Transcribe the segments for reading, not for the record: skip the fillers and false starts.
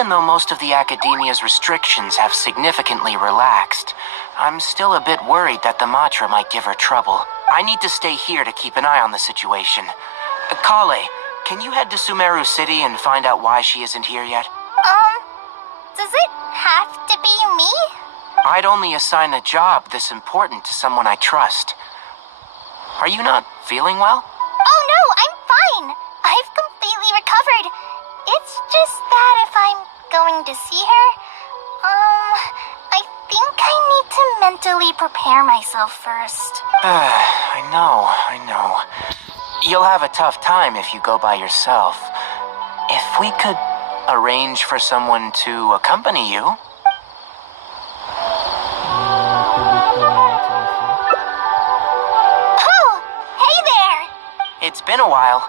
Even though most of the academia's restrictions have significantly relaxed, I'm still a bit worried that the Matra might give her trouble. I need to stay here to keep an eye on the situation. Kale, can you head to Sumeru City and find out why she isn't here yet? Does it have to be me? I'd only assign a job this important to someone I trust. Are you not feeling well? Oh no, I'm fine. I've completely recovered. It's just that if I'm going to see her, I think I need to mentally prepare myself first. I know. You'll have a tough time if you go by yourself. If we could arrange for someone to accompany you. Oh, hey there! It's been a while.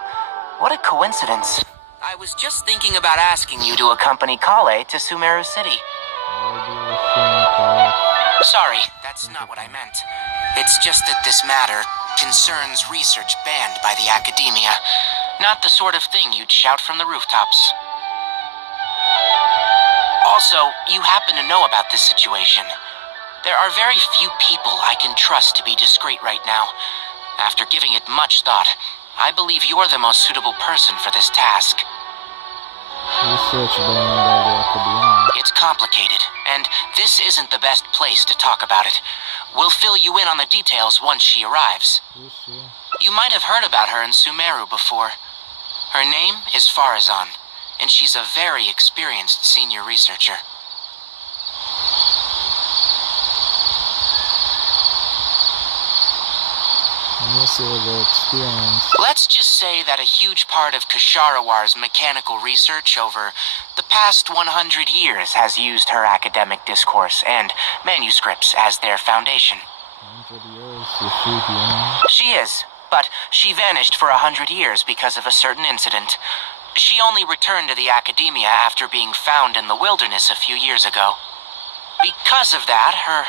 What a coincidence. I was just thinking about asking you to accompany Kale to Sumeru City. Sorry, that's not what I meant. It's just that this matter concerns research banned by the academia. Not the sort of thing you'd shout from the rooftops. Also, you happen to know about this situation. There are very few people I can trust to be discreet right now. After giving it much thought, I believe you're the most suitable person for this task. Research banned by the academia. It's complicated, and this isn't the best place to talk about it. We'll fill you in on the details once she arrives. You might have heard about her in Sumeru before. Her name is Faruzan, and she's a very experienced senior researcher. Experience. Let's just say that a huge part of Kasharawar's mechanical research over the past 100 years has used her academic discourse and manuscripts as their foundation. 100 years, yeah. She is, but she vanished for 100 years because of a certain incident. She only returned to the academia after being found in the wilderness a few years ago. Because of that, her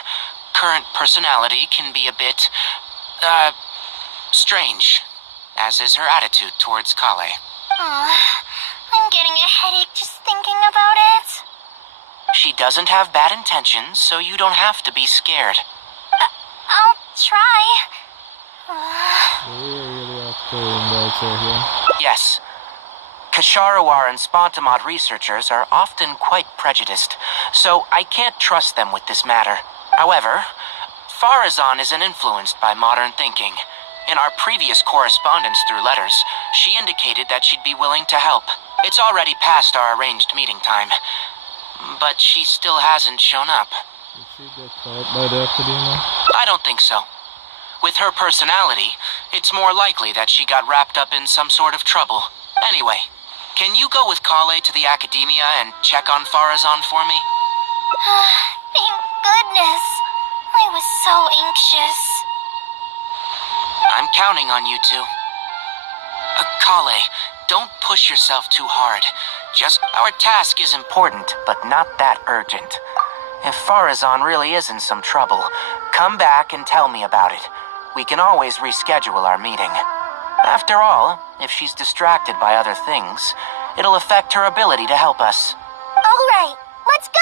current personality can be a bit, strange, as is her attitude towards Kale. I'm getting a headache just thinking about it. She doesn't have bad intentions, so you don't have to be scared. I'll try. Really have to invite her here. Yes. Kasharawar and Spontamod researchers are often quite prejudiced, so I can't trust them with this matter. However, Faruzan isn't influenced by modern thinking. In our previous correspondence through letters, she indicated that she'd be willing to help. It's already past our arranged meeting time, but she still hasn't shown up. Did she get caught by the academia? I don't think so. With her personality, it's more likely that she got wrapped up in some sort of trouble. Anyway, can you go with Kale to the academia and check on Faruzan for me? Thank goodness. I was so anxious. I'm counting on you two. Kale, don't push yourself too hard. Our task is important, but not that urgent. If Faruzan really is in some trouble, come back and tell me about it. We can always reschedule our meeting. After all, if she's distracted by other things, it'll affect her ability to help us. All right, let's go!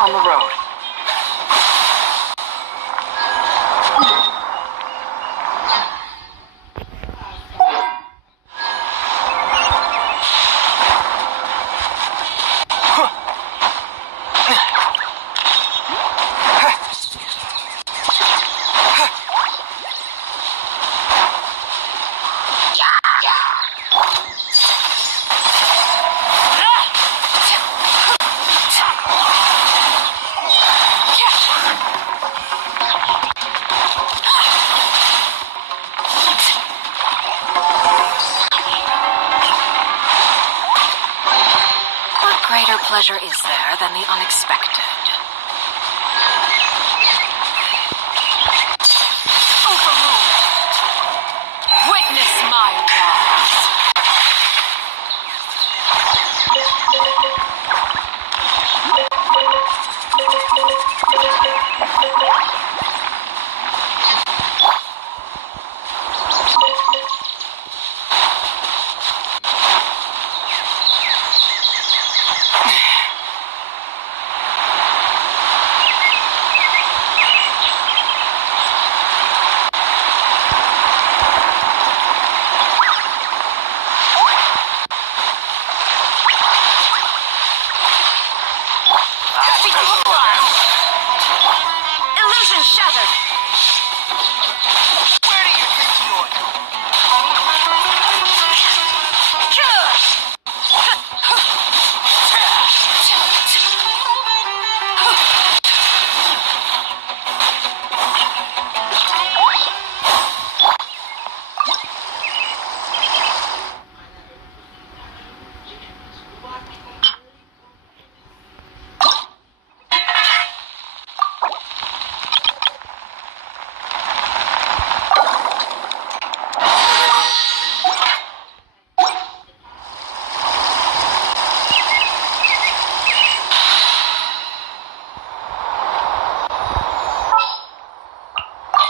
on the road. Greater pleasure is there than the unexpected. Overruled. Witness my wrongs. Illusion shattered! Where do you think you're going?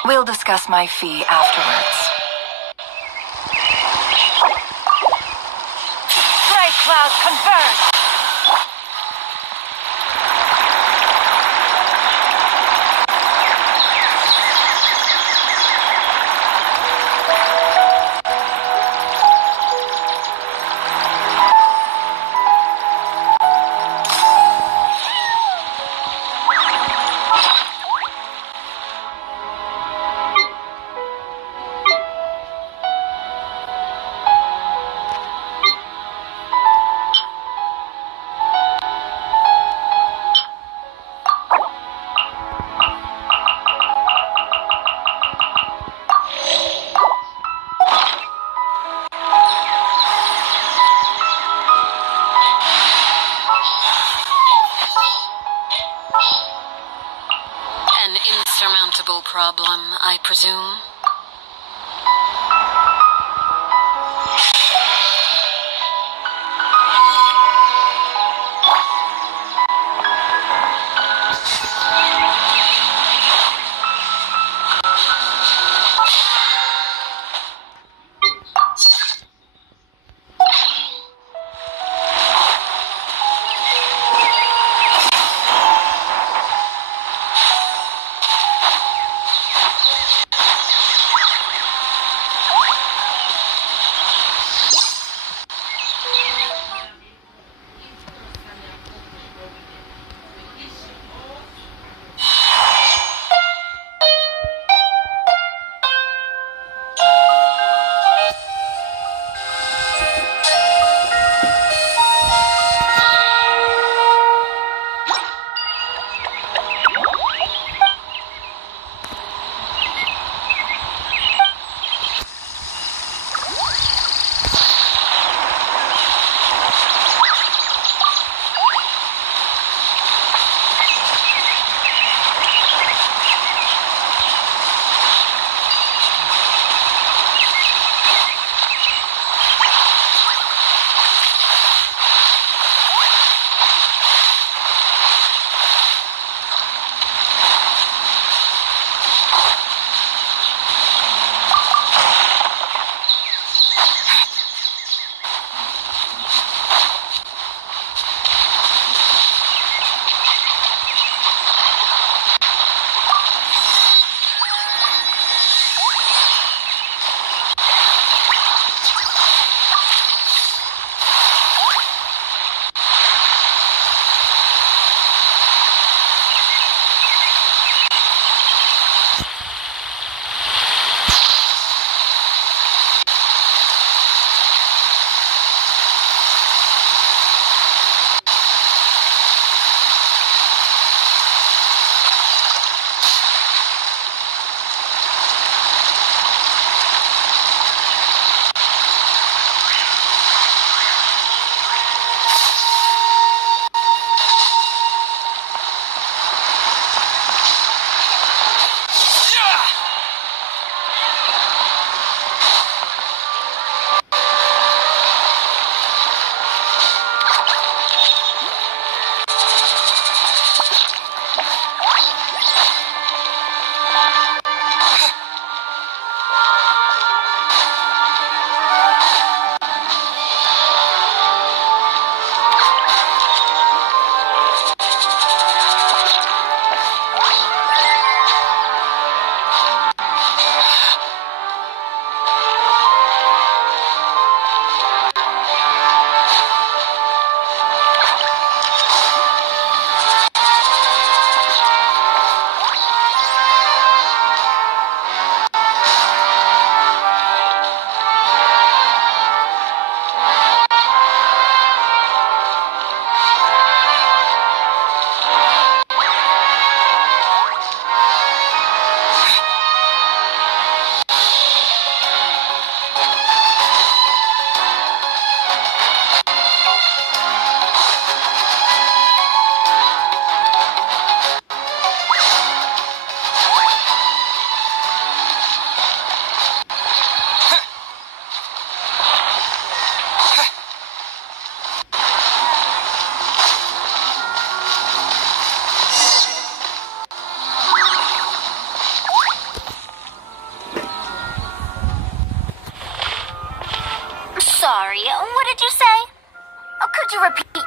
We'll discuss my fee afterwards. Gray clouds converge! An insurmountable problem, I presume?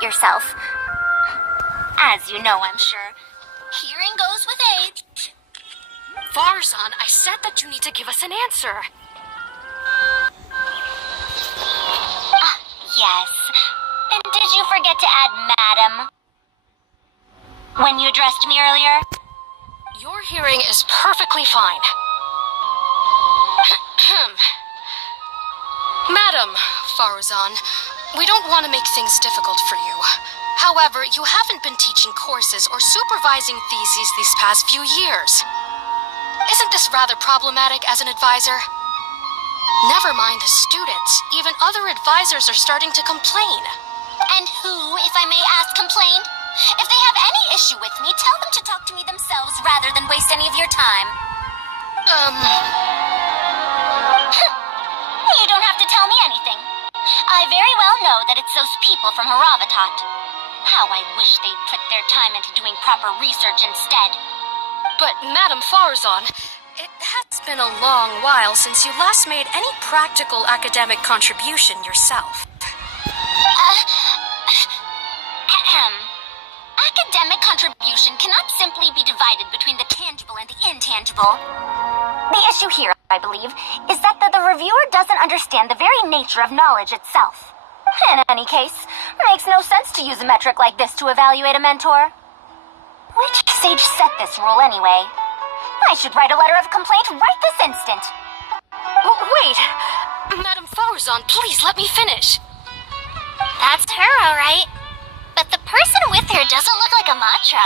yourself. As you know, I'm sure. Hearing goes with age. Faruzan, I said that you need to give us an answer. Yes. And did you forget to add madam when you addressed me earlier? Your hearing is perfectly fine. Madam Faruzan, we don't want to make things difficult for you. However, you haven't been teaching courses or supervising theses these past few years. Isn't this rather problematic as an advisor? Never mind the students, even other advisors are starting to complain. And who, if I may ask, complained? If they have any issue with me, tell them to talk to me themselves rather than waste any of your time. You don't have to tell me anything. I very well know that it's those people from Haravatat. How I wish they'd put their time into doing proper research instead. But, Madam Faruzan, it has been a long while since you last made any practical academic contribution yourself. Academic contribution cannot simply be divided between the tangible and the intangible. The issue here, I believe, is that the reviewer doesn't understand the very nature of knowledge itself. In any case, it makes no sense to use a metric like this to evaluate a mentor. Which sage set this rule anyway? I should write a letter of complaint right this instant. Wait! Madam Faruzan, please let me finish. That's her, alright. But the person with her doesn't look like a Matra.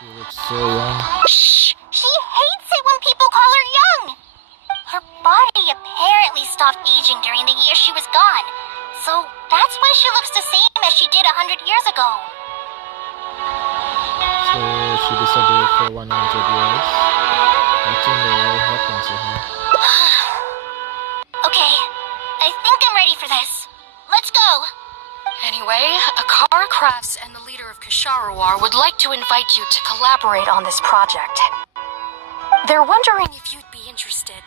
She looks so young. Shh! She hates it when people call her young. Her body apparently stopped aging during the year she was gone. So that's why she looks the same as she did 100 years ago. So she disappeared for 100 years. What in the world happened to her? Okay, I think I'm ready for this. Let's go. Anyway, Akara Crafts and the leader of Kasharawar would like to invite you to collaborate on this project. They're wondering if you'd be interested.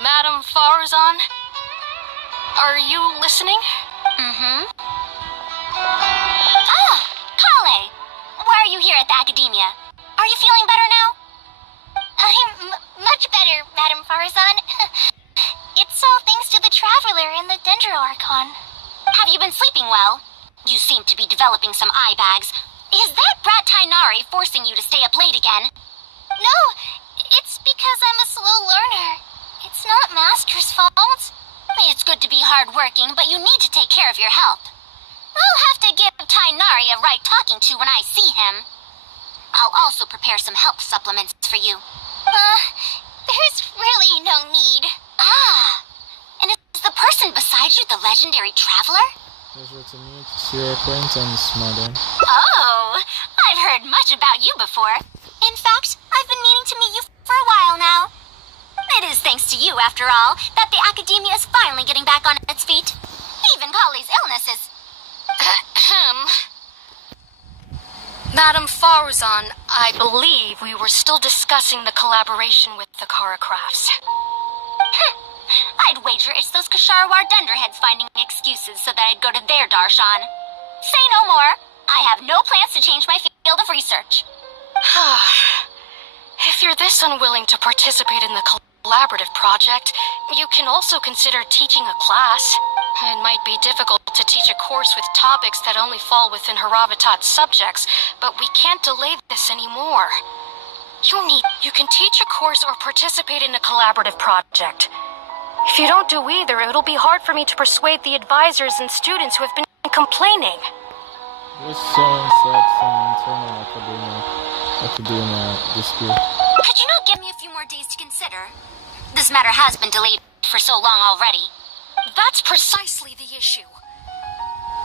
Madam Faruzan? Are you listening? Mm-hmm. Ah, Kale! Why are you here at the Academia? Are you feeling better now? I'm much better, Madam Faruzan. It's all thanks to the Traveler and the Dendro Archon. Have you been sleeping well? You seem to be developing some eye bags. Is that brat Tainari forcing you to stay up late again? No, it's because I'm a slow learner. It's not Master's fault. It's good to be hardworking, but you need to take care of your health. I'll have to give Tainari a right talking to when I see him. I'll also prepare some health supplements for you. There's really no need. Ah, and is the person beside you the legendary Traveler? Pleasure to meet your acquaintance, madam. Oh, I've heard much about you before. In fact, I've been meaning to meet you for a while now. It is thanks to you, after all, that the Academia is finally getting back on its feet. Even Kali's illness is... Madam Faruzan, I believe we were still discussing the collaboration with the Kara Crafts. I'd wager it's those Kasharawar dunderheads finding excuses so that I'd go to their darshan. Say no more. I have no plans to change my field of research. If you're this unwilling to participate in the collaborative project, you can also consider teaching a class. It might be difficult to teach a course with topics that only fall within Haravatat subjects, but we can't delay this anymore. You can teach a course or participate in a collaborative project. If you don't do either, it'll be hard for me to persuade the advisors and students who have been complaining. This sounds like some internal academia dispute. Could you not give me a few more days to consider? This matter has been delayed for so long already. That's precisely the issue.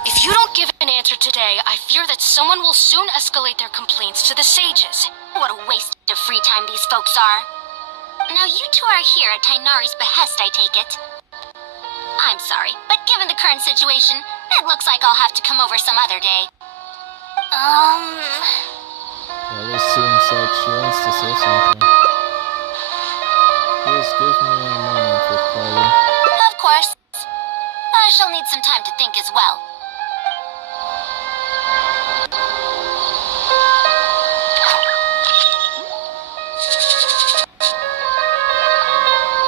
If you don't give an answer today, I fear that someone will soon escalate their complaints to the sages. What a waste of free time these folks are. Now you two are here at Tainari's behest, I take it. I'm sorry, but given the current situation, it looks like I'll have to come over some other day. Well, it seems like she wants to say something. Please give me a moment to call you. Of course. she'll need some time to think as well.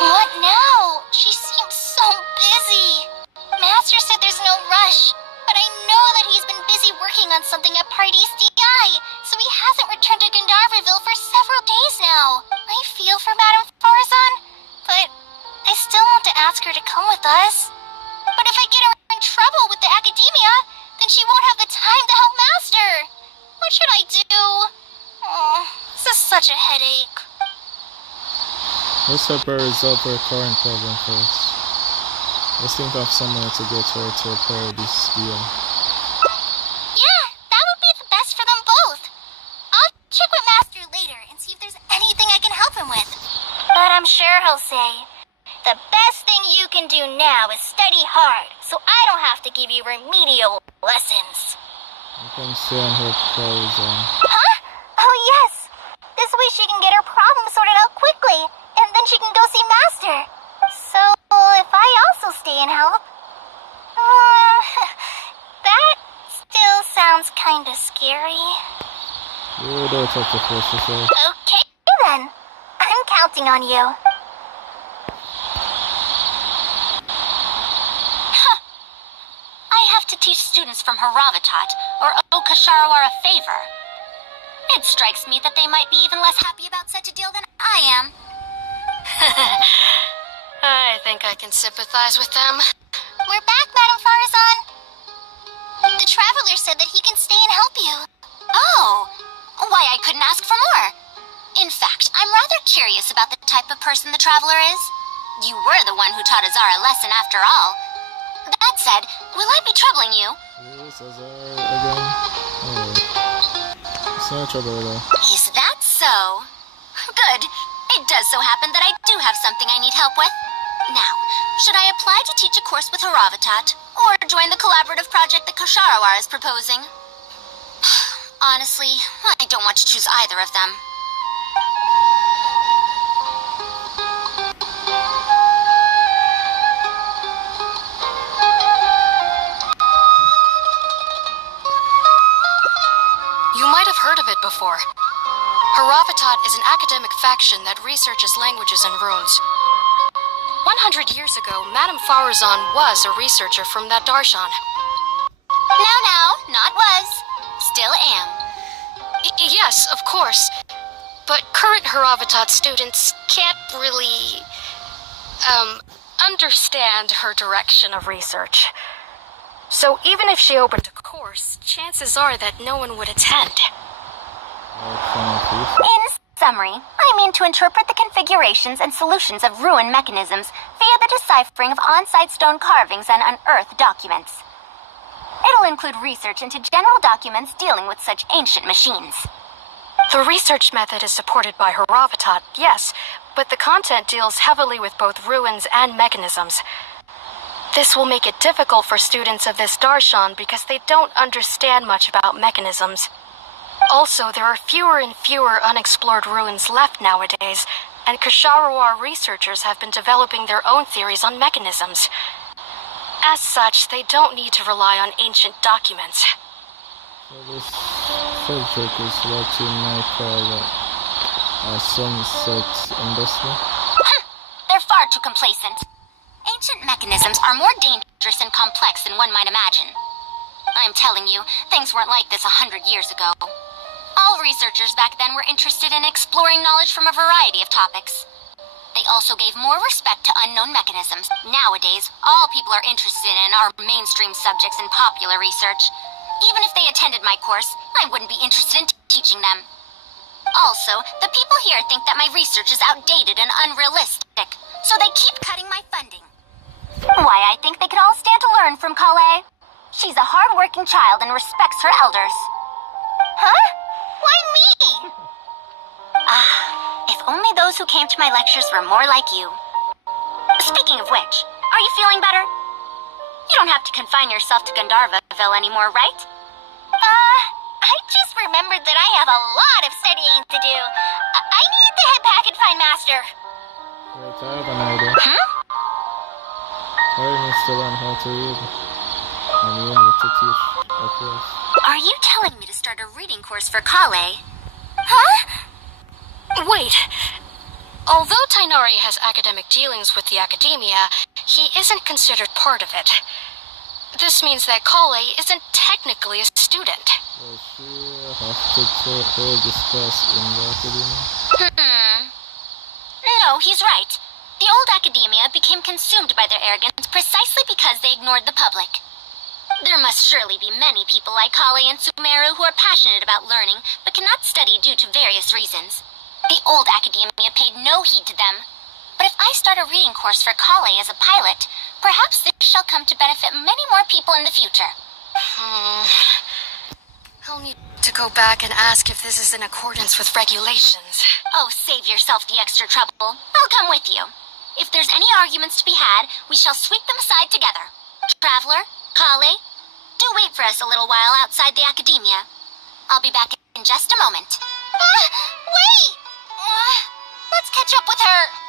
What now? She seems so busy. Master said there's no rush, but I know that he's been busy working on something at Party's DI, so he hasn't returned to Gandharville for several days now. I feel for Madame Faruzan, but I still want to ask her to come with us. But if I get her in trouble with the academia, then she won't have the time to help Master. What should I do? Oh, this is such a headache. Let's help her resolve her current problem first. Let's think of somewhere to get her to repair this deal. Yeah, that would be the best for them both. I'll check with Master later and see if there's anything I can help him with. But I'm sure he'll say, the best thing you can do now is study hard, so I don't have to give you remedial lessons. You can stay and help Faruzan. Huh? Oh yes. This way she can get her problem sorted out quickly, and then she can go see Master. So, if I also stay and help... that still sounds kinda scary. You don't have to force yourself. Okay then. I'm counting on you. I have to teach students from Haravatat or owe Kasharawar a favor. It strikes me that they might be even less happy about such a deal than I am. I think I can sympathize with them. We're back, Madame Faruzan. The Traveler said that he can stay and help you. Oh, why I couldn't ask for more. In fact, I'm rather curious about the type of person the Traveler is. You were the one who taught Azar a lesson after all. That said, will I be troubling you? Yes, Azar again. Oh. It's no trouble at all. Is that so? Good. It does so happen that I do have something I need help with. Now, should I apply to teach a course with Haravatat, or join the collaborative project that Kasharawar is proposing? Honestly, I don't want to choose either of them. You might have heard of it before. Haravatat is an academic faction that researches languages and runes. 100 years ago, Madame Faruzan was a researcher from that darshan. Now, not was. Still am. Yes, of course. But current Haravatat students can't really, understand her direction of research. So even if she opened a course, chances are that no one would attend. In summary, I mean to interpret the configurations and solutions of ruin mechanisms via the deciphering of on-site stone carvings and unearthed documents. It'll include research into general documents dealing with such ancient machines. The research method is supported by Haravatat, yes, but the content deals heavily with both ruins and mechanisms. This will make it difficult for students of this darshan because they don't understand much about mechanisms. Also, there are fewer and fewer unexplored ruins left nowadays, and Kasharawar researchers have been developing their own theories on mechanisms. As such, they don't need to rely on ancient documents. So this subject is what you might call a sunset investment? They're far too complacent. Ancient mechanisms are more dangerous and complex than one might imagine. I'm telling you, things weren't like this 100 years ago. All researchers back then were interested in exploring knowledge from a variety of topics. They also gave more respect to unknown mechanisms. Nowadays, all people are interested in are mainstream subjects in popular research. Even if they attended my course, I wouldn't be interested in teaching them. Also, the people here think that my research is outdated and unrealistic, so they keep cutting my funding. Why, I think they could all stand to learn from Kale. She's a hard-working child and respects her elders. Huh? Why me? If only those who came to my lectures were more like you. Speaking of which, are you feeling better? You don't have to confine yourself to Gandharville anymore, right? I just remembered that I have a lot of studying to do. I need to head back and find Master. Wait, I have an idea. Harry needs to learn how to read. And you need to teach a course. Are you telling me to start a reading course for Kale? Huh? Wait. Although Tainari has academic dealings with the academia, he isn't considered part of it. This means that Kale isn't technically a student. Will she have to hold this class in the academy? No, he's right. The old academia became consumed by their arrogance precisely because they ignored the public. There must surely be many people like Kale and Sumeru who are passionate about learning, but cannot study due to various reasons. The old academia paid no heed to them. But if I start a reading course for Kale as a pilot, perhaps this shall come to benefit many more people in the future. I'll need to go back and ask if this is in accordance with regulations. Oh, save yourself the extra trouble. I'll come with you. If there's any arguments to be had, we shall sweep them aside together. Traveler, Kale, do wait for us a little while outside the academia. I'll be back in just a moment. Wait! Let's catch up with her.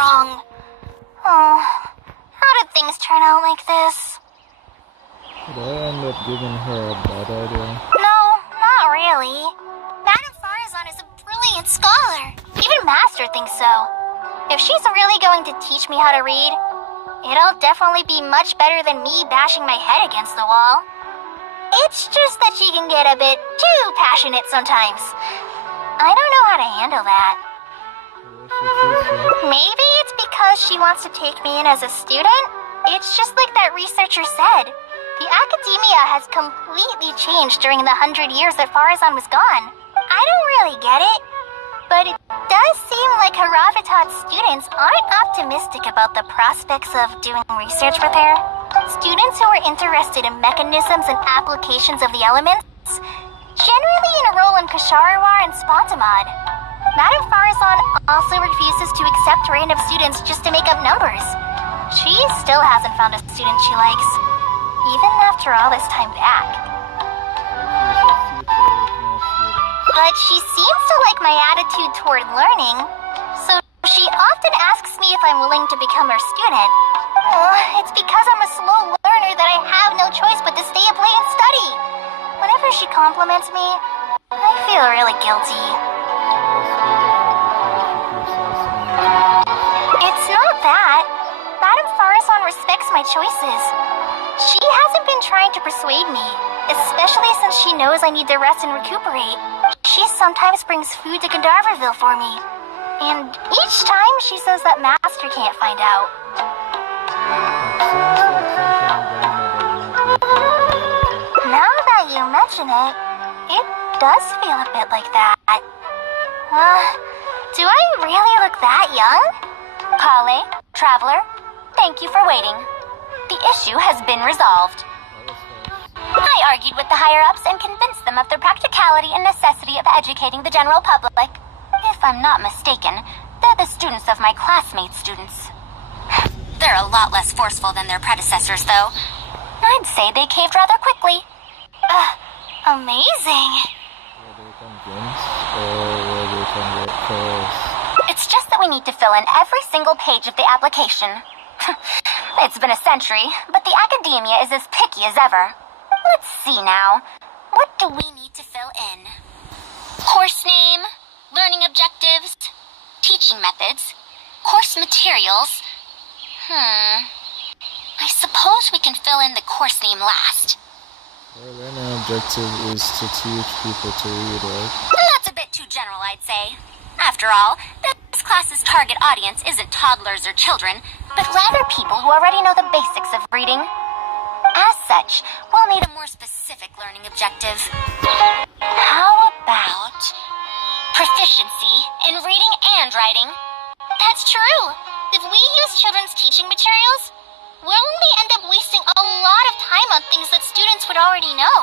strong. Oh, how did things turn out like this? Did I end up giving her a bad idea? No, not really. Madame Faruzan is a brilliant scholar. Even Master thinks so. If she's really going to teach me how to read, it'll definitely be much better than me bashing my head against the wall. It's just that she can get a bit too passionate sometimes. I don't know how to handle that. Maybe it's because she wants to take me in as a student? It's just like that researcher said. The academia has completely changed during the 100 years that Faruzan was gone. I don't really get it, but it does seem like Haravitat's students aren't optimistic about the prospects of doing research with her. Students who are interested in mechanisms and applications of the elements generally enroll in Kasharawar and Spontamod. Madame Faruzan also refuses to accept random students just to make up numbers. She still hasn't found a student she likes, even after all this time back. But she seems to like my attitude toward learning, so she often asks me if I'm willing to become her student. It's because I'm a slow learner that I have no choice but to stay up late and study. Whenever she compliments me, I feel really guilty. It's not that. Madame Faruzan respects my choices. She hasn't been trying to persuade me, especially since she knows I need to rest and recuperate. She sometimes brings food to Gandharvaville for me, and each time she says that Master can't find out. Now that you mention it, it does feel a bit like that. Do I really look that young? Kale, Traveler, thank you for waiting. The issue has been resolved. I argued with the higher-ups and convinced them of the practicality and necessity of educating the general public. If I'm not mistaken, they're the students of my classmates' students. They're a lot less forceful than their predecessors, though. I'd say they caved rather quickly. Amazing. Were they convinced, or were they coerced? It's just that we need to fill in every single page of the application. It's been a century, but the academia is as picky as ever. Let's see now. What do we need to fill in? Course name, learning objectives, teaching methods, course materials. I suppose we can fill in the course name last. Our learning objective is to teach people to read, right? That's a bit too general, I'd say. After all, this class's target audience isn't toddlers or children, but rather people who already know the basics of reading. As such, we'll need a more specific learning objective. How about proficiency in reading and writing? That's true. If we use children's teaching materials, we'll only end up wasting a lot of time on things that students would already know.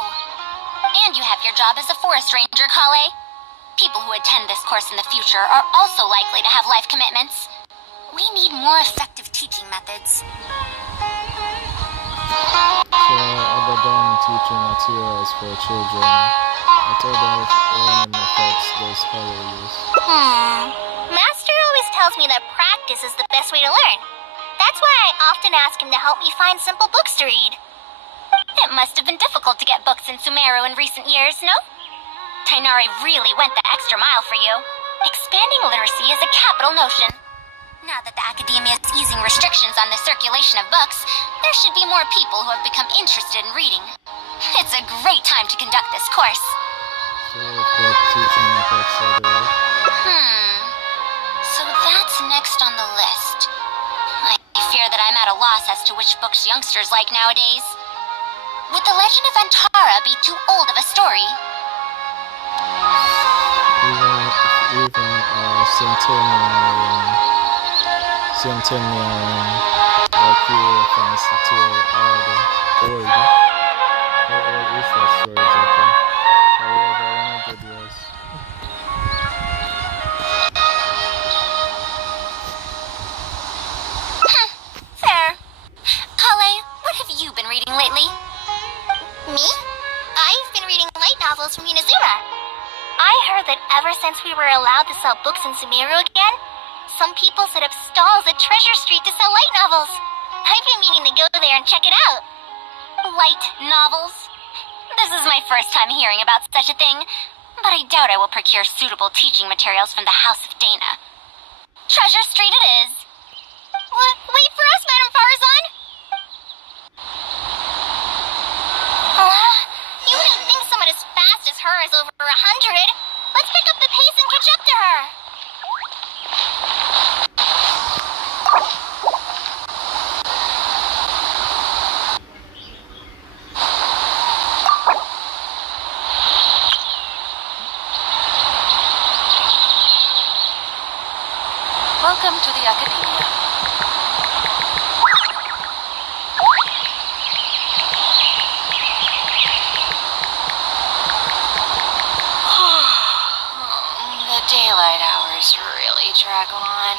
And you have your job as a forest ranger, Kale. People who attend this course in the future are also likely to have life commitments. We need more effective teaching methods. So, other than teaching materials for children, what other learning methods does Kale use? Master always tells me that practice is the best way to learn. That's why I often ask him to help me find simple books to read. It must have been difficult to get books in Sumeru in recent years, no? Tainari really went the extra mile for you. Expanding literacy is a capital notion. Now that the academia is easing restrictions on the circulation of books, there should be more people who have become interested in reading. It's a great time to conduct this course. So, what teaching methods are there? So that's next on the list. I fear that I'm at a loss as to which books youngsters like nowadays. Would The Legend of Antara be too old of a story? Centennial, Valkyria fans to Order. How old is that story exactly? However, 100 years. Fair. Kale, what have you been reading lately? Me? I've been reading light novels from Inazuma. I heard that ever since we were allowed to sell books in Sumeru again, some people set up stalls at Treasure Street to sell light novels. I've been meaning to go there and check it out. Light novels? This is my first time hearing about such a thing, but I doubt I will procure suitable teaching materials from the House of Dana. Treasure Street it is. Wait for us, Madame Faruzan! You wouldn't think someone as fast as her is over 100. Let's pick up the pace and catch up to her. Welcome to the Academia. The daylight hours really drag on.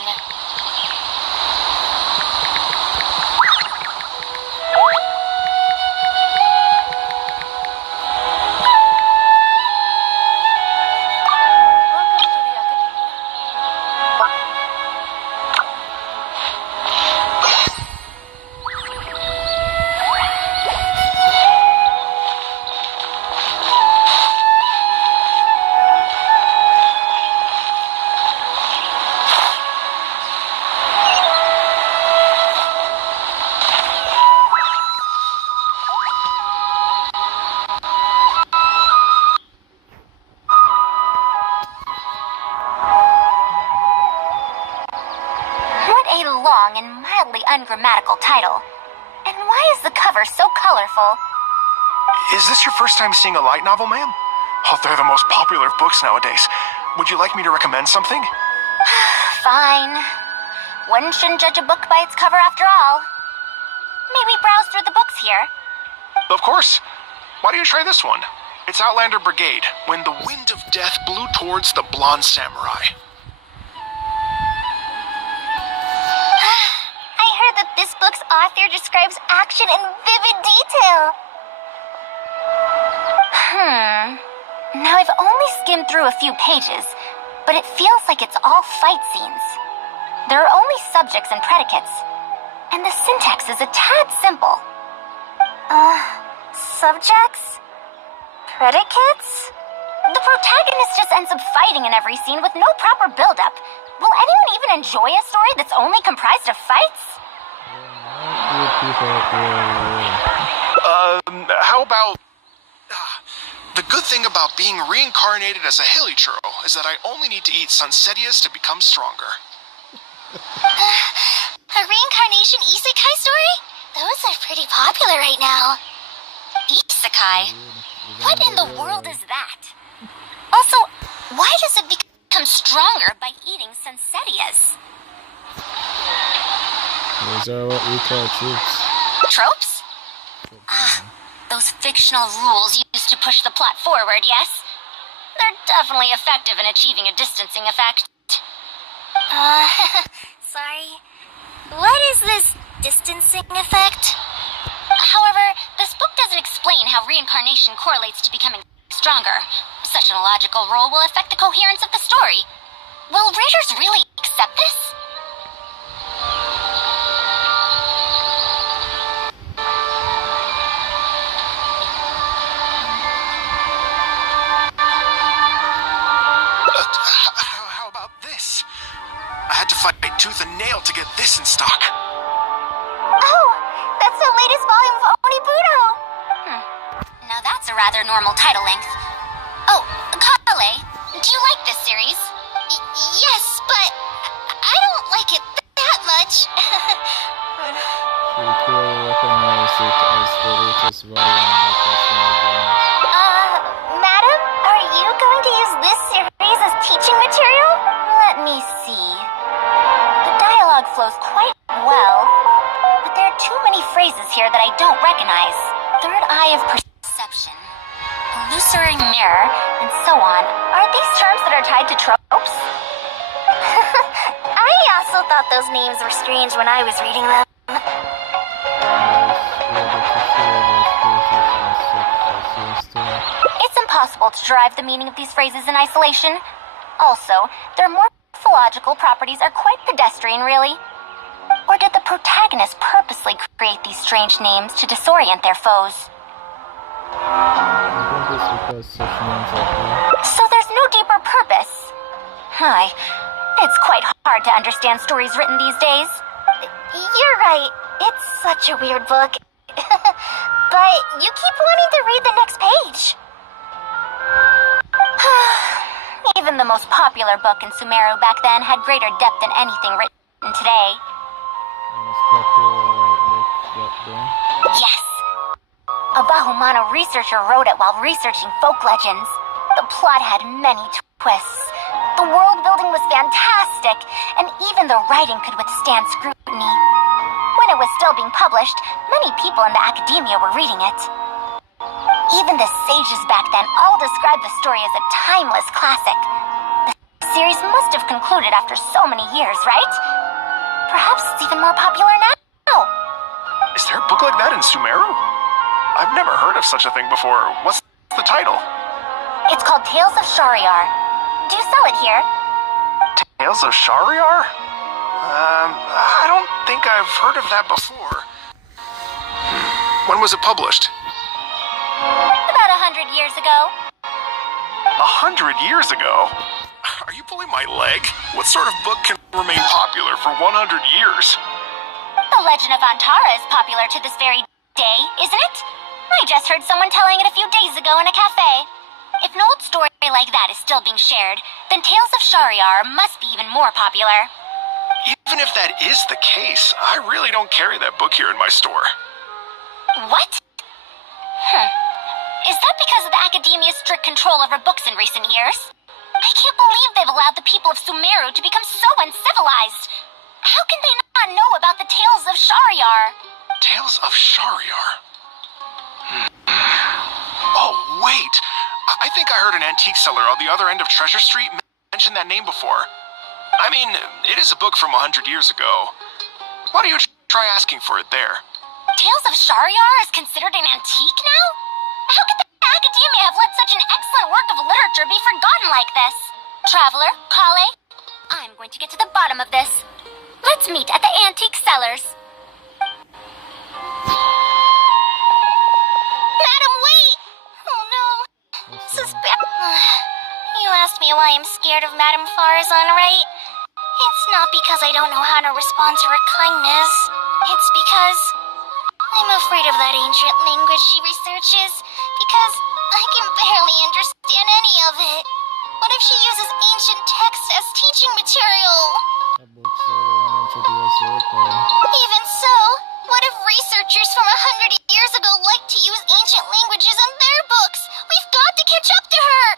Ungrammatical title. And why is the cover so colorful? Is this your first time seeing a light novel, ma'am? Oh, they're the most popular of books nowadays. Would you like me to recommend something? Fine. One shouldn't judge a book by its cover after all. May we browse through the books here? Of course. Why don't you try this one? It's Outlander Brigade, When the Wind of Death Blew Towards the Blonde Samurai. That this book's author describes action in vivid detail. Now I've only skimmed through a few pages, but it feels like it's all fight scenes. There are only subjects and predicates, and the syntax is a tad simple. Subjects? Predicates? The protagonist just ends up fighting in every scene with no proper build-up. Will anyone even enjoy a story that's only comprised of fights? How about... the good thing about being reincarnated as a hilly churro is that I only need to eat sunsetias to become stronger. A reincarnation isekai story? Those are pretty popular right now. Isekai? What in the world is that? Also, why does it become stronger by eating sunsetias? Those are what we call troops. Tropes? Those fictional rules used to push the plot forward, yes? They're definitely effective in achieving a distancing effect. Sorry. What is this distancing effect? However, this book doesn't explain how reincarnation correlates to becoming stronger. Such an illogical rule will affect the coherence of the story. Will readers really accept this? How about this? I had to fight tooth and nail to get this in stock. Oh, that's the latest volume of Oniburo. Now that's a rather normal title length. Oh, Kale, do you like this series? Yes, but I don't like it that much. We clearly recognize it as the latest volume of Customer Games. Madam, are you going to use this series as teaching material? Let me see. The dialogue flows quite well, but there are too many phrases here that I don't recognize. Third eye of perception, illusory mirror, and so on. Are these terms that are tied to tropes? I also thought those names were strange when I was reading them. It's impossible to derive the meaning of these phrases in isolation. Also, their morphological properties are quite Pedestrian, really? Or did the protagonist purposely create these strange names to disorient their foes? I think it's because such names are there. So there's no deeper purpose. Hi. It's quite hard to understand stories written these days. You're right. It's such a weird book. But you keep wanting to read the next page. Even the most popular book in Sumeru back then had greater depth than anything written today. Most popular book back then. Yes! A Bahumano researcher wrote it while researching folk legends. The plot had many twists. The world building was fantastic, and even the writing could withstand scrutiny. When it was still being published, many people in the academia were reading it. Even the sages back then all described the story as a timeless classic. The series must have concluded after so many years, right? Perhaps it's even more popular now. Is there a book like that in Sumeru? I've never heard of such a thing before. What's the title? It's called Tales of Shariar. Do you sell it here? Tales of Shariar? I don't think I've heard of that before. When was it published? About 100 years ago. 100 years ago? Are you pulling my leg? What sort of book can remain popular for 100 years? The Legend of Antara is popular to this very day, isn't it? I just heard someone telling it a few days ago in a cafe. If an old story like that is still being shared, then Tales of Shariar must be even more popular. Even if that is the case, I really don't carry that book here in my store. What? Is that because of the academia's strict control over books in recent years? I can't believe they've allowed the people of Sumeru to become so uncivilized. How can they not know about the Tales of Shariar? Tales of Shariar? Oh, wait! I think I heard an antique seller on the other end of Treasure Street mention that name before. I mean, it is a book from 100 years ago. Why don't you try asking for it there? Tales of Shariar is considered an antique now? How could the academia have let such an excellent work of literature be forgotten like this? Traveler, Kale, I'm going to get to the bottom of this. Let's meet at the antique sellers. Madam, wait! Oh no. You asked me why I'm scared of Madame Faruzan, right? It's not because I don't know how to respond to her kindness. It's because I'm afraid of that ancient language she researches, because I can barely understand any of it. What if she uses ancient texts as teaching material? That book's the 100 years old. Even so, what if researchers from 100 years ago like to use ancient languages in their books? We've got to catch up to her!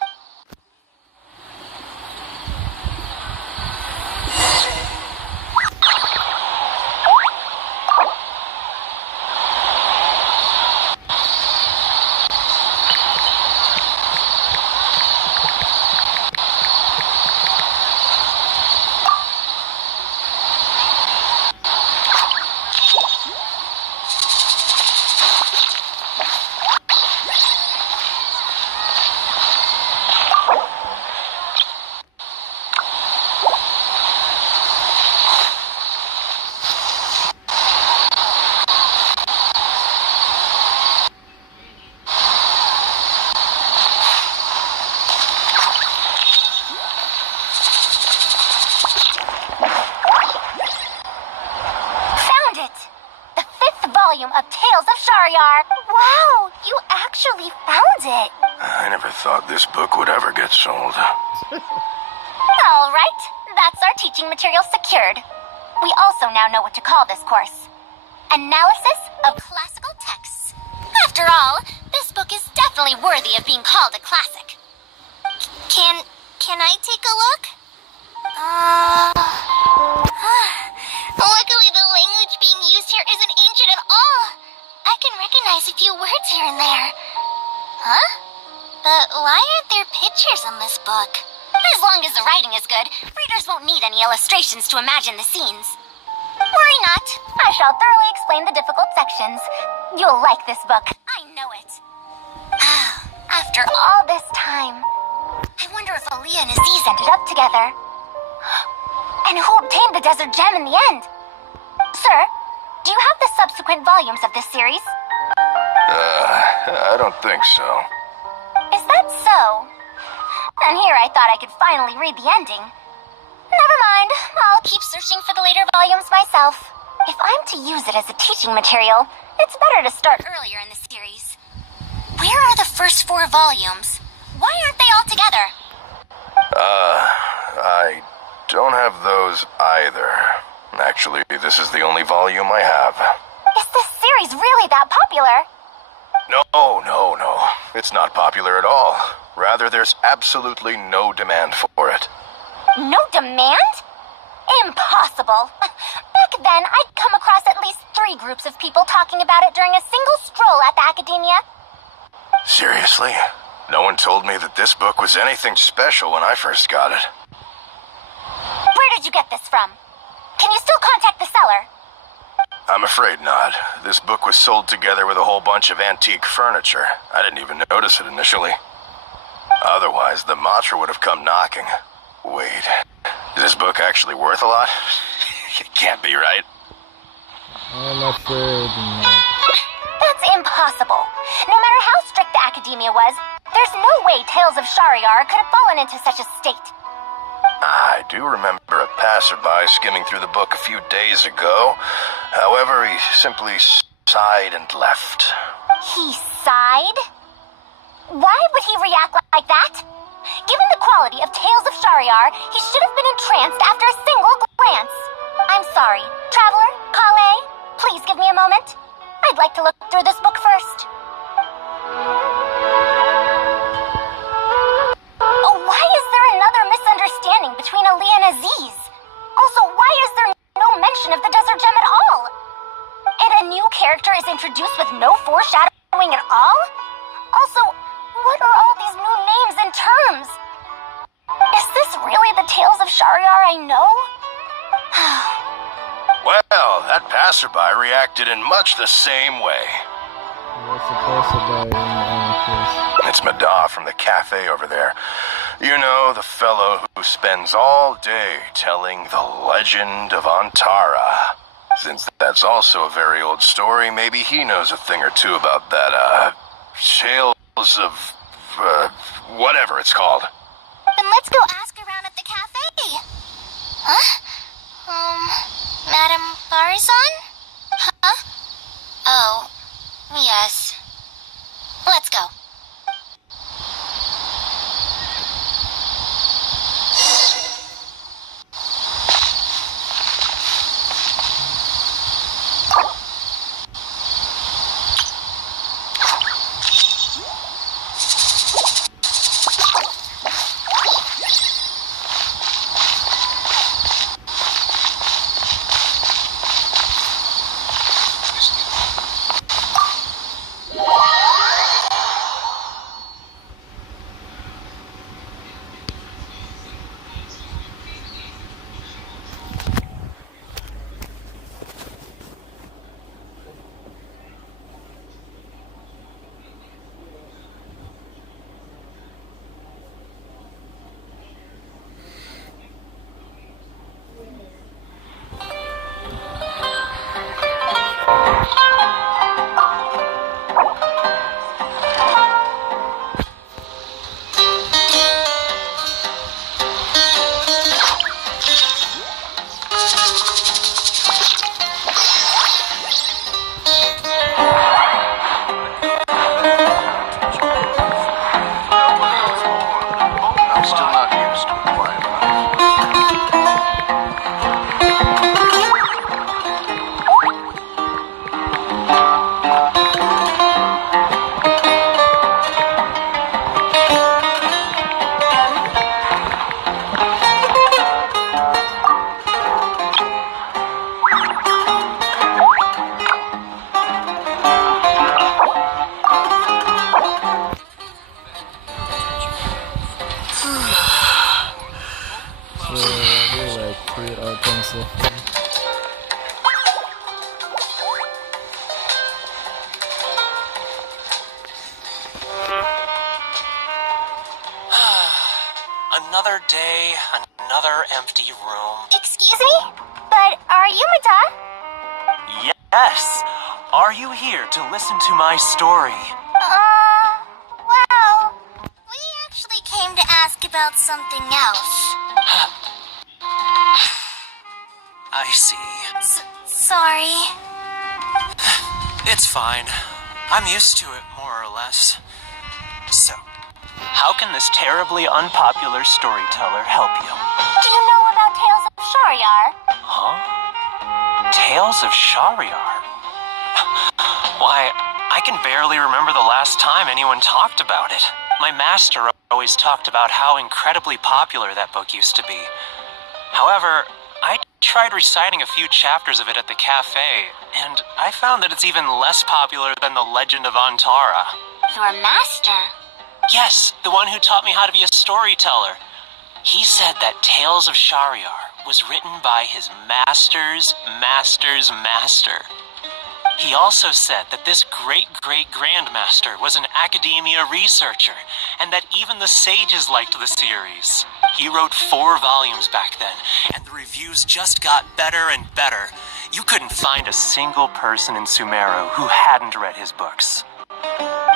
Of Tales of Shariar. Wow, you actually found it. I never thought this book would ever get sold. All right, that's our teaching material secured. We also now know what to call this course. Analysis of classical texts. After all, this book is definitely worthy of being called a classic. Can I take a look? Luckily, the language being used here isn't ancient at all. I can recognize a few words here and there. Huh? But why aren't there pictures in this book? As long as the writing is good, readers won't need any illustrations to imagine the scenes. Worry not. I shall thoroughly explain the difficult sections. You'll like this book. I know it. After all this time, I wonder if Aaliyah and Aziz ended up together. And who obtained the desert gem in the end? Sir, do you have the subsequent volumes of this series? I don't think so. Is that so? And here I thought I could finally read the ending. Never mind, I'll keep searching for the later volumes myself. If I'm to use it as a teaching material, it's better to start earlier in the series. Where are the first 4 volumes? Why aren't they all together? I don't have those either. Actually, this is the only volume I have. Is this series really that popular? No. It's not popular at all. Rather, there's absolutely no demand for it. No demand? Impossible. Back then, I'd come across at least 3 groups of people talking about it during a single stroll at the academia. Seriously? No one told me that this book was anything special when I first got it. Where did you get this from? Can you still contact the seller? I'm afraid not. This book was sold together with a whole bunch of antique furniture. I didn't even notice it initially. Otherwise, the mantra would have come knocking. Wait, is this book actually worth a lot? It can't be, right? I'm afraid not. That's impossible. No matter how strict the academia was, there's no way Tales of Shariar could have fallen into such a state. I do remember a passerby skimming through the book a few days ago. However, he simply sighed and left. He sighed? Why would he react like that? Given the quality of Tales of Shariar, he should have been entranced after a single glance. I'm sorry. Traveler, Kale, please give me a moment. I'd like to look through this book first. Oh, why is there another misunderstanding between Ali and Aziz? Also, why is there no mention of the desert gem at all? And a new character is introduced with no foreshadowing at all? Also, what are all these new names and terms? Is this really the Tales of Shariar I know? Well, that passerby reacted in much the same way. What's supposed to be in case? It's Mada from the cafe over there. You know, the fellow who spends all day telling the legend of Antara. Since that's also a very old story, maybe he knows a thing or two about that, Tales of, whatever it's called. Then let's go ask around at the cafe. Huh? Madam Faruzan? Huh? Oh, yes. Let's go. Another day, another empty room. Excuse me? But are you Mata? Yes. Are you here to listen to my story? Well, we actually came to ask about something else. I see. Sorry. It's fine. I'm used to it, more or less. So, how can this terribly unpopular storyteller help you? Do you know about Tales of Shariar? Huh? Tales of Shariar? Why, I can barely remember the last time anyone talked about it. My master always talked about how incredibly popular that book used to be. However, I tried reciting a few chapters of it at the cafe, and I found that it's even less popular than the Legend of Antara. Your master? Yes, the one who taught me how to be a storyteller. He said that Tales of Shariar was written by his master's master's master. He also said that this great-great-grandmaster was an academia researcher, and that even the sages liked the series. He wrote 4 volumes back then, and the reviews just got better and better. You couldn't find a single person in Sumeru who hadn't read his books.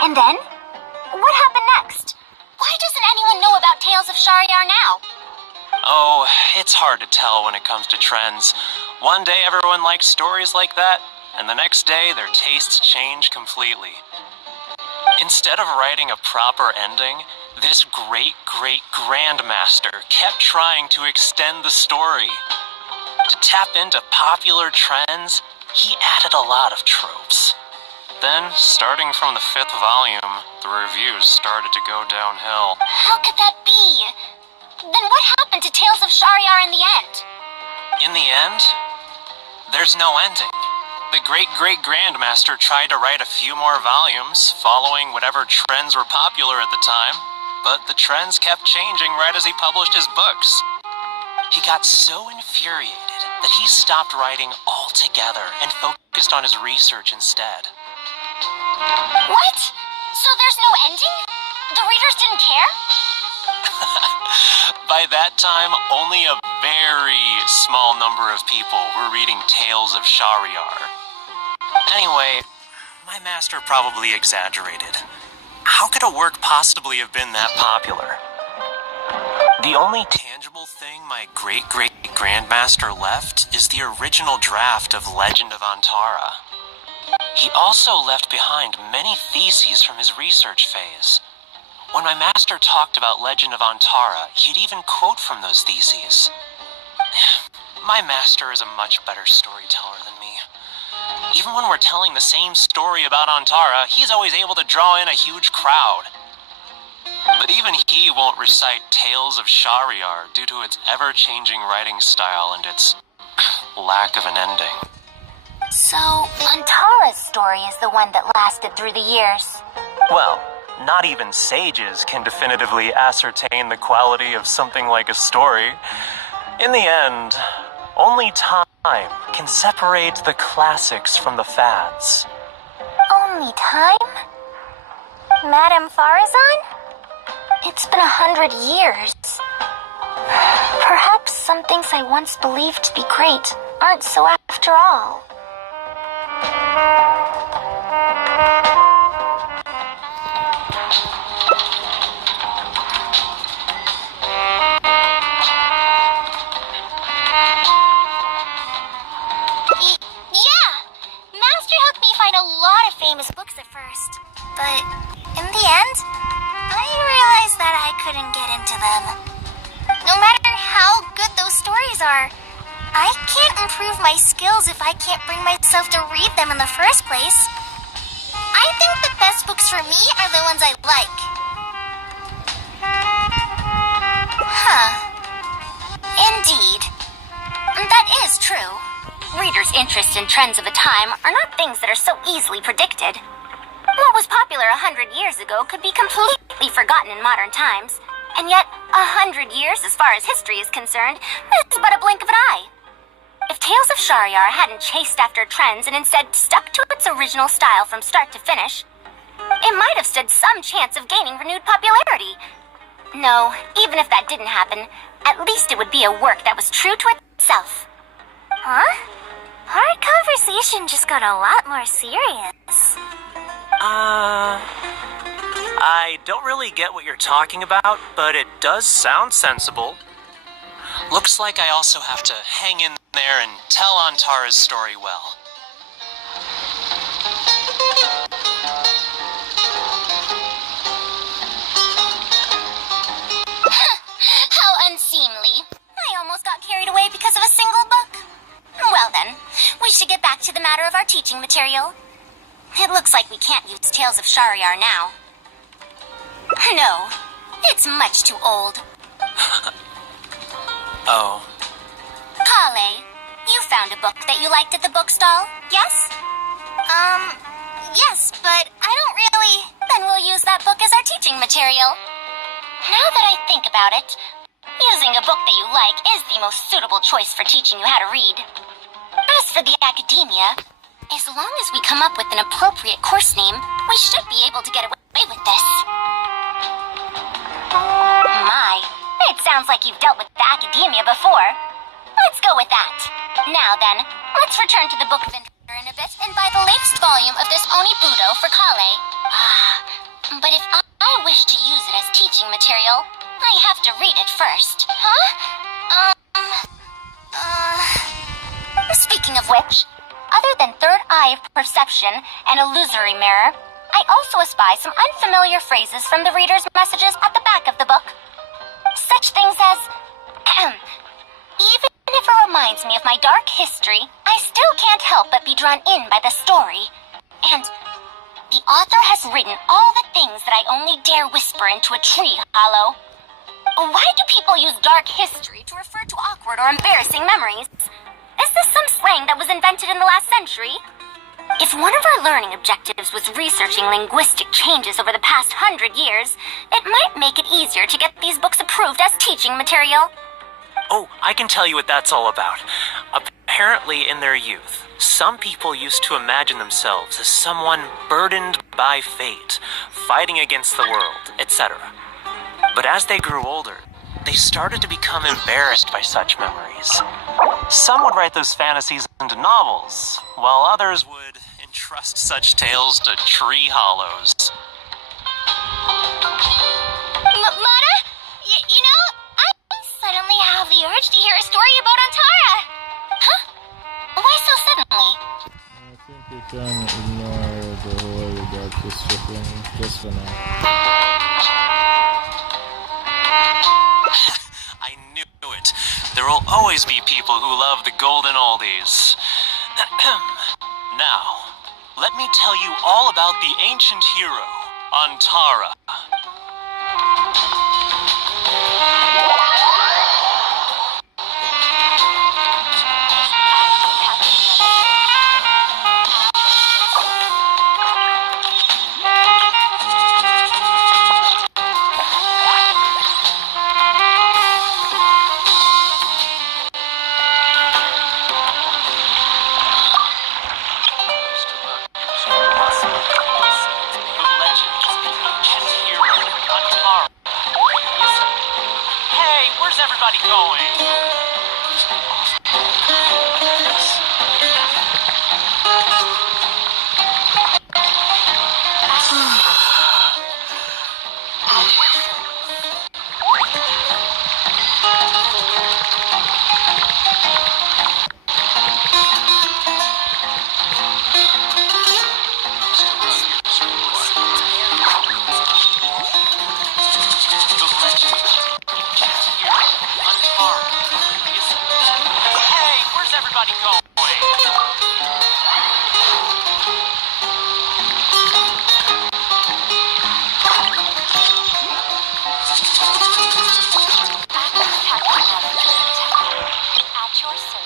And then? What happened next? Why doesn't anyone know about Tales of Shariar now? Oh, it's hard to tell when it comes to trends. One day everyone likes stories like that, and the next day their tastes change completely. Instead of writing a proper ending, this great-great-grandmaster kept trying to extend the story. To tap into popular trends, he added a lot of tropes. Then, starting from the 5th volume, the reviews started to go downhill. How could that be? Then what happened to Tales of Shariar in the end? In the end, there's no ending. The great-great-grandmaster tried to write a few more volumes, following whatever trends were popular at the time, but the trends kept changing right as he published his books. He got so infuriated that he stopped writing altogether and focused on his research instead. What? So there's no ending? The readers didn't care? By that time, only a very small number of people were reading Tales of Shariar. Anyway, my master probably exaggerated. How could a work possibly have been that popular? The only tangible thing my great-great-grandmaster left is the original draft of Legend of Antara. He also left behind many theses from his research phase. When my master talked about Legend of Antara, he'd even quote from those theses. My master is a much better storyteller than me. Even when we're telling the same story about Antara, he's always able to draw in a huge crowd. But even he won't recite Tales of Shariar due to its ever-changing writing style and its lack of an ending. So, Antara's story is the one that lasted through the years. Well, not even sages can definitively ascertain the quality of something like a story. In the end, only time can separate the classics from the fads. Only time? Madame Faruzan? It's been 100 years. Perhaps some things I once believed to be great aren't so after all. Yeah! Master helped me find a lot of famous books at first. But in the end, I realized that I couldn't get into them. No matter how good those stories are, I can't improve my skills if I can't bring myself to read them in the first place. I think the best books for me are the ones I like. Huh. Indeed. That is true. Readers' interests and trends of the time are not things that are so easily predicted. What was popular 100 years ago could be completely forgotten in modern times. And yet, 100 years, as far as history is concerned, is but a blink of an eye. If Tales of Shariar hadn't chased after trends and instead stuck to its original style from start to finish, it might have stood some chance of gaining renewed popularity. No, even if that didn't happen, at least it would be a work that was true to itself. Huh? Our conversation just got a lot more serious. I don't really get what you're talking about, but it does sound sensible. Looks like I also have to hang in there and tell Antara's story well. How unseemly. I almost got carried away because of a single book. Well then, we should get back to the matter of our teaching material. It looks like we can't use Tales of Shariar now. No, it's much too old. Oh. Kale, you found a book that you liked at the bookstall, yes? Yes, but I don't really... Then we'll use that book as our teaching material. Now that I think about it, using a book that you like is the most suitable choice for teaching you how to read. As for the academia, as long as we come up with an appropriate course name, we should be able to get away with this. My, it sounds like you've dealt with the academia before. Let's go with that. Now then, let's return to the Book of Inter in a bit and buy the latest volume of this Onibudo for Kale. But if I wish to use it as teaching material, I have to read it first. Huh? Speaking of which, other than third eye of perception and illusory mirror, I also espy some unfamiliar phrases from the reader's messages at the back of the book. Such things as, even if it reminds me of my dark history, I still can't help but be drawn in by the story. And the author has written all the things that I only dare whisper into a tree hollow. Why do people use dark history to refer to awkward or embarrassing memories? Is this some slang that was invented in the last century? If one of our learning objectives was researching linguistic changes over the past 100 years, it might make it easier to get these books approved as teaching material. Oh, I can tell you what that's all about. Apparently, in their youth, some people used to imagine themselves as someone burdened by fate, fighting against the world, etc. But as they grew older, they started to become embarrassed by such memories. Some would write those fantasies into novels, while others would entrust such tales to tree hollows. Mata? You know, I suddenly have the urge to hear a story about Antara. Huh? Why so suddenly? I think we can ignore the whole dark history thing just for now. I knew it. There will always be people who love the golden oldies. Now, let me tell you all about the ancient hero, Antara. Everybody going. Everybody going. At your service.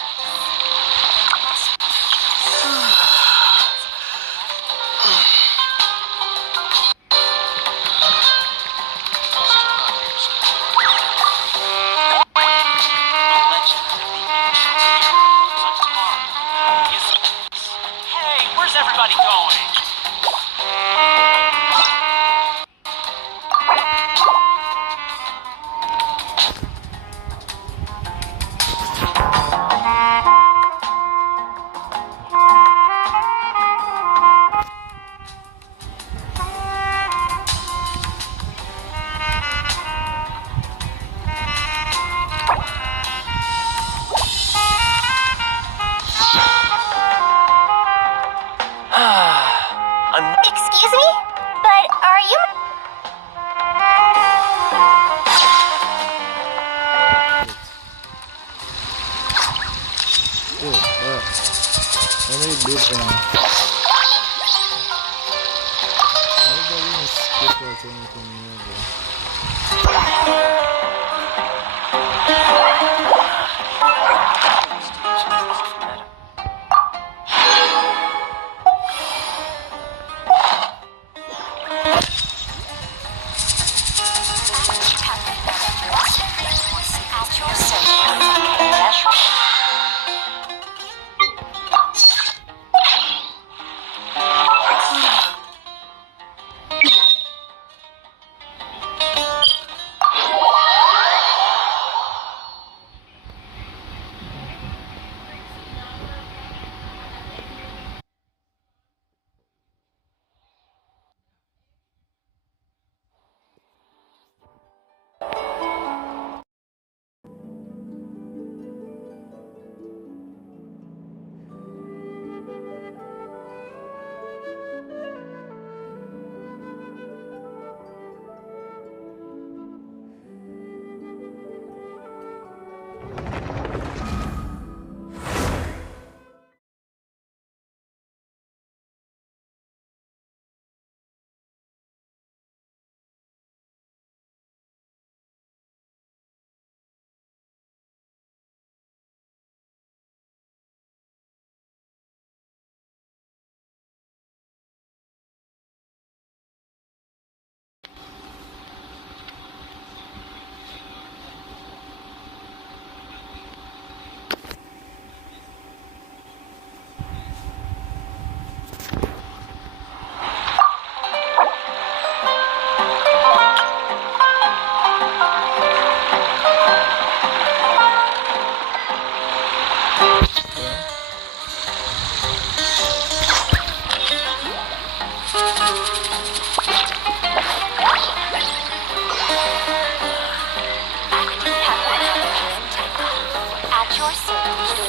Everybody going. Excuse me? But are you... Oh, let me beat them. Nobody even skip out anything new, bro.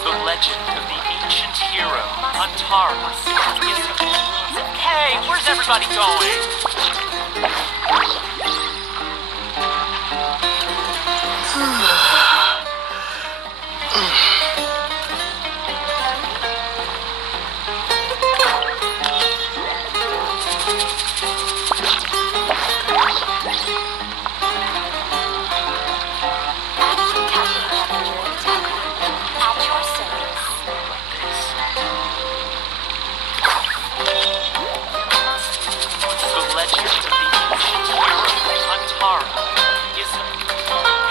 The legend of the ancient hero, Antara, is... Hey, where's everybody going? The legend of the ancient hero, Antara, is...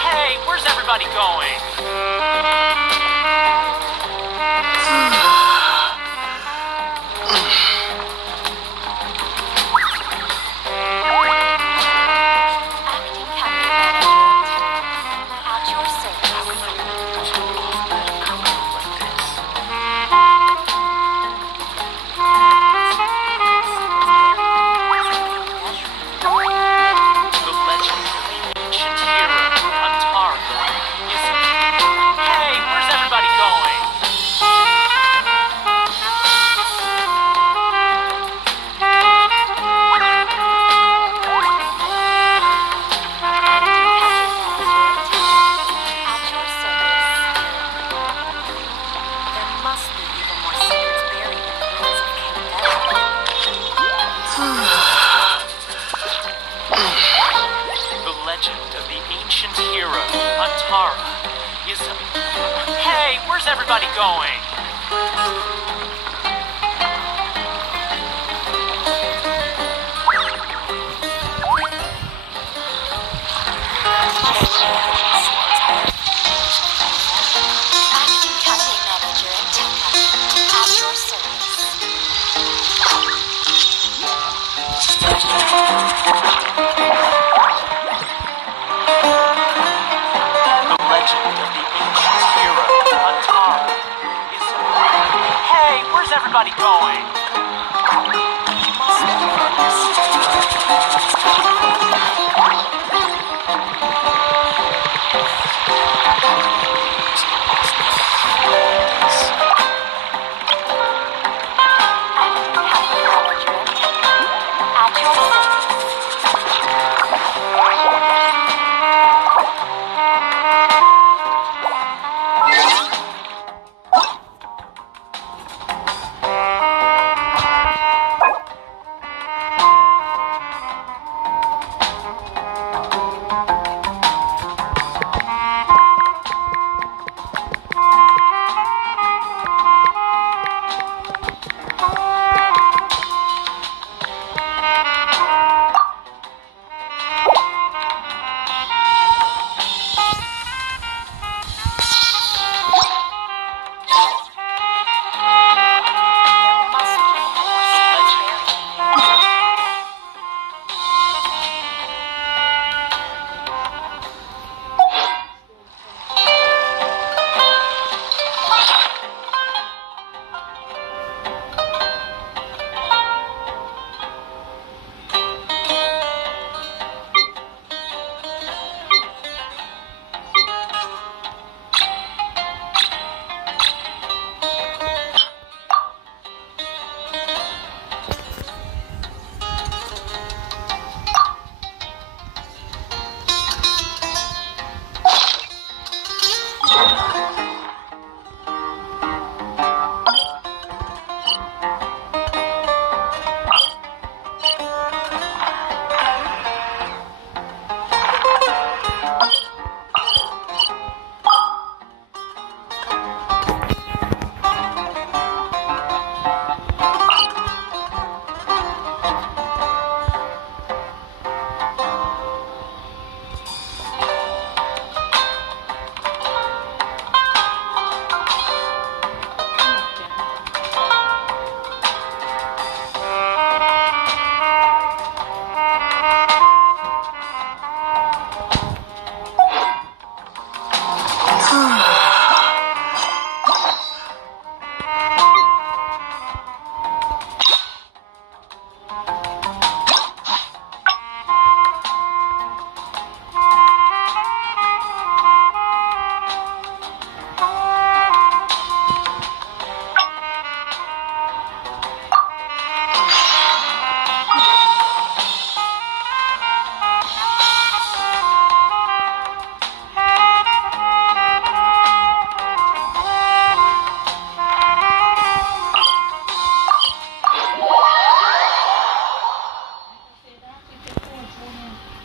Hey, where's everybody going? The legend of the ancient hero, Antara, is... Hey, where's everybody going? The legend of the ancient hero, Antara, is... Hey, where's everybody going? The legend of the ancient hero, Antara, is... Hey, where's everybody going?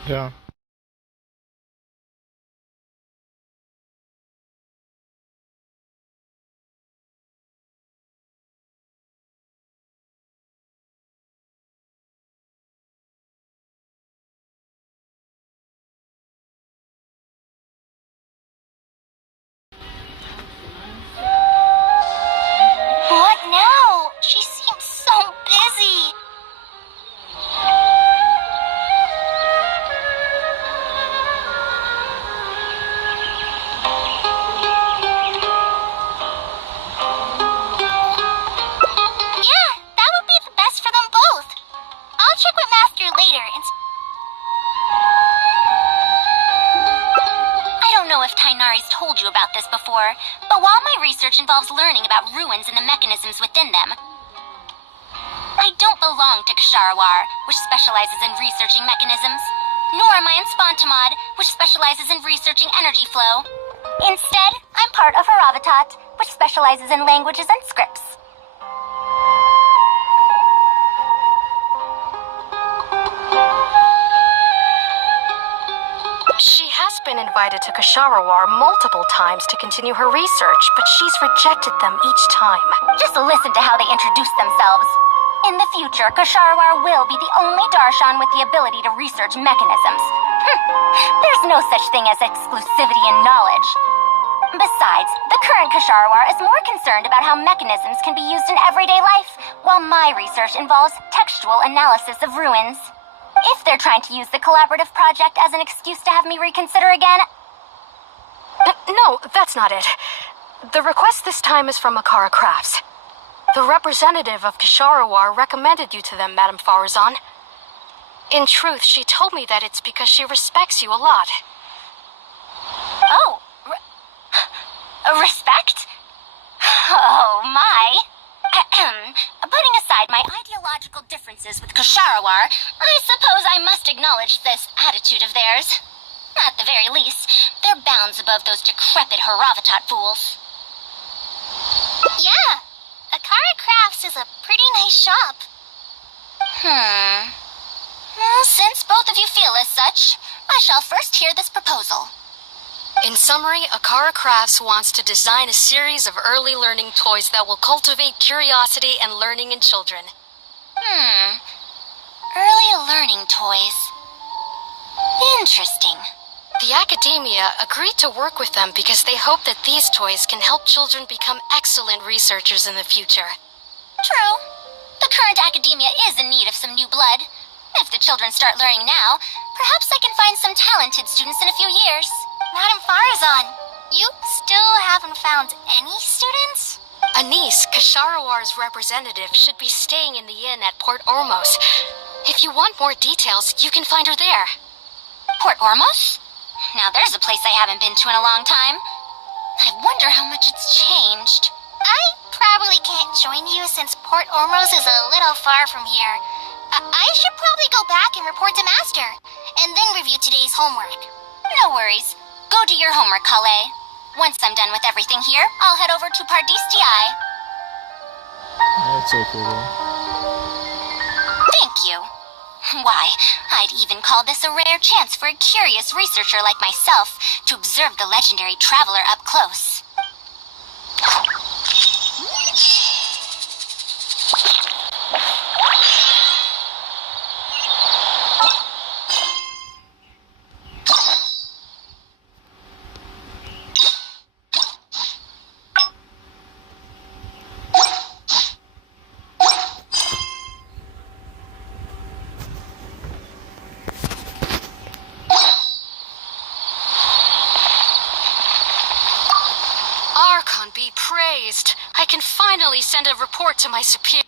Yeah. What now? She seems so busy. Yeah, that would be the best for them both. I'll check with Master later and... I don't know if Tainari's told you about this before, but while my research involves learning about ruins and the mechanisms within them, I don't belong to Kasharawar, which specializes in researching mechanisms, nor am I in Spontamod, which specializes in researching energy flow. Instead, I'm part of Haravatat, which specializes in languages and scripts. She has been invited to Kasharawar multiple times to continue her research, but she's rejected them each time. Just listen to how they introduce themselves. In the future, Kasharawar will be the only Darshan with the ability to research mechanisms. There's no such thing as exclusivity in knowledge. Besides, the current Kasharawar is more concerned about how mechanisms can be used in everyday life, while my research involves textual analysis of ruins. If they're trying to use the collaborative project as an excuse to have me reconsider again... No, that's not it. The request this time is from Akara Crafts. The representative of Kasharawar recommended you to them, Madame Faruzan. In truth, she told me that it's because she respects you a lot. Oh, respect? Oh, my. Putting aside my ideological differences with Kasharawar, I suppose I must acknowledge this attitude of theirs. At the very least, they're bounds above those decrepit Haravatat fools. Yeah, Akara Crafts is a pretty nice shop. Well, since both of you feel as such, I shall first hear this proposal. In summary, Akara Crafts wants to design a series of early learning toys that will cultivate curiosity and learning in children. Early learning toys. Interesting. The academia agreed to work with them because they hope that these toys can help children become excellent researchers in the future. True. The current academia is in need of some new blood. If the children start learning now, perhaps I can find some talented students in a few years. Madame Faruzan, you still haven't found any students? Anise, Kasharawar's representative, should be staying in the inn at Port Ormos. If you want more details, you can find her there. Port Ormos? Now there's a place I haven't been to in a long time. I wonder how much it's changed. I probably can't join you since Port Ormos is a little far from here. I should probably go back and report to Master, and then review today's homework. No worries. Go do your homework, Kale. Once I'm done with everything here, I'll head over to Pardistii. That's okay, though. Thank you. Why, I'd even call this a rare chance for a curious researcher like myself to observe the legendary traveler up close. Be praised. I can finally send a report to my superiors.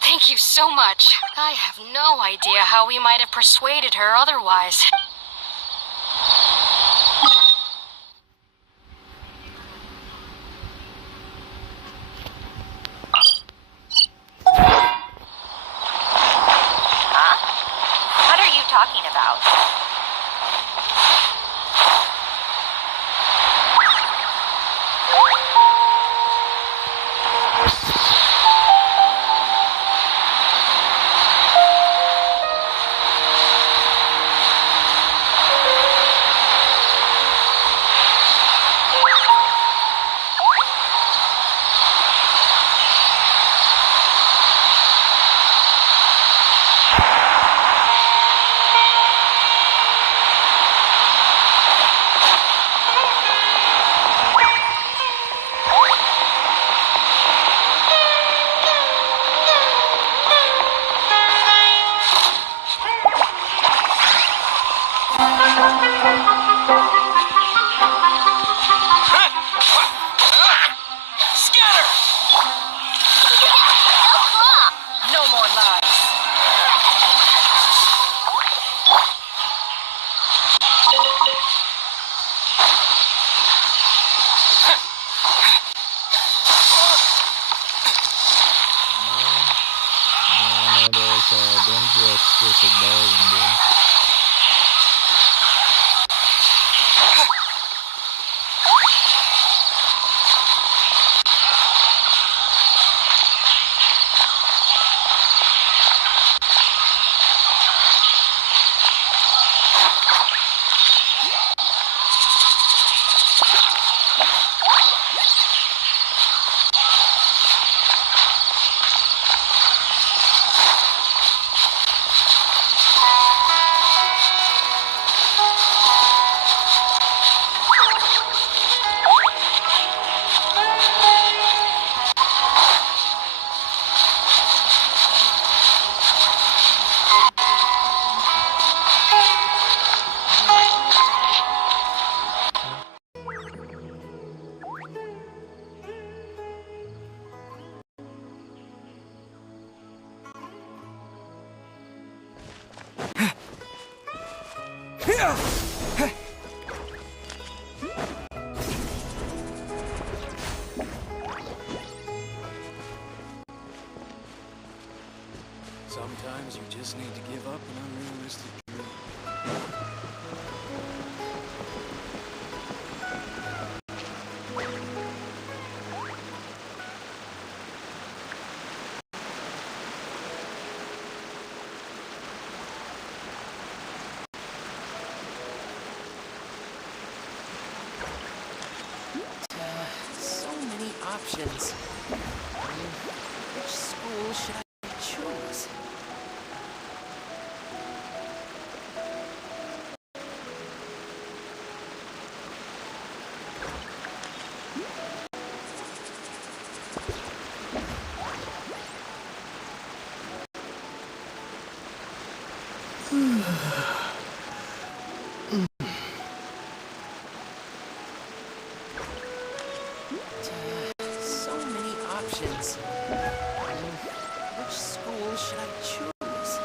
Thank you so much. I have no idea how we might have persuaded her otherwise. Huh? What are you talking about? don't do explosive diving there. Sometimes you just need to give up an unrealistic dream. So many options. Which school should I choose? So many options. Which school should I choose?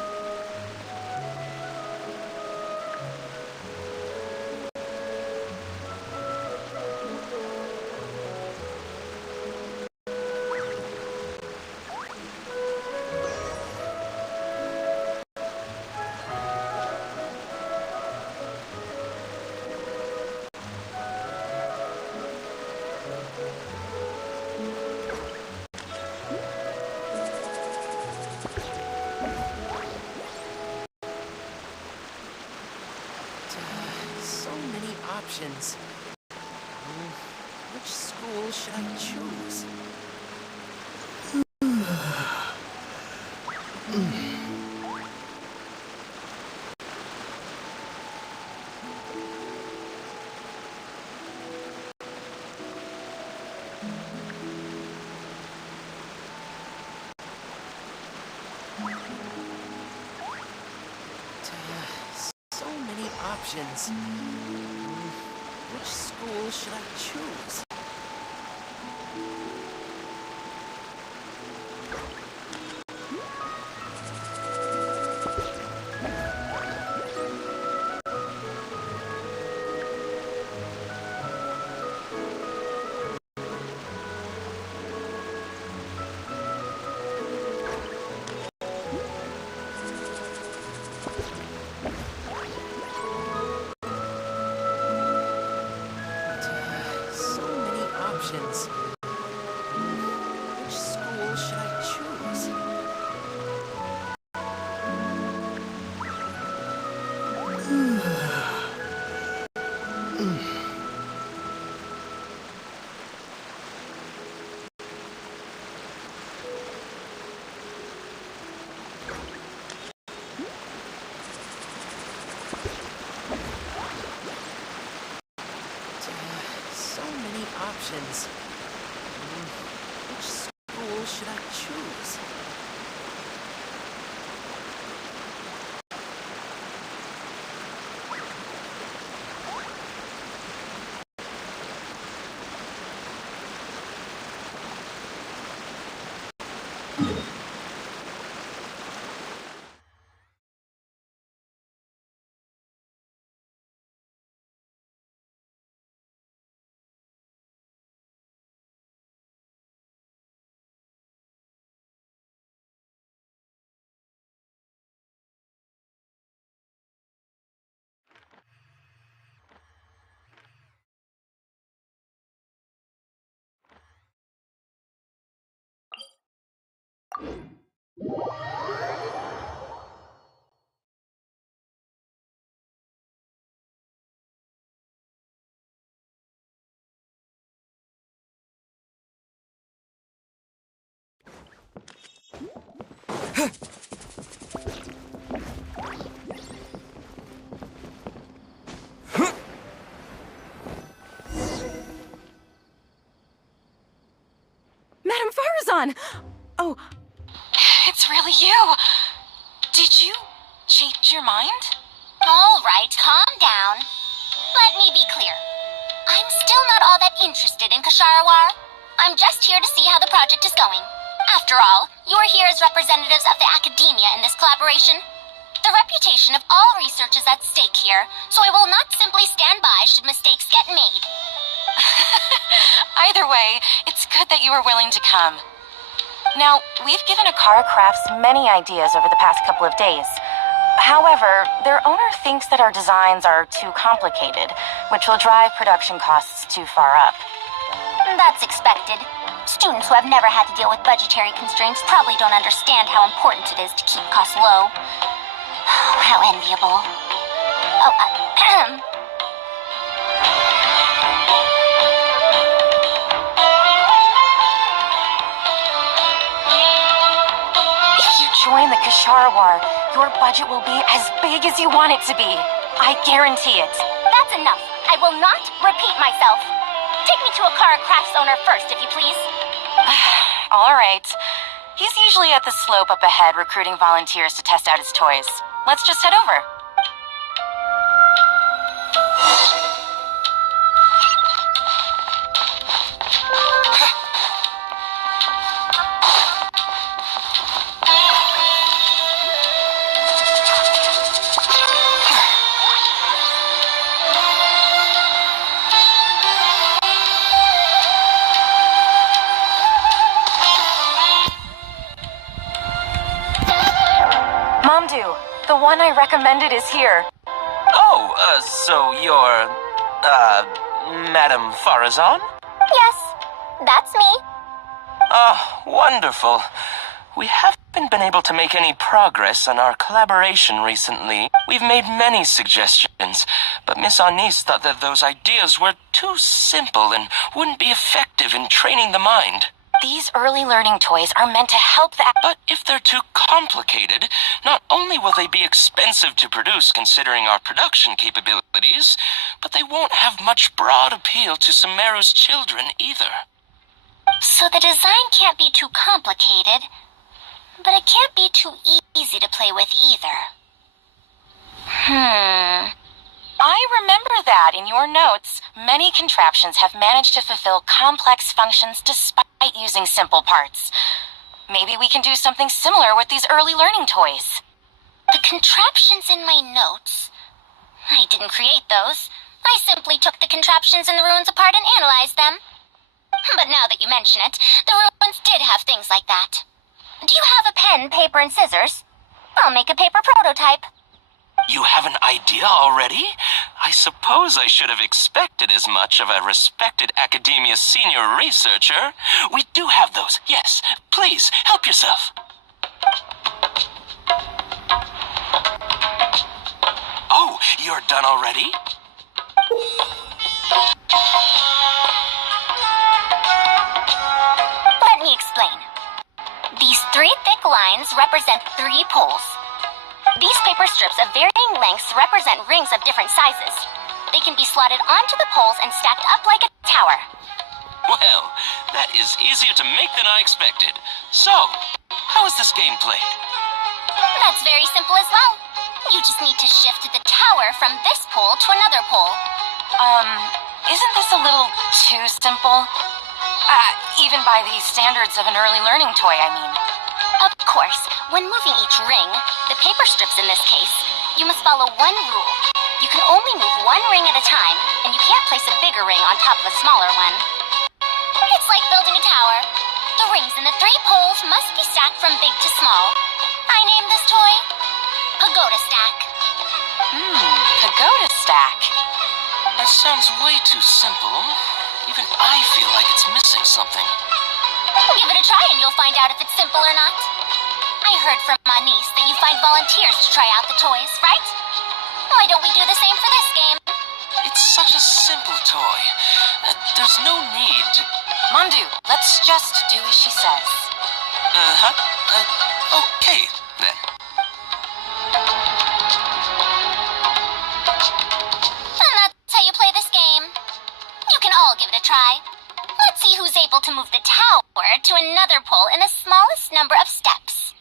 So many options. Which school should I choose? So many options. Which school should I choose? So Madam Faruzan! Oh, It's really you. Did you change your mind? All right, calm down. Let me be clear. I'm still not all that interested in Kasharawar. I'm just here to see how the project is going. After all, you are here as representatives of the academia in this collaboration. The reputation of all research is at stake here, so I will not simply stand by should mistakes get made. either way, it's good that you were willing to come. Now, we've given Akara Crafts many ideas over the past couple of days. However, their owner thinks that our designs are too complicated, which will drive production costs too far up. That's expected. Students who have never had to deal with budgetary constraints probably don't understand how important it is to keep costs low. How enviable. If you join the Kasharawar, your budget will be as big as you want it to be. I guarantee it. That's enough. I will not repeat myself. Take me to Akara Crafts owner first, if you please. All right. He's usually at the slope up ahead recruiting volunteers to test out his toys. Let's just head over. Mamdu, the one I recommended is here. Oh, so you're, Madam Faruzan? Yes, that's me. Ah, wonderful. We haven't been able to make any progress on our collaboration recently. We've made many suggestions, but Miss Anis thought that those ideas were too simple and wouldn't be effective in training the mind. These early learning toys are meant to help the... But if they're too complicated, not only will they be expensive to produce considering our production capabilities, but they won't have much broad appeal to Sumeru's children either. So the design can't be too complicated, but it can't be too easy to play with either. I remember that in your notes, many contraptions have managed to fulfill complex functions despite using simple parts. Maybe we can do something similar with these early learning toys. The contraptions in my notes? I didn't create those. I simply took the contraptions in the ruins apart and analyzed them. But now that you mention it, the ruins did have things like that. Do you have a pen, paper, and scissors? I'll make a paper prototype. You have an idea already? I suppose I should have expected as much of a respected academia senior researcher. We do have those, yes. Please, help yourself. Oh, you're done already? Let me explain. These 3 thick lines represent 3 poles. These paper strips of varying lengths represent rings of different sizes. They can be slotted onto the poles and stacked up like a tower. Well, that is easier to make than I expected. So, how is this game played? That's very simple as well. You just need to shift the tower from this pole to another pole. Isn't this a little too simple? Even by the standards of an early learning toy, I mean. Of course, when moving each ring, the paper strips in this case, you must follow one rule. You can only move one ring at a time, and you can't place a bigger ring on top of a smaller one. It's like building a tower. The rings in the 3 poles must be stacked from big to small. I named this toy Pagoda Stack. Pagoda stack. That sounds way too simple. Even I feel like it's missing something. Give it a try and you'll find out if it's simple or not. I heard from Anise that you find volunteers to try out the toys, right? Why don't we do the same for this game? It's such a simple toy. There's no need to... Mandu, let's just do as she says. Okay, then. And that's how you play this game. You can all give it a try. Let's see who's able to move the tower to another pole in the smallest number of steps.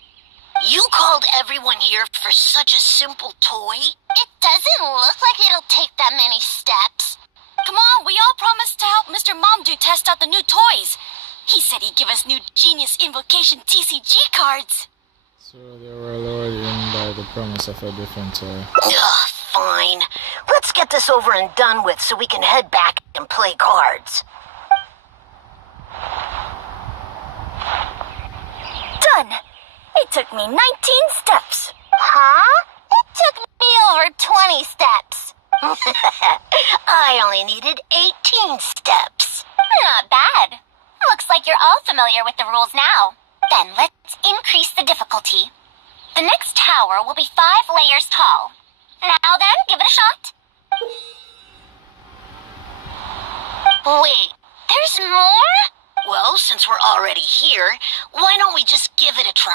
You called everyone here for such a simple toy? It doesn't look like it'll take that many steps. Come on, we all promised to help Mr. Mamdu test out the new toys. He said he'd give us new Genius Invocation TCG cards. So they were lured in by the promise of a different toy. Ugh, fine. Let's get this over and done with so we can head back and play cards. Done! It took me 19 steps. Huh? It took me over 20 steps. I only needed 18 steps. Not bad. Looks like you're all familiar with the rules now. Then let's increase the difficulty. The next tower will be 5 layers tall. Now then, give it a shot. Wait, there's more? Well, since we're already here, why don't we just give it a try?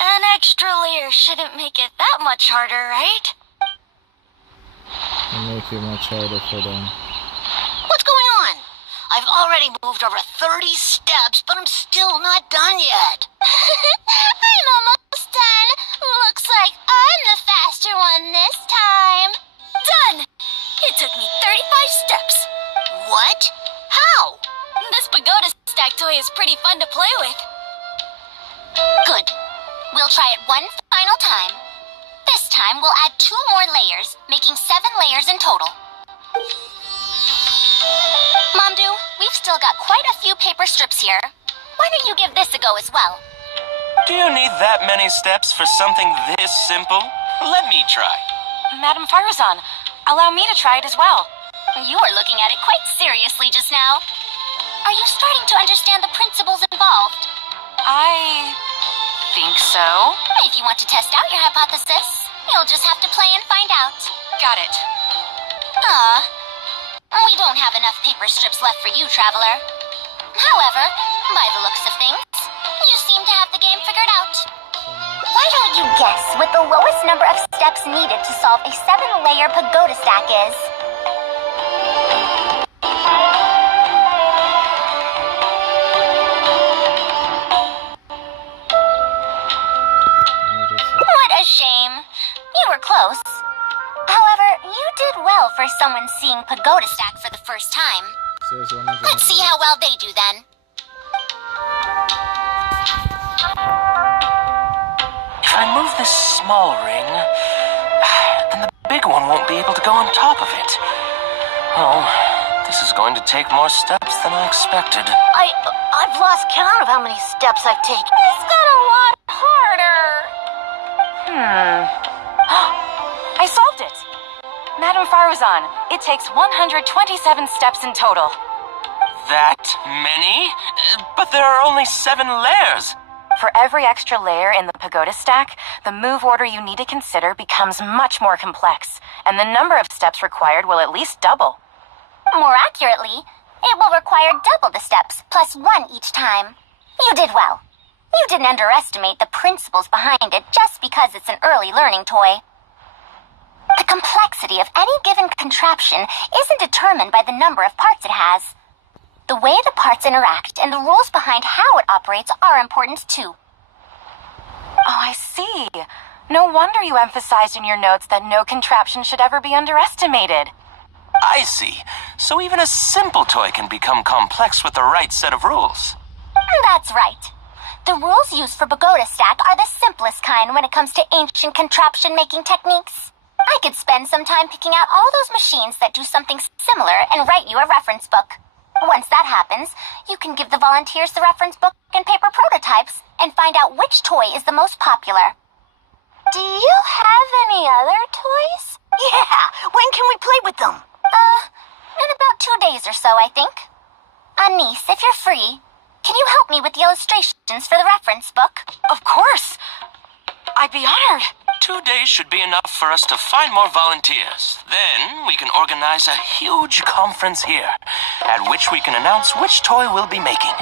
An extra layer shouldn't make it that much harder, right? And make it much harder for them. What's going on? I've already moved over 30 steps, but I'm still not done yet. I'm almost done. Looks like I'm the faster one this time. Done! It took me 35 steps. What? How? This pagoda stack toy is pretty fun to play with. Good. We'll try it one final time. This time we'll add 2 more layers, making 7 layers in total. Mamdu, we've still got quite a few paper strips here. Why don't you give this a go as well? Do you need that many steps for something this simple? Let me try. Madam Faruzan, allow me to try it as well. You were looking at it quite seriously just now. Are you starting to understand the principles involved? I think so. If you want to test out your hypothesis, you'll just have to play and find out. Got it. We don't have enough paper strips left for you, Traveler. However, by the looks of things, you seem to have the game figured out. Why don't you guess what the lowest number of steps needed to solve a 7-layer pagoda stack is? What a shame. You were close. However, you did well for someone seeing pagoda stack for the first time. Let's see how well they do then. If I move this small ring, then the big one won't be able to go on top of it. Oh, this is going to take more steps than I expected. I've lost count of how many steps I've taken. This got a lot harder. I solved it! Madam Faruzan, it takes 127 steps in total. That many? But there are only 7 layers. For every extra layer in the pagoda stack, the move order you need to consider becomes much more complex, and the number of steps required will at least double. More accurately, it will require double the steps, plus 1 each time. You did well. You didn't underestimate the principles behind it just because it's an early learning toy. The complexity of any given contraption isn't determined by the number of parts it has. The way the parts interact and the rules behind how it operates are important too. Oh, I see. No wonder you emphasized in your notes that no contraption should ever be underestimated. I see. So even a simple toy can become complex with the right set of rules. That's right. The rules used for pagoda stack are the simplest kind when it comes to ancient contraption making techniques. I could spend some time picking out all those machines that do something similar and write you a reference book. Once that happens, you can give the volunteers the reference book and paper prototypes and find out which toy is the most popular. Do you have any other toys? Yeah, when can we play with them? In about 2 days or so, I think. Anise, if you're free, Can you help me with the illustrations for the reference book? Of course. I'd be honored. 2 days should be enough for us to find more volunteers. Then we can organize a huge conference here, at which we can announce which toy we'll be making.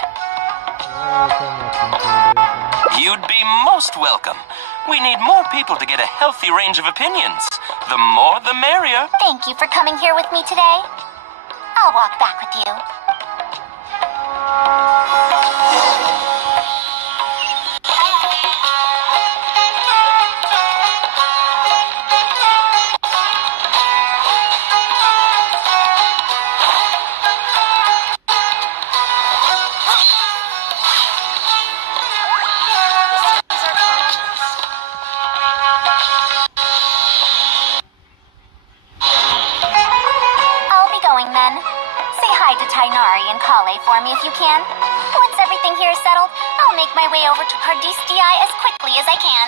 You'd be most welcome. We need more people to get a healthy range of opinions. The more, the merrier. Thank you for coming here with me today. I'll walk back with you. For me if you can. Once everything here is settled, I'll make my way over to Pardistii as quickly as I can.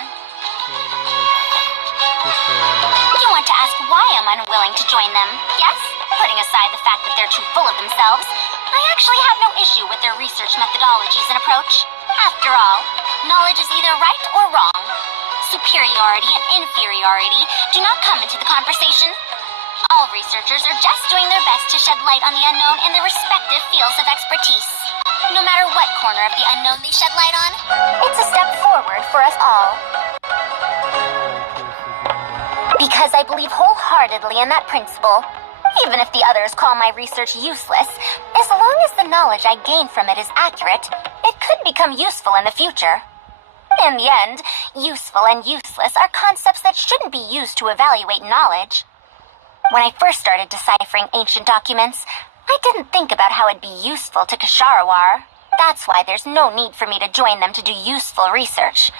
You want to ask why I'm unwilling to join them, yes? Putting aside the fact that they're too full of themselves, I actually have no issue with their research methodologies and approach. After all, knowledge is either right or wrong. Superiority and inferiority do not come into the conversation. All researchers are just doing their best to shed light on the unknown in their respective fields of expertise. No matter what corner of the unknown they shed light on, it's a step forward for us all. Because I believe wholeheartedly in that principle. Even if the others call my research useless, as long as the knowledge I gain from it is accurate, it could become useful in the future. In the end, useful and useless are concepts that shouldn't be used to evaluate knowledge. When I first started deciphering ancient documents, I didn't think about how it'd be useful to Kasharawar. That's why there's no need for me to join them to do useful research.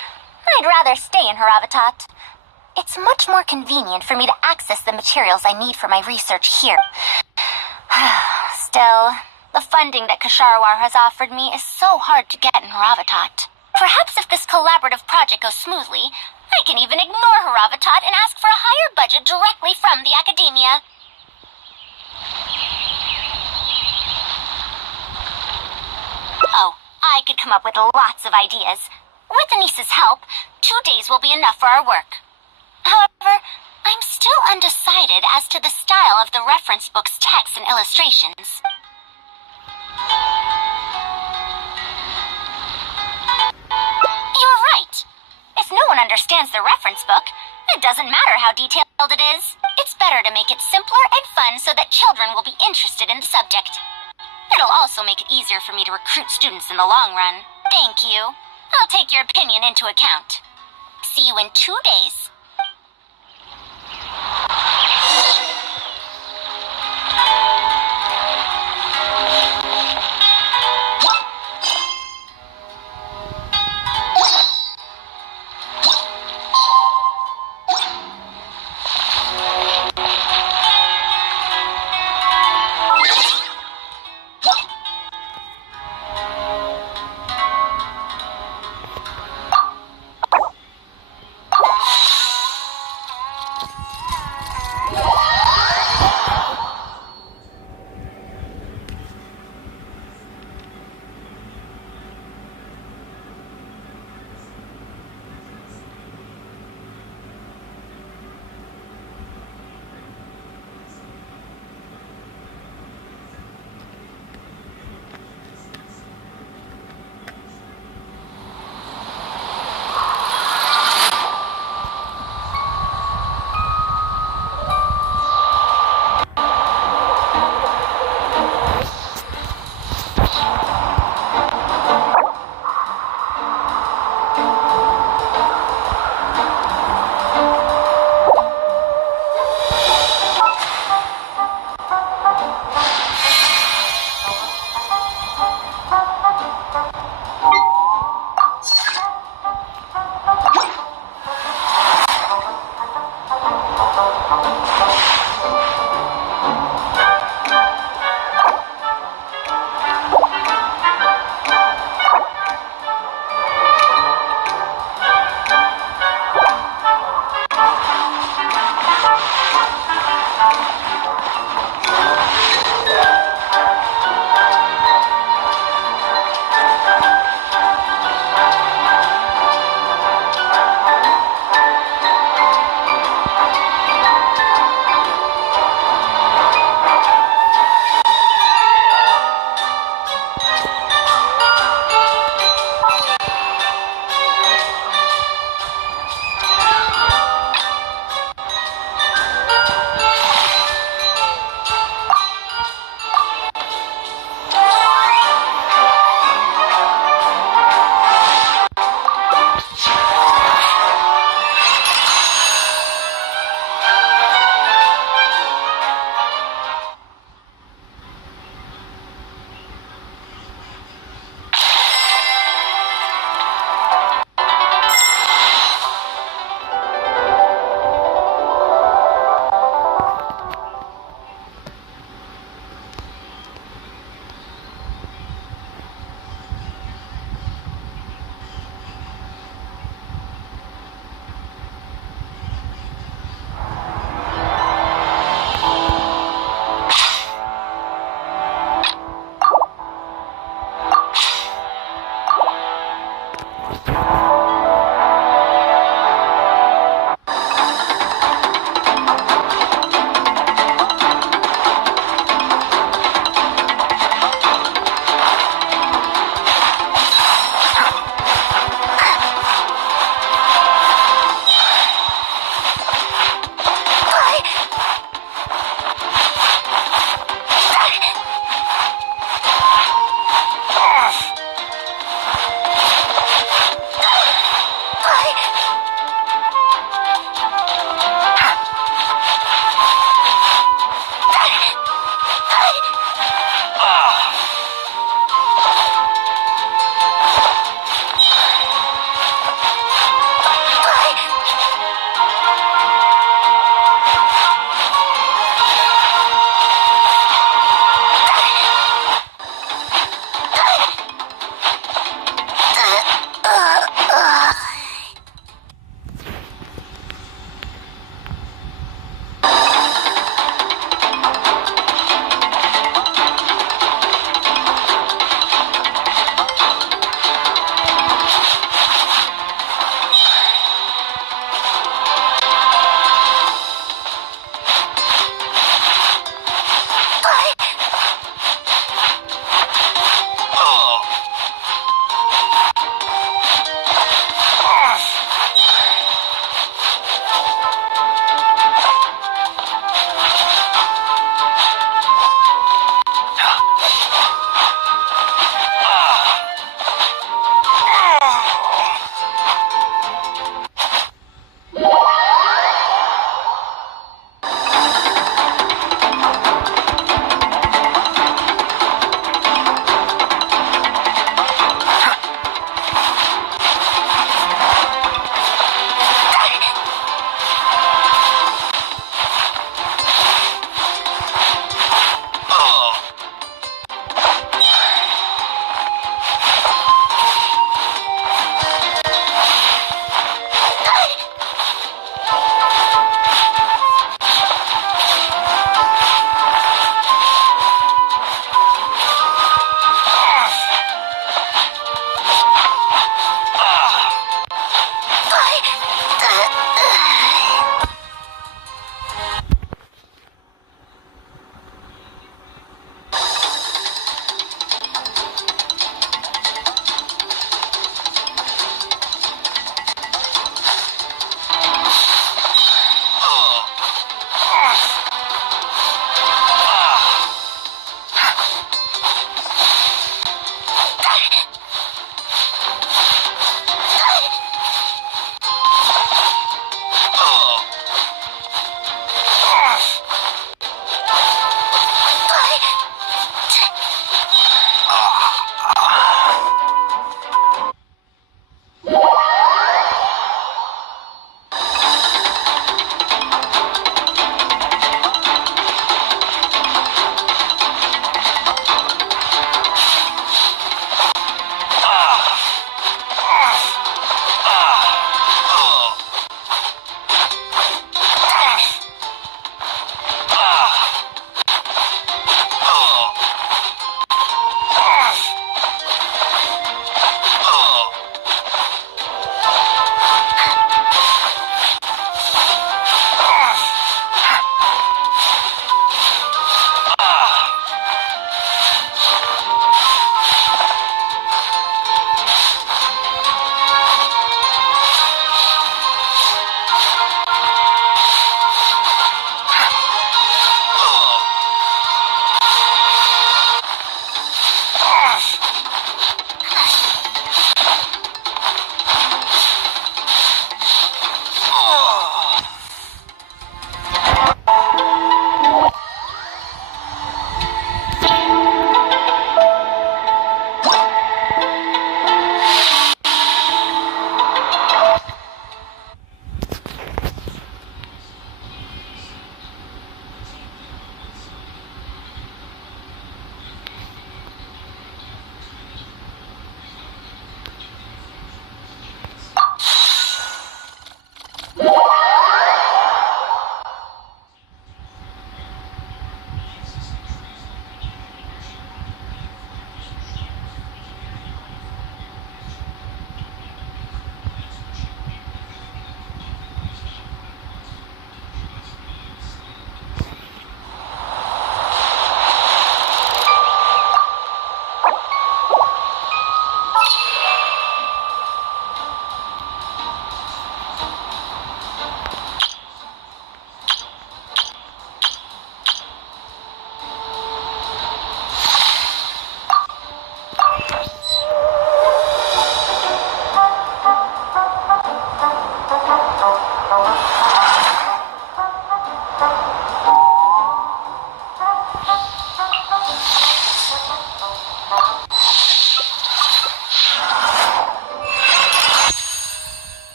I'd rather stay in Haravatat. It's much more convenient for me to access the materials I need for my research here. Still, the funding that Kasharawar has offered me is so hard to get in Haravatat. Perhaps if this collaborative project goes smoothly, I can even ignore Haravatat and ask for a higher budget directly from the academia. Oh, I could come up with lots of ideas. With Anissa's help, 2 days will be enough for our work. However, I'm still undecided as to the style of the reference book's text and illustrations. You're right. If no one understands the reference book, it doesn't matter how detailed it is. It's better to make it simpler and fun so that children will be interested in the subject. It'll also make it easier for me to recruit students in the long run. Thank you. I'll take your opinion into account. See you in 2 days.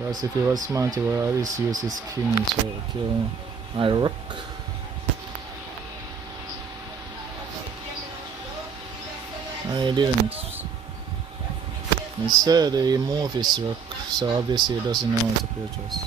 Because if he was smart, he would at least use his king to kill my rook. And he didn't. Instead, he moved his rook, so obviously he doesn't know how to play chess.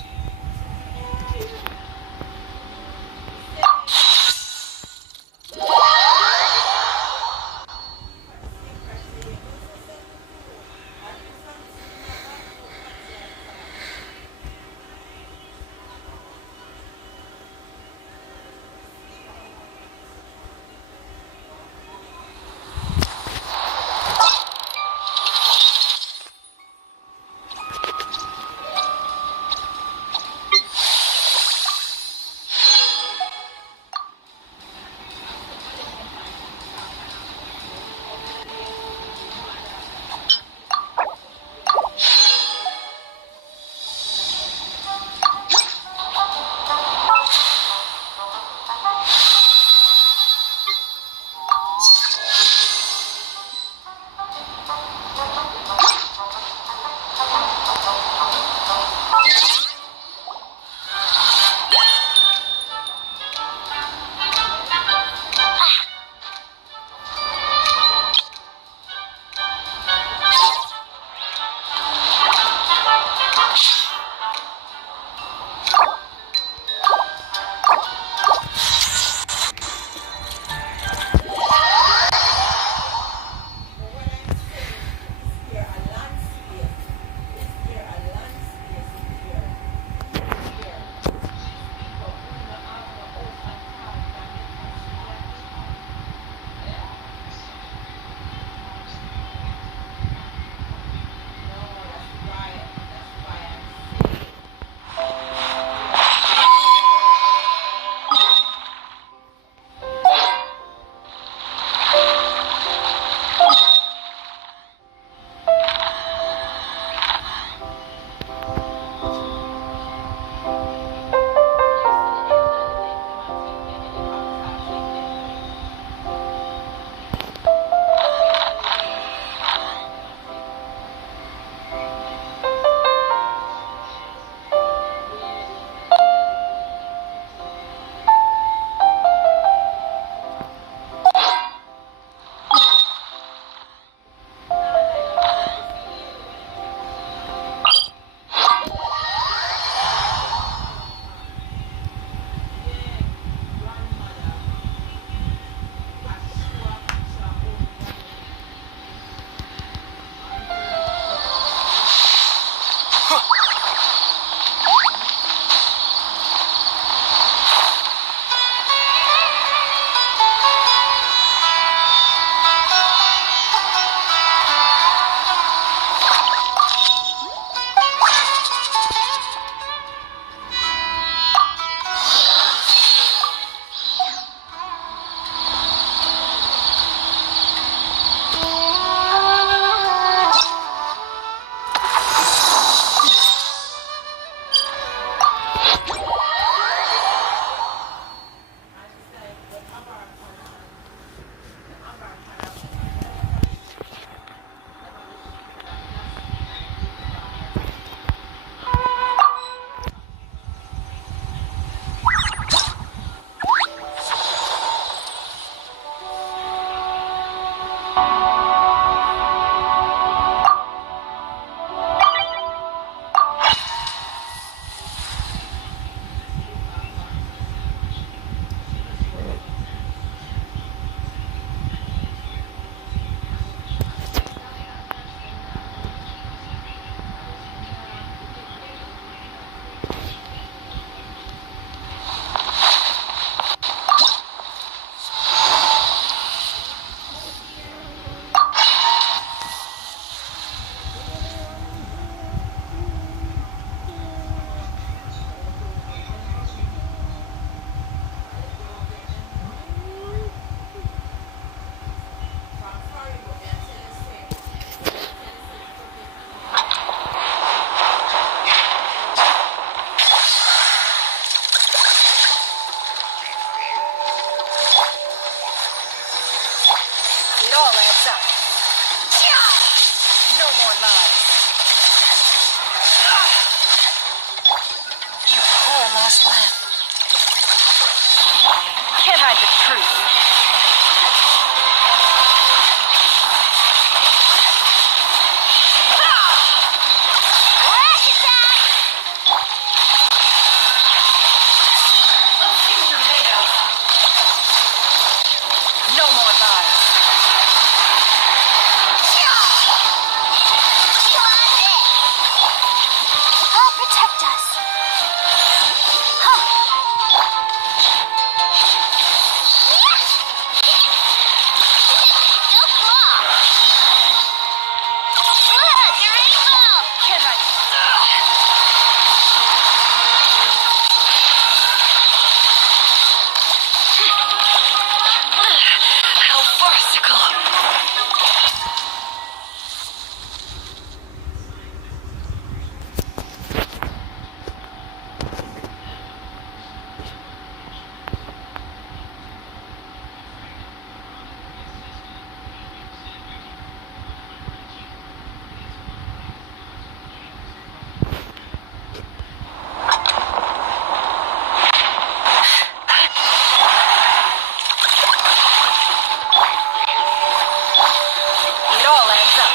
adds up.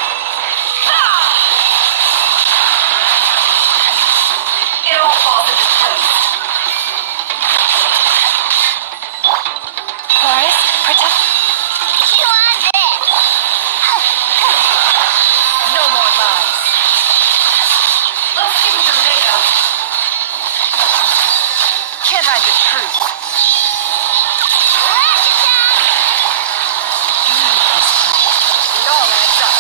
It all falls into place. Boris, protect. You on this? No more lies. Let's see what you're made of. Can't hide the truth. It all adds up.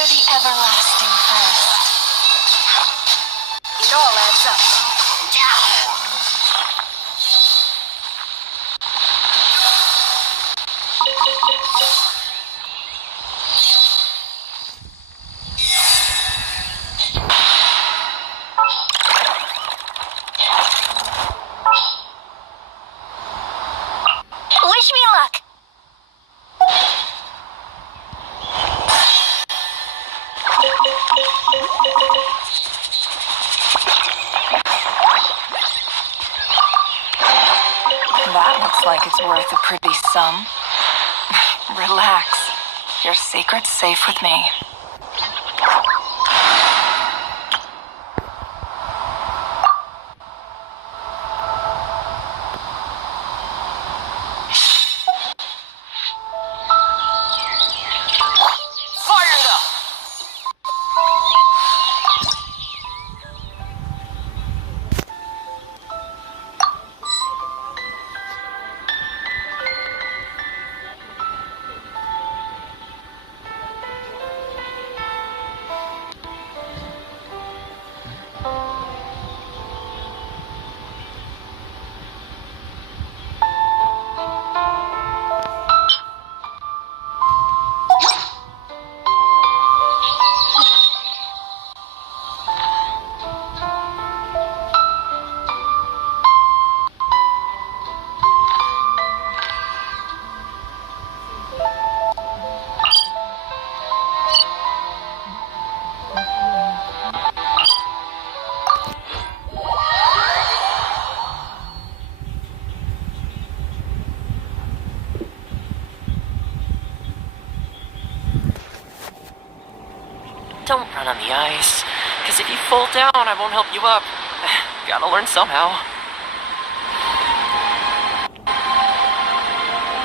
for the everlasting first. It all adds up. Wish me luck. That looks like it's worth a pretty sum. Relax. Your secret's safe with me. Fire it up! Don't run on the ice, because if you fall down, I won't help you up. Gotta learn somehow.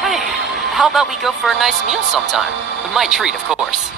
Hey, how about we go for a nice meal sometime? My treat, of course.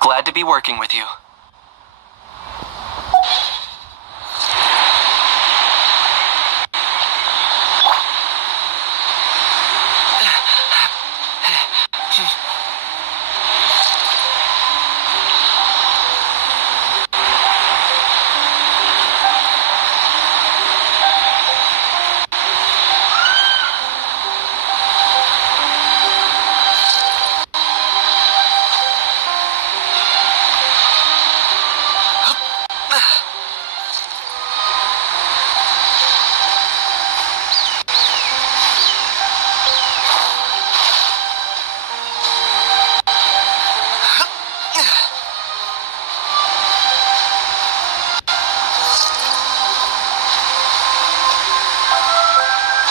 Glad to be working with you.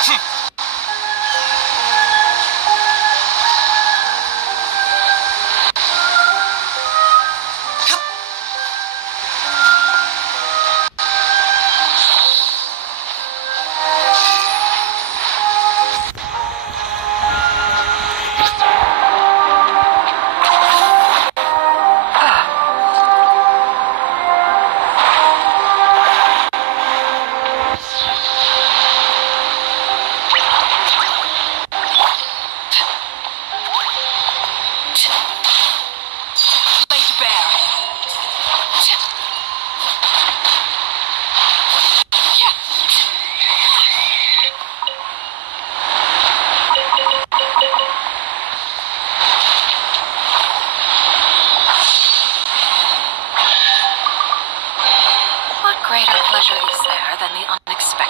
What greater pleasure is there than the unexpected?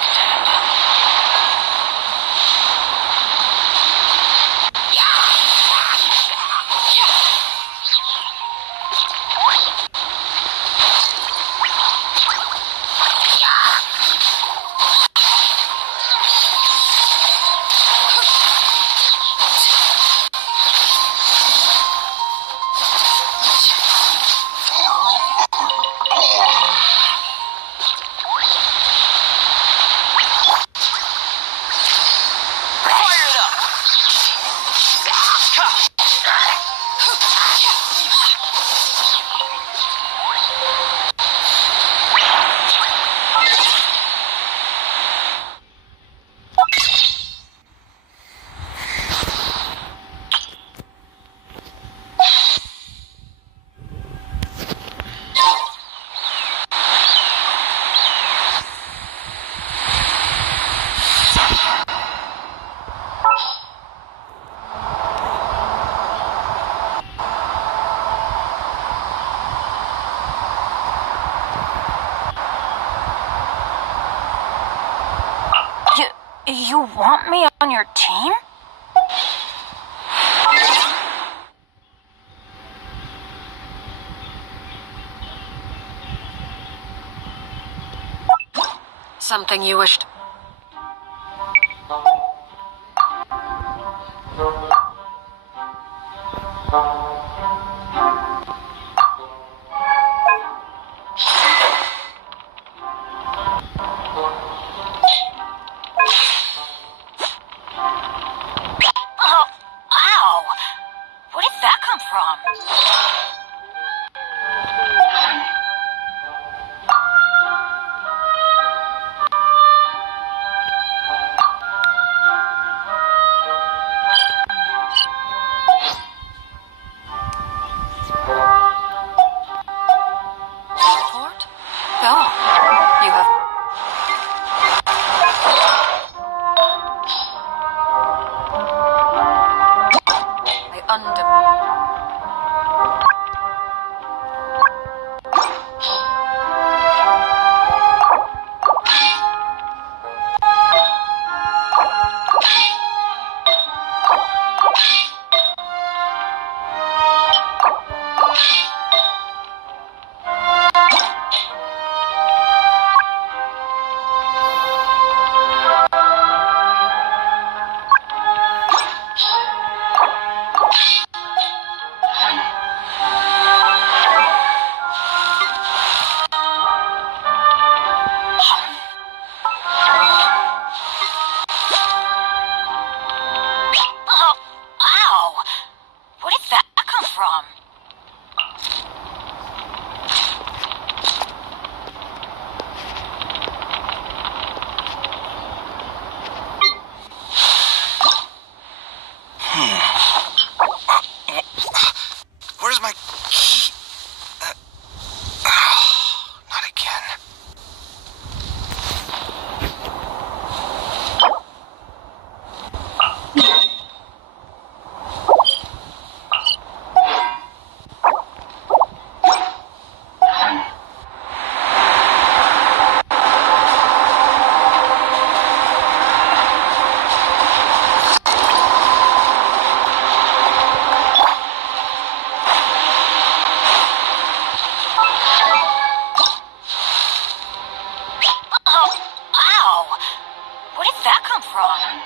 You want me on your team? Something you wished. Oh, ow! Where did that come from? Support? Go. You have. I from.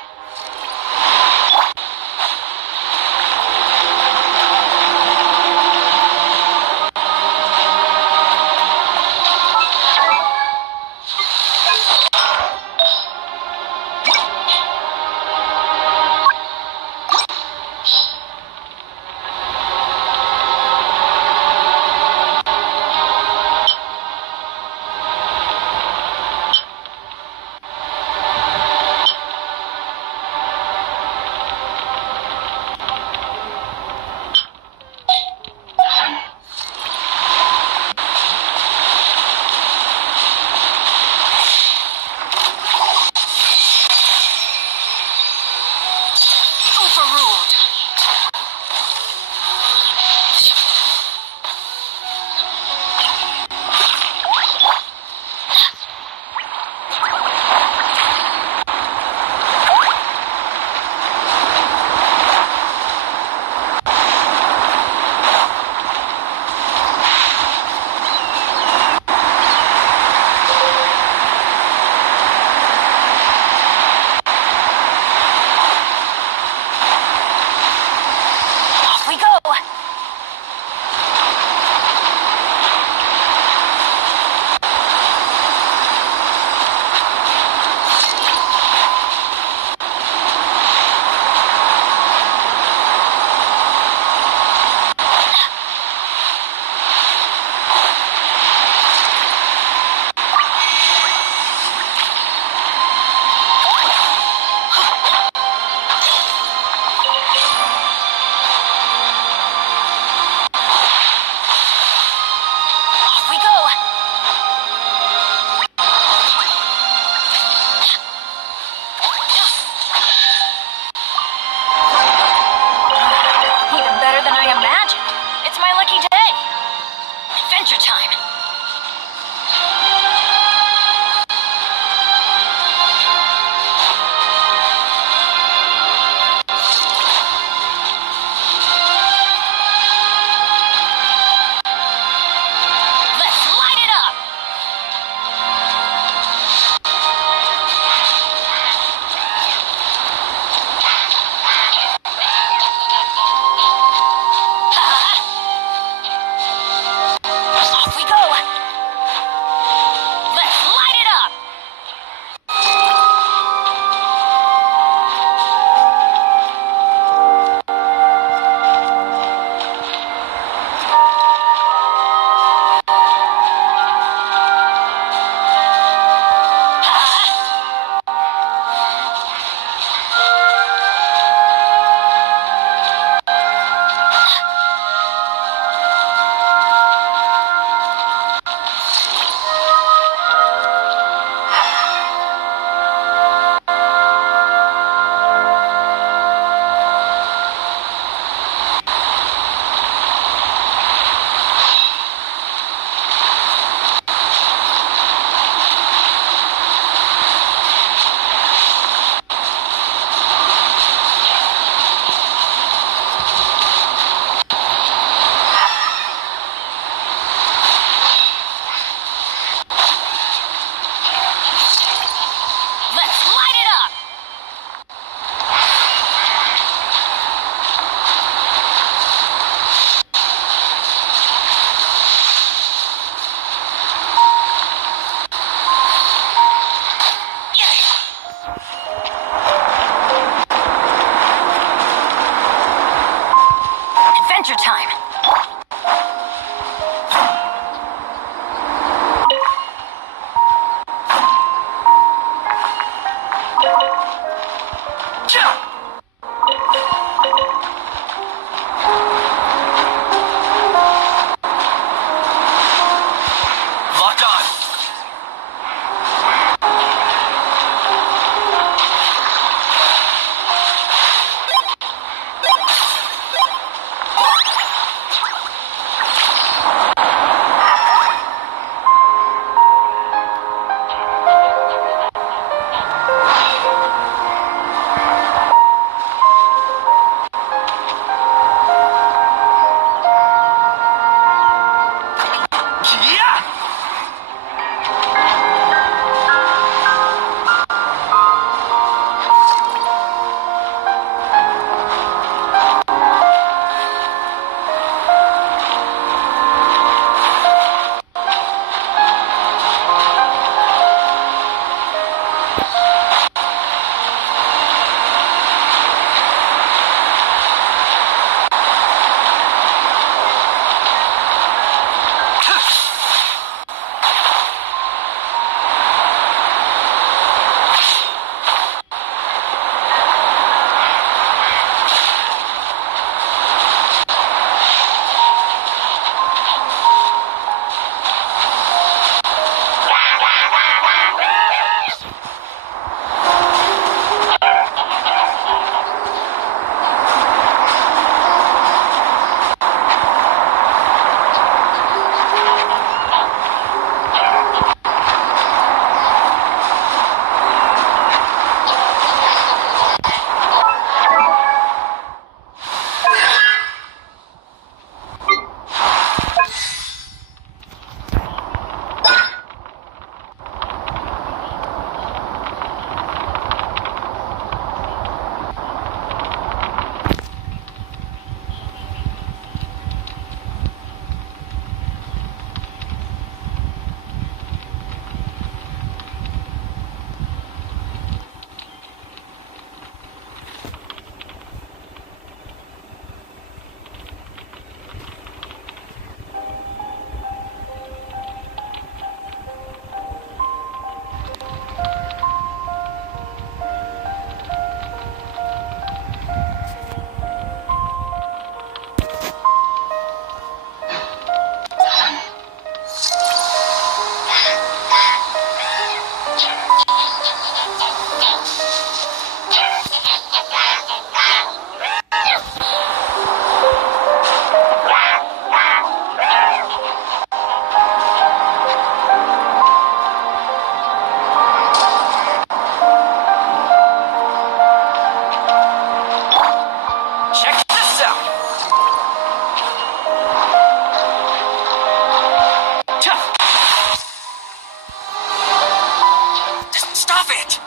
it!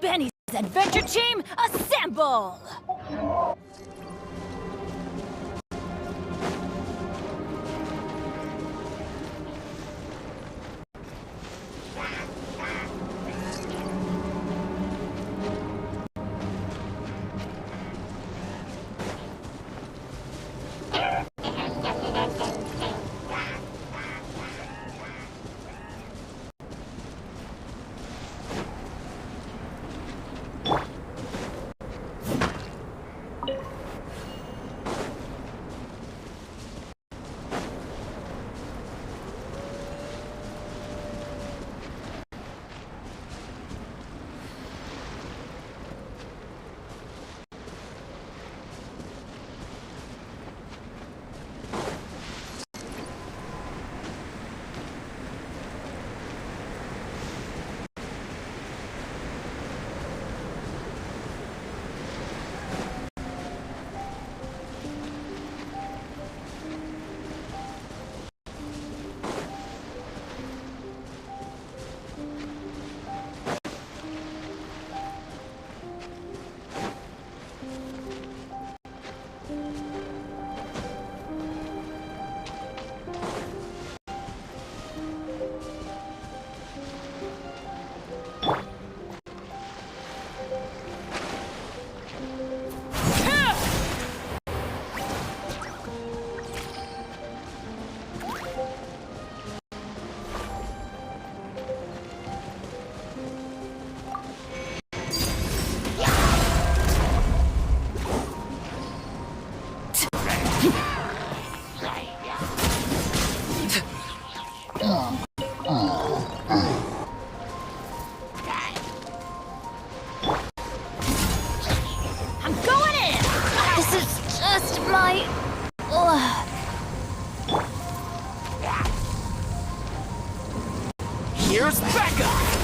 Benny's adventure team, assemble! Here's Becca!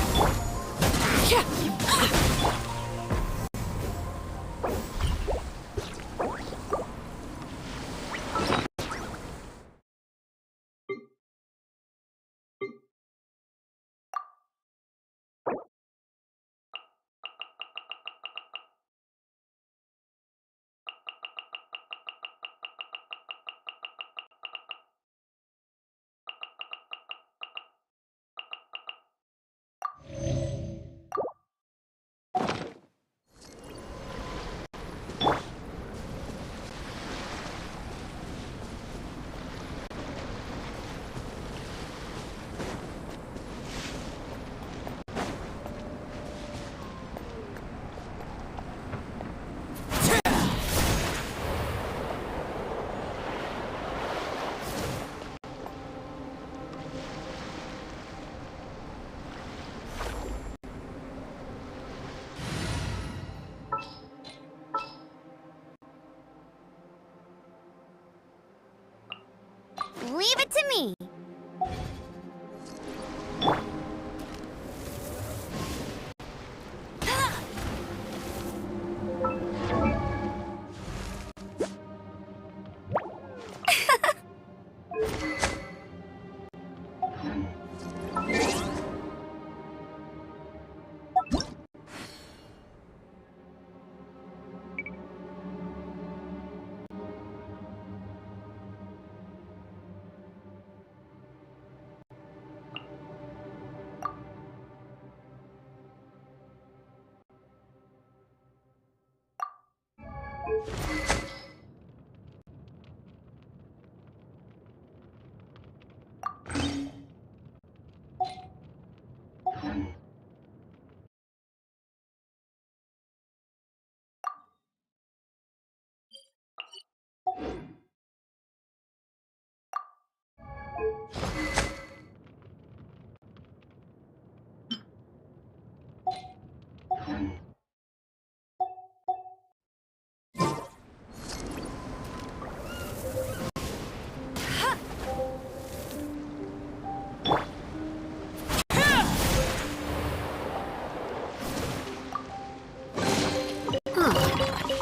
Leave it to me!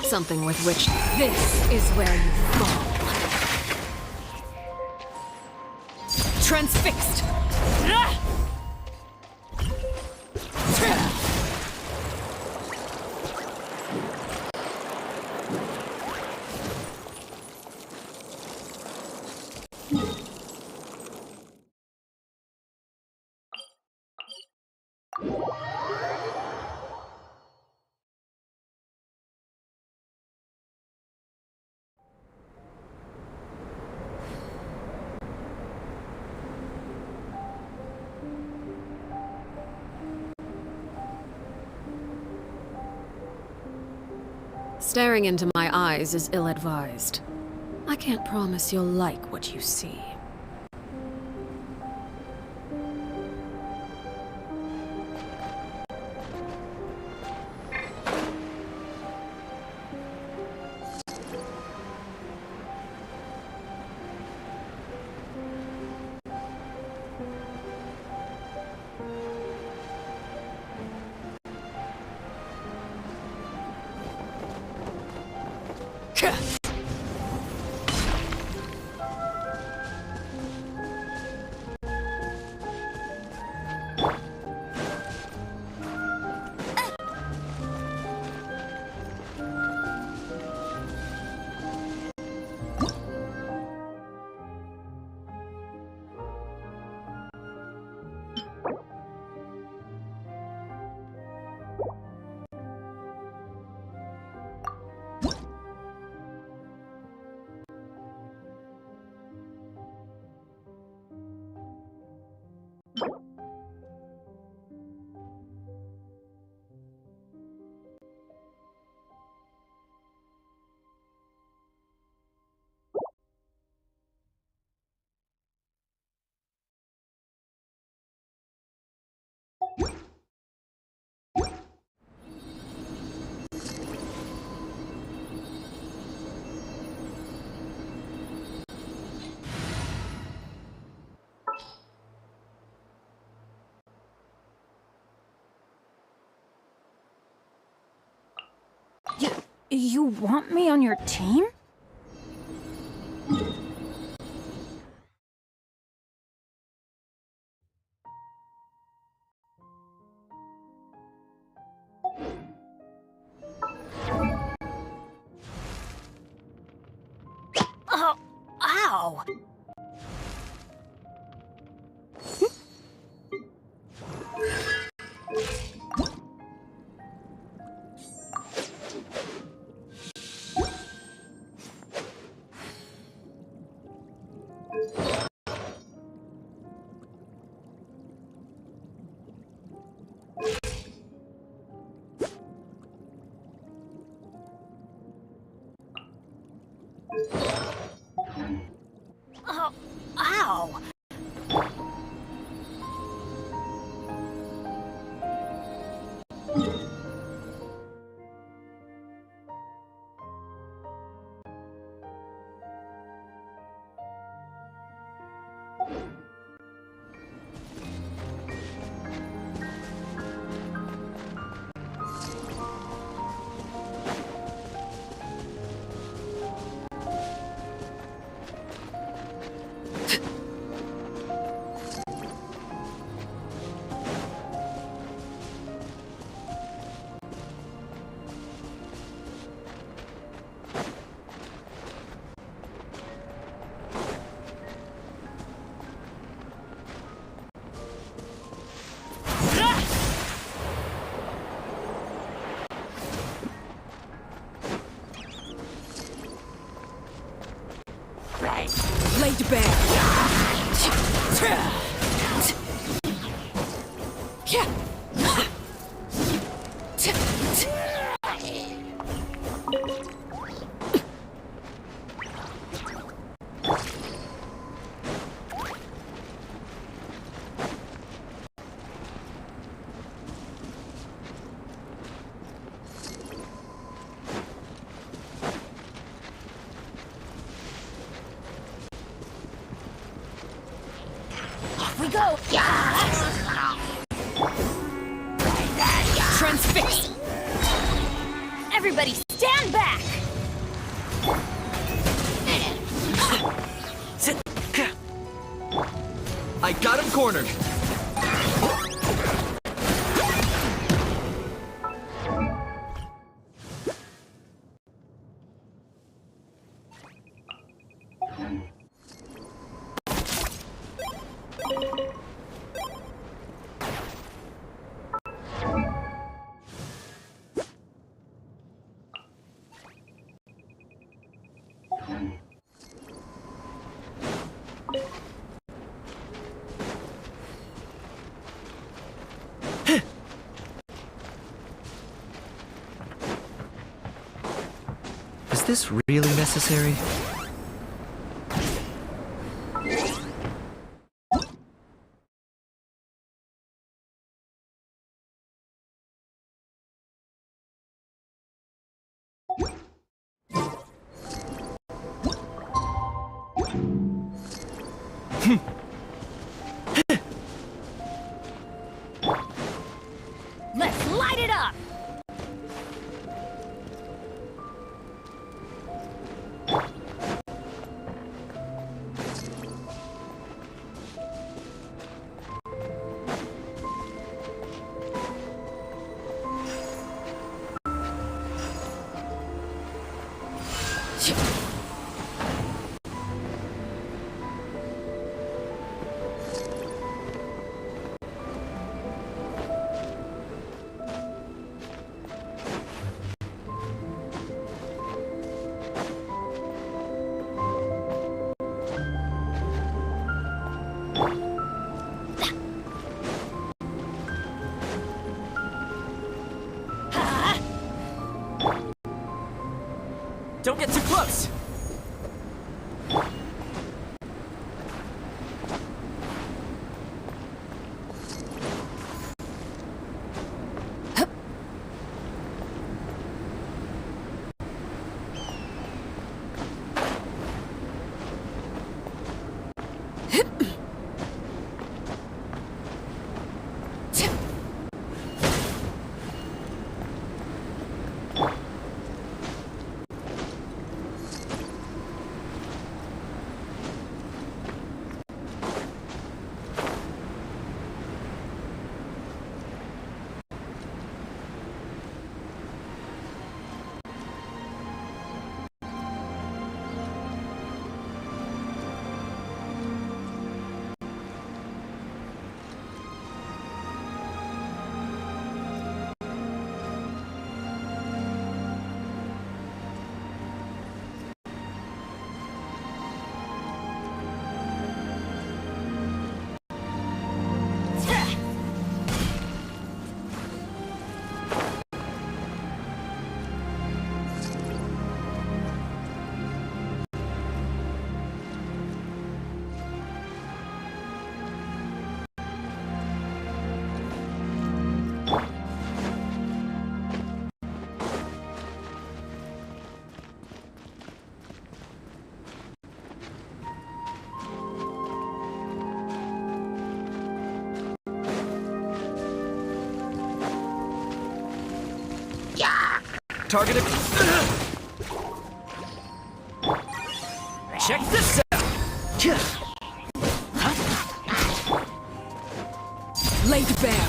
Something with which this is where you fall. Transfixed! Staring into my eyes is ill-advised. I can't promise you'll like what you see. You want me on your team? Oh, ow! Oh, ow! Laid bare. We go! Transfix! Everybody stand back! I got him cornered! Is this really necessary? Let's light it up! Don't get too close! target. Check this out. Laid bare.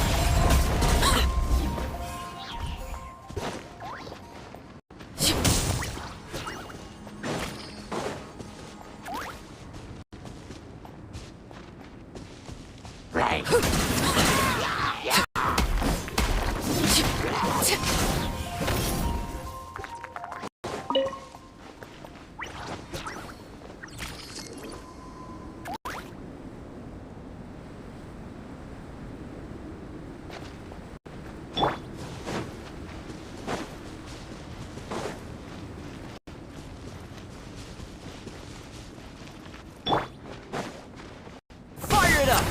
Fire it up.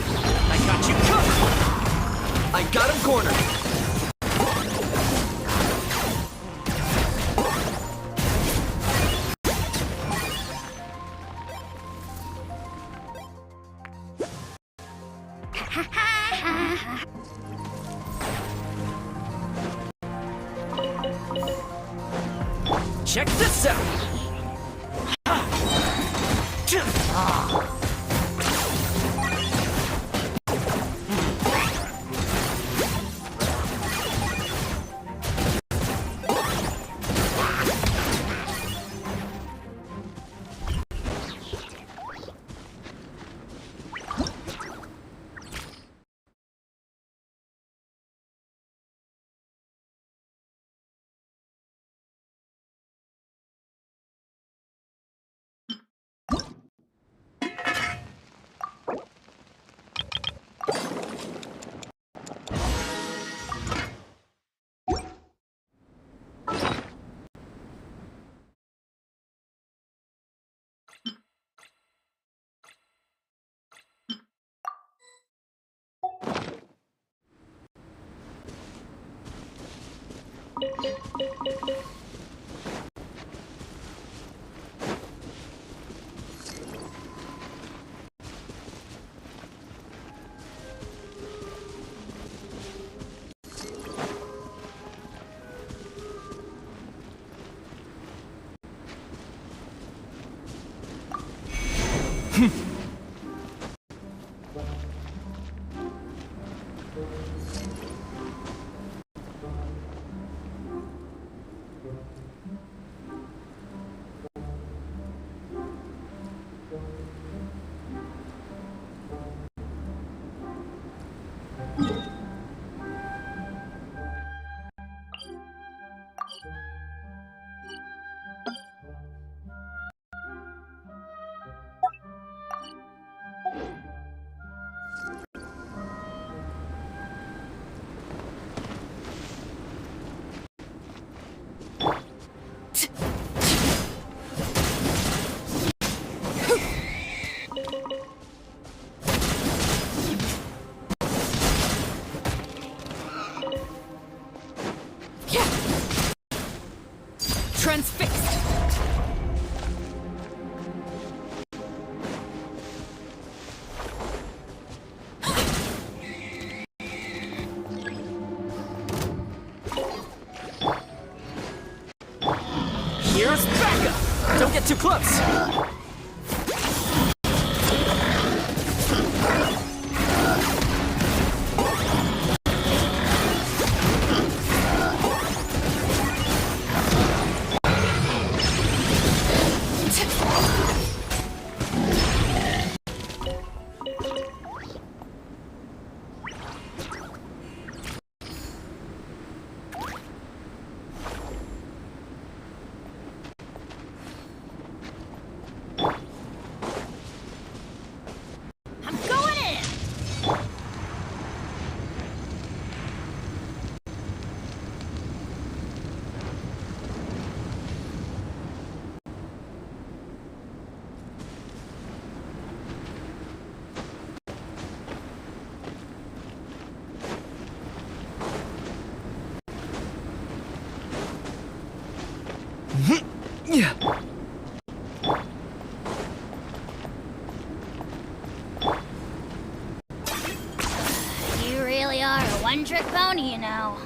I got you covered. I got him cornered. Check this out. Transfixed. Here's backup. Don't get too close. Yeah. You really are a one-trick pony, you know.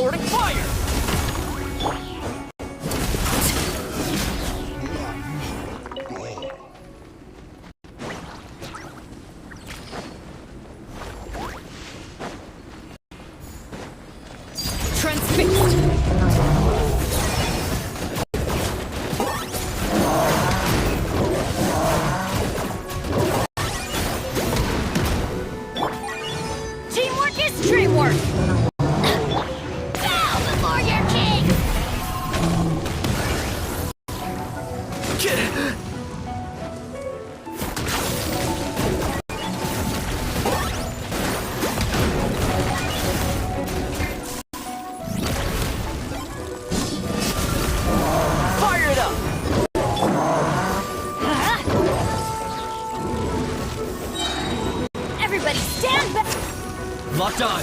Reporting fire! Transfixed! Teamwork is dreamwork! Bow before your king! Fire it up! Everybody stand back! Locked on!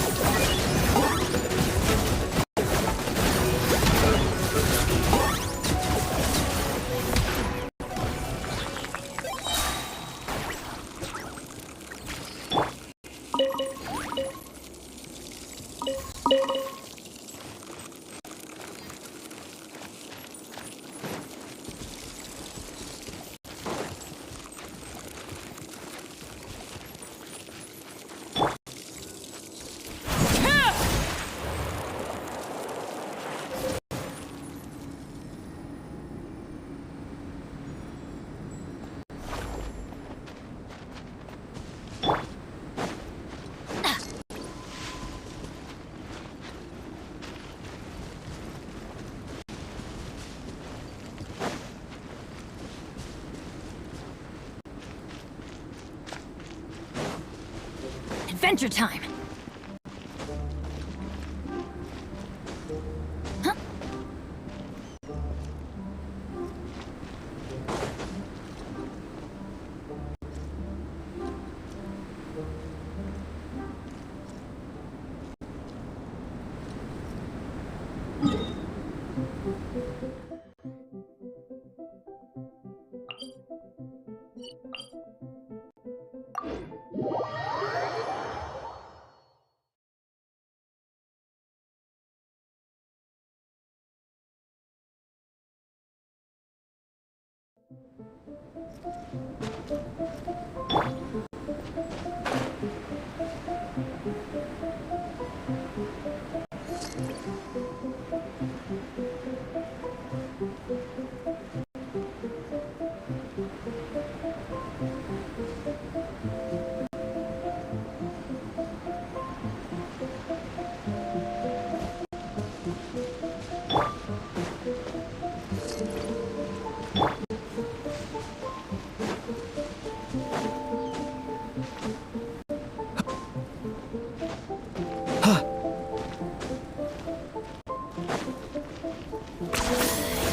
Adventure time!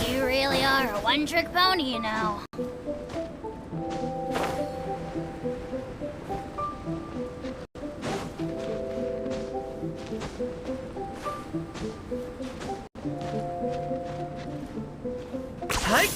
You really are a one-trick pony, you know. Hi!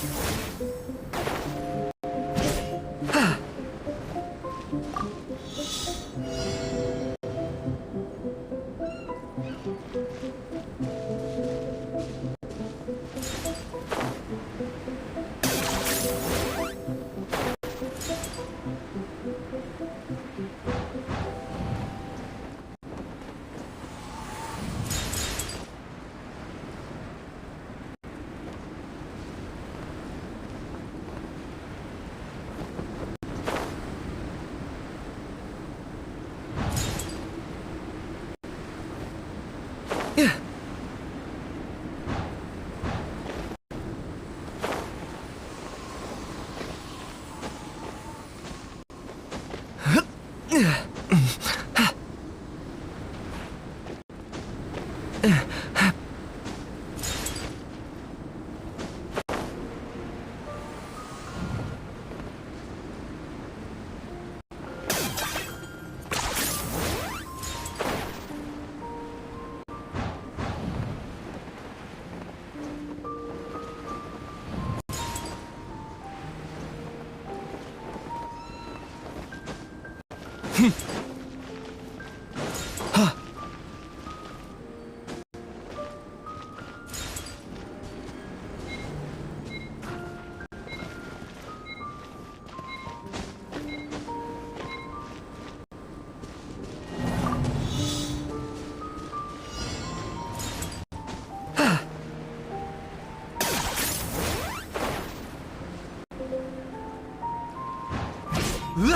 You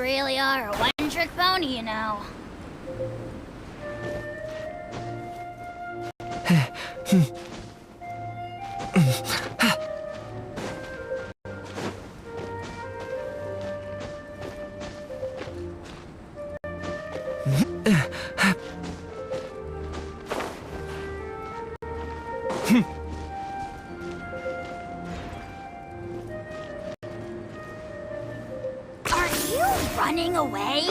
really are a one-trick pony, you know. Are you running away?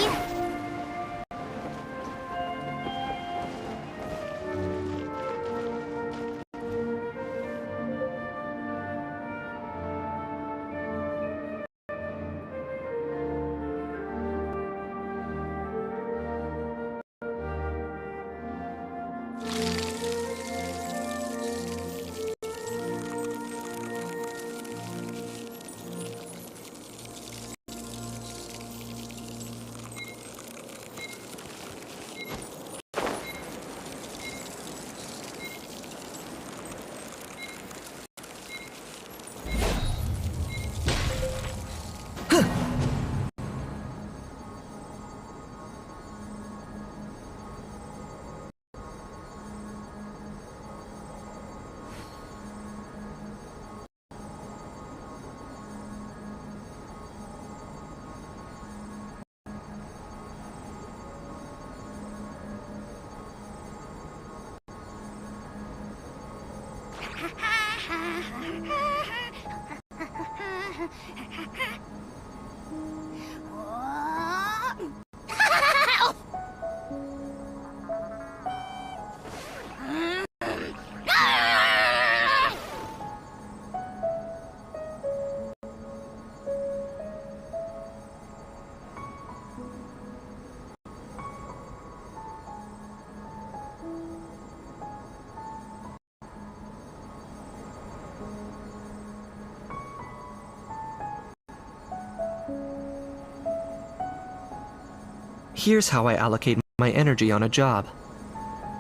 Here's how I allocate my energy on a job.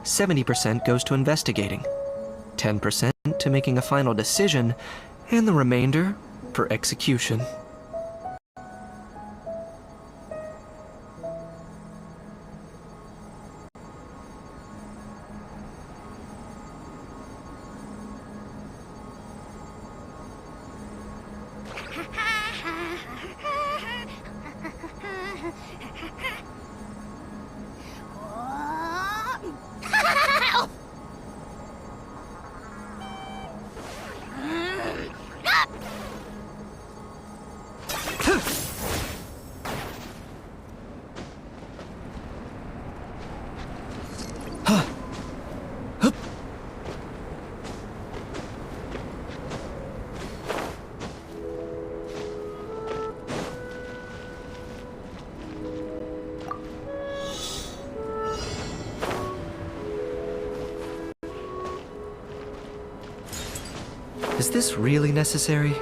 70% goes to investigating, 10% to making a final decision, and the remainder for execution. Is this really necessary?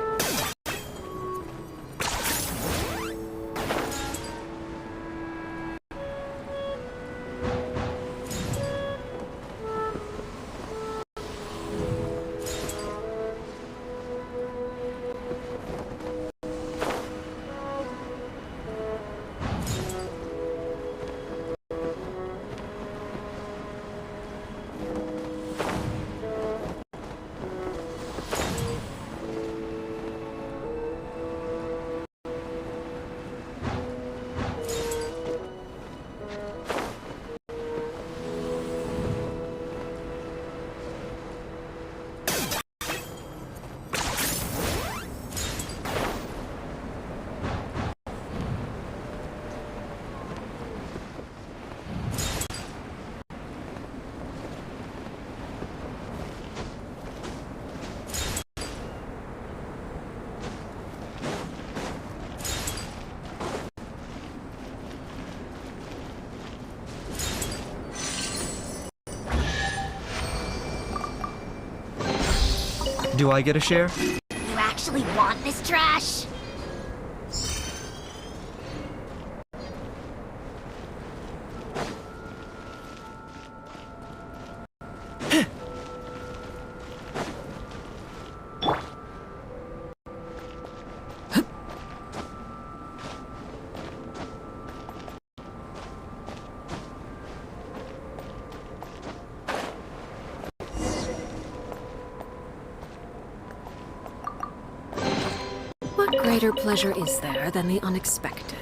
Do I get a share? You actually want this trash? greater pleasure is there than the unexpected?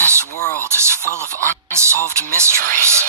This world is full of unsolved mysteries.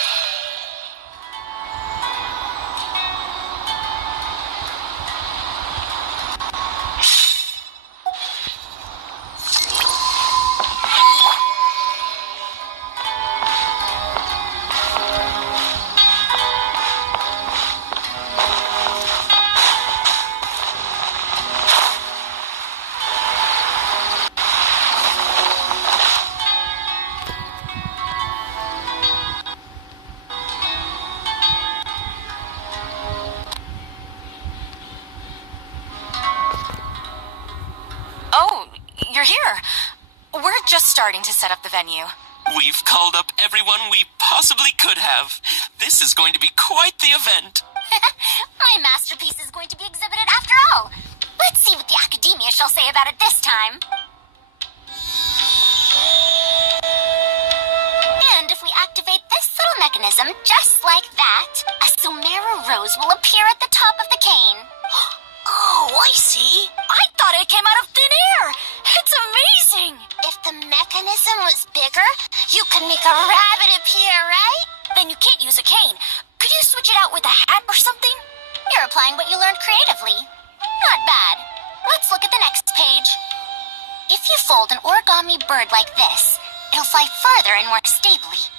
Oh, you're here. We're just starting to set up the venue. We've called up everyone we possibly could have. This is going to be quite the event. My masterpiece is going to be exhibited after all. Let's see what the Academia shall say about it this time. And if we activate this little mechanism just like that, a Sumeru rose will appear at the top of the cane. Oh, I see. I thought it came out of thin air. It's amazing. If the mechanism was bigger, you could make a rabbit appear, right? Then you can't use a cane. Could you switch it out with a hat or something? You're applying what you learned creatively. Not bad. Let's look at the next page. If you fold an origami bird like this, it'll fly further and more stably.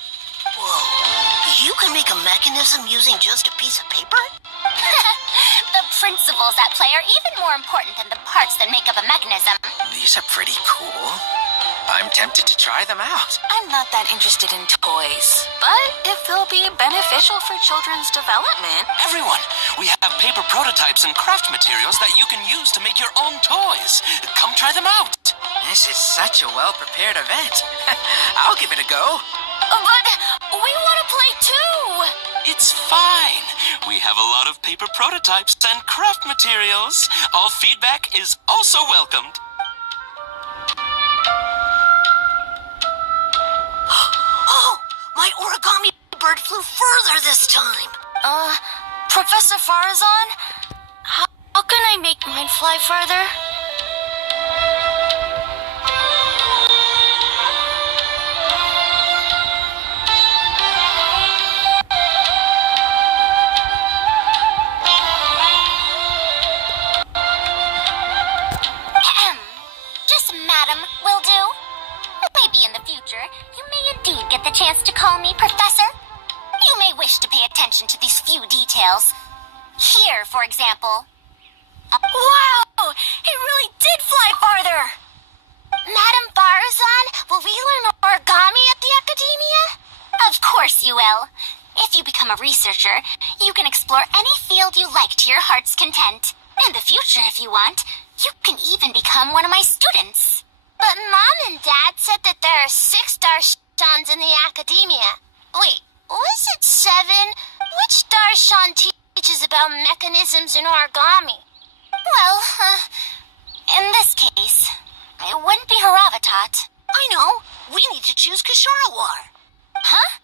Whoa. You can make a mechanism using just a piece of paper? The principles at play are even more important than the parts that make up a mechanism. These are pretty cool. I'm tempted to try them out. I'm not that interested in toys, but if they'll be beneficial for children's development. Everyone, we have paper prototypes and craft materials that you can use to make your own toys. Come try them out. This is such a well-prepared event. I'll give it a go. But we want to play too. It's fine. We have a lot of paper prototypes and craft materials. All feedback is also welcomed. Oh, my origami bird flew further this time. Professor Faruzan, how can I make mine fly further? Just madam will do. Maybe in the future, you may indeed get the chance to call me Professor. You may wish to pay attention to these few details. Here, for example. Wow! It really did fly farther! Madam Faruzan, will we learn origami at the Academia? Of course you will. If you become a researcher, you can explore any field you like to your heart's content. In the future, if you want, you can even become one of my students. But Mom and Dad said that there are 6 darshans in the Academia. Wait, was it 7? Which darshan teaches about mechanisms in origami? Well, in this case, it wouldn't be Haravatat. I know. We need to choose Kasharawar. Huh?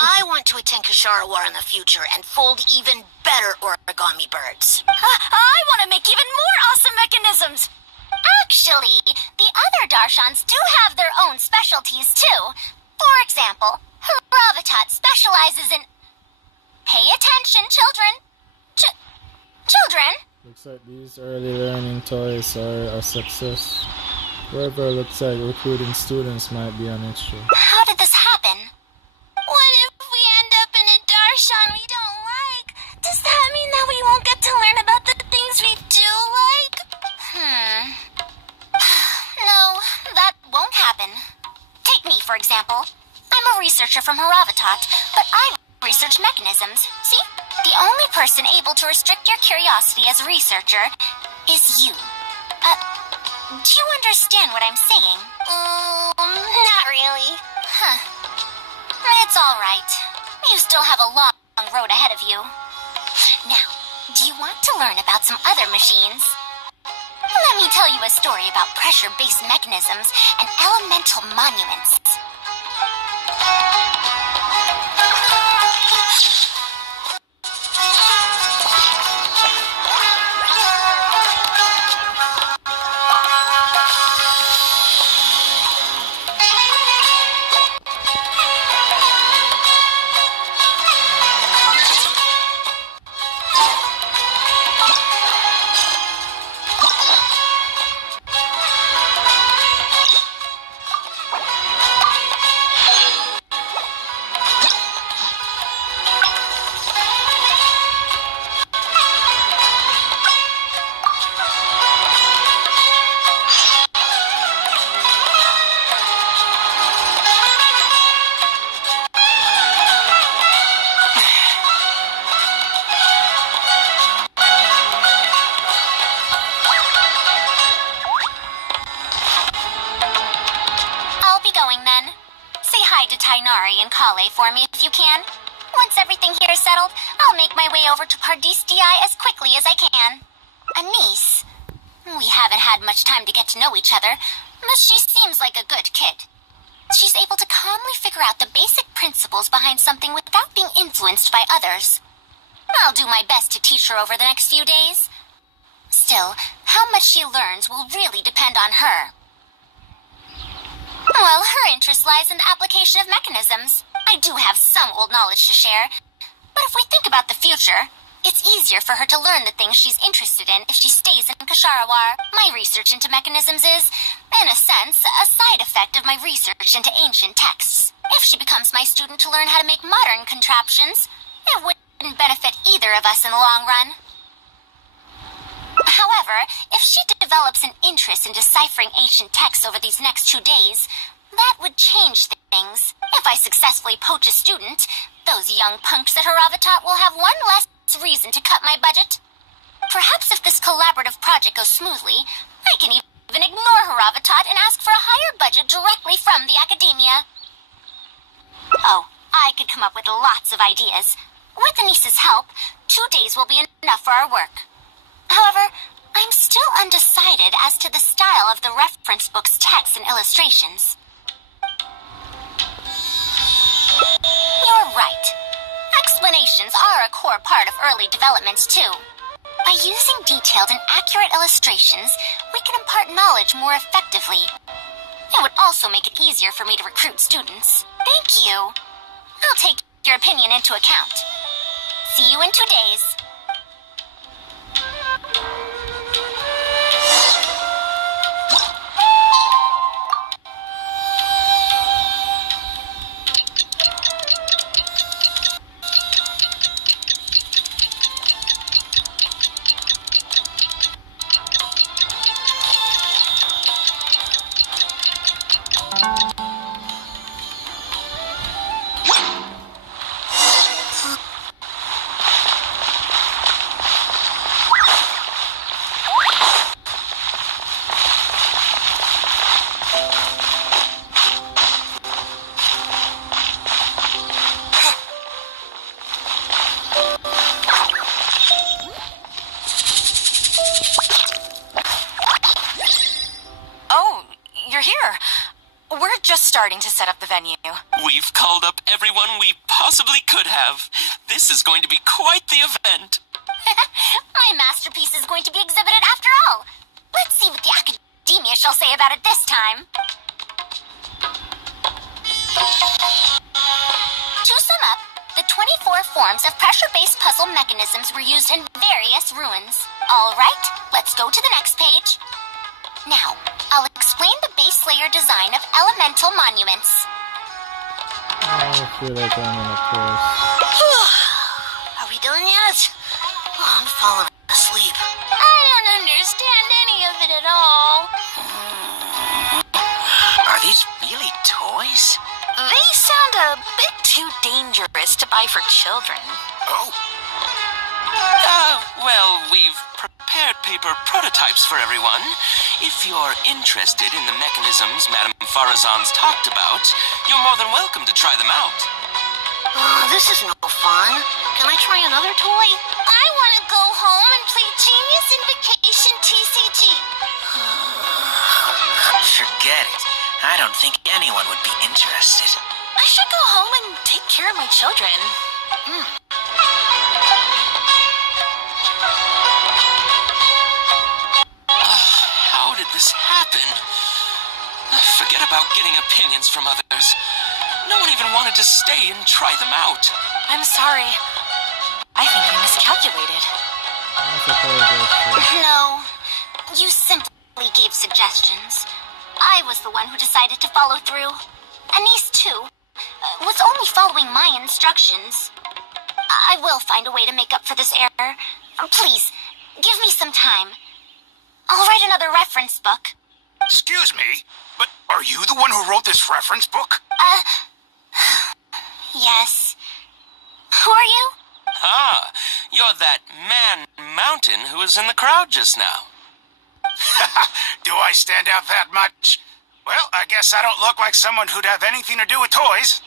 I want to attend Kasharawar in the future and fold even better origami birds. I want to make even more awesome mechanisms! Actually, the other darshans do have their own specialties, too. For example, Haravatat specializes in... Pay attention, children. Children? Looks like these early learning toys are a success. However, looks like recruiting students might be an issue. How did this happen? What if we end up in a darshan we don't Haravitat, but I research mechanisms. See? The only person able to restrict your curiosity as a researcher is you. Do you understand what I'm saying? Not really. Huh. It's alright. You still have a long road ahead of you. Now, do you want to learn about some other machines? Let me tell you a story about pressure-based mechanisms and elemental monuments. For me if you can. Once everything here is settled, I'll make my way over to Pardistii as quickly as I can. Anise, we haven't had much time to get to know each other, but she seems like a good kid. She's able to calmly figure out the basic principles behind something without being influenced by others. I'll do my best to teach her over the next few days. Still, how much she learns will really depend on her. Well, her interest lies in the application of mechanisms. I do have some old knowledge to share, but if we think about the future, it's easier for her to learn the things she's interested in if she stays in Kasharawar. My research into mechanisms is, in a sense, a side effect of my research into ancient texts. If she becomes my student to learn how to make modern contraptions, it wouldn't benefit either of us in the long run. However, if she develops an interest in deciphering ancient texts over these next 2 days, that would change things. If I successfully poach a student, those young punks at Haravitat will have one less reason to cut my budget. Perhaps if this collaborative project goes smoothly, I can even ignore Haravitat and ask for a higher budget directly from the academia. Oh, I could come up with lots of ideas. With Anisa's help, 2 days will be enough for our work. However, I'm still undecided as to the style of the reference book's text and illustrations. You're right. Explanations are a core part of early developments, too. By using detailed and accurate illustrations, we can impart knowledge more effectively. It would also make it easier for me to recruit students. Thank you. I'll take your opinion into account. See you in 2 days. Starting to set up the venue. We've called up everyone we possibly could have. This is going to be quite the event. My masterpiece is going to be exhibited after all. Let's see what the academia shall say about it this time. To sum up, the 24 forms of pressure-based puzzle mechanisms were used in various ruins. All right, let's go to the next page. Now, I'll explain the base layer design of elemental monuments. I feel like I'm in a course. Are we done yet? Oh, I'm falling asleep. I don't understand any of it at all. Are these really toys? They sound a bit too dangerous to buy for children. Oh? Well, we've prepared paper prototypes for everyone. If you're interested in the mechanisms Madame Faruzan's talked about, you're more than welcome to try them out. Oh, this is no fun. Can I try another toy? I want to go home and play Genius Invocation TCG. Forget it. I don't think anyone would be interested. I should go home and take care of my children. How did this happen? Forget about getting opinions from others. No one even wanted to stay and try them out. I'm sorry. I think you miscalculated. No, you simply gave suggestions. I was the one who decided to follow through. Anise, too, was only following my instructions. I will find a way to make up for this error. Please, give me some time. I'll write another reference book. Excuse me, but are you the one who wrote this reference book? Yes. Who are you? Ah, you're that man Mountain who was in the crowd just now. Do I stand out that much? Well, I guess I don't look like someone who'd have anything to do with toys.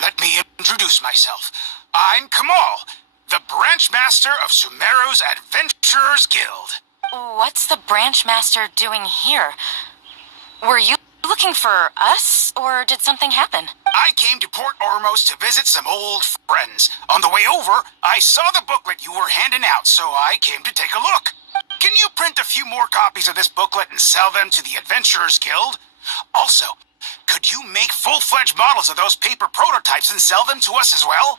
Let me introduce myself. I'm Kamal, the branch master of Sumeru's Adventurers Guild. What's the branch master doing here? Were you looking for us, or did something happen? I came to Port Ormos to visit some old friends. On the way over, I saw the booklet you were handing out, so I came to take a look. Can you print a few more copies of this booklet and sell them to the Adventurers Guild? Also, could you make full-fledged models of those paper prototypes and sell them to us as well?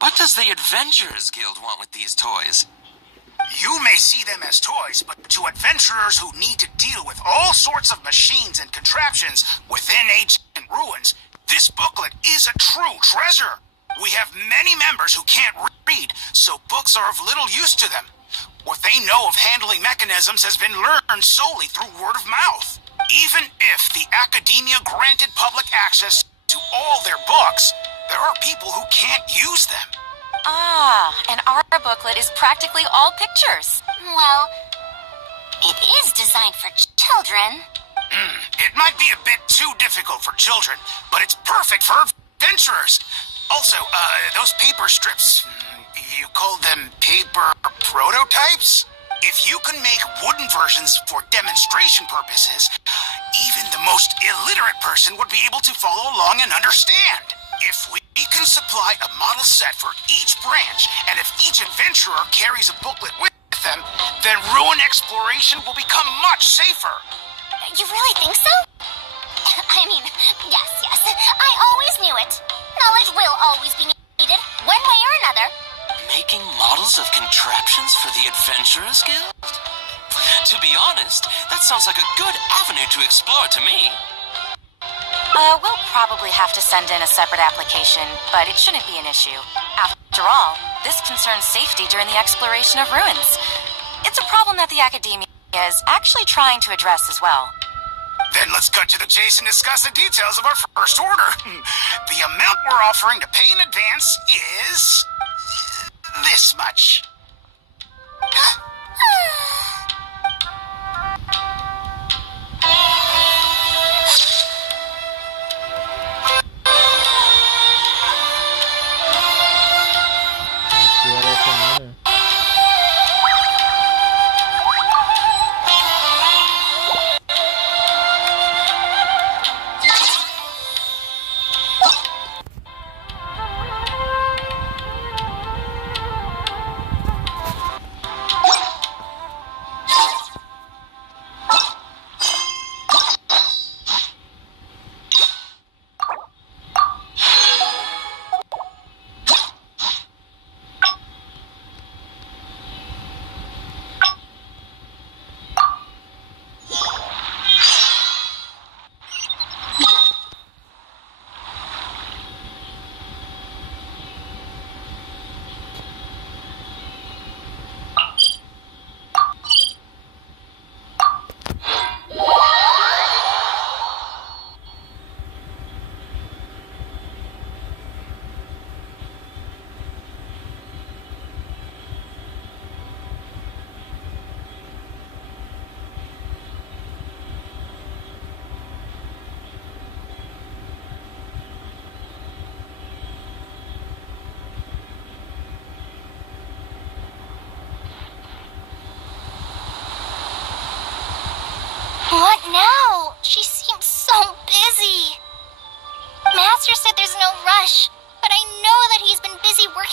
What does the Adventurers Guild want with these toys? You may see them as toys, but to adventurers who need to deal with all sorts of machines and contraptions within ancient ruins, this booklet is a true treasure. We have many members who can't read, so books are of little use to them. What they know of handling mechanisms has been learned solely through word of mouth. Even if the academia granted public access to all their books, there are people who can't use them. Ah, and our booklet is practically all pictures. Well, it is designed for children. It might be a bit too difficult for children, but it's perfect for adventurers. Also, those paper strips, you call them paper prototypes? If you can make wooden versions for demonstration purposes, even the most illiterate person would be able to follow along and understand. If we can supply a model set for each branch, and if each adventurer carries a booklet with them, then ruin exploration will become much safer. You really think so? I mean, yes. I always knew it. Knowledge will always be needed, one way or another. Making models of contraptions for the Adventurers Guild? To be honest, that sounds like a good avenue to explore to me. We'll probably have to send in a separate application, but it shouldn't be an issue. After all, this concerns safety during the exploration of ruins. It's a problem that the academia is actually trying to address as well. Then let's cut to the chase and discuss the details of our first order. The amount we're offering to pay in advance is this much.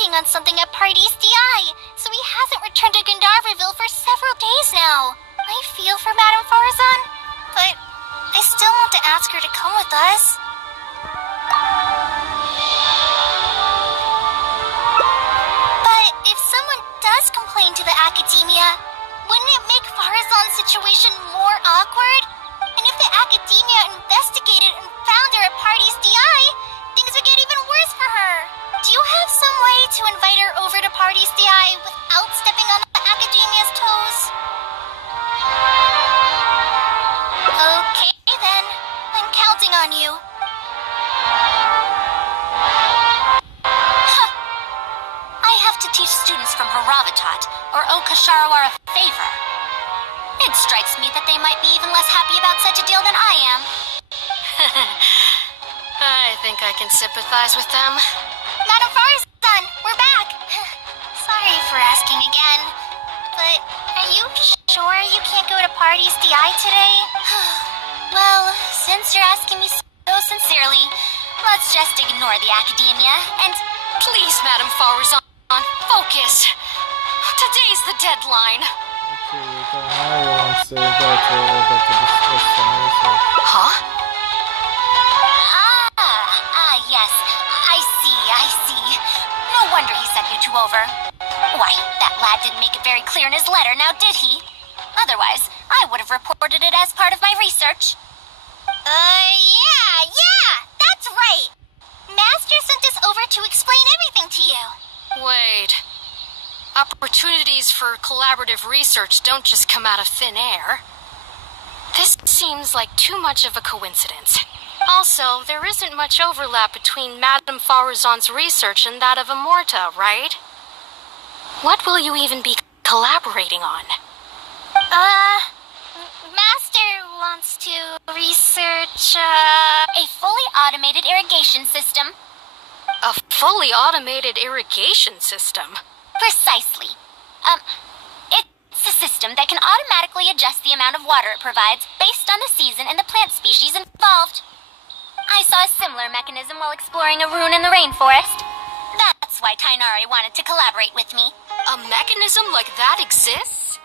working on something at Party's DI, so he hasn't returned to Gandharville for several days now. I feel for Madame Faruzan, but I still want to ask her to come with us. But if someone does complain to the Academia, wouldn't it make Faruzan's situation more awkward? And if the Academia investigated and found her at Party's DI, things would get even worse for her. Do you have some way to invite her over to Party's DI without stepping on the Academia's toes? Okay then, I'm counting on you. I have to teach students from Haravatat or owe Kasharawar a favor. It strikes me that they might be even less happy about such a deal than I am. I think I can sympathize with them. Madame Faruzan, we're back. Sorry for asking again, but are you sure you can't go to Party's DI today? Well, since you're asking me so sincerely, let's just ignore the Academia and... Please, Madame Faruzan, focus. Today's the deadline. Huh? Yes. I see. No wonder he sent you two over. Why, that lad didn't make it very clear in his letter, now did he? Otherwise, I would have reported it as part of my research. Yeah, that's right. Master sent us over to explain everything to you. Wait. Opportunities for collaborative research don't just come out of thin air. This seems like too much of a coincidence. Also, there isn't much overlap between Madame Faruzan's research and that of Amorta, right? What will you even be collaborating on? Master wants to research, a fully automated irrigation system. A fully automated irrigation system? Precisely. It's a system that can automatically adjust the amount of water it provides based on the season and the plant species involved. I saw a similar mechanism while exploring a rune in the rainforest. That's why Tainari wanted to collaborate with me. A mechanism like that exists?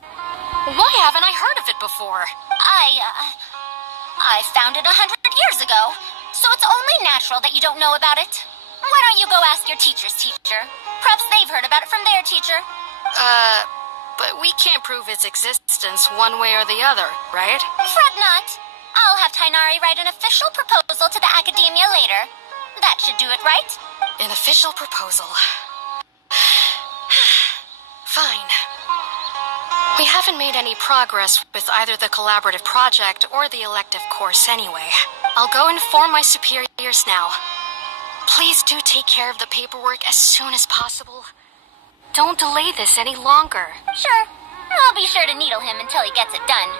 Why haven't I heard of it before? I found it 100 years ago, so it's only natural that you don't know about it. Why don't you go ask your teacher's teacher? Perhaps they've heard about it from their teacher. But we can't prove its existence one way or the other, right? Fret not. I'll have Tainari write an official proposal to the Academia later. That should do it, right? An official proposal. Fine. We haven't made any progress with either the collaborative project or the elective course anyway. I'll go inform my superiors now. Please do take care of the paperwork as soon as possible. Don't delay this any longer. Sure. I'll be sure to needle him until he gets it done.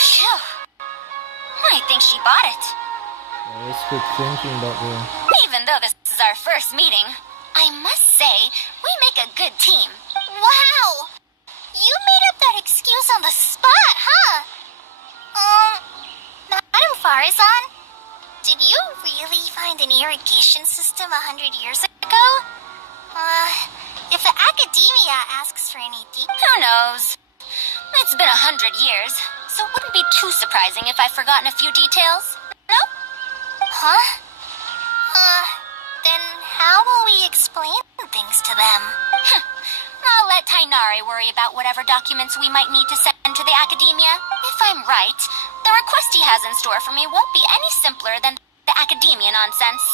Phew. I think she bought it. Let's quit thinking that way. Even though this is our first meeting, I must say, we make a good team. Wow! You made up that excuse on the spot, huh? Madame Faruzan, did you really find an irrigation system 100 years ago? If the Academia asks for any Who knows? It's been 100 years, so it wouldn't be too surprising if I've forgotten a few details. No? Huh? Then how will we explain things to them? I'll let Tainari worry about whatever documents we might need to send to the Academia. If I'm right, the request he has in store for me won't be any simpler than the Academia nonsense.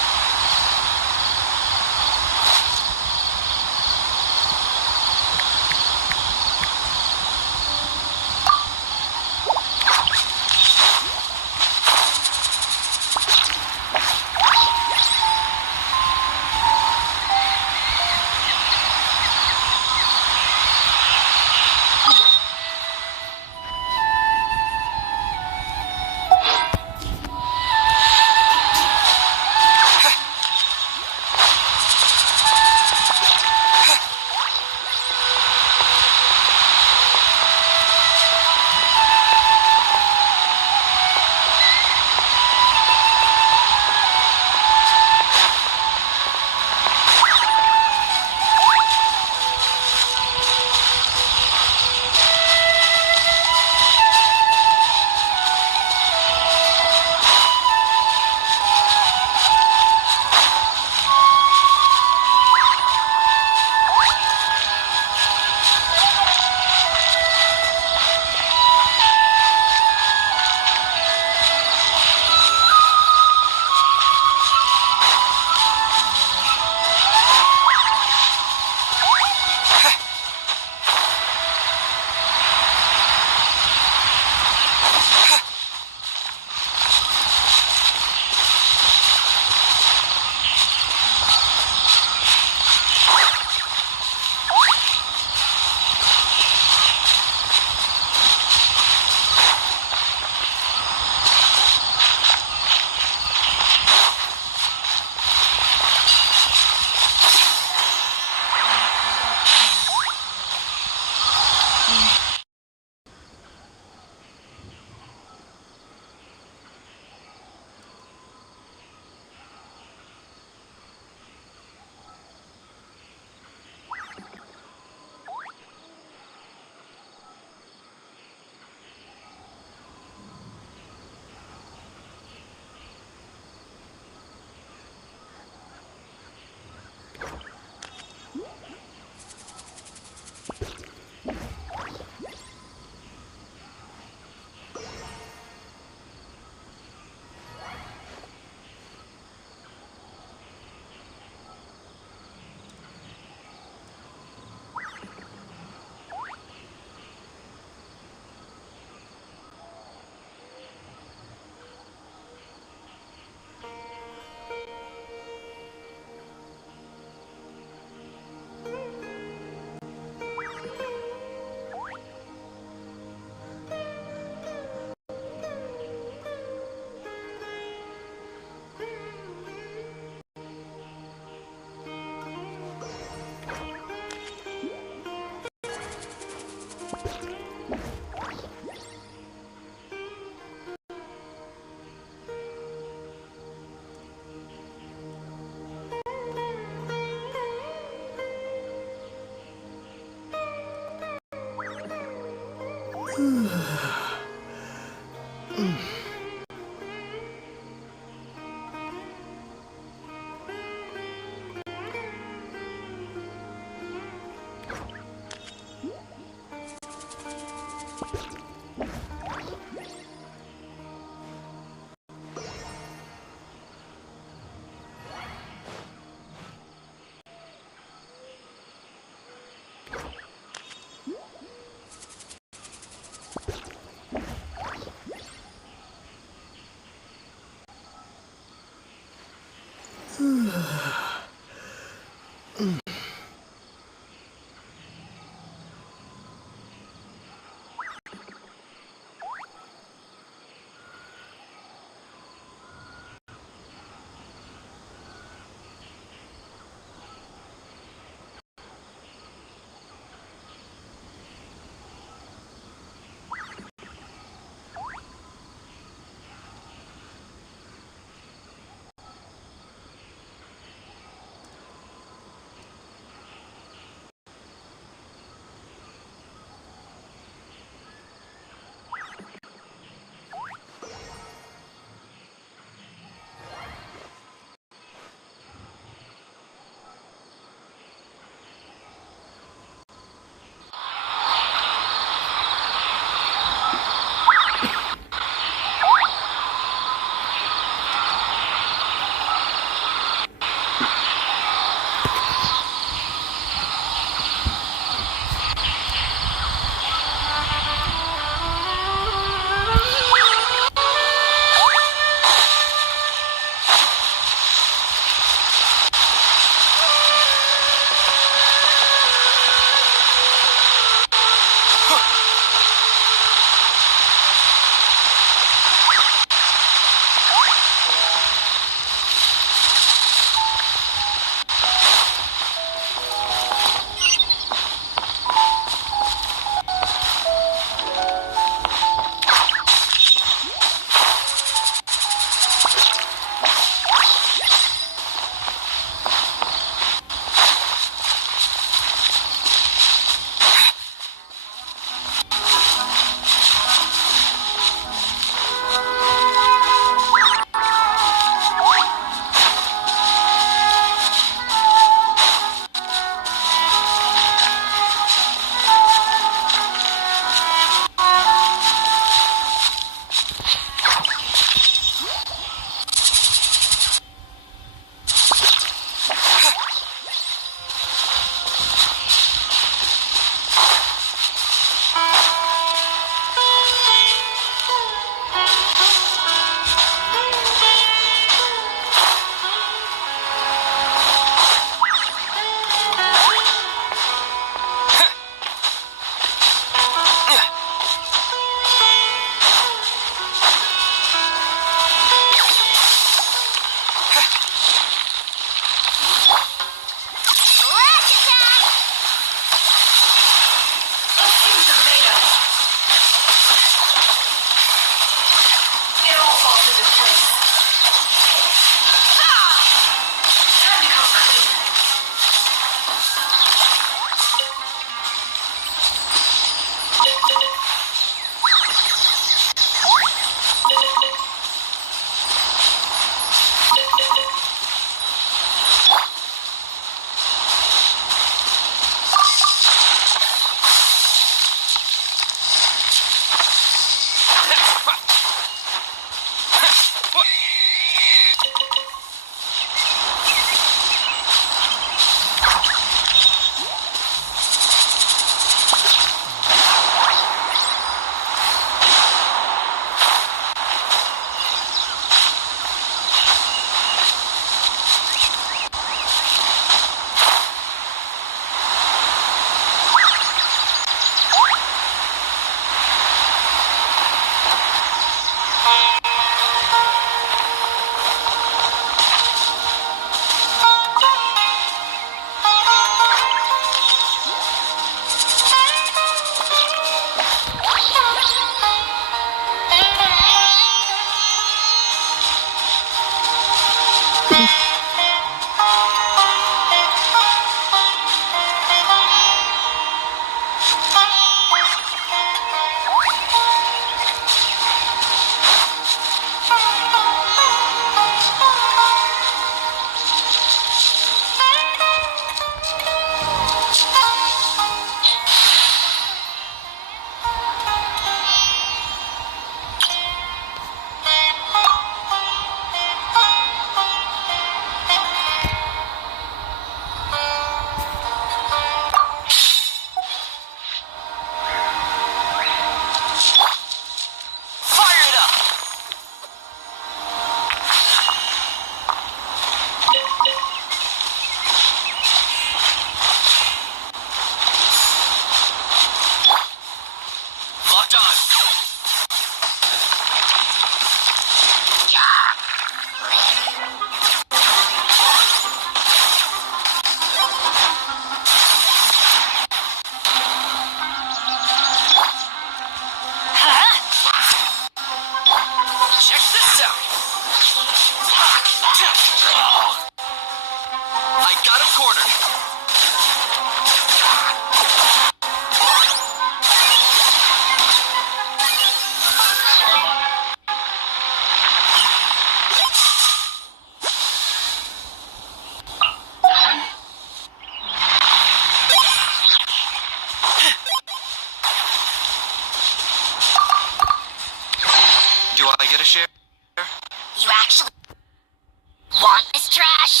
Want this trash?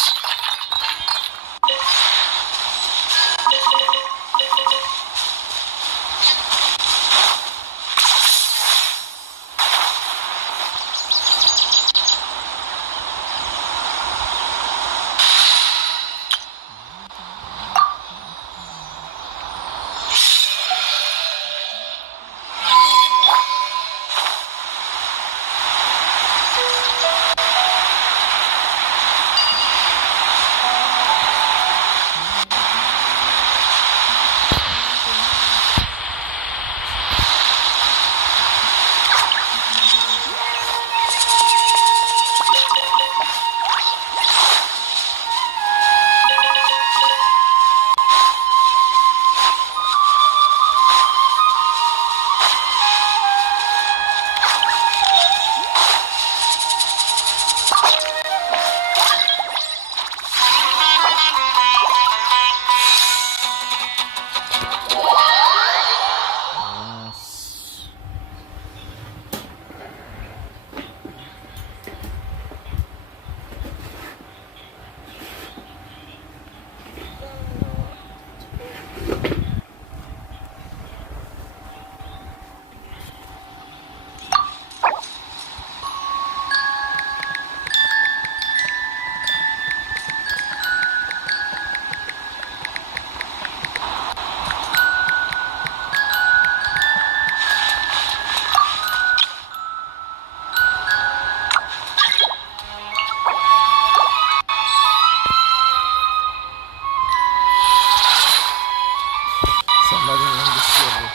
Somebody on the server.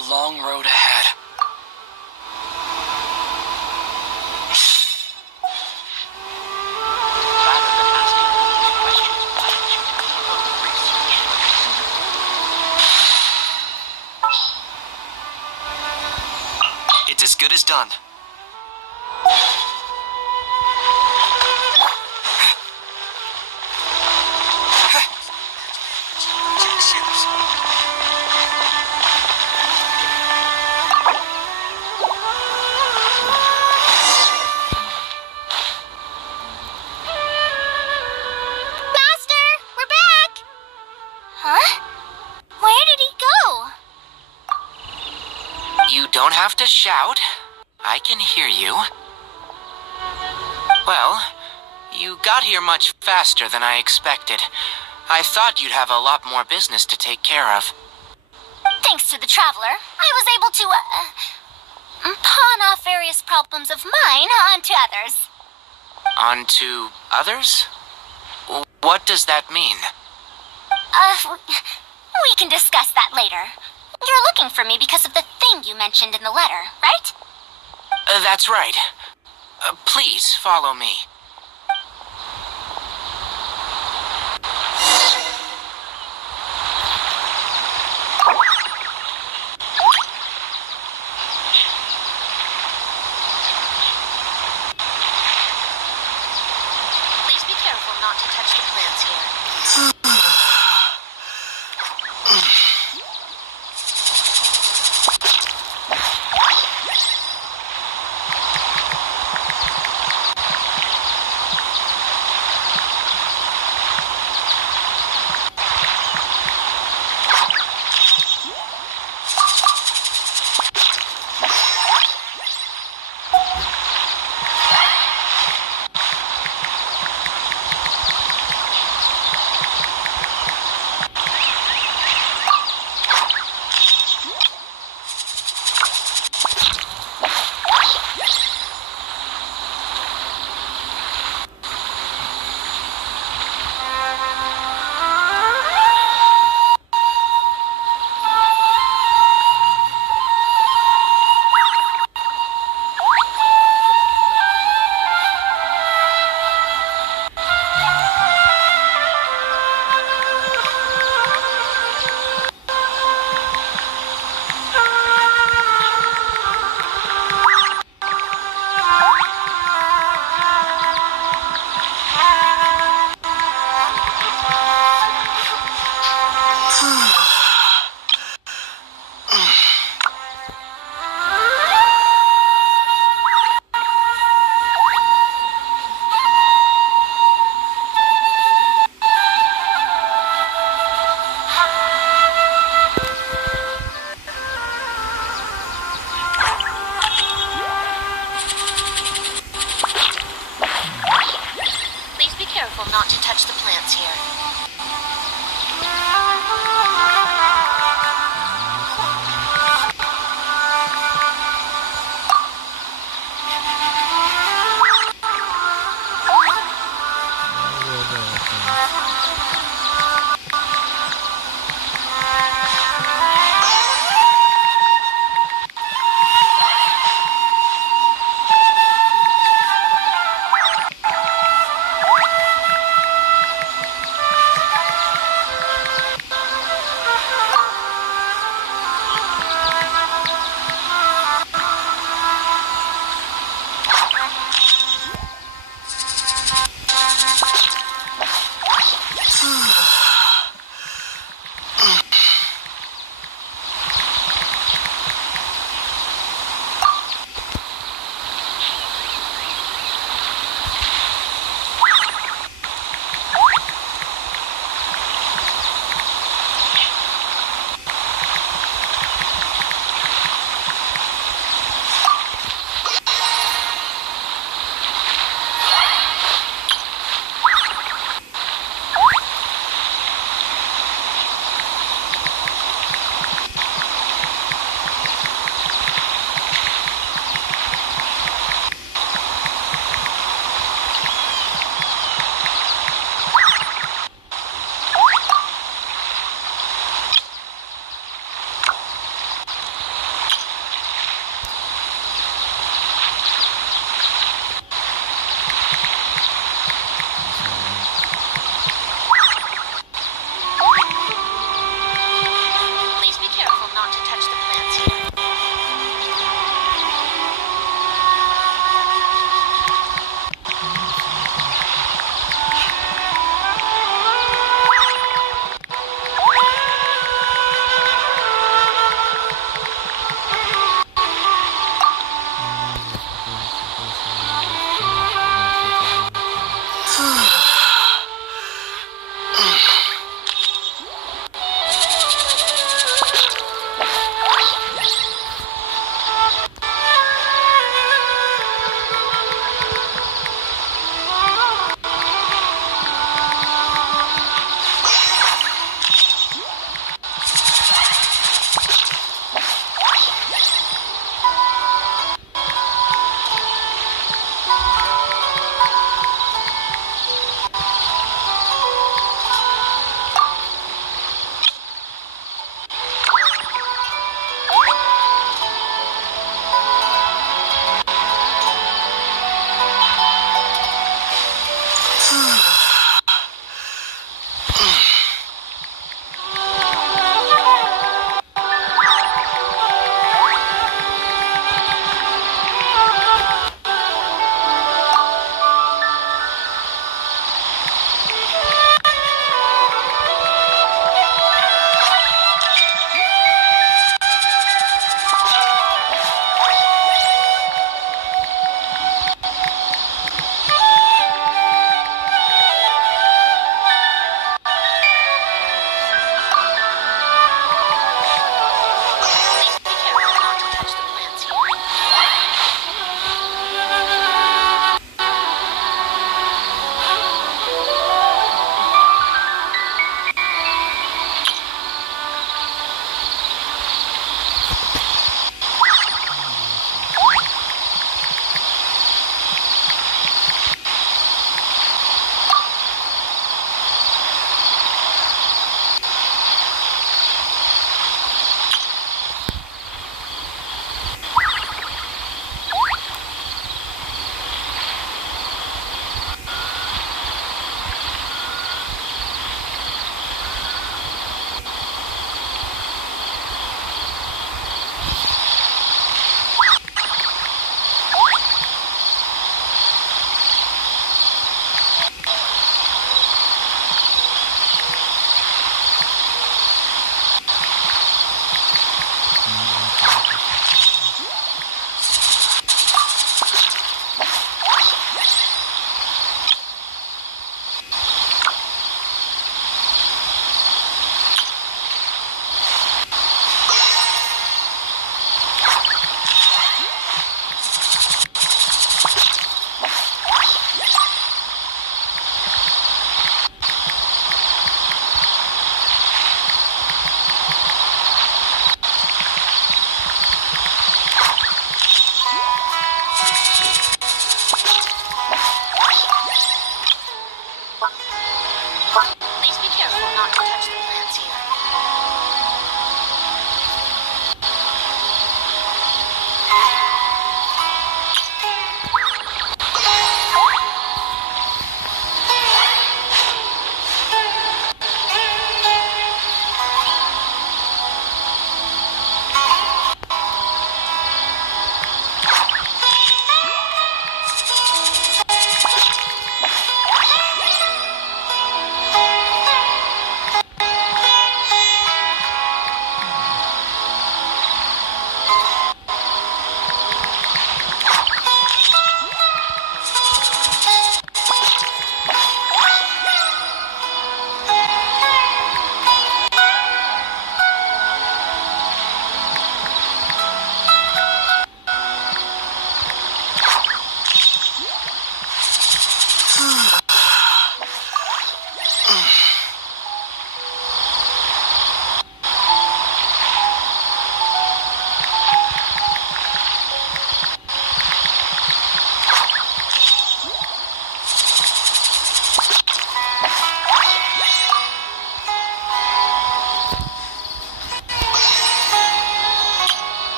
a long road ahead. Rather than asking these questions, why don't you do your own research? It's as good as done. Master, we're back! Huh? Where did he go? You don't have to shout. I can hear you. Well, you got here much faster than I expected. I thought you'd have a lot more business to take care of. Thanks to the Traveler, I was able to, pawn off various problems of mine onto others. Onto others? What does that mean? We can discuss that later. You're looking for me because of the thing you mentioned in the letter, right? That's right. Please follow me. Please be careful not to touch the plants here.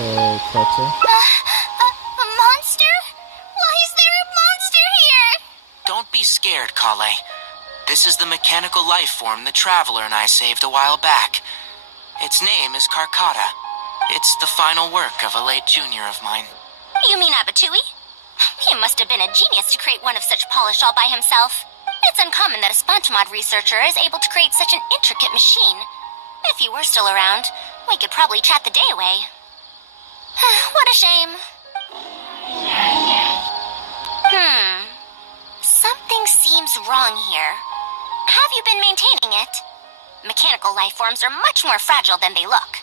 Carter? A monster? Why is there a monster here? Don't be scared, Kale. This is the mechanical life form the Traveler and I saved a while back. Its name is Carcata. It's the final work of a late junior of mine. You mean Abatui? He must have been a genius to create one of such polish all by himself. It's uncommon that a Spontamod researcher is able to create such an intricate machine. If he were still around, we could probably chat the day away. What a shame. Something seems wrong here. Have you been maintaining it? Mechanical life forms are much more fragile than they look.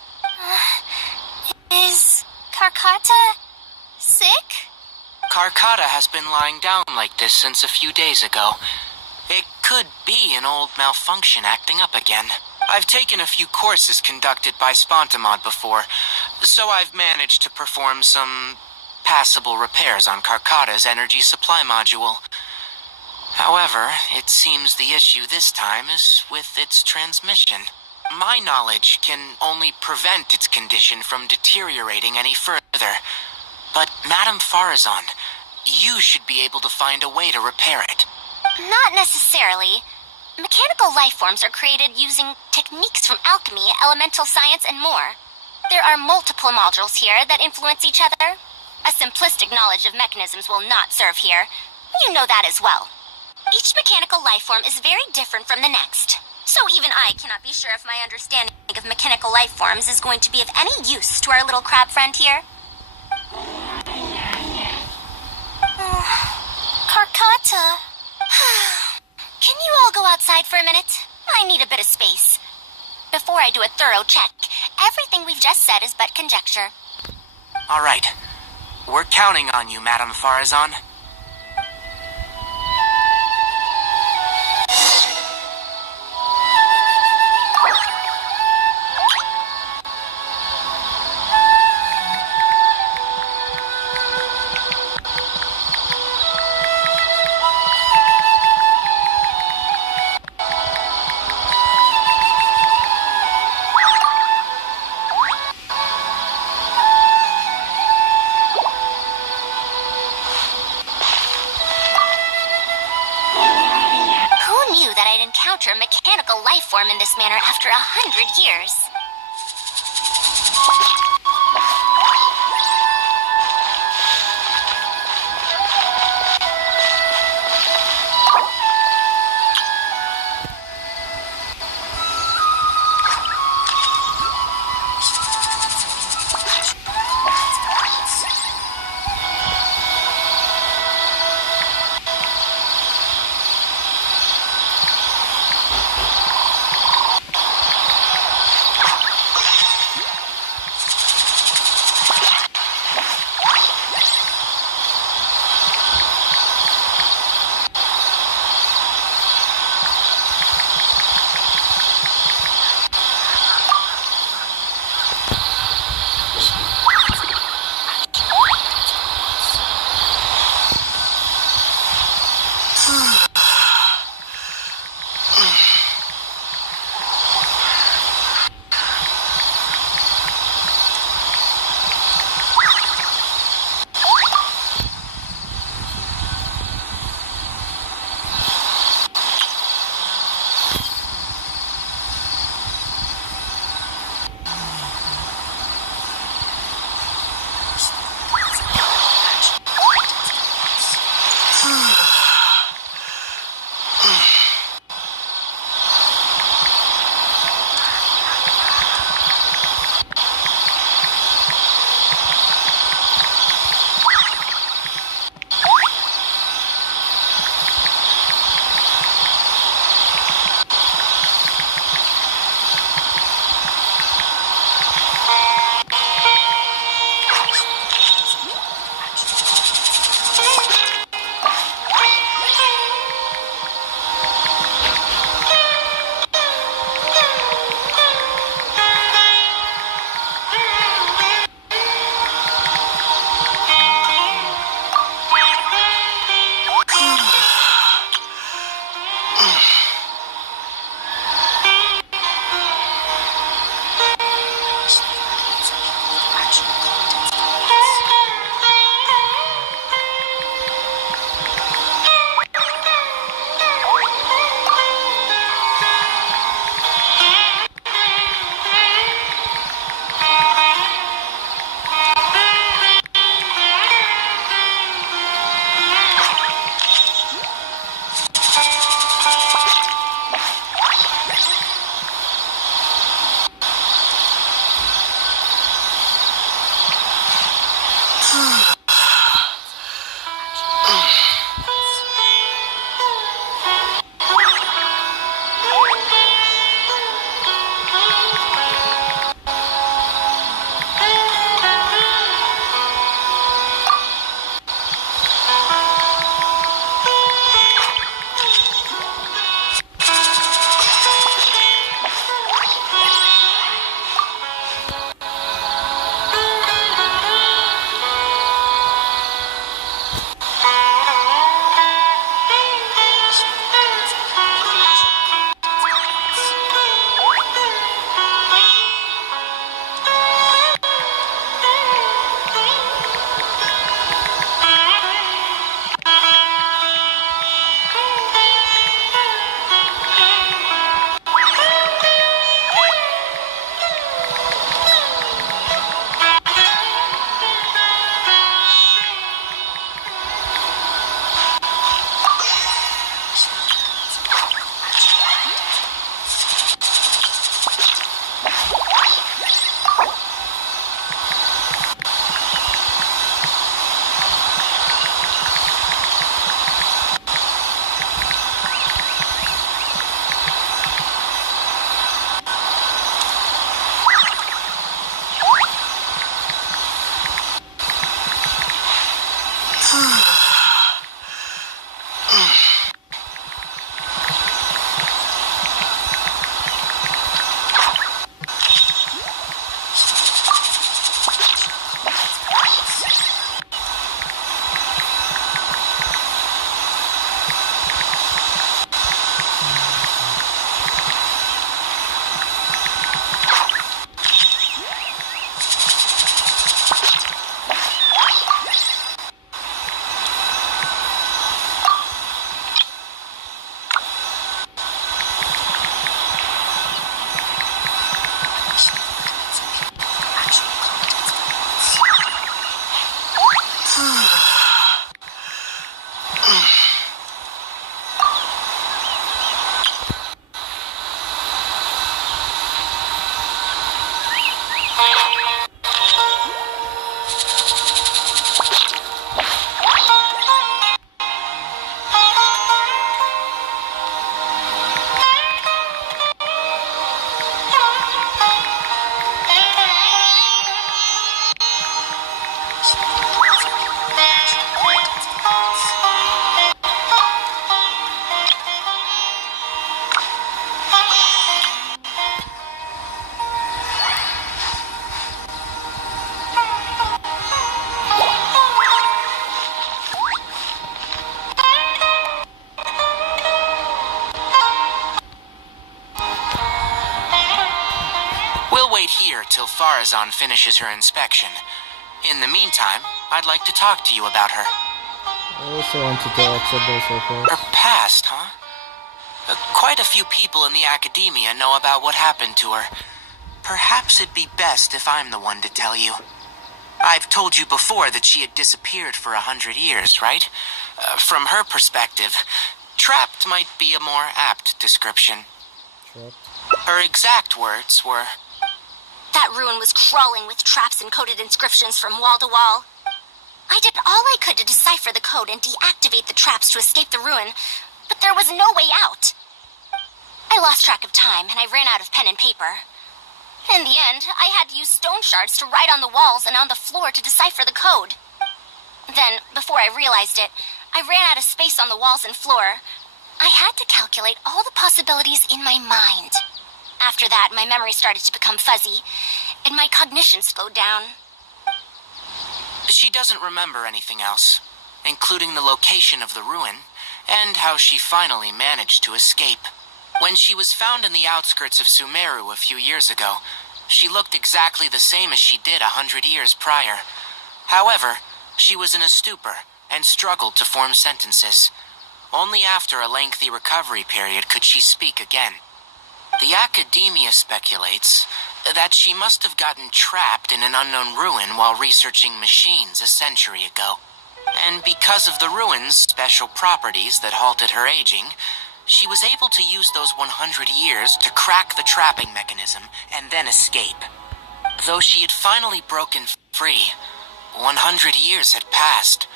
Is Carcata sick? Carcata has been lying down like this since a few days ago. It could be an old malfunction acting up again. I've taken a few courses conducted by Spontamod before, so I've managed to perform some passable repairs on Carcata's energy supply module. However, it seems the issue this time is with its transmission. My knowledge can only prevent its condition from deteriorating any further. But, Madame Faruzan, you should be able to find a way to repair it. Not necessarily. Mechanical life forms are created using techniques from alchemy, elemental science, and more. There are multiple modules here that influence each other. A simplistic knowledge of mechanisms will not serve here. You know that as well. Each mechanical life form is very different from the next. So even I cannot be sure if my understanding of mechanical life forms is going to be of any use to our little crab friend here. Carcata. Can you all go outside for a minute? I need a bit of space. Before I do a thorough check, everything we've just said is but conjecture. All right. We're counting on you, Madame Faruzan. Encounter a mechanical life form in this manner after 100 years. wait here till Faruzan finishes her inspection. In the meantime, I'd like to talk to you about her. I also want to talk about her Her past, huh? Quite a few people in the academia know about what happened to her. Perhaps it'd be best if I'm the one to tell you. I've told you before that she had disappeared for 100 years, right? From her perspective, trapped might be a more apt description. Trapped? Her exact words were, That ruin was crawling with traps and coded inscriptions from wall to wall. I did all I could to decipher the code and deactivate the traps to escape the ruin, but there was no way out. I lost track of time, and I ran out of pen and paper. In the end, I had to use stone shards to write on the walls and on the floor to decipher the code. Then, before I realized it, I ran out of space on the walls and floor. I had to calculate all the possibilities in my mind. After that, my memory started to become fuzzy, and my cognition slowed down. She doesn't remember anything else, including the location of the ruin, and how she finally managed to escape. When she was found in the outskirts of Sumeru a few years ago, she looked exactly the same as she did 100 years prior. However, she was in a stupor and struggled to form sentences. Only after a lengthy recovery period could she speak again. The academia speculates that she must have gotten trapped in an unknown ruin while researching machines a century ago. And because of the ruin's special properties that halted her aging, she was able to use those 100 years to crack the trapping mechanism and then escape. Though she had finally broken free, 100 years had passed.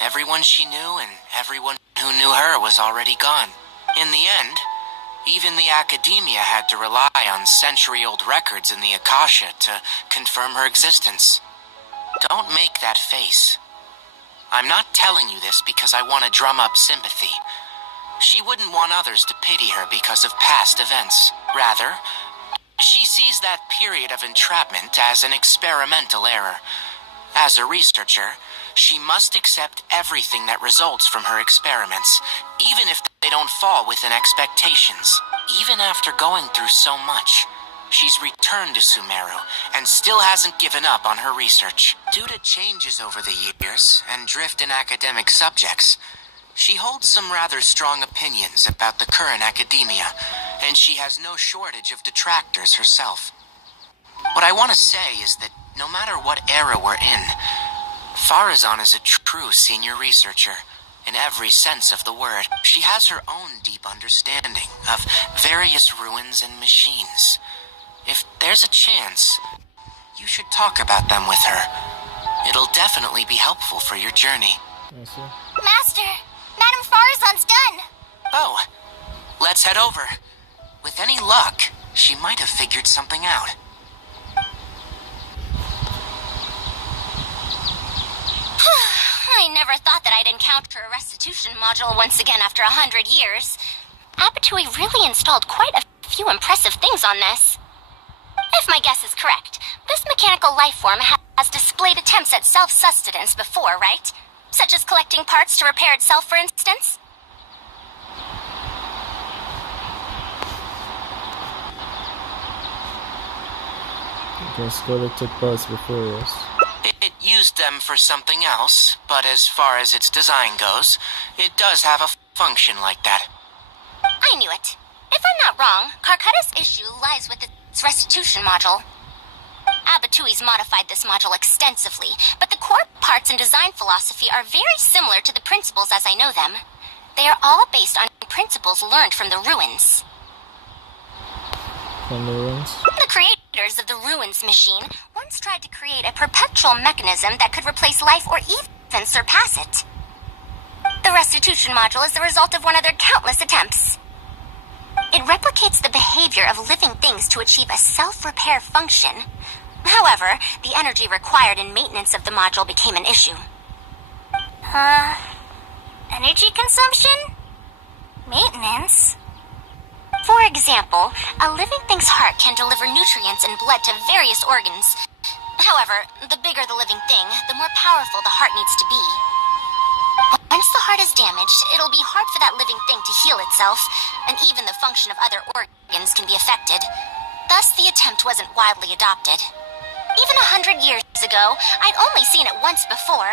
Everyone she knew and everyone who knew her was already gone. In the end, even the academia had to rely on century-old records in the Akasha to confirm her existence. Don't make that face. I'm not telling you this because I want to drum up sympathy. She wouldn't want others to pity her because of past events. Rather, she sees that period of entrapment as an experimental error. As a researcher, she must accept everything that results from her experiments, even if they don't fall within expectations. Even after going through so much, she's returned to Sumeru and still hasn't given up on her research. Due to changes over the years and drift in academic subjects, she holds some rather strong opinions about the current academia, and she has no shortage of detractors herself. What I want to say is that no matter what era we're in, Faruzan is a true senior researcher, in every sense of the word. She has her own deep understanding of various ruins and machines. If there's a chance, you should talk about them with her. It'll definitely be helpful for your journey. Master, Madame Faruzan's done. Oh, let's head over. With any luck, she might have figured something out. I never thought that I'd encounter a restitution module once again after 100 years. Abatui really installed quite a few impressive things on this. If my guess is correct, this mechanical life form has displayed attempts at self-sustenance before, right? Such as collecting parts to repair itself, for instance? Just collected parts before, yes. It used them for something else, but as far as its design goes, it does have a function like that. I knew it. If I'm not wrong, Calcutta's issue lies with its restitution module. Abatui's modified this module extensively, but the core parts and design philosophy are very similar to the principles as I know them. They are all based on principles learned from the ruins. From the ruins? The creators of the ruins machine once tried to create a perpetual mechanism that could replace life or even surpass it. The restitution module is the result of one of their countless attempts. It replicates the behavior of living things to achieve a self-repair function. However, the energy required in maintenance of the module became an issue. Energy consumption? Maintenance? For example, a living thing's heart can deliver nutrients and blood to various organs. However, the bigger the living thing, the more powerful the heart needs to be. Once the heart is damaged, it'll be hard for that living thing to heal itself, and even the function of other organs can be affected. Thus, the attempt wasn't widely adopted. Even 100 years ago, I'd only seen it once before.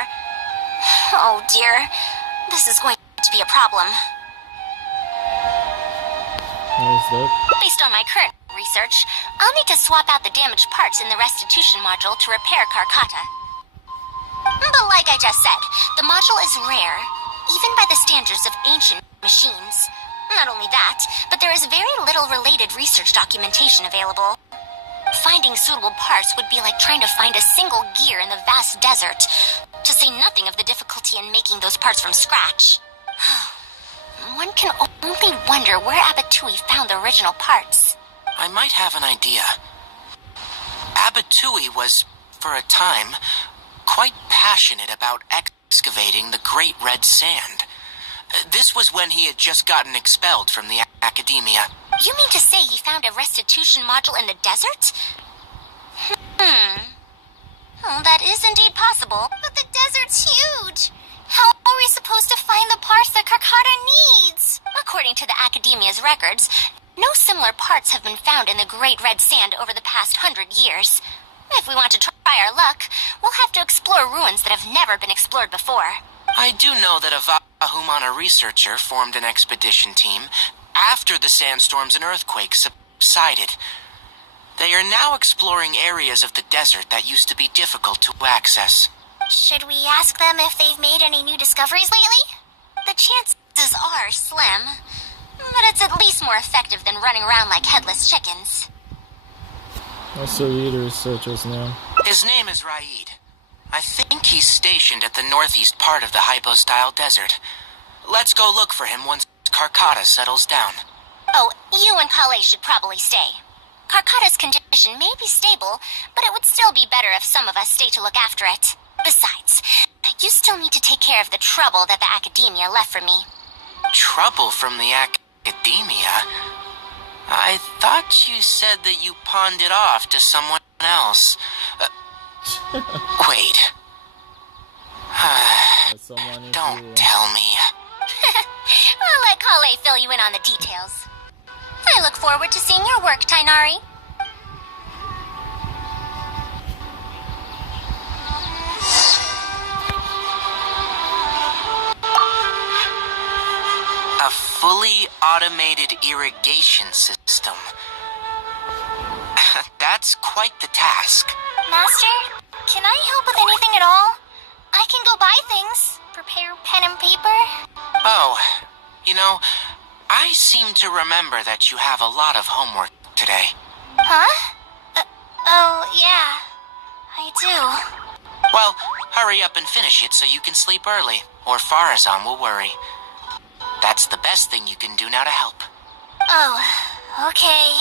Oh dear, this is going to be a problem. Based on my current research, I'll need to swap out the damaged parts in the restitution module to repair Carcata. But like I just said, the module is rare, even by the standards of ancient machines. Not only that, but there is very little related research documentation available. Finding suitable parts would be like trying to find a single gear in the vast desert, to say nothing of the difficulty in making those parts from scratch. One can only wonder where Abatui found the original parts. I might have an idea. Abatui was, for a time, quite passionate about excavating the Great Red Sand. This was when he had just gotten expelled from the academia. You mean to say he found a restitution module in the desert? Oh, that is indeed possible. But the desert's huge. How are we supposed to find the parts that Carcata needs? According to the academia's records, no similar parts have been found in the Great Red Sand over the past 100 years. If we want to try our luck, we'll have to explore ruins that have never been explored before. I do know that a Vahumana researcher formed an expedition team after the sandstorms and earthquakes subsided. They are now exploring areas of the desert that used to be difficult to access. Should we ask them if they've made any new discoveries lately? The chances are slim, but it's at least more effective than running around like headless chickens. What's the leader's searcher's name? His name is Raid. I think he's stationed at the northeast part of the hypostyle desert. Let's go look for him once Carcata settles down. Oh, you and Kale should probably stay. Carcata's condition may be stable, but it would still be better if some of us stay to look after it. Besides, you still need to take care of the trouble that the academia left for me. Trouble from the academia? I thought you said that you pawned it off to someone else. Wait. Don't tell me. I'll let Kale fill you in on the details. I look forward to seeing your work, Tainari. A fully automated irrigation system. That's quite the task. Master, can I help with anything at all? I can go buy things, prepare pen and paper. Oh, you know, I seem to remember that you have a lot of homework today. Huh? Oh, yeah, I do. Well, hurry up and finish it so you can sleep early, or Faruzan will worry. That's the best thing you can do now to help. Oh, okay.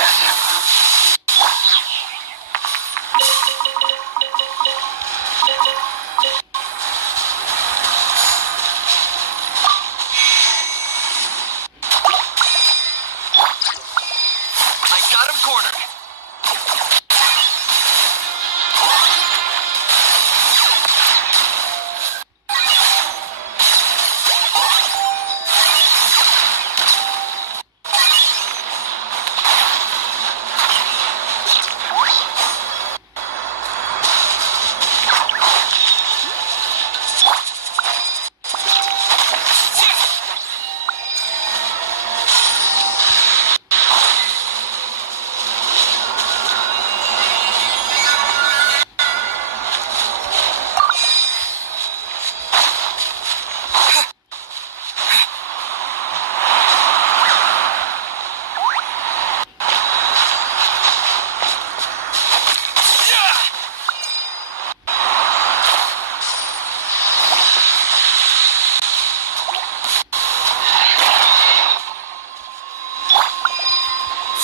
I got him cornered.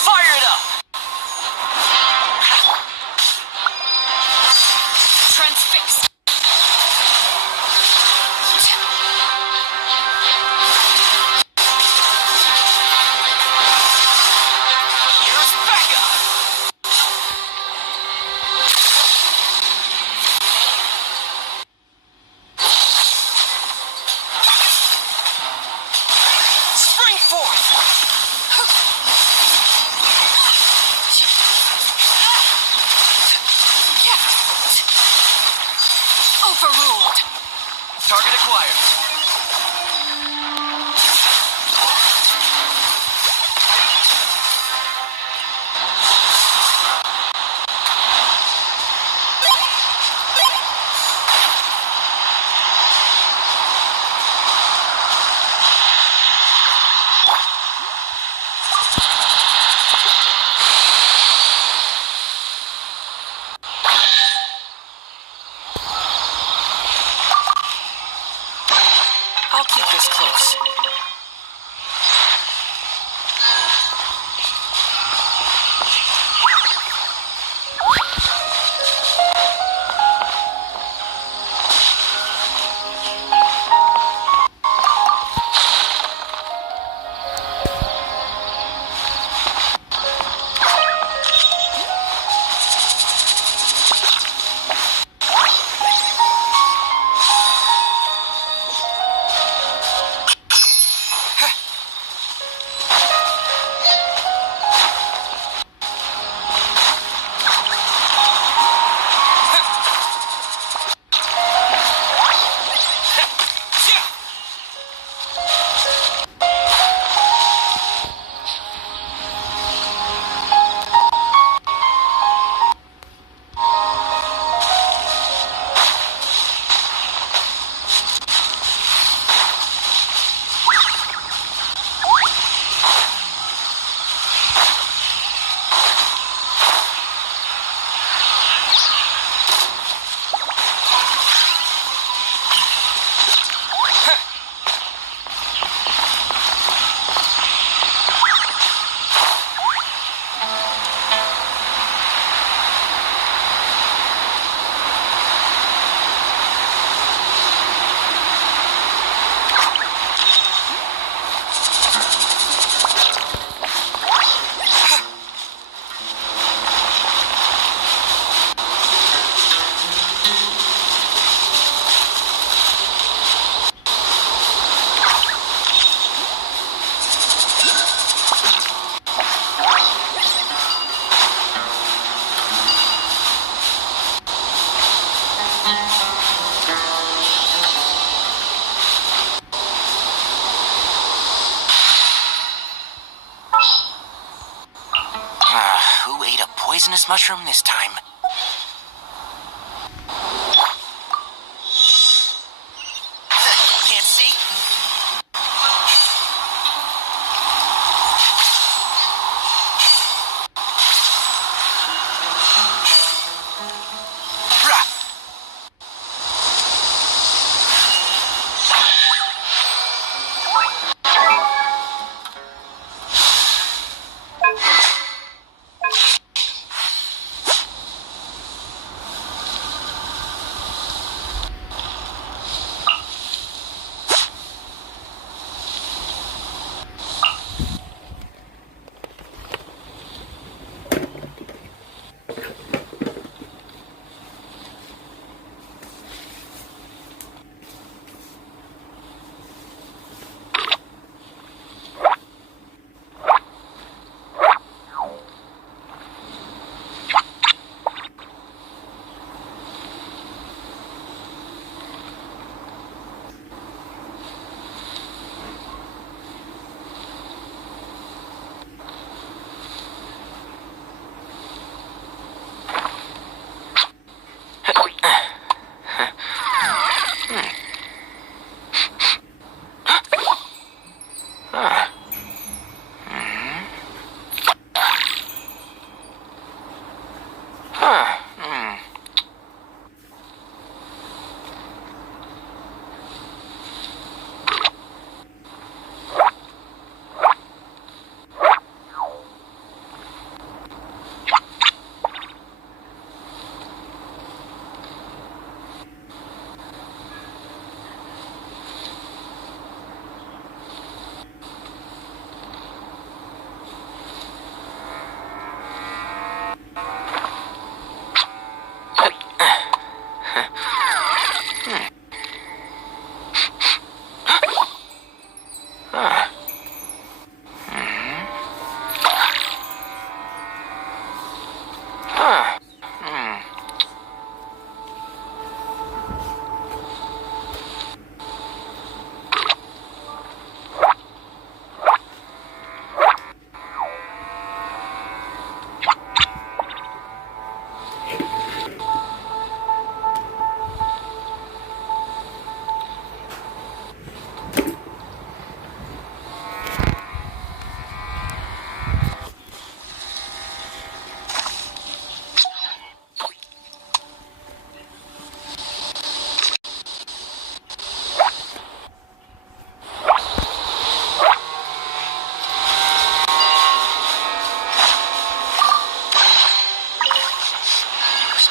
Fire it up! Transfixed. Here's backup! Spring forth! Overruled. Target acquired. I'll keep this close. Who ate a poisonous mushroom this time? Can't see?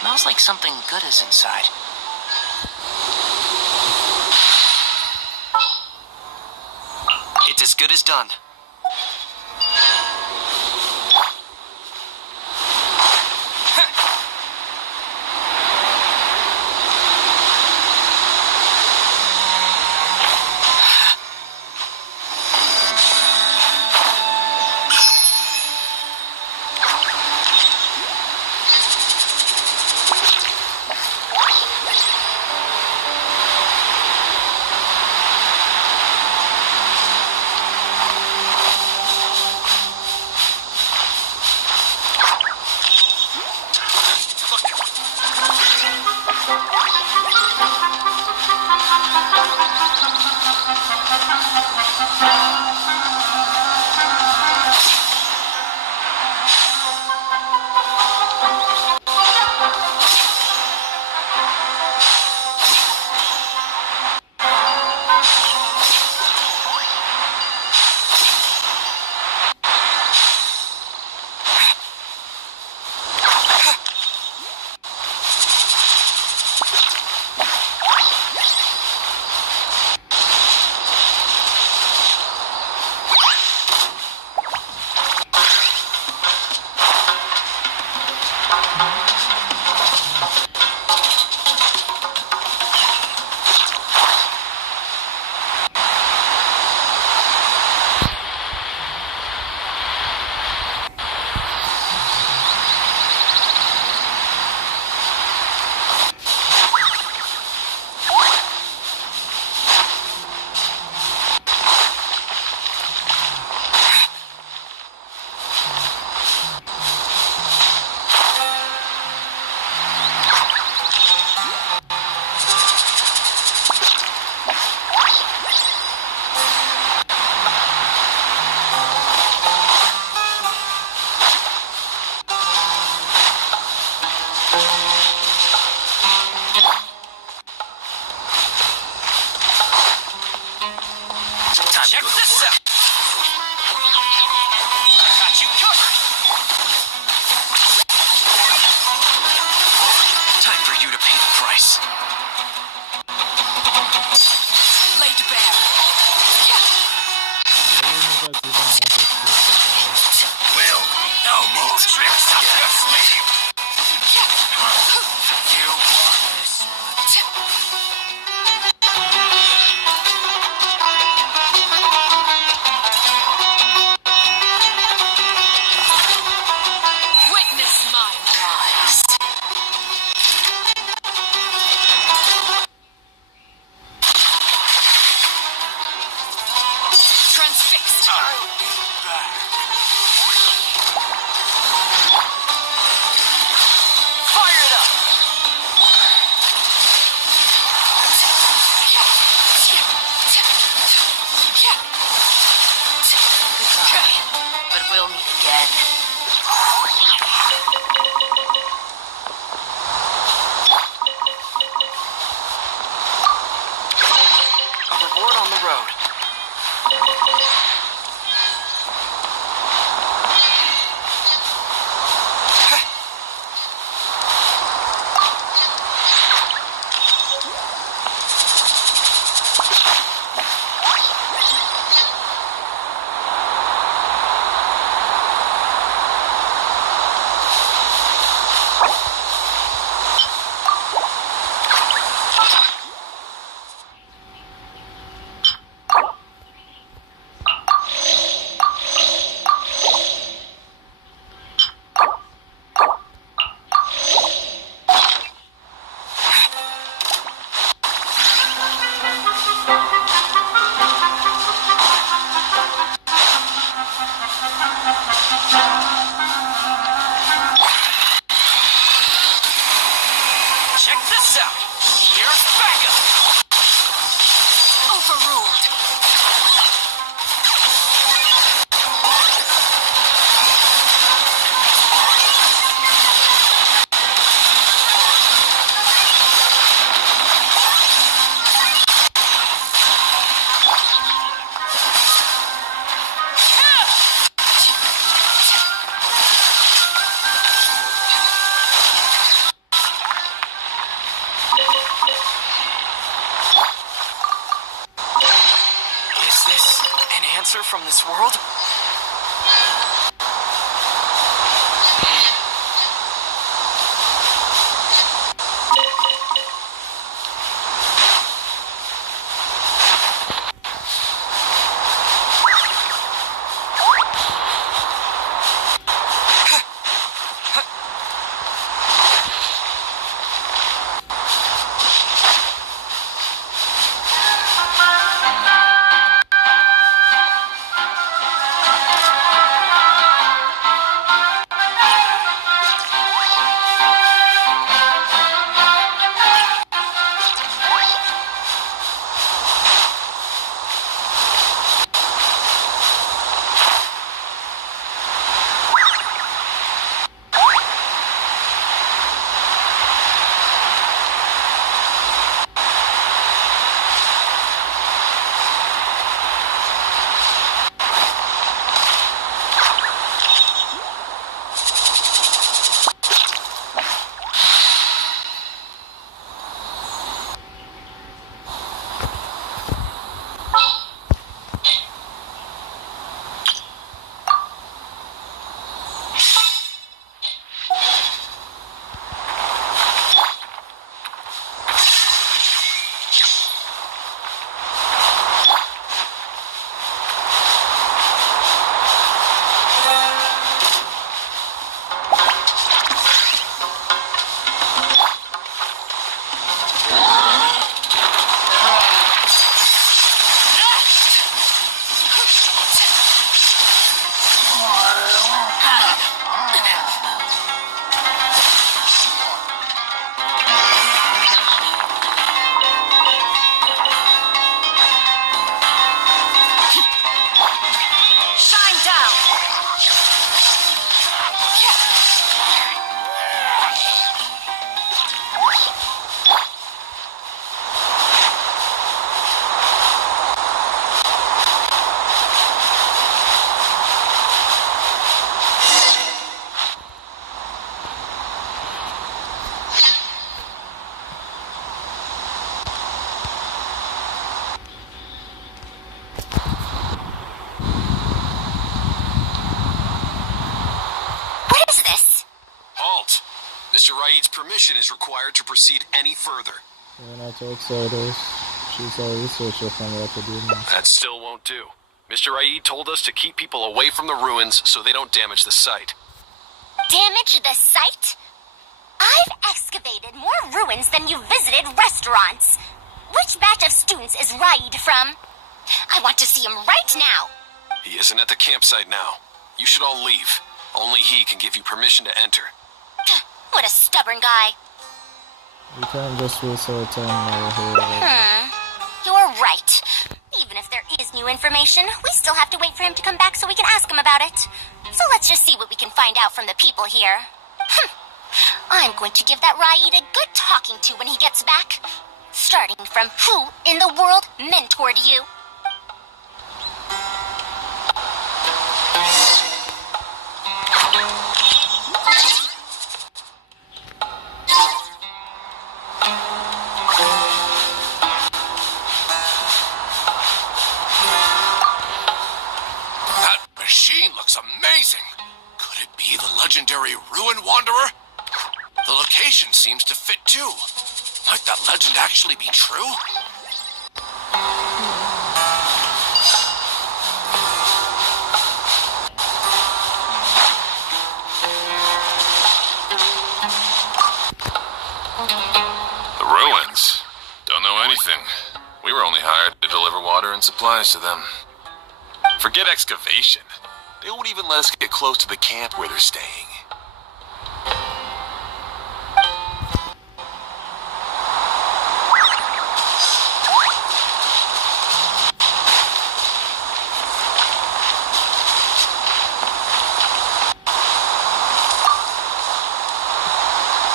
Smells like something good is inside. It's as good as done. Check this out! I got you covered! Time for you to pay the price. Laid bare. Will, no more tricks up your sleeve. You want this one. Witness my rise. Transfixed. I'll be back. disappear from this world? Mr. Raid's permission is required to proceed any further. When I told Sodos, she's a researcher from the academia. That still won't do. Mr. Raid told us to keep people away from the ruins so they don't damage the site. Damage the site? I've excavated more ruins than you've visited restaurants. Which batch of students is Raid from? I want to see him right now. He isn't at the campsite now. You should all leave. Only he can give you permission to enter. What a stubborn guy. You can't just research here. You're right. Even if there is new information, we still have to wait for him to come back so we can ask him about it. So let's just see what we can find out from the people here. I'm going to give that Raid a good talking to when he gets back. Starting from who in the world mentored you? Looks amazing. Could it be the legendary Ruin Wanderer? The location seems to fit too. Might that legend actually be true? The ruins. Don't know anything. We were only hired to deliver water and supplies to them. Forget excavation. They won't even let us get close to the camp where they're staying.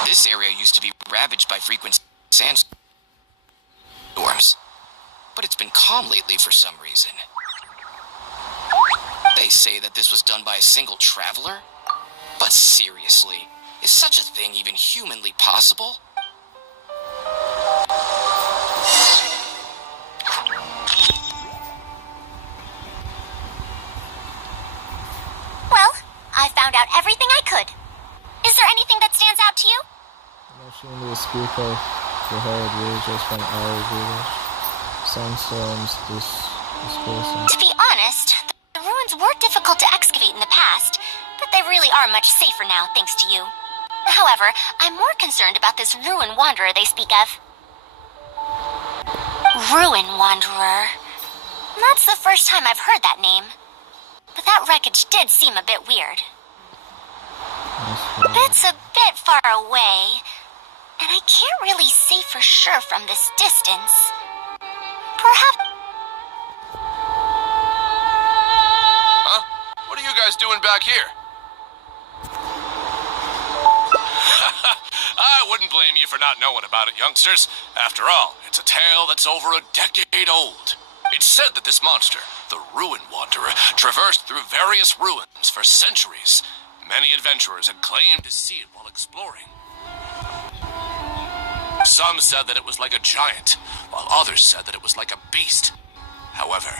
This area used to be ravaged by frequent sandstorms, but it's been calm lately for some reason. They say that this was done by a single traveler? But seriously, is such a thing even humanly possible? stands out to you? Actually, speak of the horrid villagers from our village. Sandstorms, this person. To be honest, the ruins were difficult to excavate in the past, but they really are much safer now, thanks to you. However, I'm more concerned about this Ruin Wanderer they speak of. Ruin Wanderer. That's the first time I've heard that name. But that wreckage did seem a bit weird. It's a bit far away, and I can't really say for sure from this distance. Perhaps... Huh? What are you guys doing back here? I wouldn't blame you for not knowing about it, youngsters. After all, it's a tale that's over a decade old. It's said that this monster, the Ruin Wanderer, traversed through various ruins for centuries. Many adventurers had claimed to see it while exploring. Some said that it was like a giant, while others said that it was like a beast. However,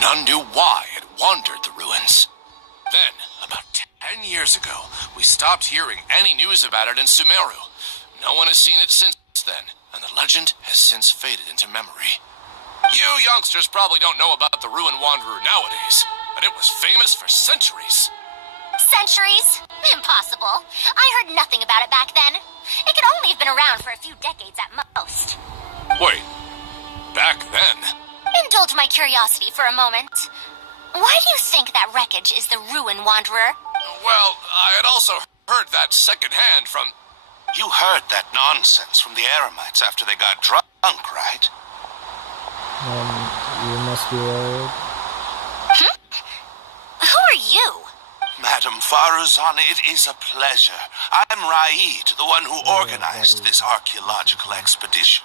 none knew why it wandered the ruins. Then, about 10 years ago, we stopped hearing any news about it in Sumeru. No one has seen it since then, and the legend has since faded into memory. You youngsters probably don't know about the Ruin Wanderer nowadays, but it was famous for centuries. Centuries? Impossible. I heard nothing about it back then. It could only have been around for a few decades at most. Wait, back then? Indulge my curiosity for a moment. Why do you think that wreckage is the Ruin Wanderer? Well, I had also heard that secondhand from... You heard that nonsense from the Eremites after they got drunk, right? You must be worried. Who are you? Madam Faruzan, it is a pleasure. I'm Raid, the one who organized this archaeological expedition.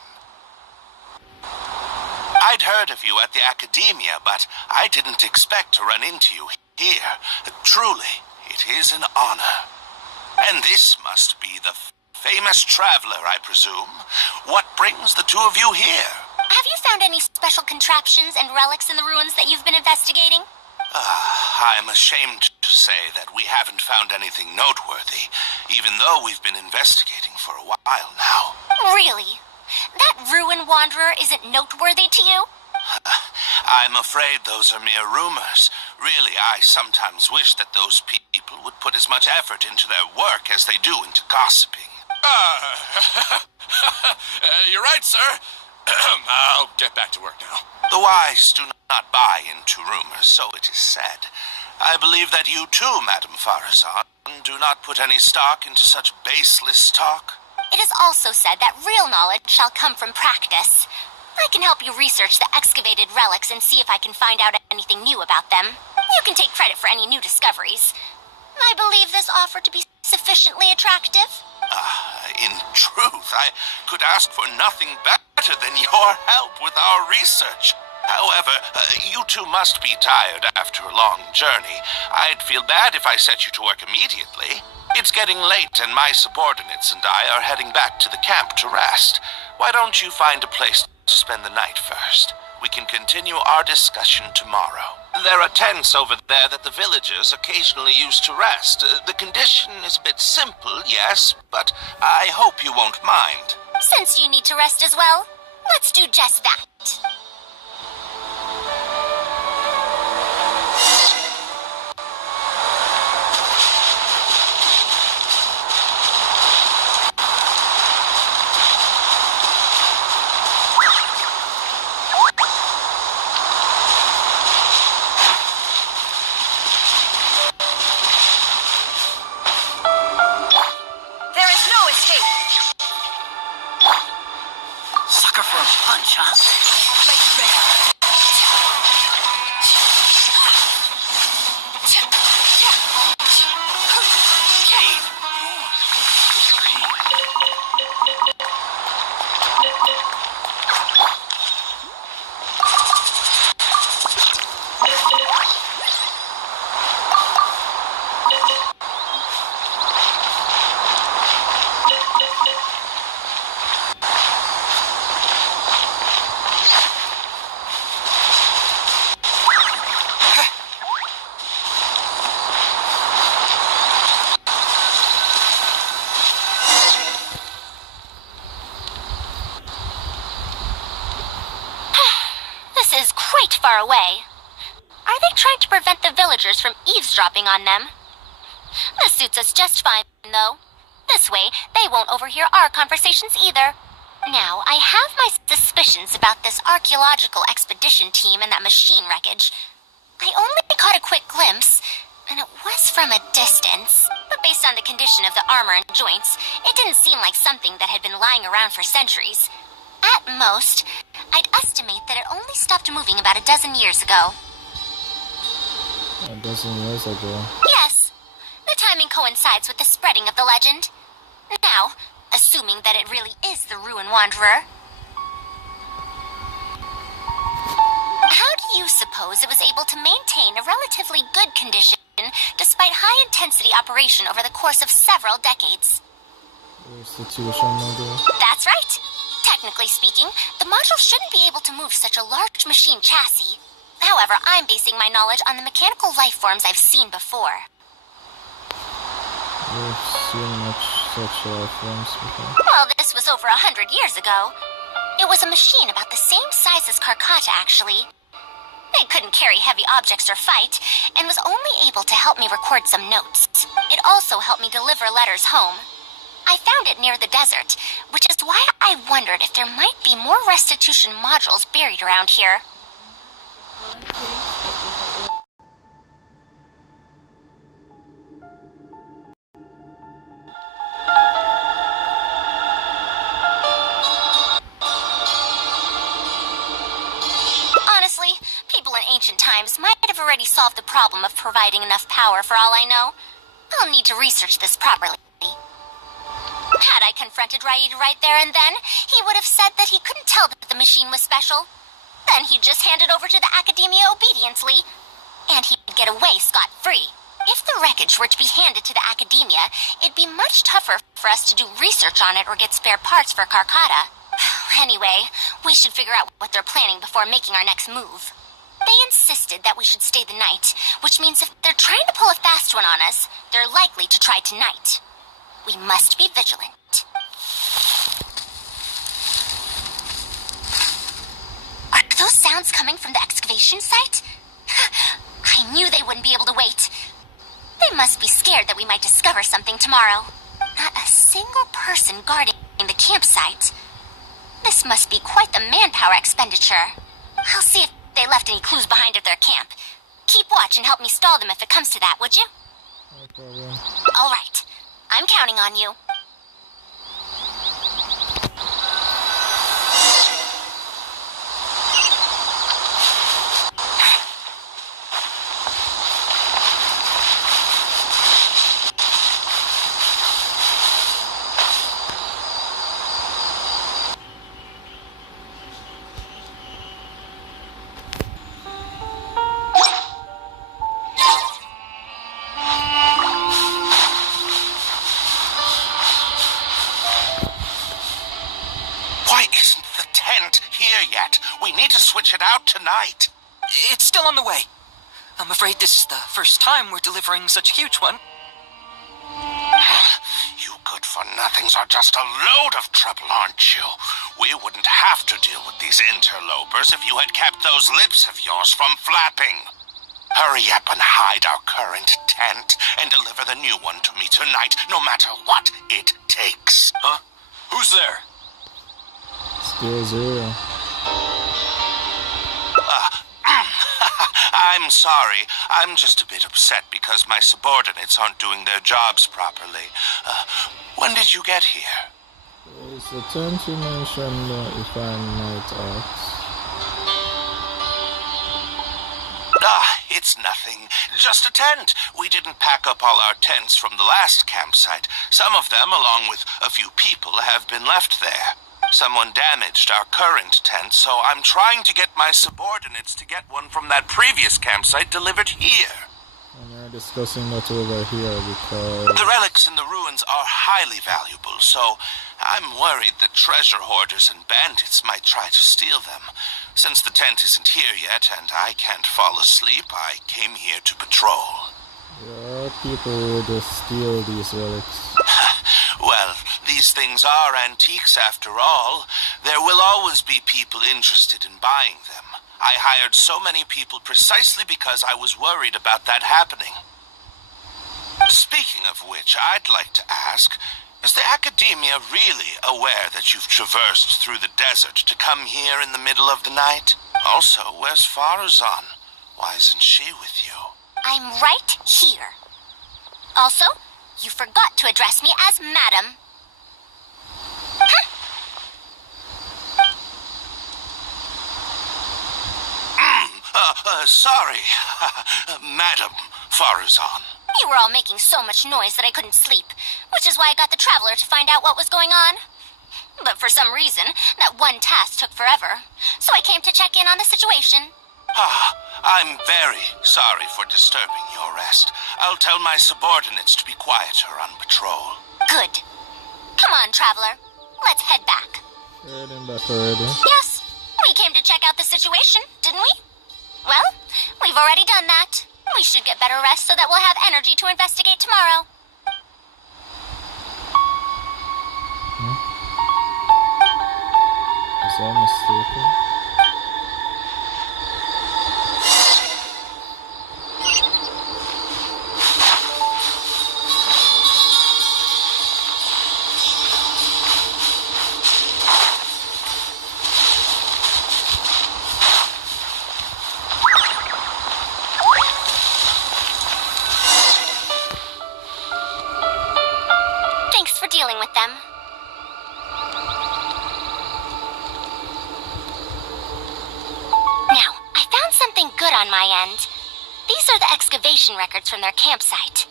I'd heard of you at the Academia, but I didn't expect to run into you here. Truly, it is an honor. And this must be the famous traveler, I presume. What brings the two of you here? Have you found any special contraptions and relics in the ruins that you've been investigating? I'm ashamed to say that we haven't found anything noteworthy, even though we've been investigating for a while now. Really? That Ruin Wanderer isn't noteworthy to you? I'm afraid those are mere rumors. Really, I sometimes wish that those people would put as much effort into their work as they do into gossiping. You're right, sir. I'll get back to work now. The wise do not buy into rumors, so it is said. I believe that you too, Madam Faruzan, do not put any stock into such baseless talk. It is also said that real knowledge shall come from practice. I can help you research the excavated relics and see if I can find out anything new about them. You can take credit for any new discoveries. I believe this offer to be sufficiently attractive. In truth, I could ask for nothing better than your help with our research. However, you two must be tired after a long journey. I'd feel bad if I set you to work immediately. It's getting late and my subordinates and I are heading back to the camp to rest. Why don't you find a place to spend the night first? We can continue our discussion tomorrow. There are tents over there that the villagers occasionally use to rest. The condition is a bit simple, yes, but I hope you won't mind. Since you need to rest as well, let's do just that. far away. Are they trying to prevent the villagers from eavesdropping on them? This suits us just fine, though. This way, they won't overhear our conversations either. Now, I have my suspicions about this archaeological expedition team and that machine wreckage. I only caught a quick glimpse, and it was from a distance. But based on the condition of the armor and joints, it didn't seem like something that had been lying around for centuries. At most, I'd estimate that it only stopped moving about a dozen years ago. A dozen years ago? Yes. The timing coincides with the spreading of the legend. Now, assuming that it really is the Ruin Wanderer, how do you suppose it was able to maintain a relatively good condition despite high-intensity operation over the course of several decades? Restitution module? That's right. Technically speaking, the module shouldn't be able to move such a large machine chassis. However, I'm basing my knowledge on the mechanical life forms I've seen before. You've seen such life forms before? Well, this was over 100 years ago. It was a machine about the same size as Carcata, actually. It couldn't carry heavy objects or fight, and was only able to help me record some notes. It also helped me deliver letters home. I found it near the desert, which is why I wondered if there might be more restitution modules buried around here. Honestly, people in ancient times might have already solved the problem of providing enough power for all I know. I'll need to research this properly. Had I confronted Raid right there and then, he would have said that he couldn't tell that the machine was special. Then he'd just hand it over to the Academia obediently, and he'd get away scot-free. If the wreckage were to be handed to the Academia, it'd be much tougher for us to do research on it or get spare parts for Carcata. Anyway, we should figure out what they're planning before making our next move. They insisted that we should stay the night, which means if they're trying to pull a fast one on us, they're likely to try tonight. We must be vigilant. Are those sounds coming from the excavation site? I knew they wouldn't be able to wait. They must be scared that we might discover something tomorrow. Not a single person guarding the campsite. This must be quite the manpower expenditure. I'll see if they left any clues behind at their camp. Keep watch and help me stall them if it comes to that, would you? No problem. All right. I'm counting on you. We need to switch it out tonight. It's still on the way. I'm afraid this is the first time we're delivering such a huge one. You good-for-nothings are just a load of trouble, aren't you? We wouldn't have to deal with these interlopers if you had kept those lips of yours from flapping. Hurry up and hide our current tent and deliver the new one to me tonight, no matter what it takes. Huh? Who's there? 0-0. I'm sorry. I'm just a bit upset because my subordinates aren't doing their jobs properly. When did you get here? Is the tent you mentioned, if I might ask? It's nothing. Just a tent. We didn't pack up all our tents from the last campsite. Some of them, along with a few people, have been left there. Someone damaged our current tent, so I'm trying to get my subordinates to get one from that previous campsite delivered here. And we're discussing that over here because... The relics in the ruins are highly valuable, so I'm worried that treasure hoarders and bandits might try to steal them. Since the tent isn't here yet and I can't fall asleep, I came here to patrol. There are people who would steal these relics. Well, these things are antiques after all. There will always be people interested in buying them. I hired so many people precisely because I was worried about that happening. Speaking of which, I'd like to ask, is the Academia really aware that you've traversed through the desert to come here in the middle of the night? Also, where's Faruzan? Why isn't she with you? I'm right here. Also, you forgot to address me as Madam. Sorry, Madam Faruzan. You were all making so much noise that I couldn't sleep, which is why I got the Traveler to find out what was going on. But for some reason, that one task took forever, so I came to check in on the situation. I'm very sorry for disturbing your rest. I'll tell my subordinates to be quieter on patrol. Good. Come on, Traveler. Let's head back. Heading back already. Yes, we came to check out the situation, didn't we? Well, we've already done that. We should get better rest so that we'll have energy to investigate tomorrow. Is that mistaken? Thanks for dealing with them. Now, I found something good on my end. These are the excavation records from their campsite.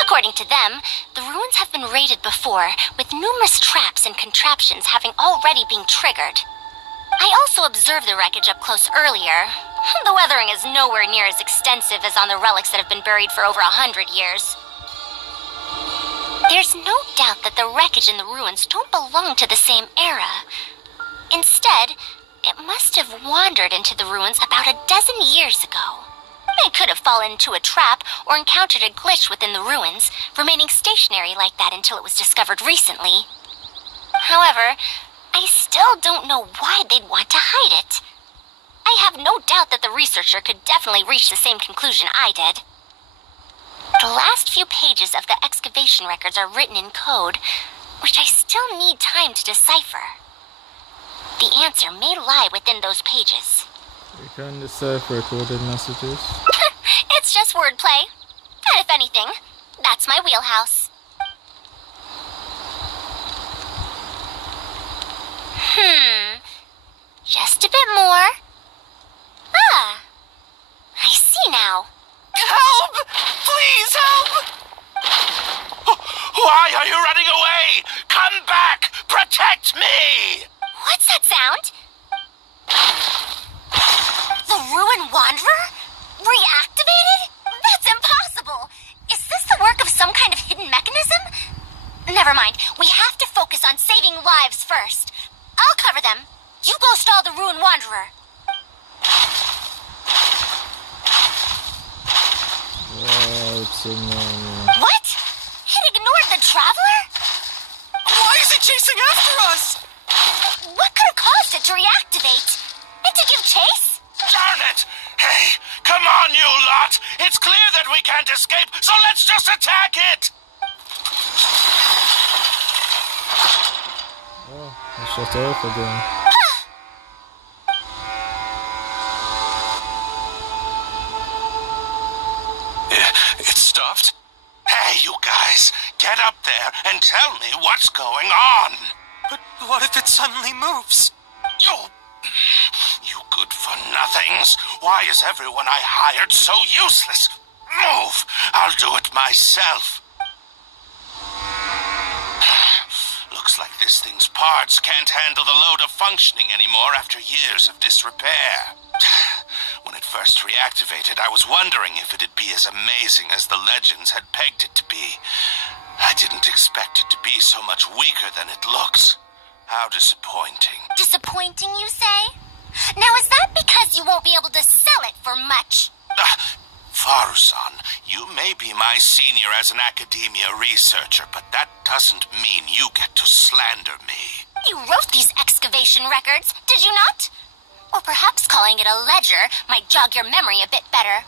According to them, the ruins have been raided before, with numerous traps and contraptions having already been triggered. I also observed the wreckage up close earlier. The weathering is nowhere near as extensive as on the relics that have been buried for over 100 years. There's no doubt that the wreckage and the ruins don't belong to the same era. Instead, it must have wandered into the ruins about a dozen years ago. It could have fallen into a trap or encountered a glitch within the ruins, remaining stationary like that until it was discovered recently. However, I still don't know why they'd want to hide it. I have no doubt that the researcher could definitely reach the same conclusion I did. The last few pages of the excavation records are written in code, which I still need time to decipher. The answer may lie within those pages. You can decipher coded messages. It's just wordplay. And if anything, that's my wheelhouse. Just a bit more. Ah, I see now. Help! Please help! Why are you running away? Come back! Protect me! What's that sound? The Ruin Wanderer? Reactivated? That's impossible! Is this the work of some kind of hidden mechanism? Never mind. We have to focus on saving lives first. I'll cover them. You go stall the Ruin Wanderer. What? It ignored the Traveler? Why is it chasing after us? What could have caused it to reactivate? And to give chase? Darn it! Hey, come on, you lot! It's clear that we can't escape, so let's just attack it! Oh, I shut off again. It stopped? Hey, you guys, get up there and tell me what's going on! But what if it suddenly moves? You good-for-nothings! Why is everyone I hired so useless? Move! I'll do it myself. Looks like this thing's parts can't handle the load of functioning anymore after years of disrepair. When it first reactivated, I was wondering if it'd be as amazing as the legends had pegged it to be. I didn't expect it to be so much weaker than it looks. How disappointing. Disappointing, you say? Now, is that because you won't be able to sell it for much? Faruzan, you may be my senior as an academia researcher, but that doesn't mean you get to slander me. You wrote these excavation records, did you not? Or perhaps calling it a ledger might jog your memory a bit better.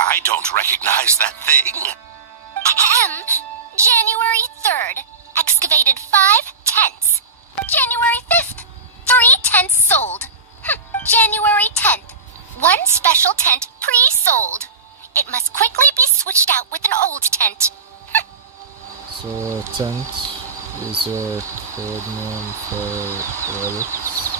I don't recognize that thing. January 3rd, excavated 5 tents. January 5th, 3 tents sold. January 10th, 1 special tent pre-sold. It must quickly be switched out with an old tent. So a tent is your code name for relics?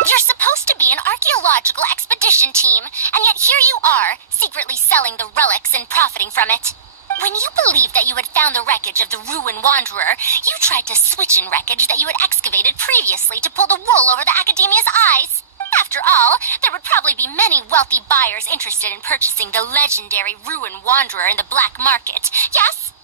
You're supposed to be an archaeological expedition team, and yet here you are, secretly selling the relics and profiting from it. When you believed that you had found the wreckage of the Ruin Wanderer, you tried to switch in wreckage that you had excavated previously to pull the wool over the Academia's eyes. After all, there would probably be many wealthy buyers interested in purchasing the legendary Ruin Wanderer in the black market, yes?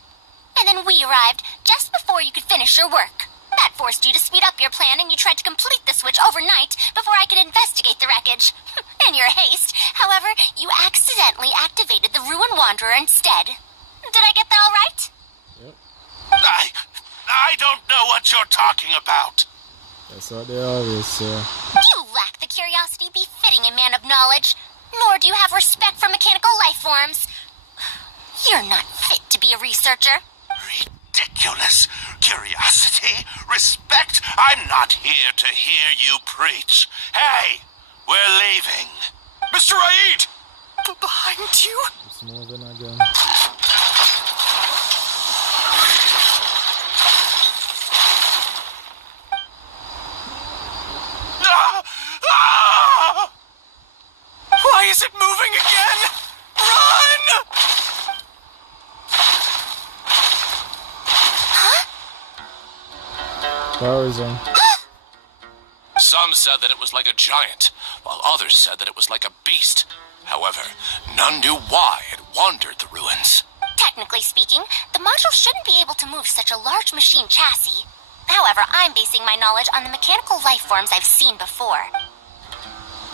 And then we arrived just before you could finish your work. That forced you to speed up your plan, and you tried to complete the switch overnight before I could investigate the wreckage. In your haste, however, you accidentally activated the Ruin Wanderer instead. Did I get that all right? Yep. I don't know what you're talking about. That's what they always say. You lack the curiosity befitting a man of knowledge, nor do you have respect for mechanical life forms. You're not fit to be a researcher. Ridiculous. Curiosity? Respect? I'm not here to hear you preach. Hey, we're leaving. Mr. Aid! Behind you? It's moving again. Why is it moving again? Run! Faruzan. Some said that it was like a giant, while others said that it was like a beast. However, none knew why it wandered the ruins. Technically speaking, the module shouldn't be able to move such a large machine chassis. However, I'm basing my knowledge on the mechanical life forms I've seen before.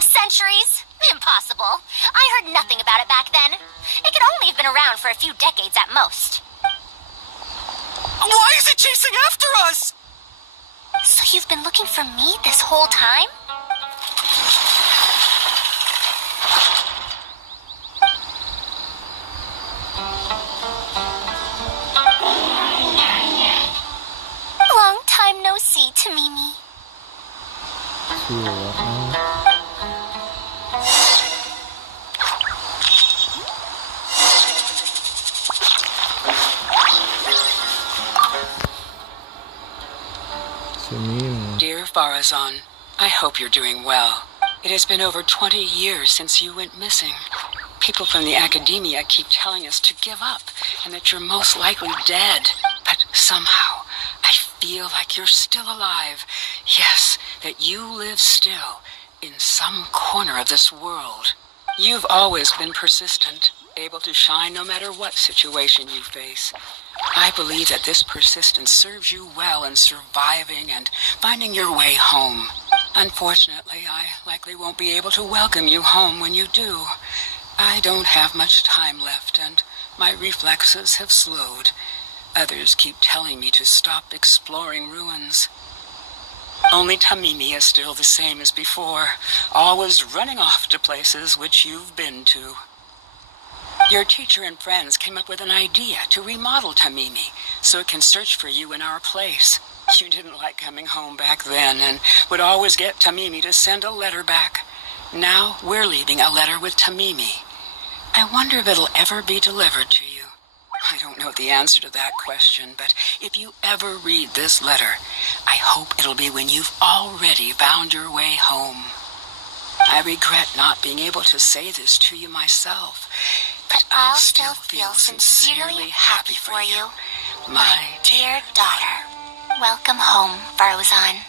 Centuries? Impossible. I heard nothing about it back then. It could only have been around for a few decades at most. Why is it chasing after us? So you've been looking for me this whole time? Long time no see, Tamimi. Dear Faruzan, I hope you're doing well. It has been over 20 years since you went missing. People from the Academia keep telling us to give up and that you're most likely dead. But somehow, I feel like you're still alive. Yes, that you live still in some corner of this world. You've always been persistent, able to shine no matter what situation you face. I believe that this persistence serves you well in surviving and finding your way home. Unfortunately, I likely won't be able to welcome you home when you do. I don't have much time left, and my reflexes have slowed. Others keep telling me to stop exploring ruins. Only Tamimi is still the same as before, always running off to places which you've been to. Your teacher and friends came up with an idea to remodel Tamimi so it can search for you in our place. You didn't like coming home back then and would always get Tamimi to send a letter back. Now we're leaving a letter with Tamimi. I wonder if it'll ever be delivered to you. I don't know the answer to that question, but if you ever read this letter, I hope it'll be when you've already found your way home. I regret not being able to say this to you myself, but I'll still feel sincerely happy for you, my dear daughter. Welcome home, Faruzan.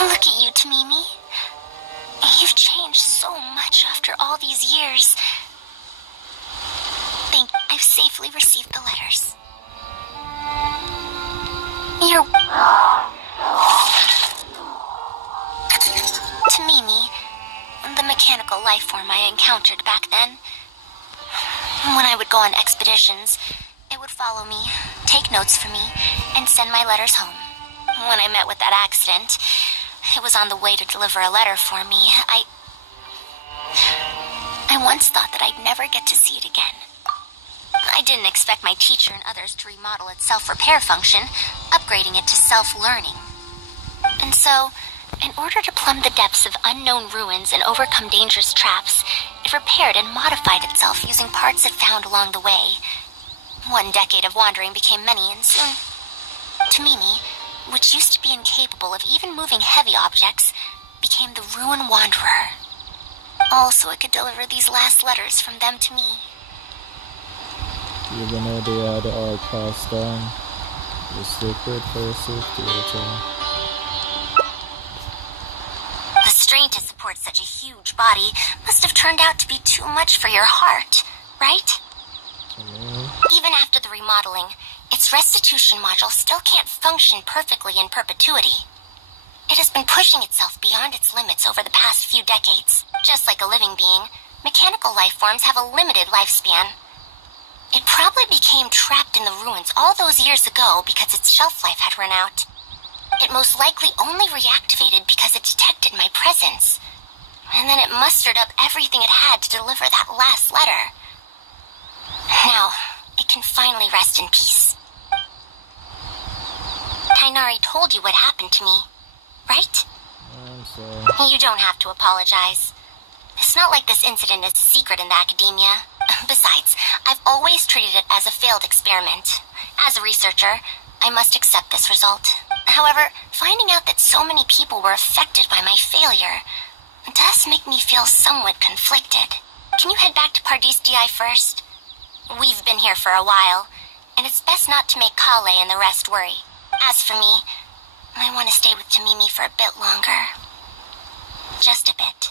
Look at you, Tamimi. You've changed so much after all these years. I've safely received the letters. Tamimi, the mechanical life form I encountered back then. When I would go on expeditions, it would follow me, take notes for me, and send my letters home. when I met with that accident, it was on the way to deliver a letter for me. I once thought that I'd never get to see it again. I didn't expect my teacher and others to remodel its self-repair function, upgrading it to self-learning. And so, in order to plumb the depths of unknown ruins and overcome dangerous traps, it repaired and modified itself using parts it found along the way. 1 decade of wandering became many, and soon, Tamimi, which used to be incapable of even moving heavy objects, became the Ruin Wanderer. All so it could deliver these last letters from them to me. Even though they are the all passed down, the sacred for your safety, The strain to support such a huge body must have turned out to be too much for your heart, right? Even after the remodeling, its restitution module still can't function perfectly in perpetuity. It has been pushing itself beyond its limits over the past few decades. Just like a living being, mechanical life forms have a limited lifespan. It probably became trapped in the ruins all those years ago because its shelf life had run out. It most likely only reactivated because it detected my presence. And then it mustered up everything it had to deliver that last letter. Now, it can finally rest in peace. Tainari told you what happened to me, right? I'm sorry. You don't have to apologize. It's not like this incident is a secret in the academia. Besides, I've always treated it as a failed experiment. As a researcher, I must accept this result. However, finding out that so many people were affected by my failure does make me feel somewhat conflicted. Can you head back to Pardis DI first? We've been here for a while, and it's best not to make Kale and the rest worry. As for me, I want to stay with Tamimi for a bit longer. Just a bit.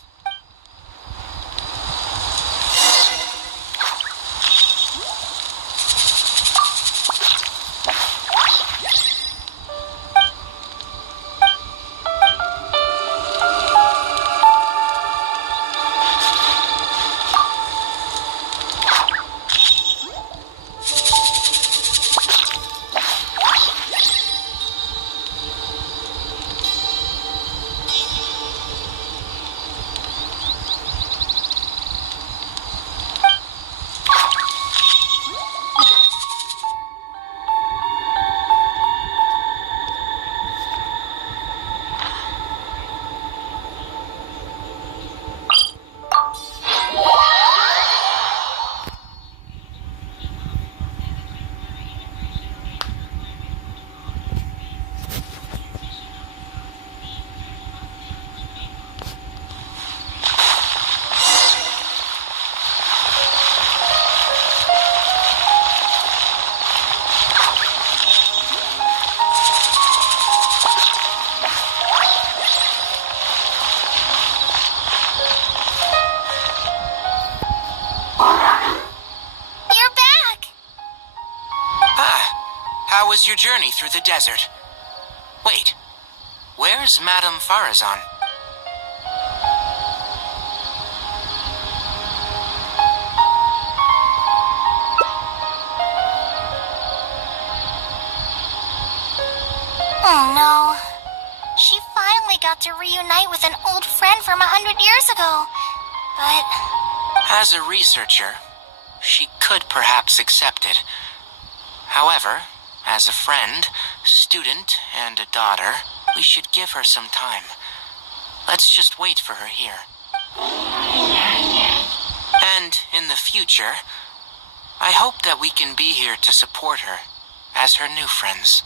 How was your journey through the desert? Wait, where's Madame Faruzan? Oh no. She finally got to reunite with an old friend from 100 years ago. But... As a researcher, she could perhaps accept it. However, as a friend, student, and a daughter, we should give her some time. Let's just wait for her here. And in the future, I hope that we can be here to support her as her new friends.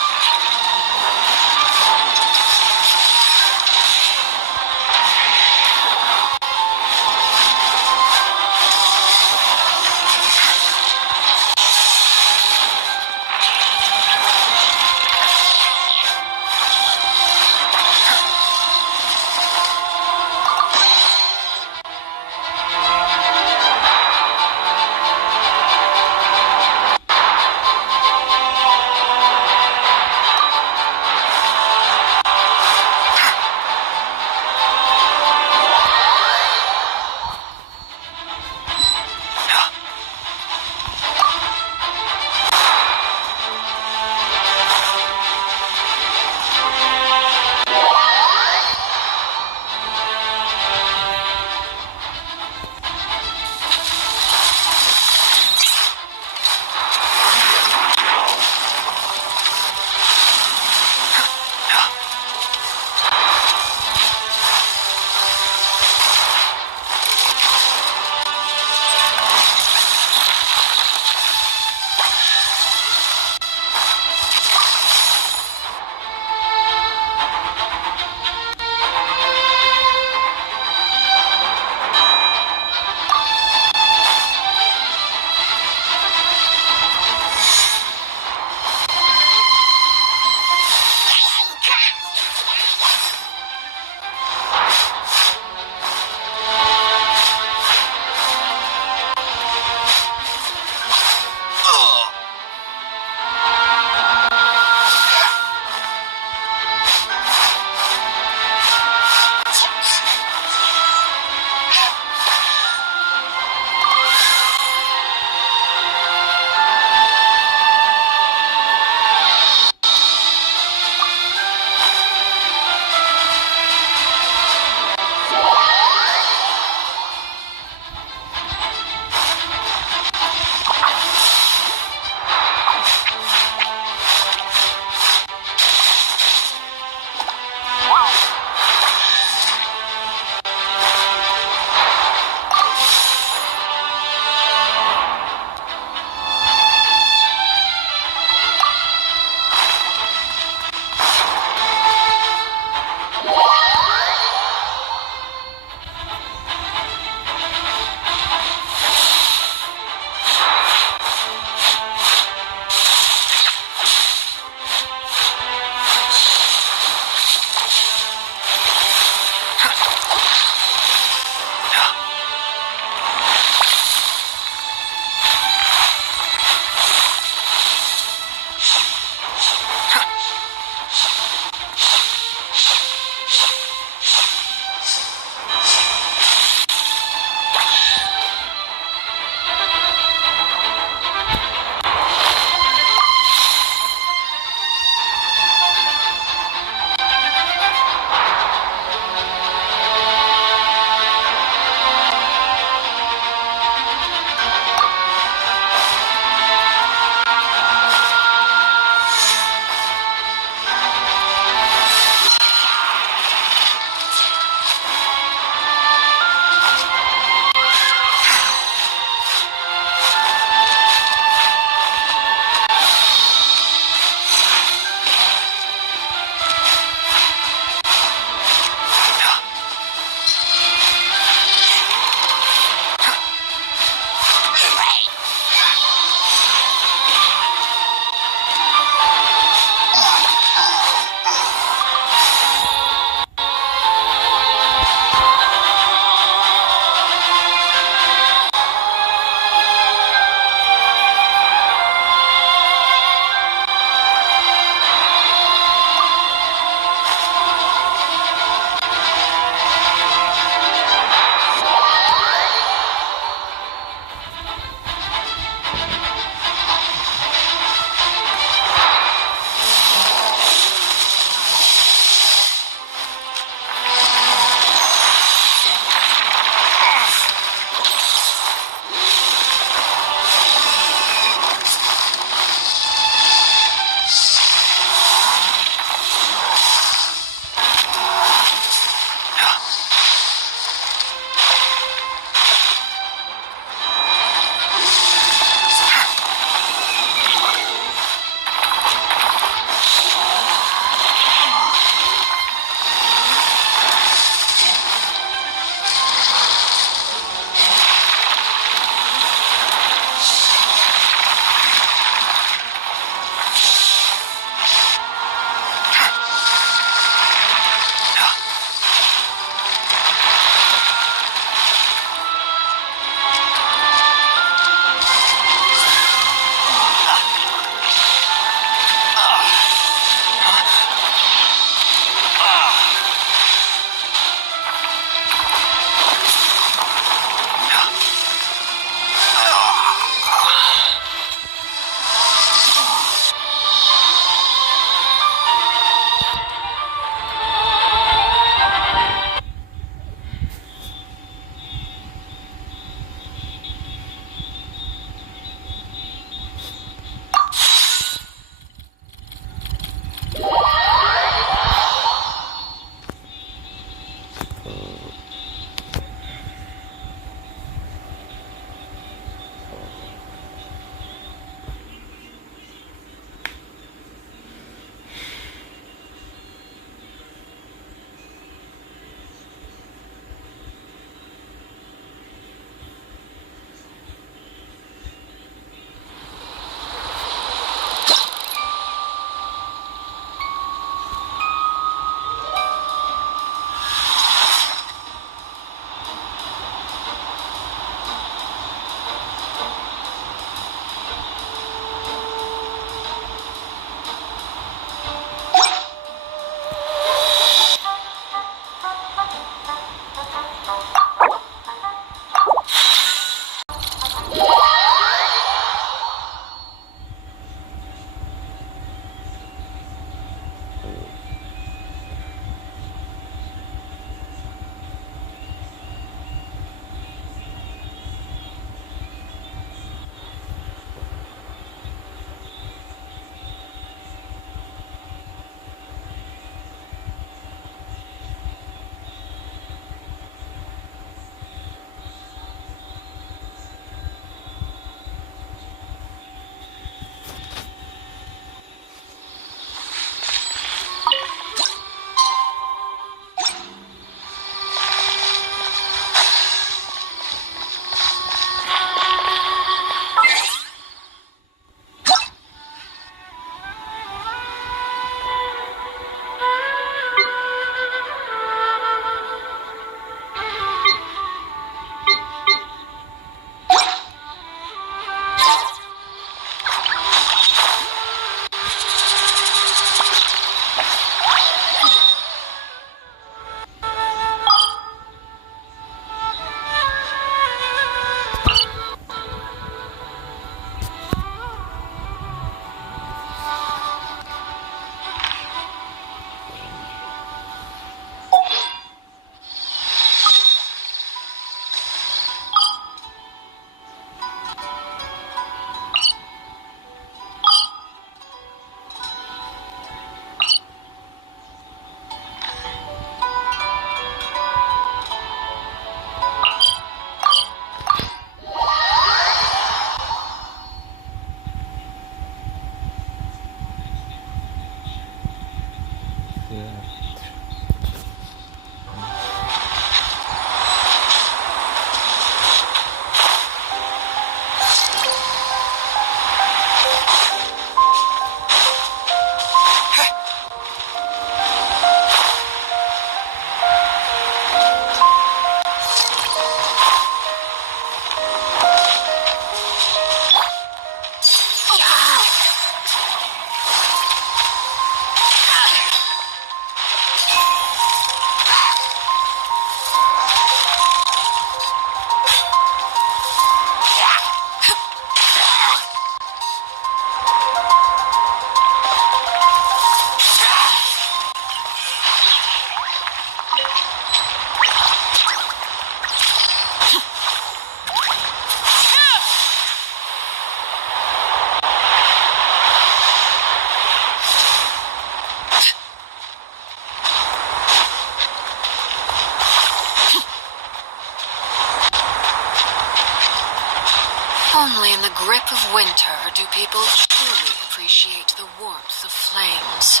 Only in the grip of winter do people truly appreciate the warmth of flames.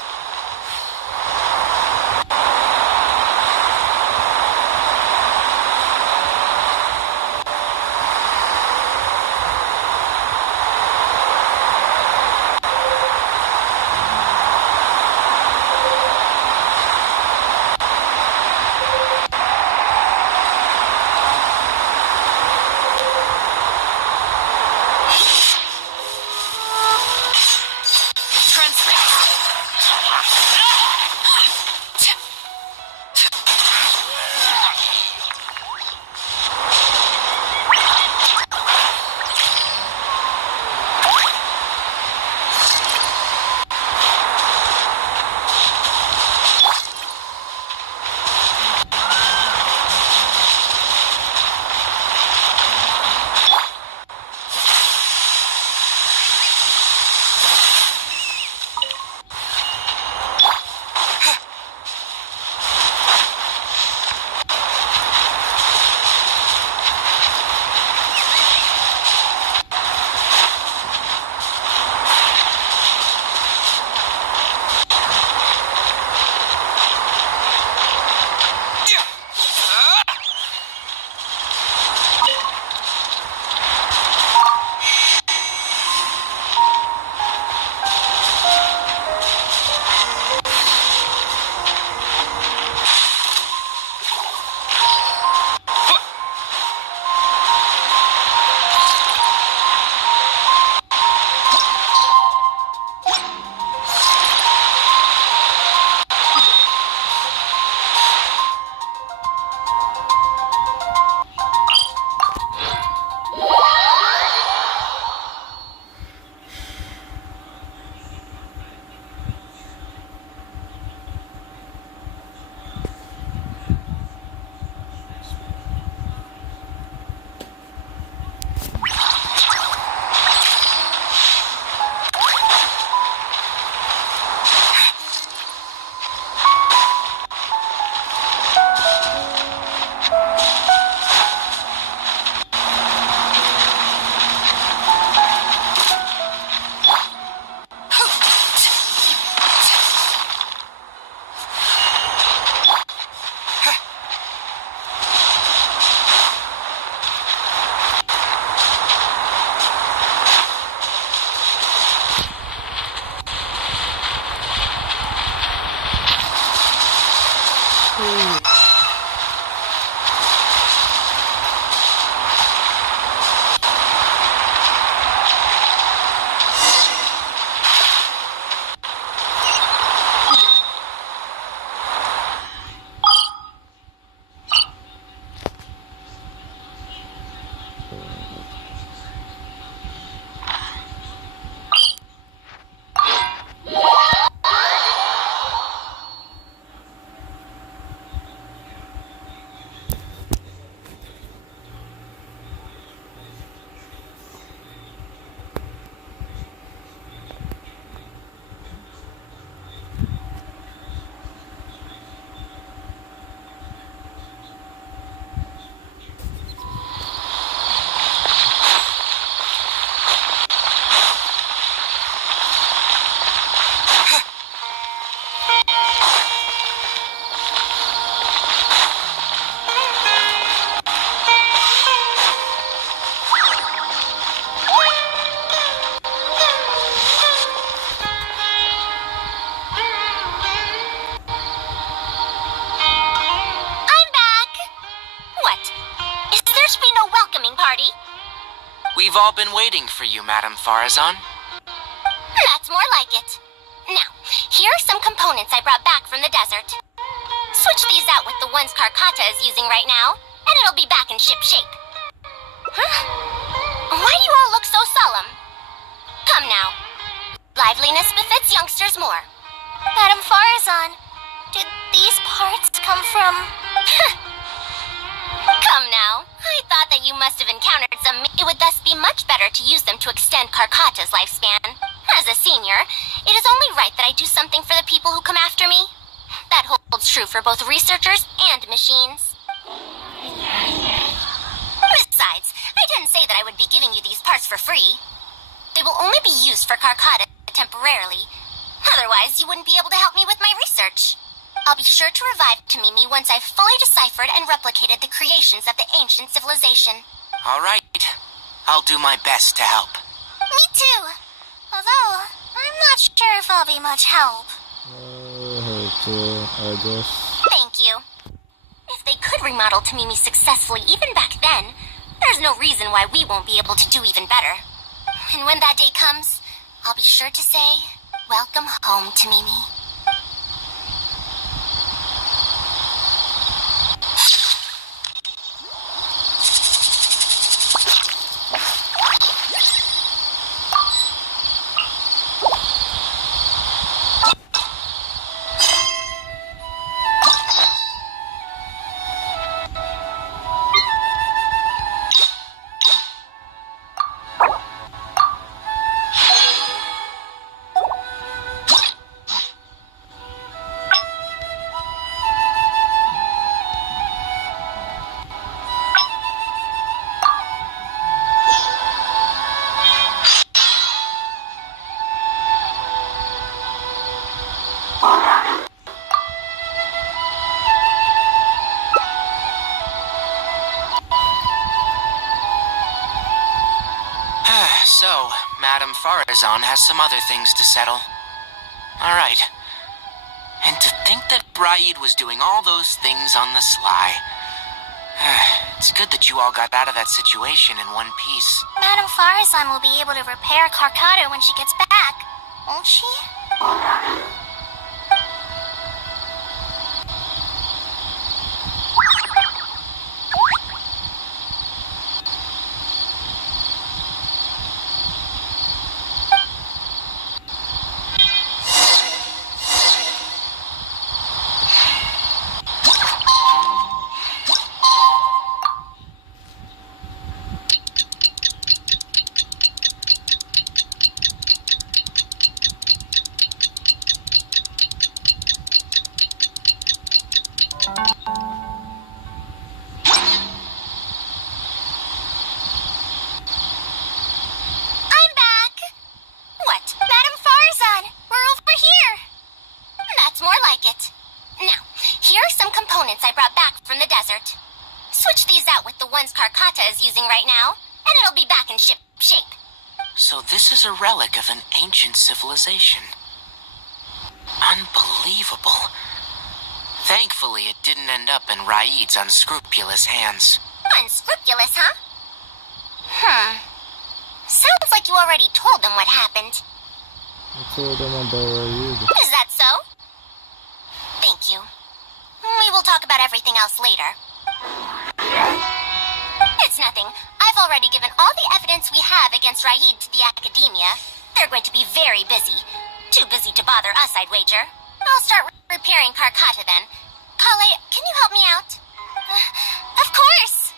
Yay! I'm back! What? Is there to be no welcoming party? We've all been waiting for you, Madame Faruzan. That's more like it. Now, here are some components I brought back from the desert. Switch these out with the ones Karkata is using right now, and it'll be back in ship shape. Huh? Why do you all look so solemn? Come now. Liveliness befits youngsters more. Madame Faruzan, did these parts come from... Come now. I thought that you must have encountered some... It would thus be much better to use them to extend Karkata's lifespan. As a senior, it is only right that I do something for the people who come after me. That holds true for both researchers and machines. Besides, I didn't say that I would be giving you these parts for free. They will only be used for Karkata temporarily. Otherwise, you wouldn't be able to help me with my research. I'll be sure to revive Tamimi once I've fully deciphered and replicated the creations of the ancient civilization. All right. I'll do my best to help. Me too. Although, I'm not sure if I'll be much help. Okay, I guess. Thank you. If they could remodel Tamimi successfully even back then, there's no reason why we won't be able to do even better. And when that day comes, I'll be sure to say, welcome home, Tamimi. So, Madame Faruzan has some other things to settle. All right. And to think that Raid was doing all those things on the sly. It's good that you all got out of that situation in one piece. Madame Faruzan will be able to repair Karkata when she gets back, won't she? I brought back from the desert. Switch these out with the ones Karkata is using right now, and it'll be back in ship shape. So this is a relic of an ancient civilization. Unbelievable. Thankfully, it didn't end up in Raid's unscrupulous hands. Unscrupulous, huh? Sounds like you already told them what happened. I told them about Raid. Is that so? Thank you. We will talk about everything else later. It's nothing. I've already given all the evidence we have against Raid to the Academia. They're going to be very busy. Too busy to bother us, I'd wager. I'll start repairing Carcata then. Kale, can you help me out? Of course!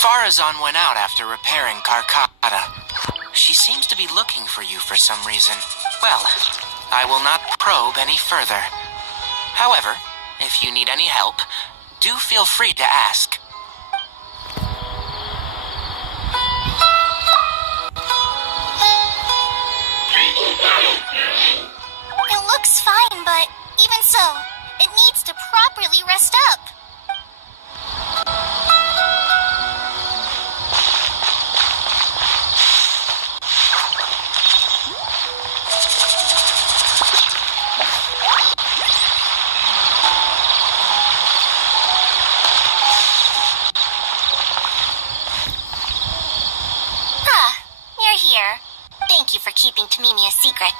Faruzan went out after repairing Carcata. She seems to be looking for you for some reason. Well, I will not probe any further. However, if you need any help, do feel free to ask. It looks fine, but even so, it needs to properly rest up. Thank you for keeping Tamimi a secret.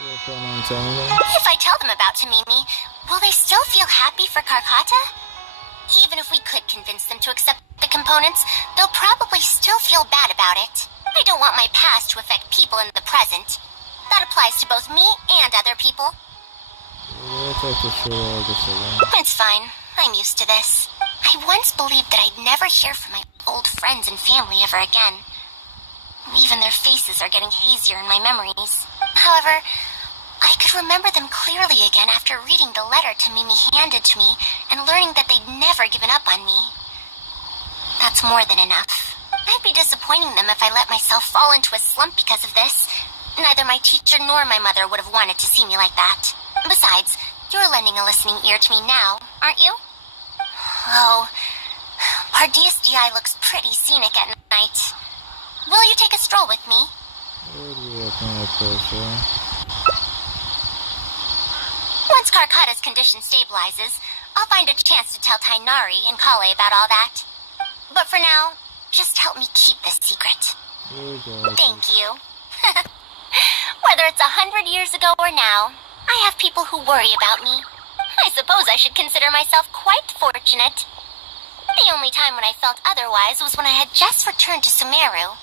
If I tell them about Tamimi, will they still feel happy for Carcata? Even if we could convince them to accept the components, they'll probably still feel bad about it. I don't want my past to affect people in the present. That applies to both me and other people. It's fine. I'm used to this. I once believed that I'd never hear from my old friends and family ever again. Even their faces are getting hazier in my memories. However, I could remember them clearly again after reading the letter Tamimi handed to me and learning that they'd never given up on me. That's more than enough. I'd be disappointing them if I let myself fall into a slump because of this. Neither my teacher nor my mother would have wanted to see me like that. Besides, you're lending a listening ear to me now, aren't you? Oh, Pardees DI looks pretty scenic at night. Will you take a stroll with me? Once Carcata's condition stabilizes, I'll find a chance to tell Tainari and Kale about all that. But for now, just help me keep this secret. Thank you. Whether it's 100 years ago or now, I have people who worry about me. I suppose I should consider myself quite fortunate. The only time when I felt otherwise was when I had just returned to Sumeru.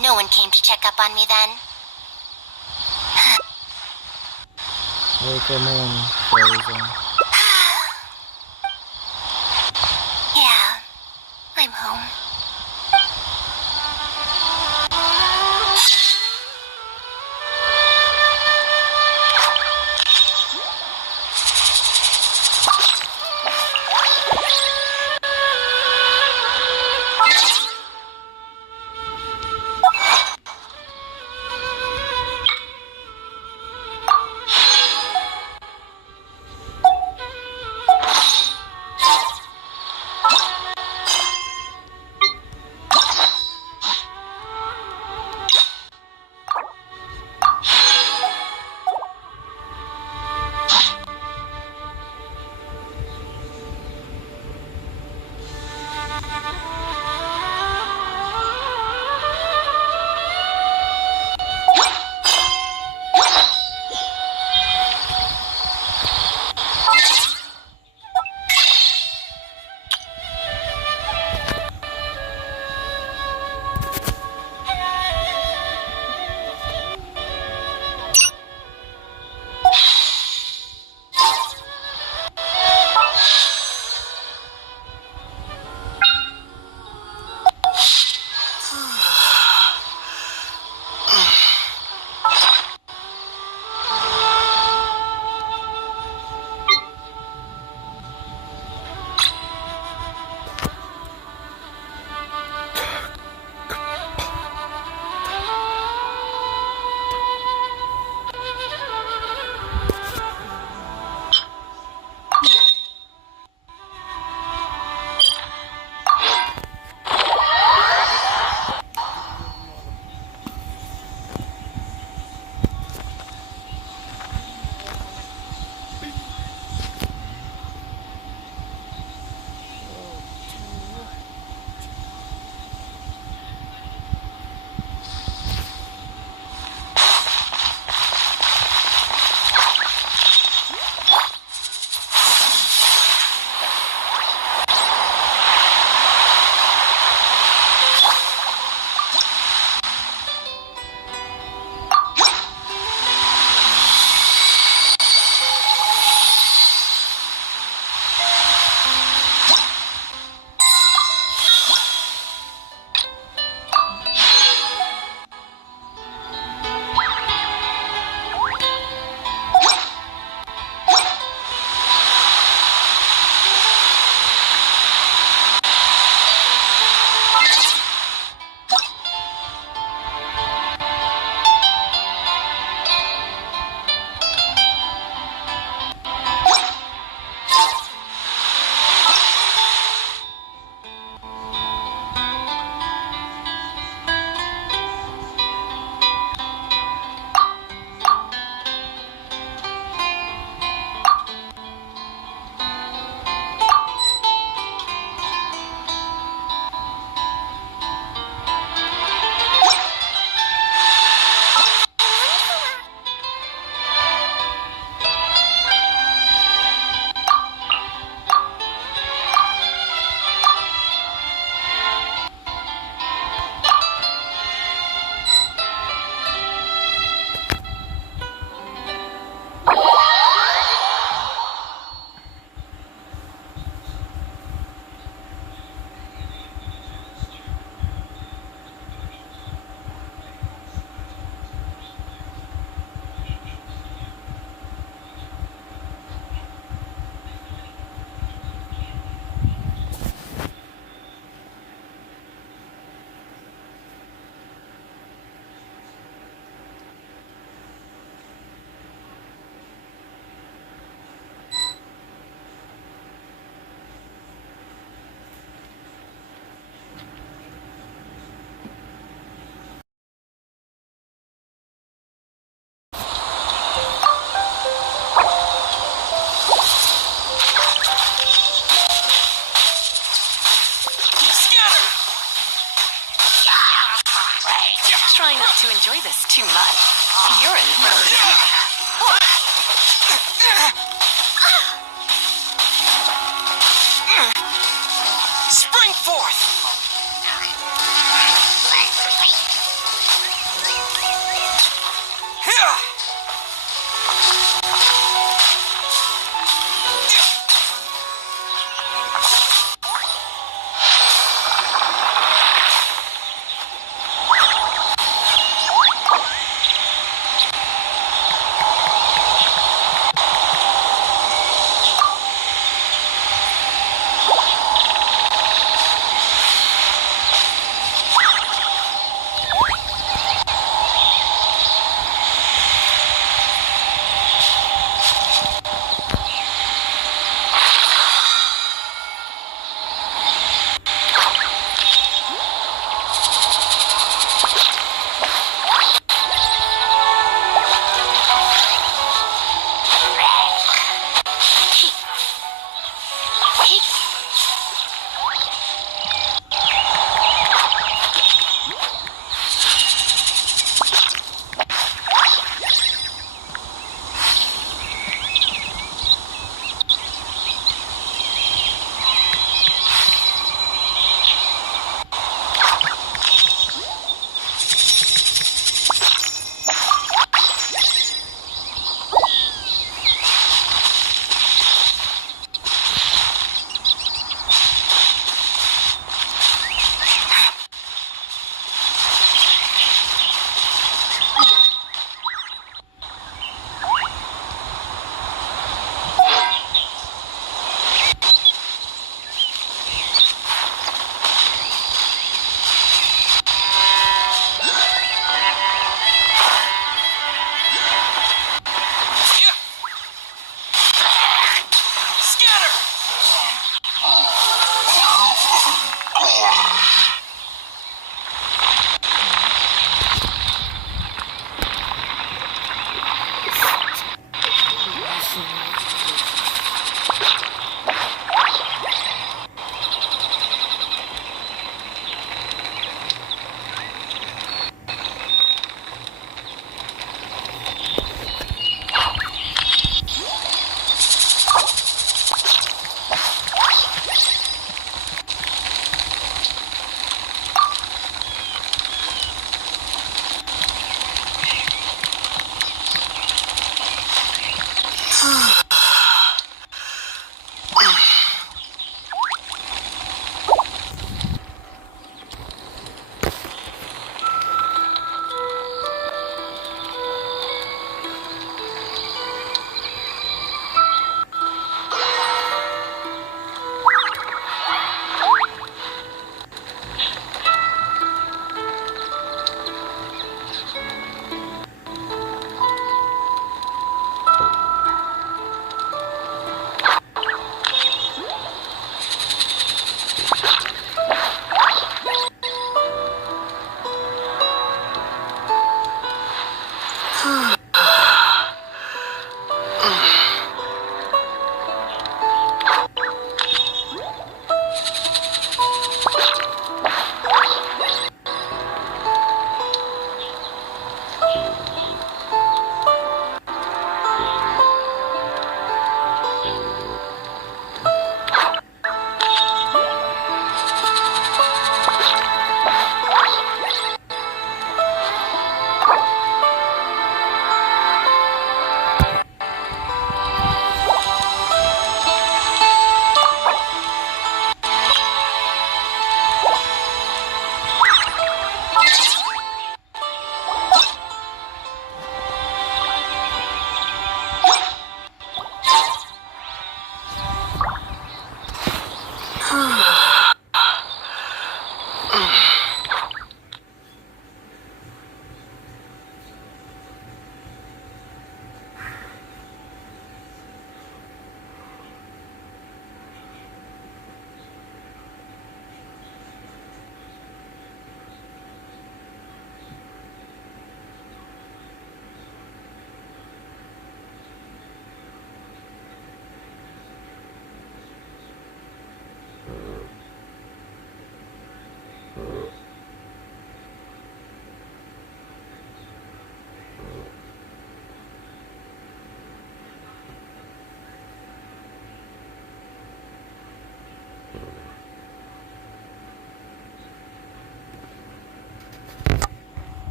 No one came to check up on me then. Come on, Faruzan. Yeah, I'm home. try not to enjoy this too much. You're in for a Spring forth! Here!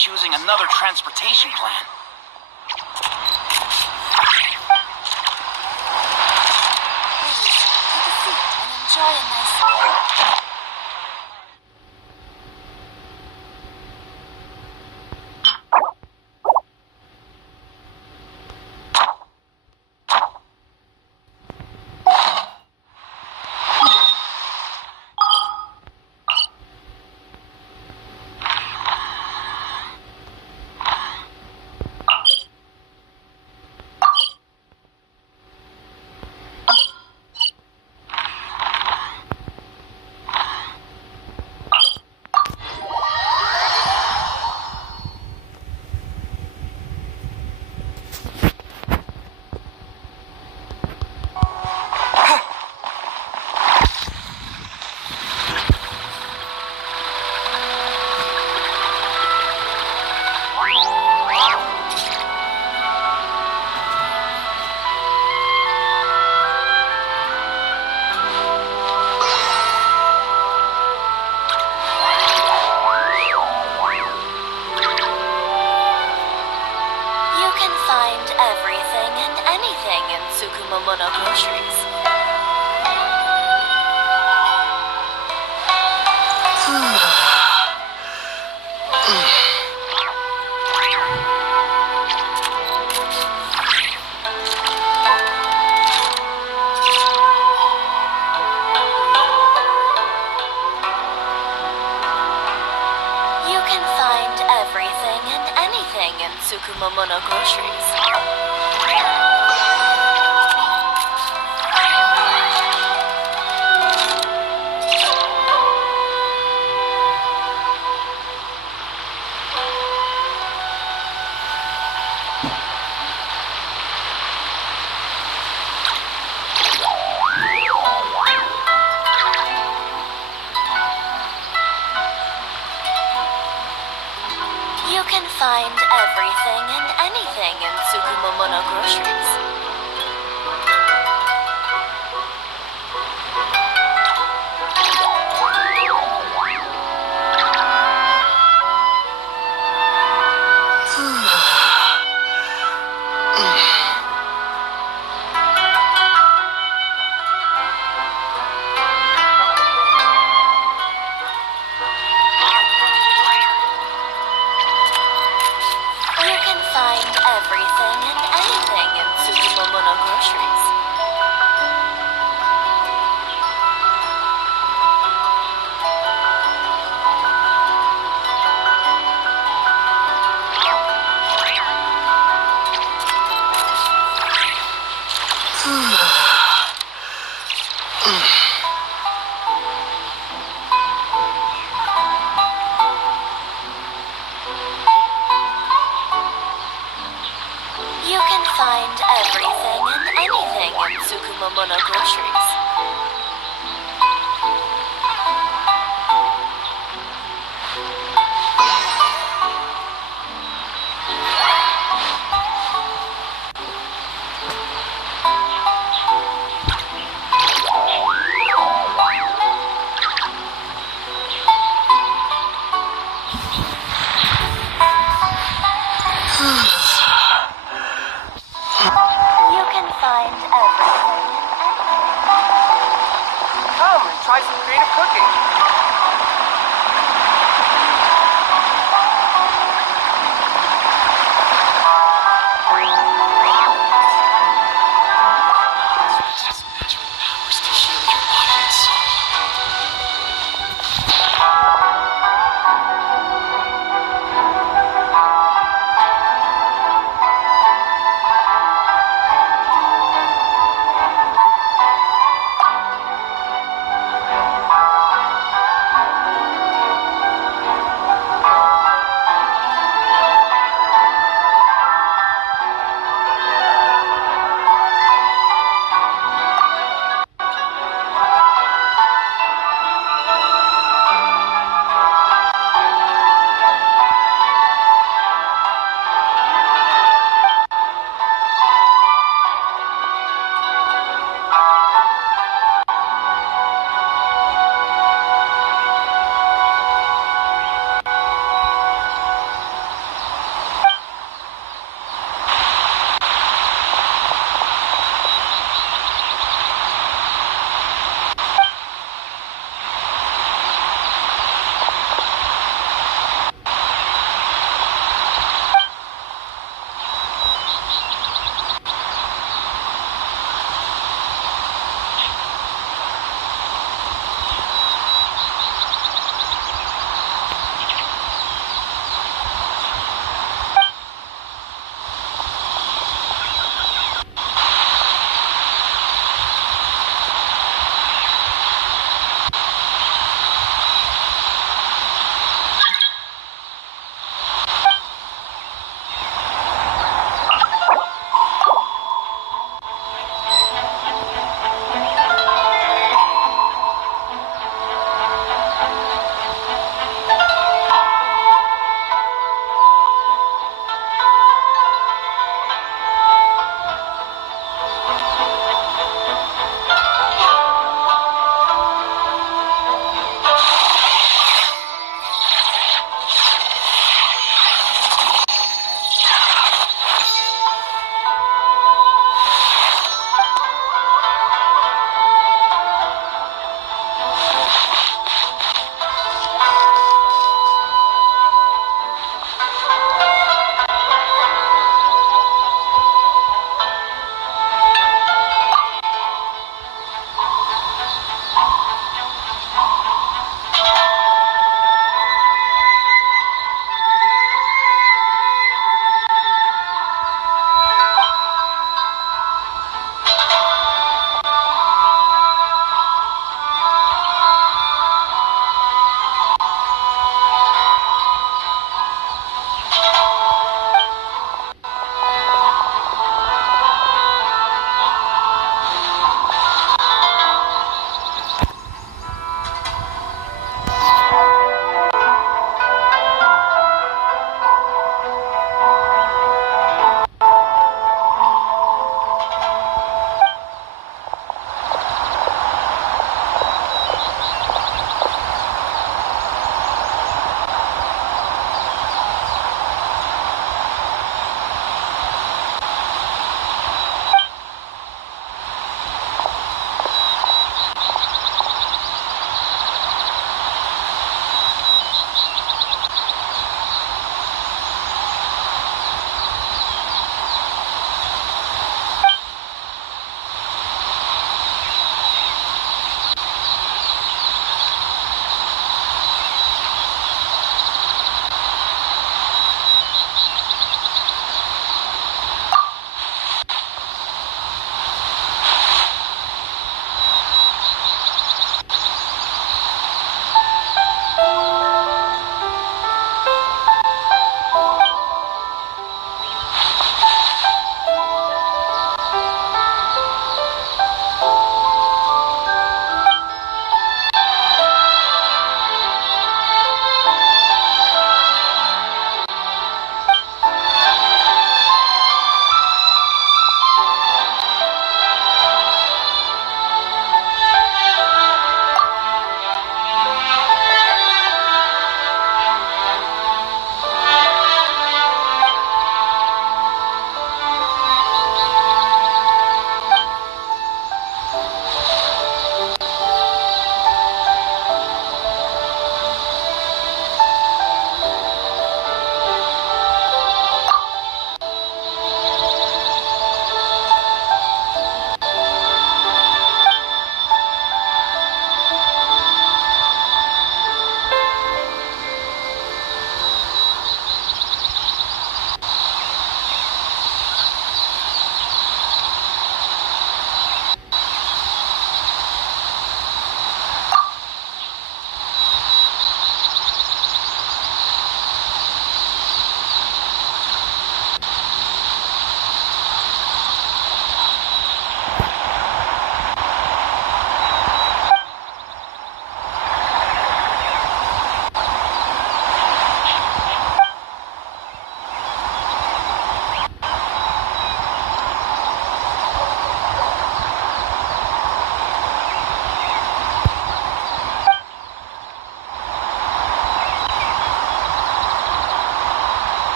choosing another transportation plan. Please, take a seat and enjoy a nice meal. Find everything and anything in Tsukumomono groceries. You can find everything and anything.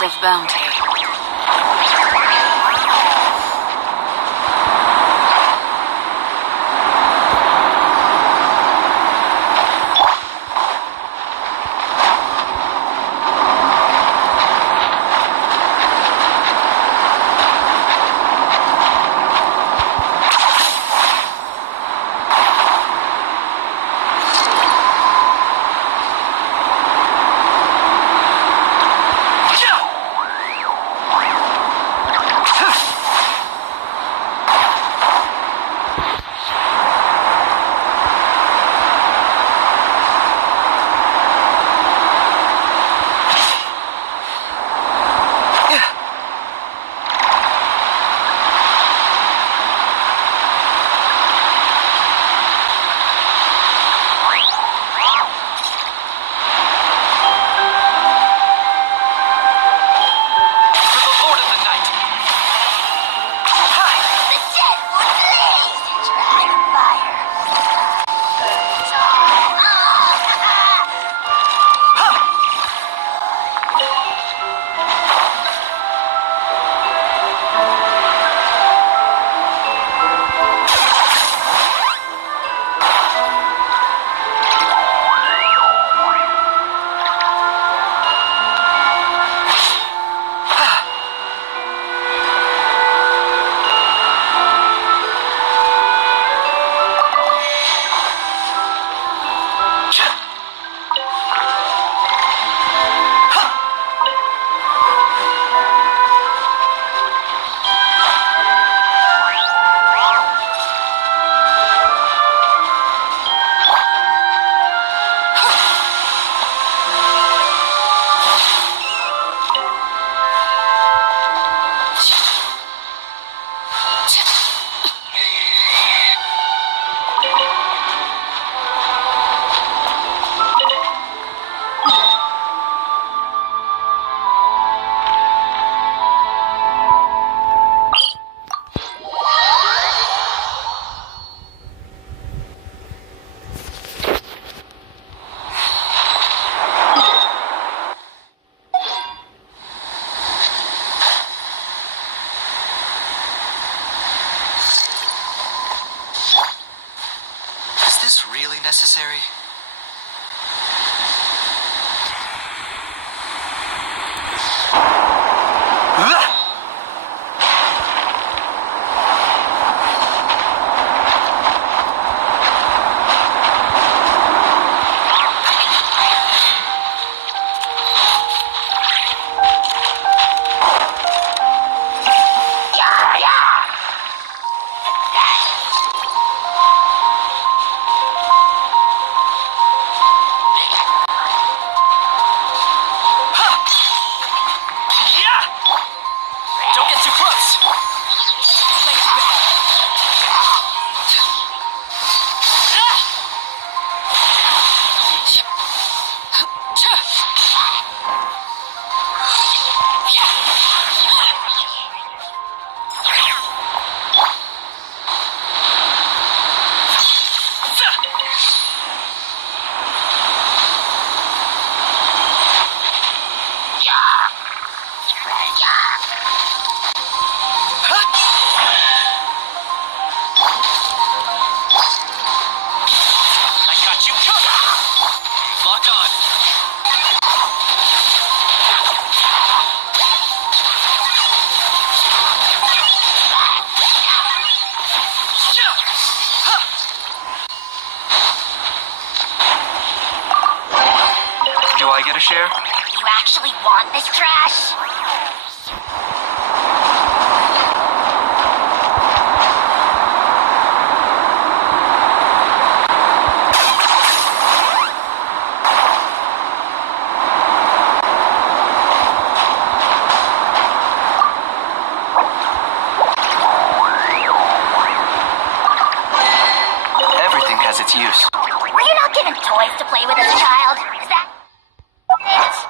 massive bounty. Necessary? Do I get a share? You actually want this trash? Everything has its use. Were you not given toys to play with as a child? Is that it?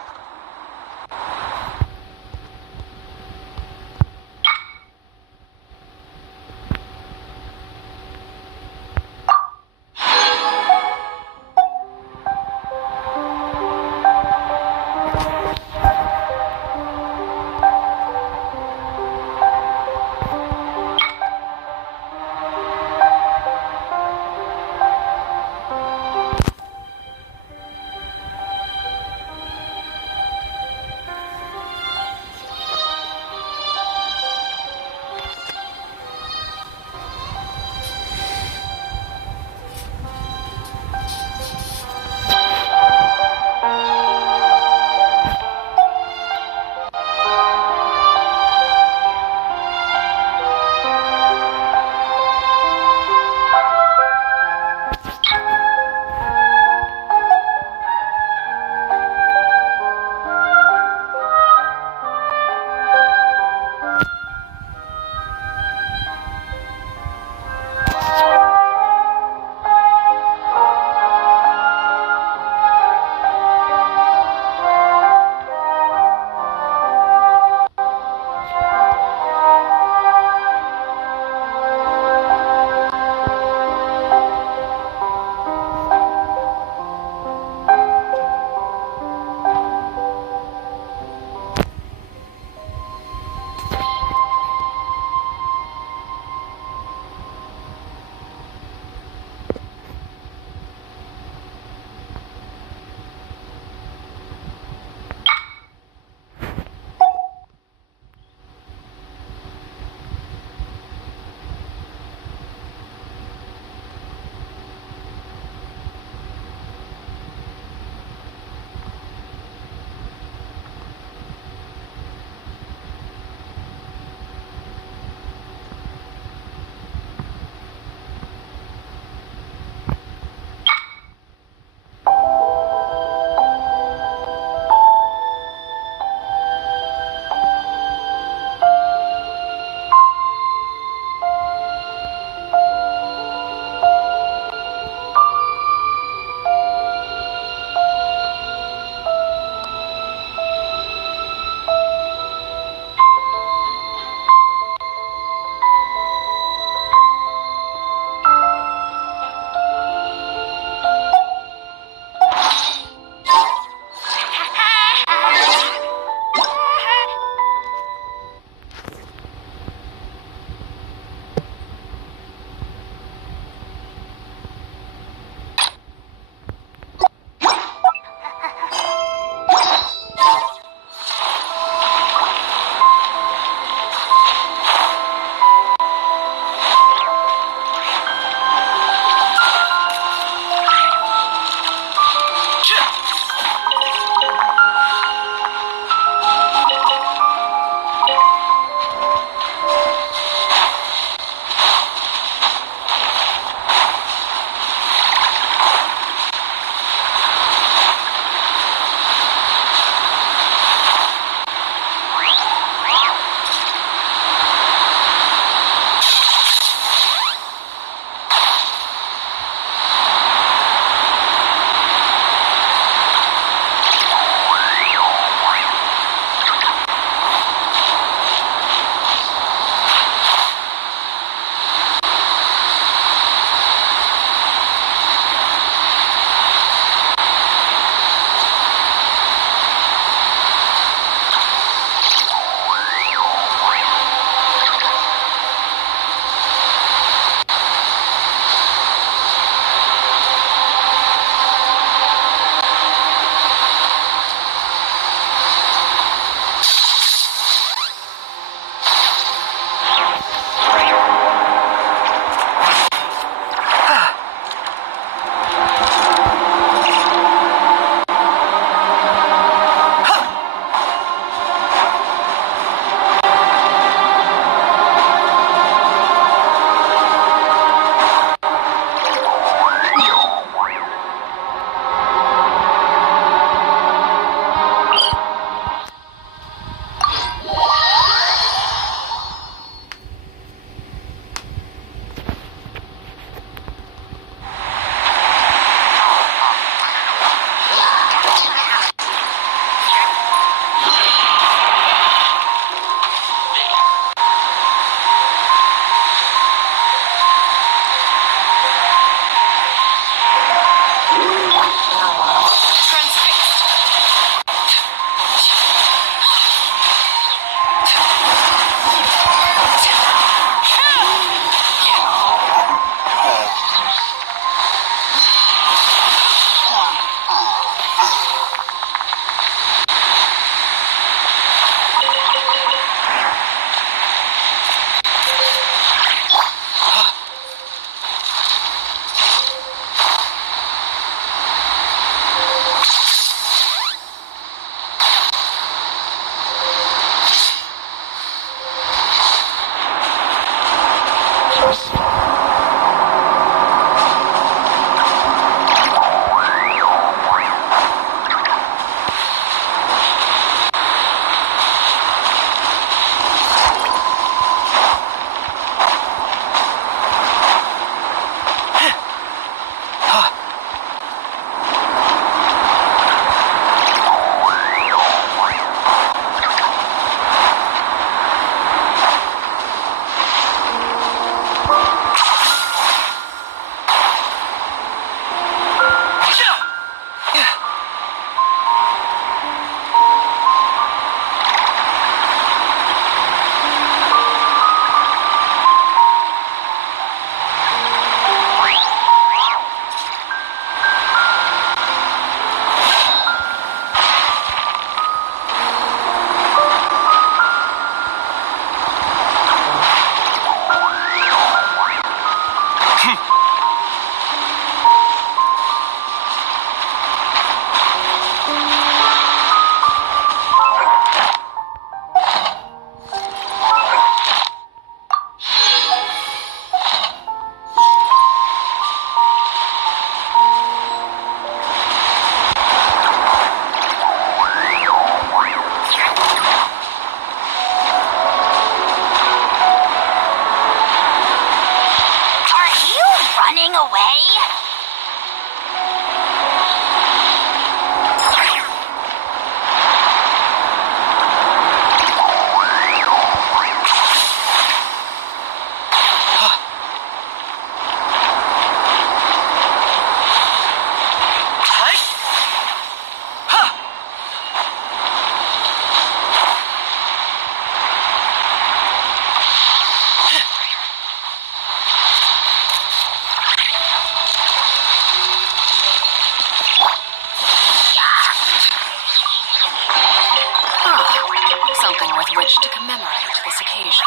To commemorate this occasion.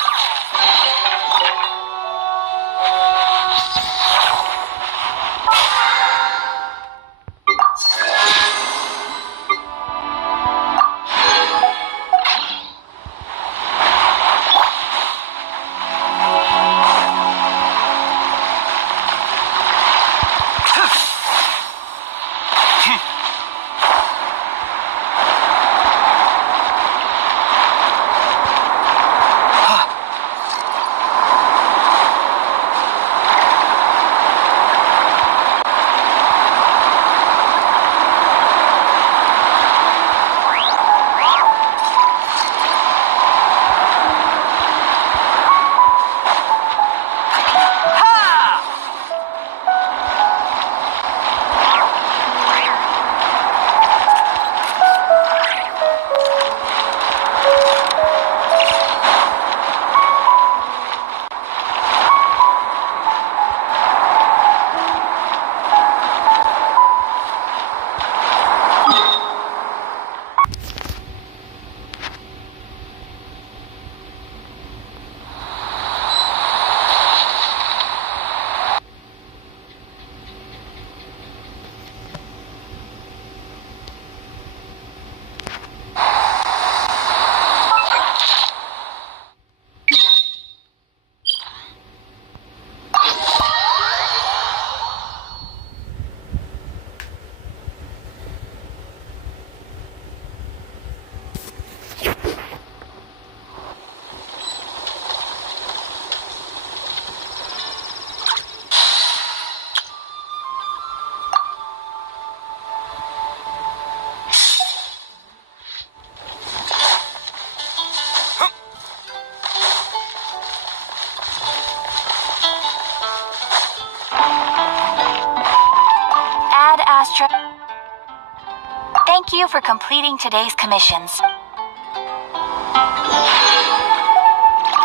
Thank you for completing today's commissions.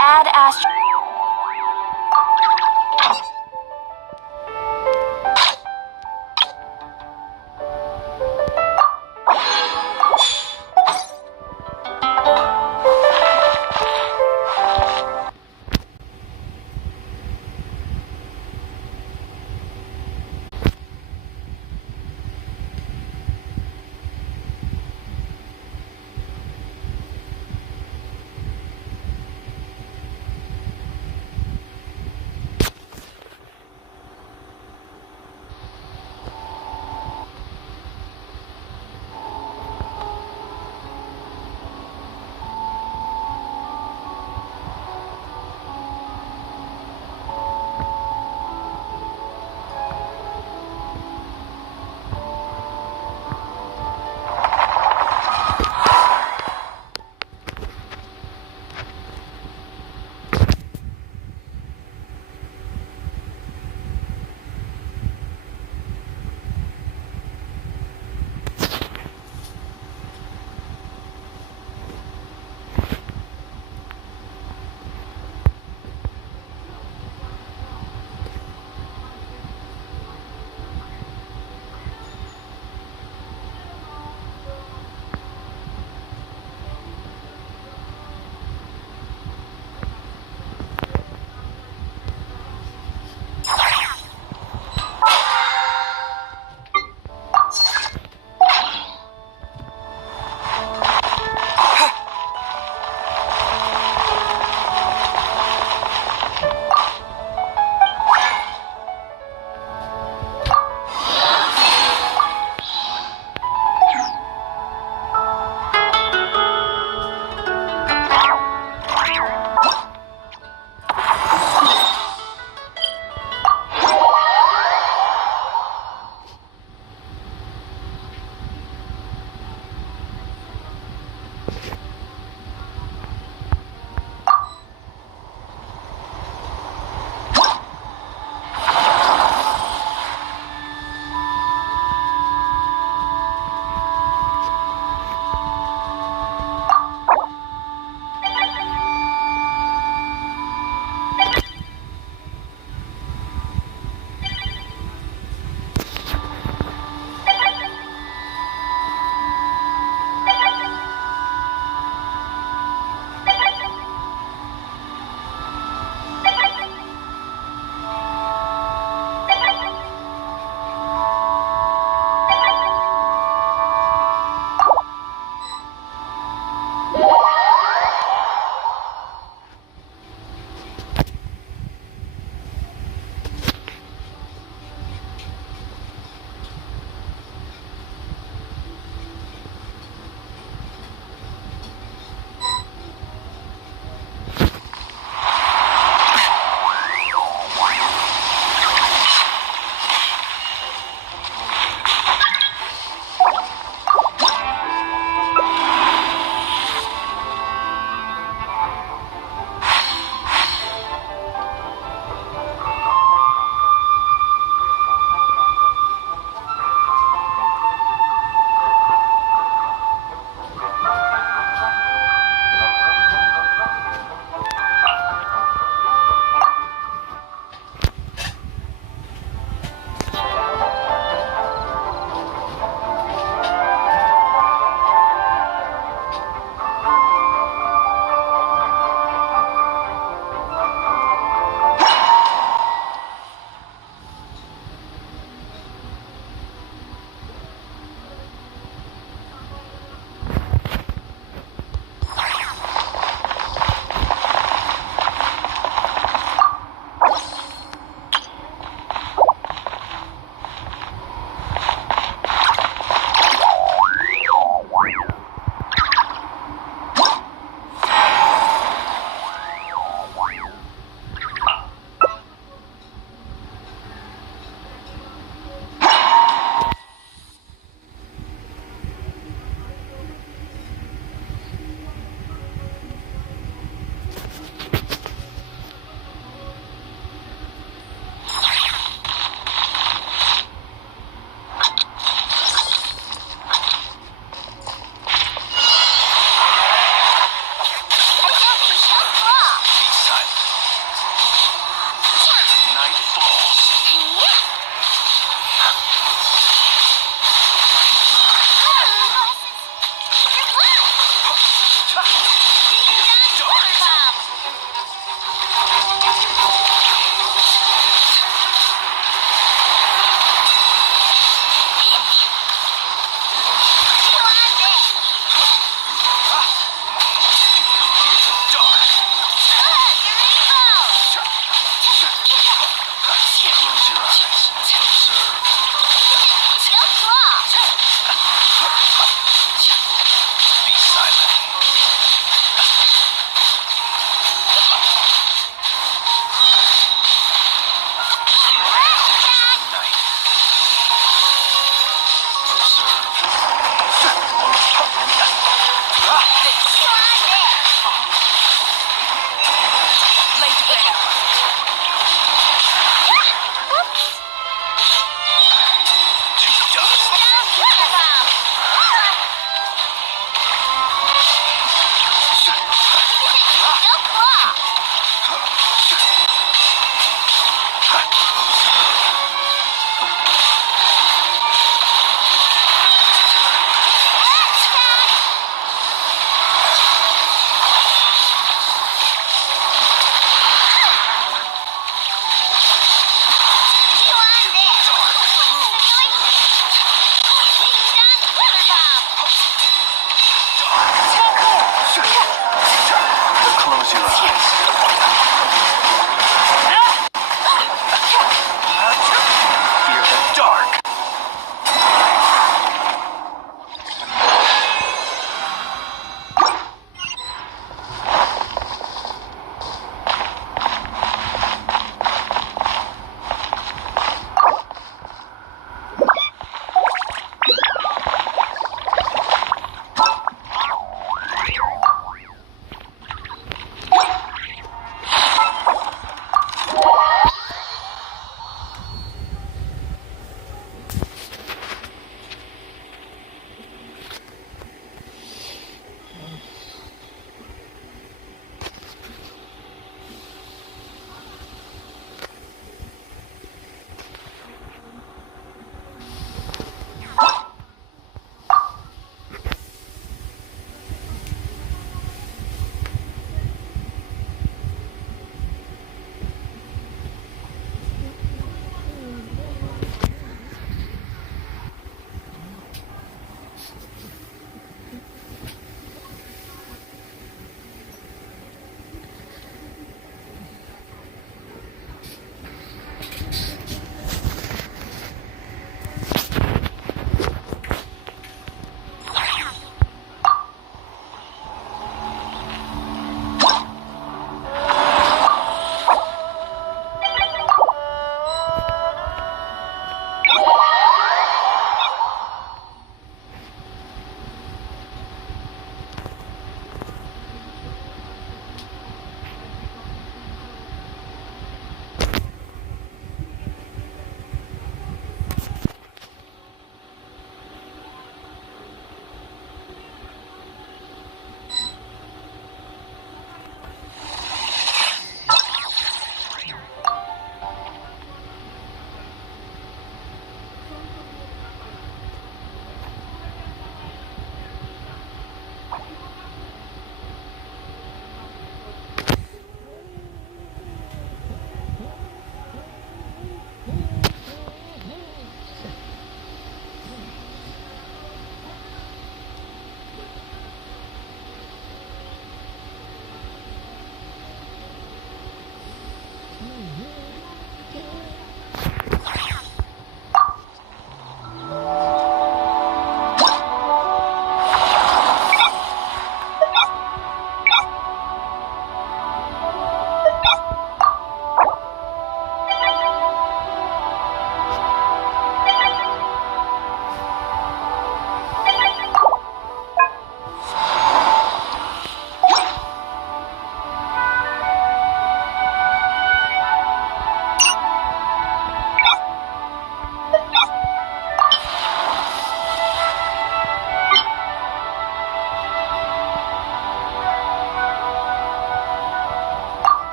Add Astro.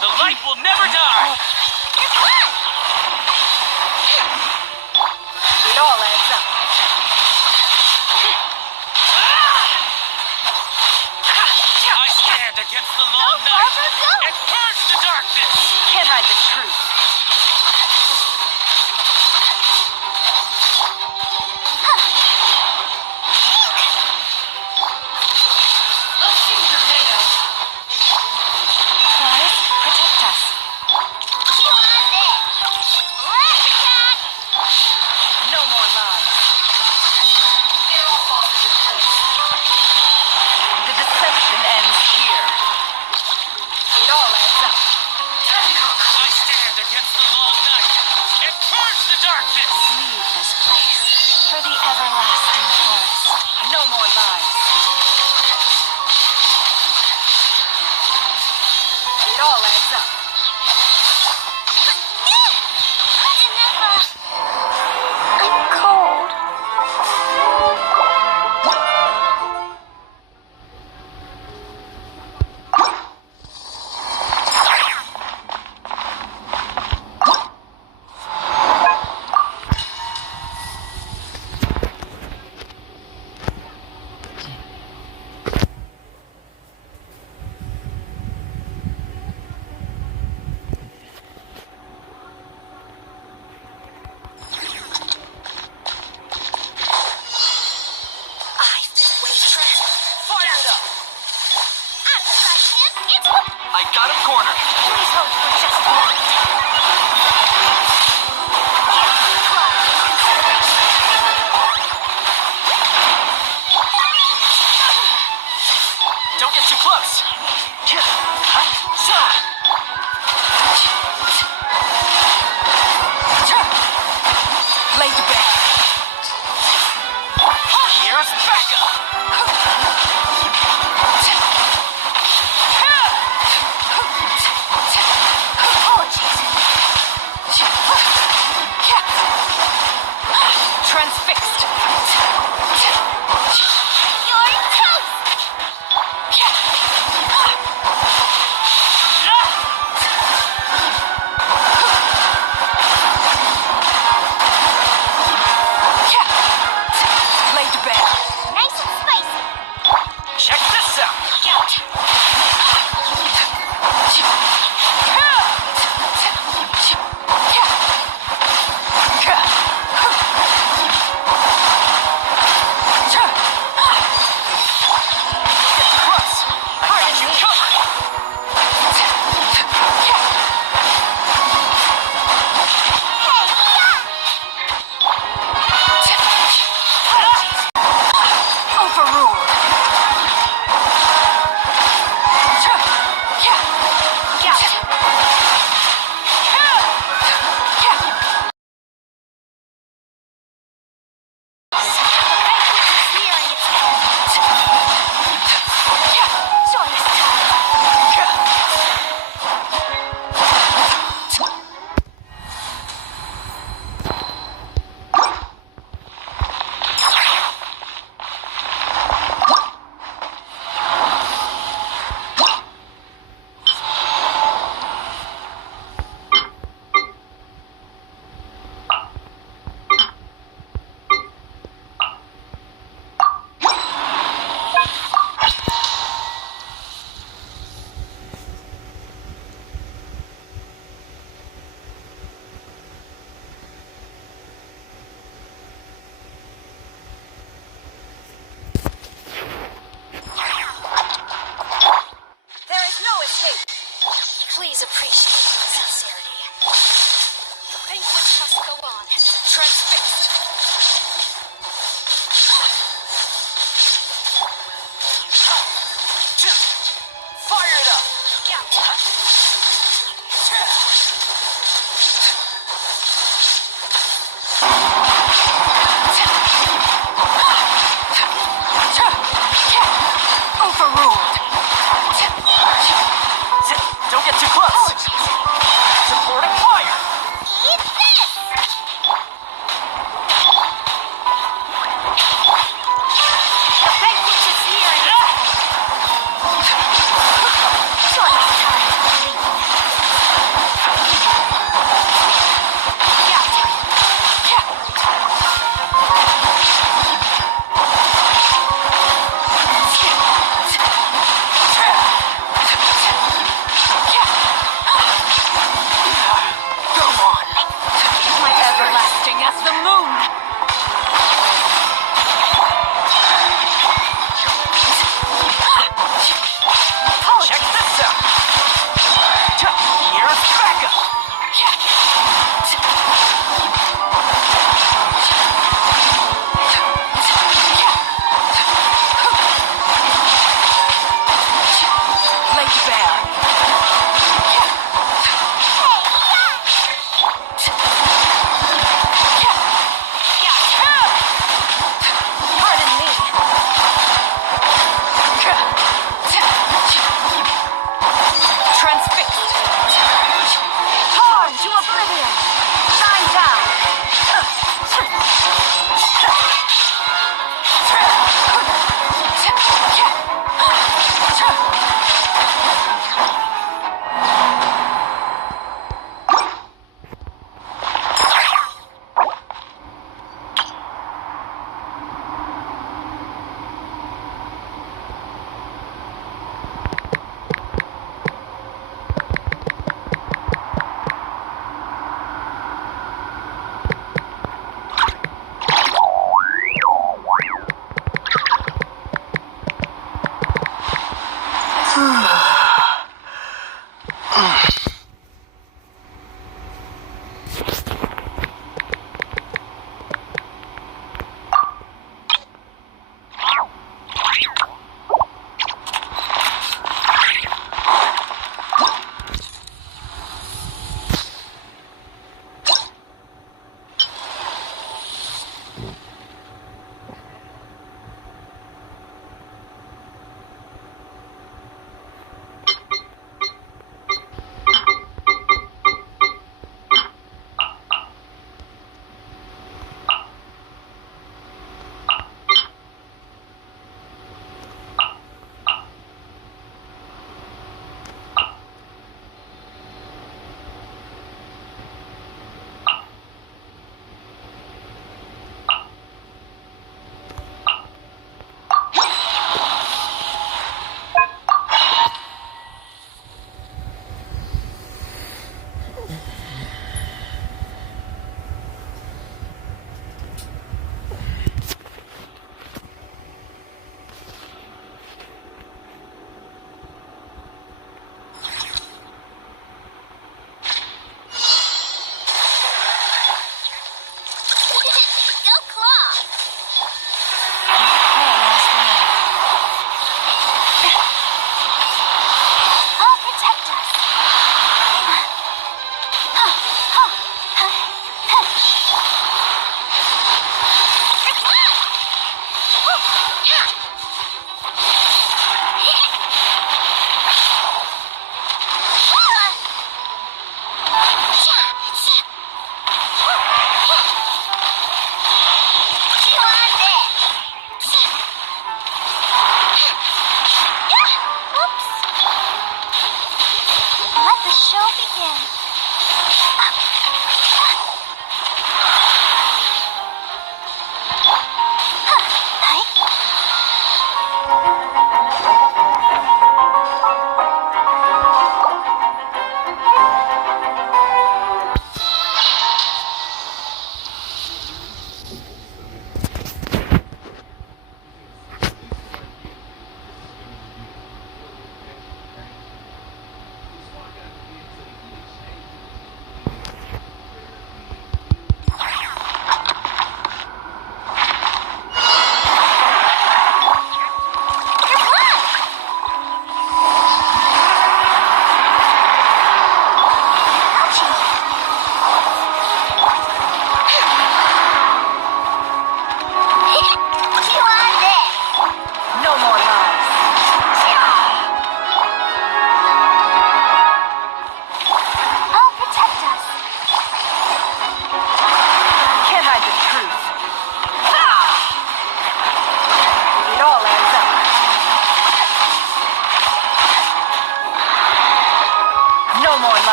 The light will never die! It all adds up. I stand against the long night and purge the darkness! Can't hide the truth. Guys, protect us. No more lies. The deception ends here. It all adds up. I stand against the long night and purge the darkness! Leave this place for the everlasting forest. No more lies. It all adds up. I'm cold. I got him cornered. Please hold for just a moment. Don't get too close. Laid to bed. Here's Becca. Transfixed. You're toast! Laid to bed. Nice and spicy. Check this out. I got you covered. Overruled. Please appreciate my sincerity. The banquet must go on. Transfixed. Fire it up. Overruled. Don't get too close. Supporting fire. Eat this!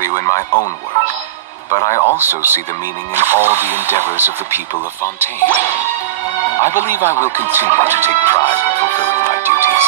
value in my own work, but I also see the meaning in all the endeavors of the people of Fontaine. I believe I will continue to take pride in fulfilling my duties.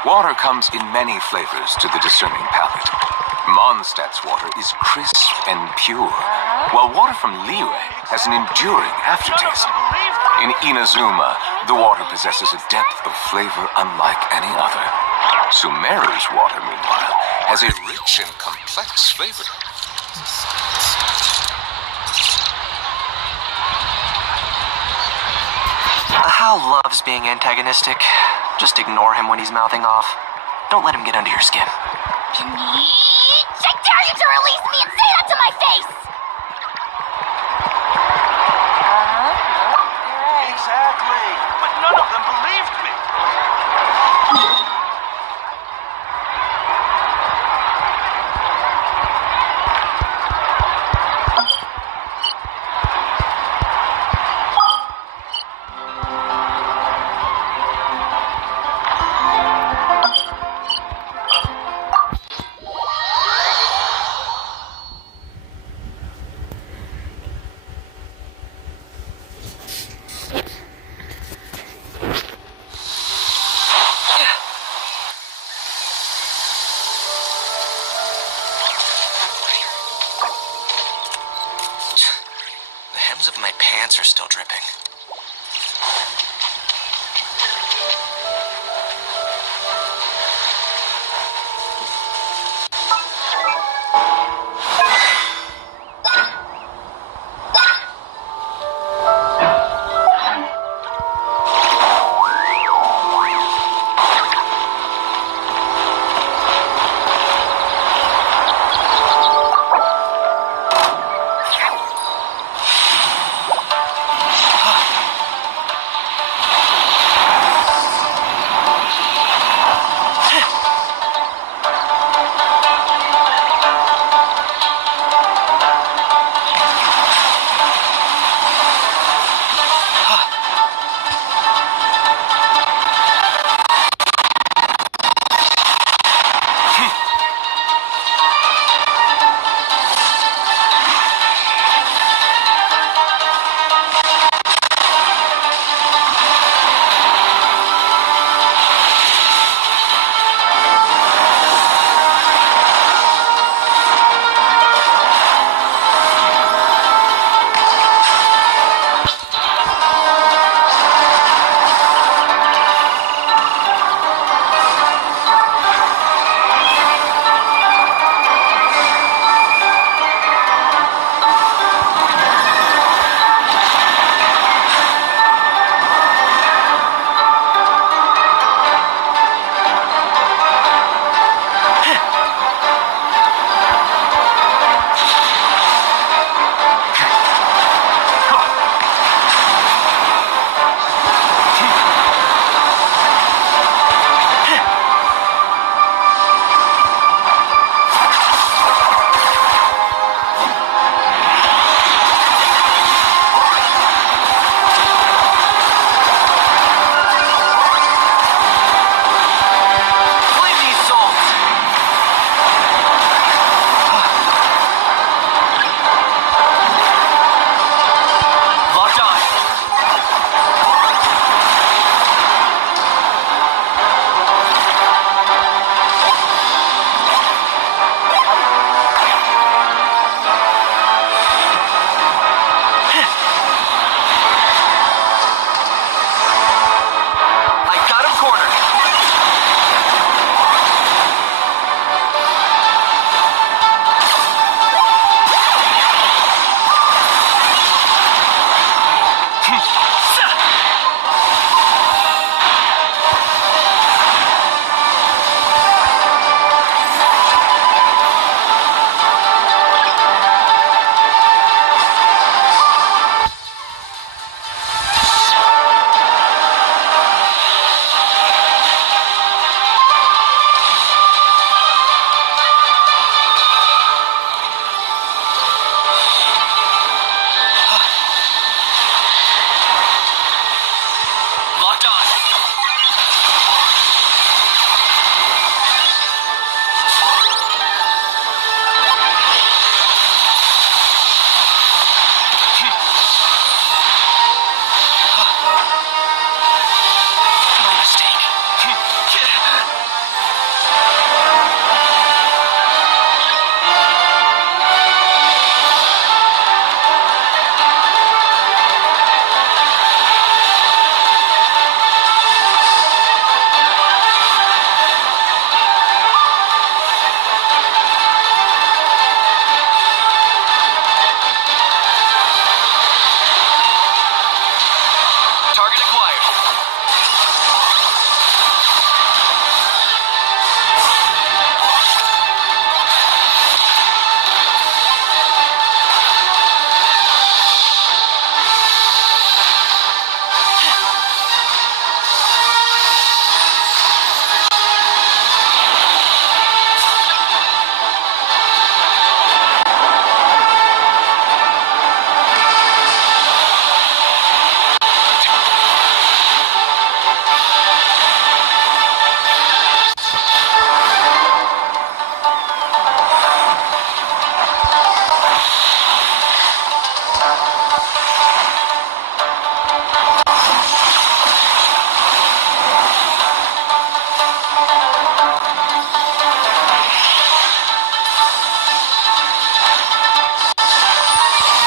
Water comes in many flavors to the discerning palate. Mondstadt's water is crisp and pure, while water from Liyue has an enduring aftertaste. In Inazuma, the water possesses a depth of flavor unlike any other. Sumeru's water, meanwhile, has a rich and complex flavor. Hal loves being antagonistic. Just ignore him when he's mouthing off. Don't let him get under your skin. I dare you to release me and say that to my face! Exactly. But none of them believed me. Of my pants are still dripping.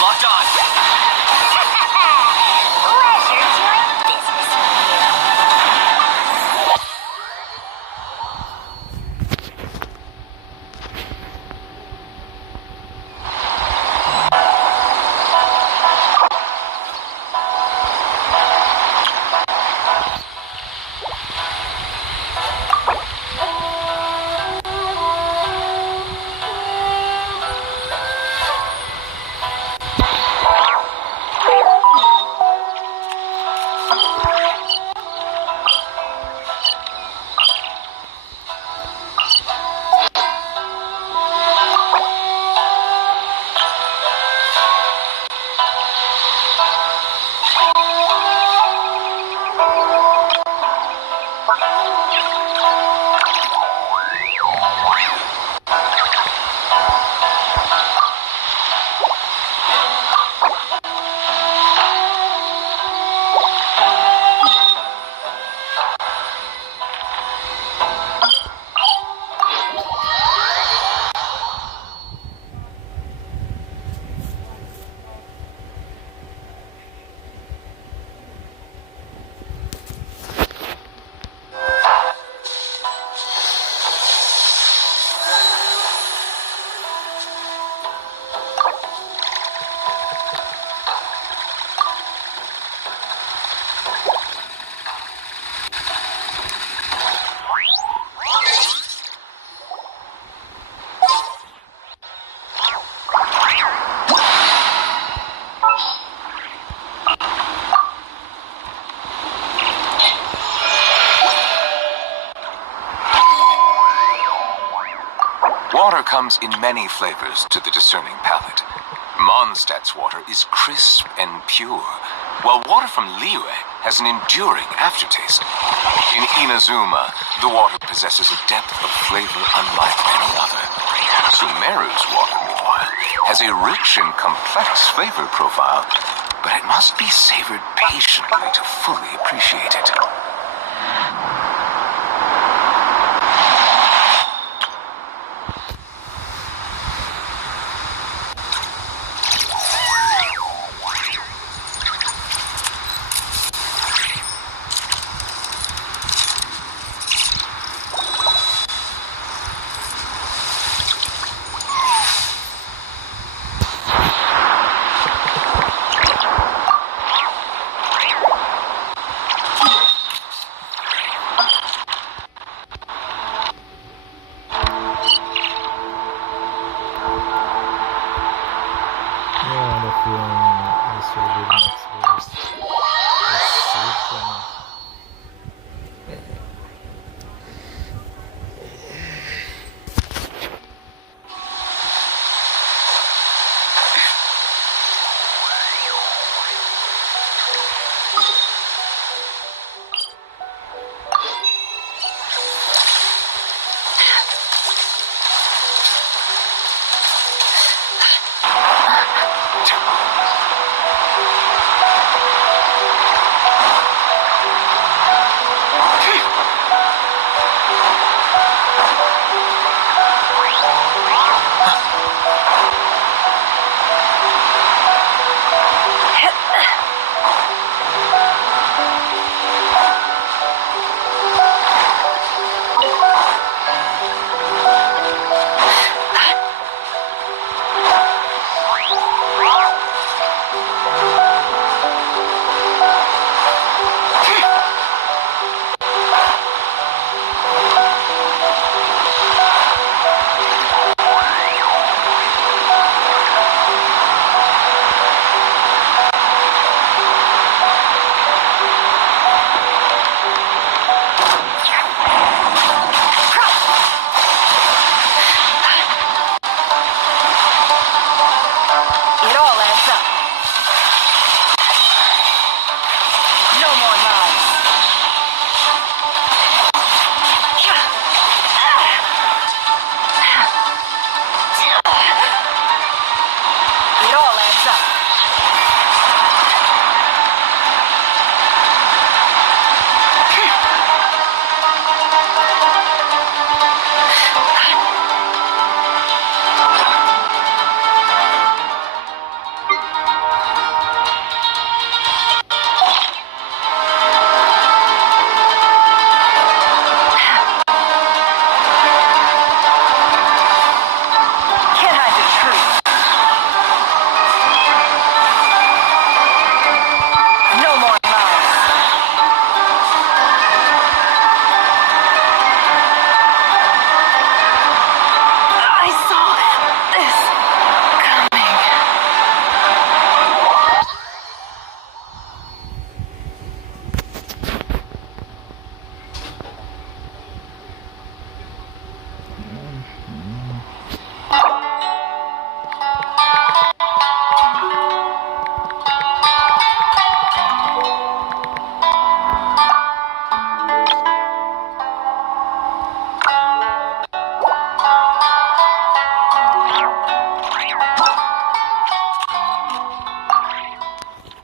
Locked on. Pleasure doing business with you. Water comes in many flavors to the discerning palate. Mondstadt's water is crisp and pure, while water from Liyue has an enduring aftertaste. In Inazuma, the water possesses a depth of flavor unlike any other. Sumeru's water, meanwhile, has a rich and complex flavor profile, but it must be savored patiently to fully appreciate it.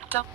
Don't.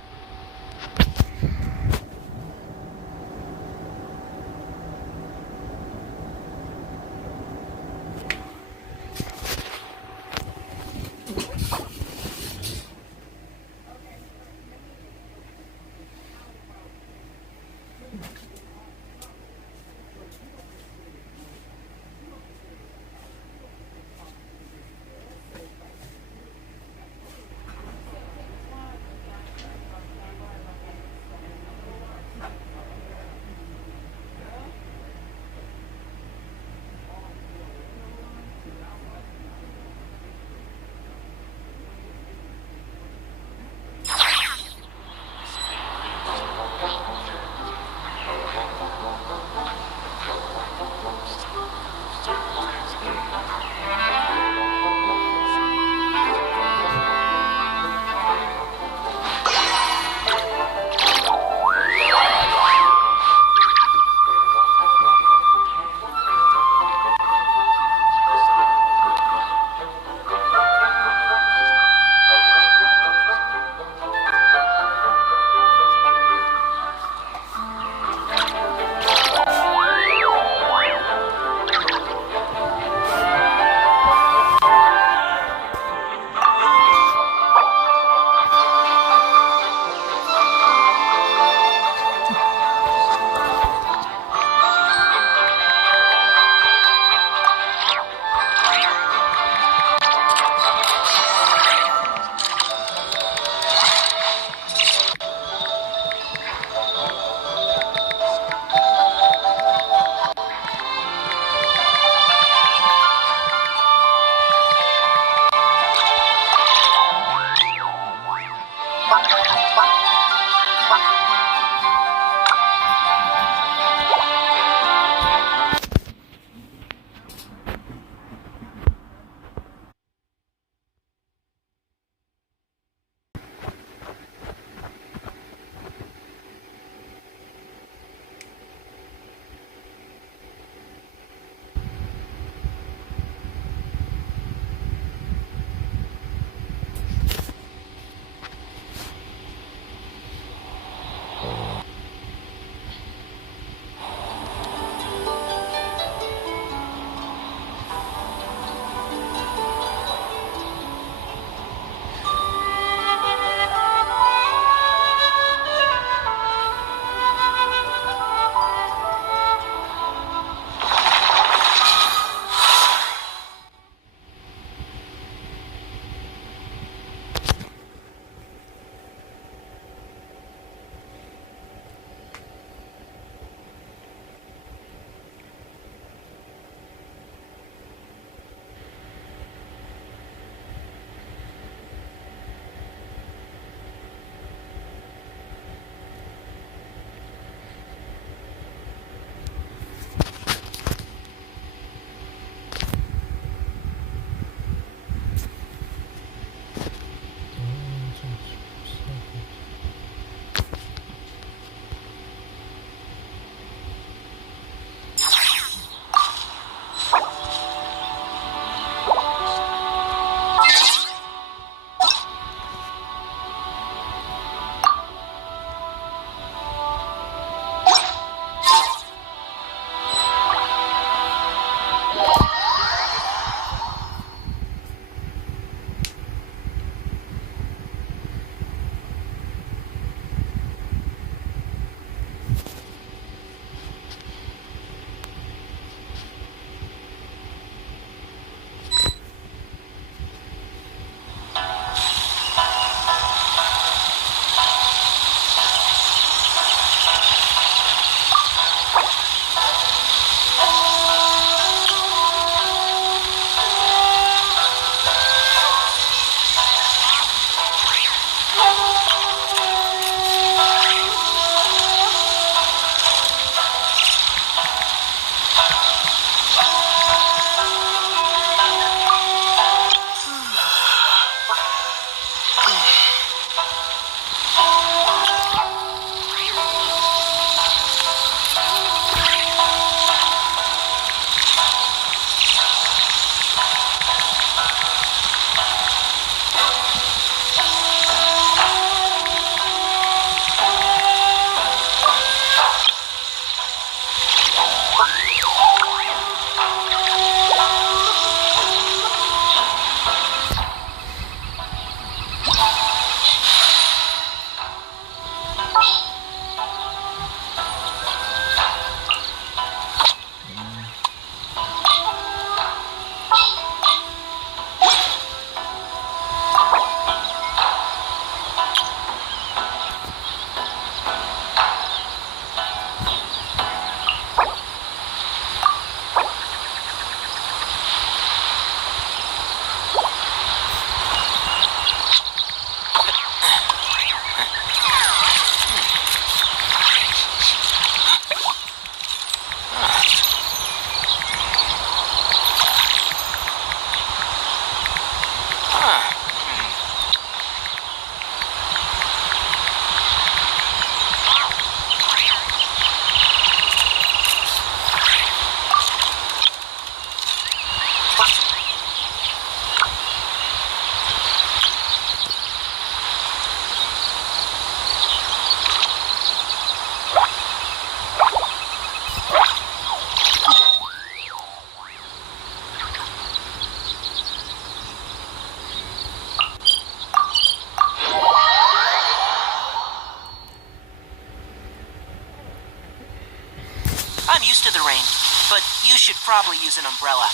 used to the rain, but you should probably use an umbrella.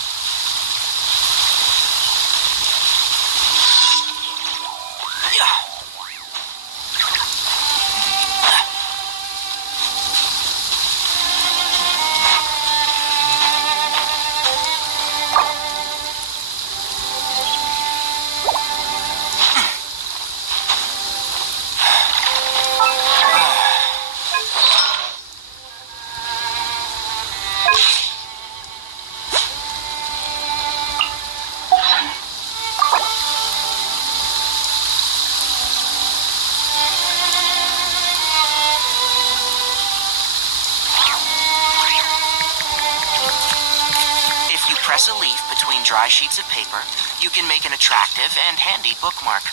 Press a leaf between dry sheets of paper, you can make an attractive and handy bookmark.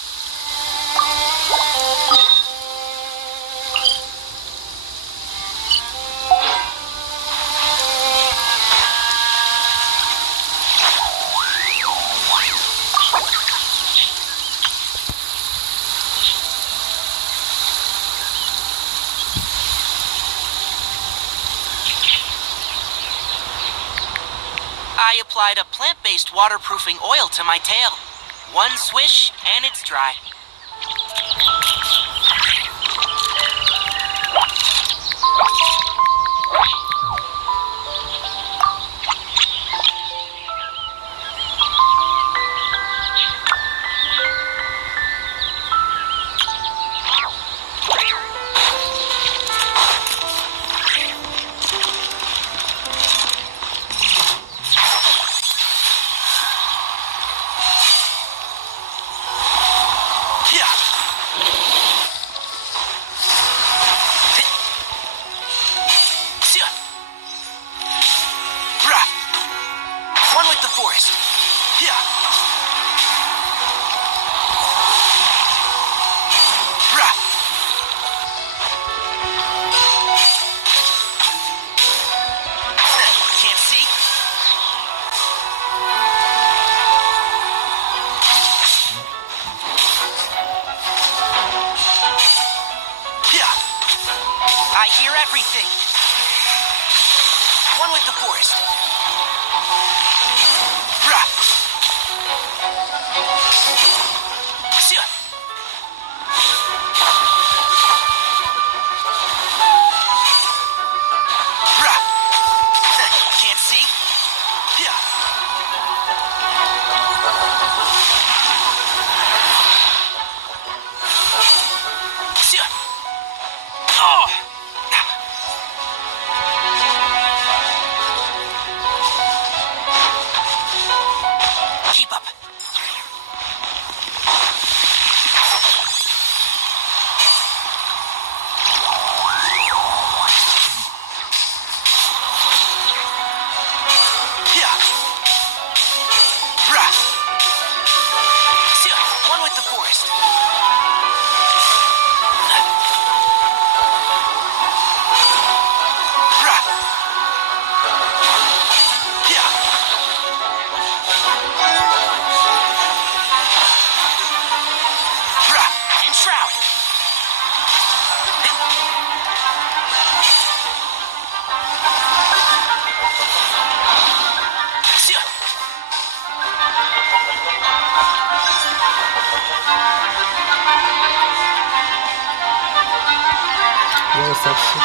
I applied a plant-based waterproofing oil to my tail. One swish, and it's dry. I hear everything. One with the forest. Rah. Sia. Rah. Can't see. Yeah. Sia. Oh. Keep up. Yeah. Rah. Sia. One with the forest. Rah. Yeah. Rah. And shroud. Sia. What is that section?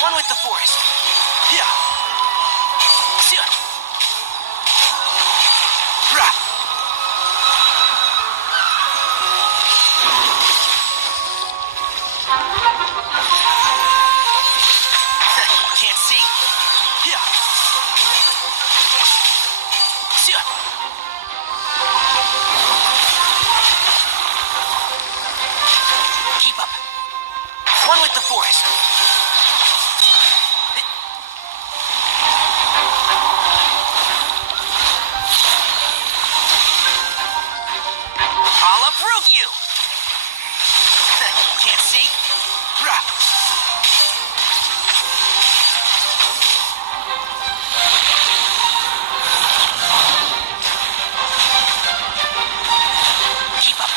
One with the forest. Yeah. Sia. Rah. Can't see. Yeah. Sia. Keep up. One with the forest. I'll uproot you. Can't see. Rah. Keep up.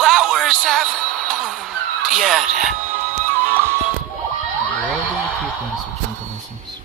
Flowers haven't bloomed yet. Why do you keep on switching to lessons?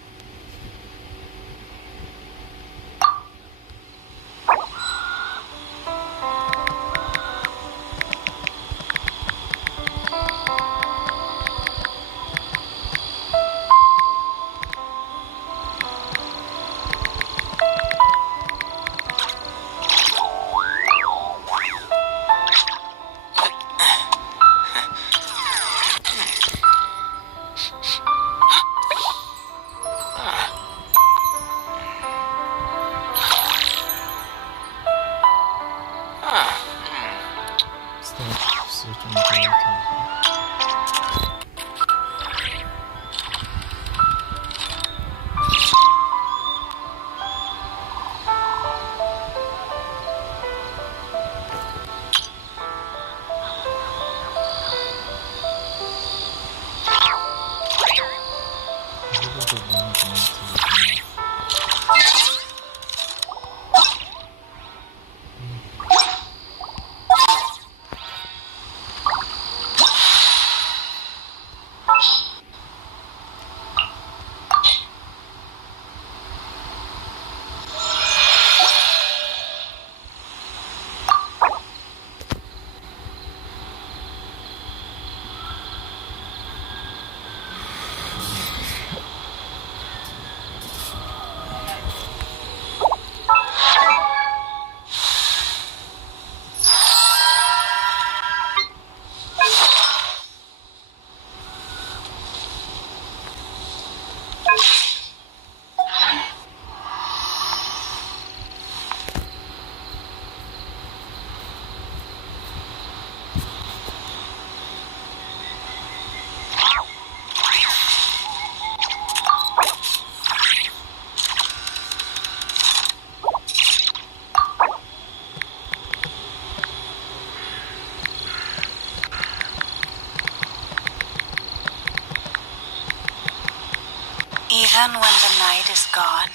Even when the night is gone,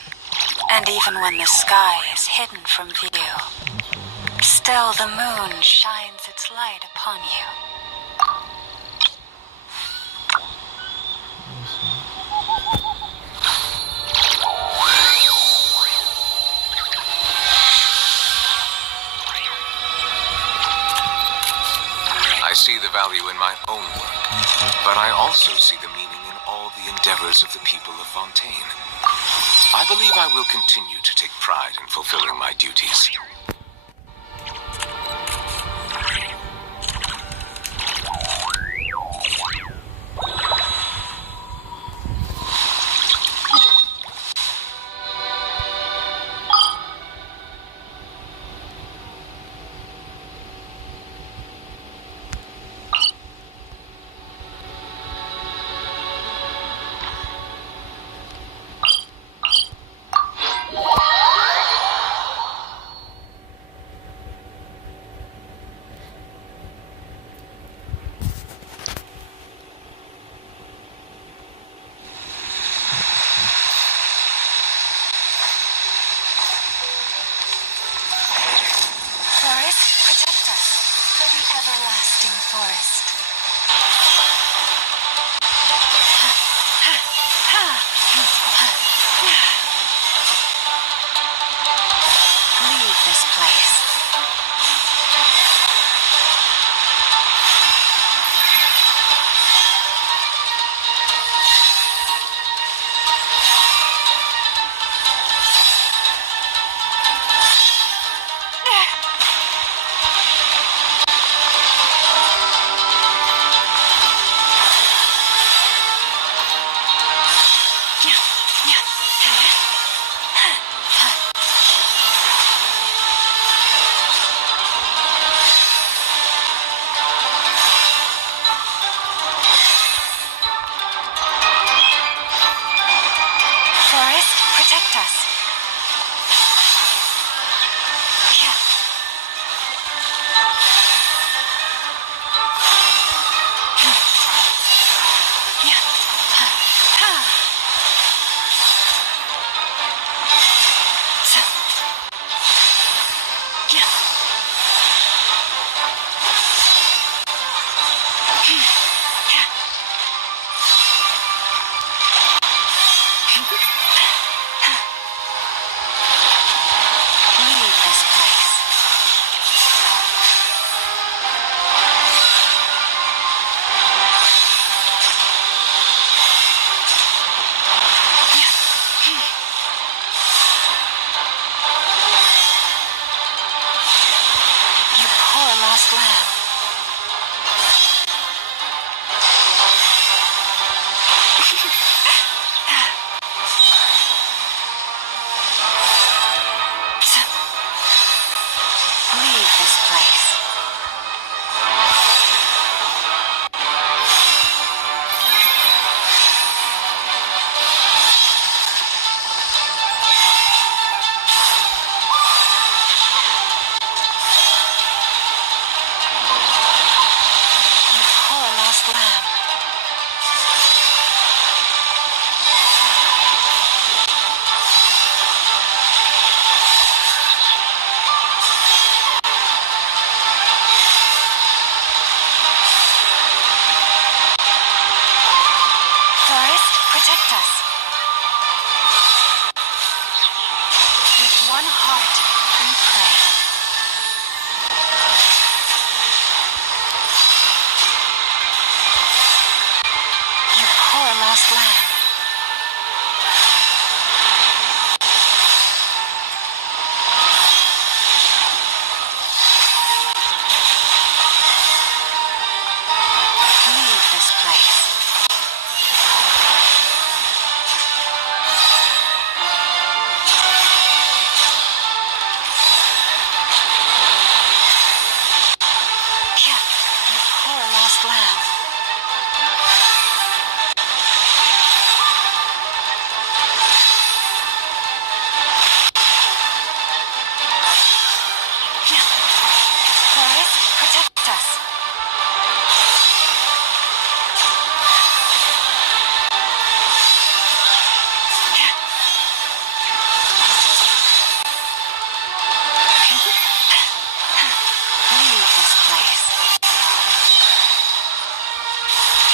and even when the sky is hidden from view, still the moon shines its light upon you. I see the value in my own work, but I also see the meaning in all the endeavors of the people of Fontaine. I believe I will continue to take pride in fulfilling my duties. protect us. With one heart, we pray. You poor lost lamb. Leave this place. Yeah, you poor lost lamb. Forest, protect us. Leave this place.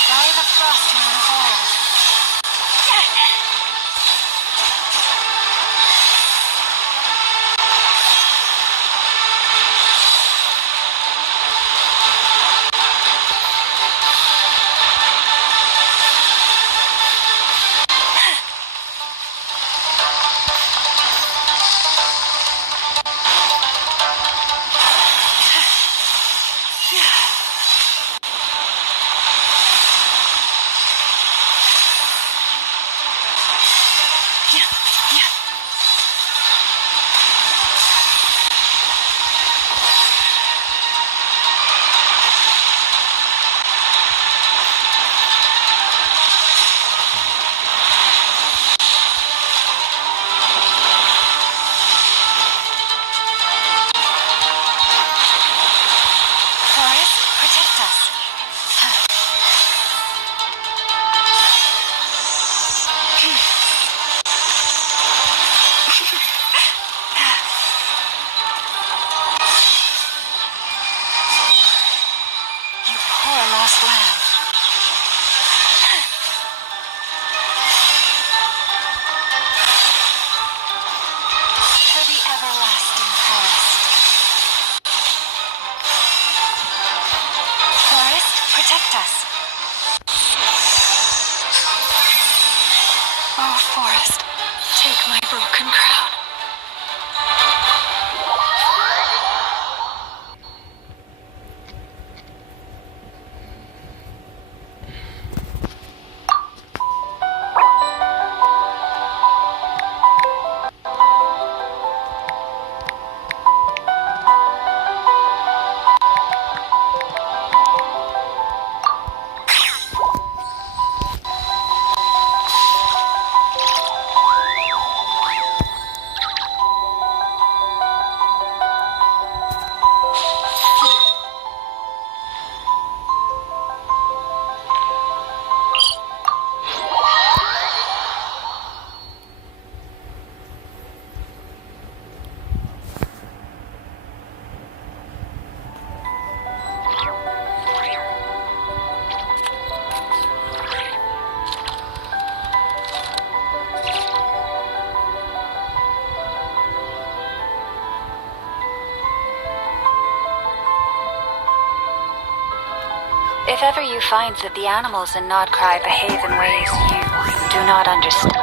By the frost moon of old. Forest, protect us. You poor lost lamb. To the everlasting forest. Forest, protect us. Oh, Forest, take my broken crown. If ever you find that the animals in Nodcry behave in ways you do not understand.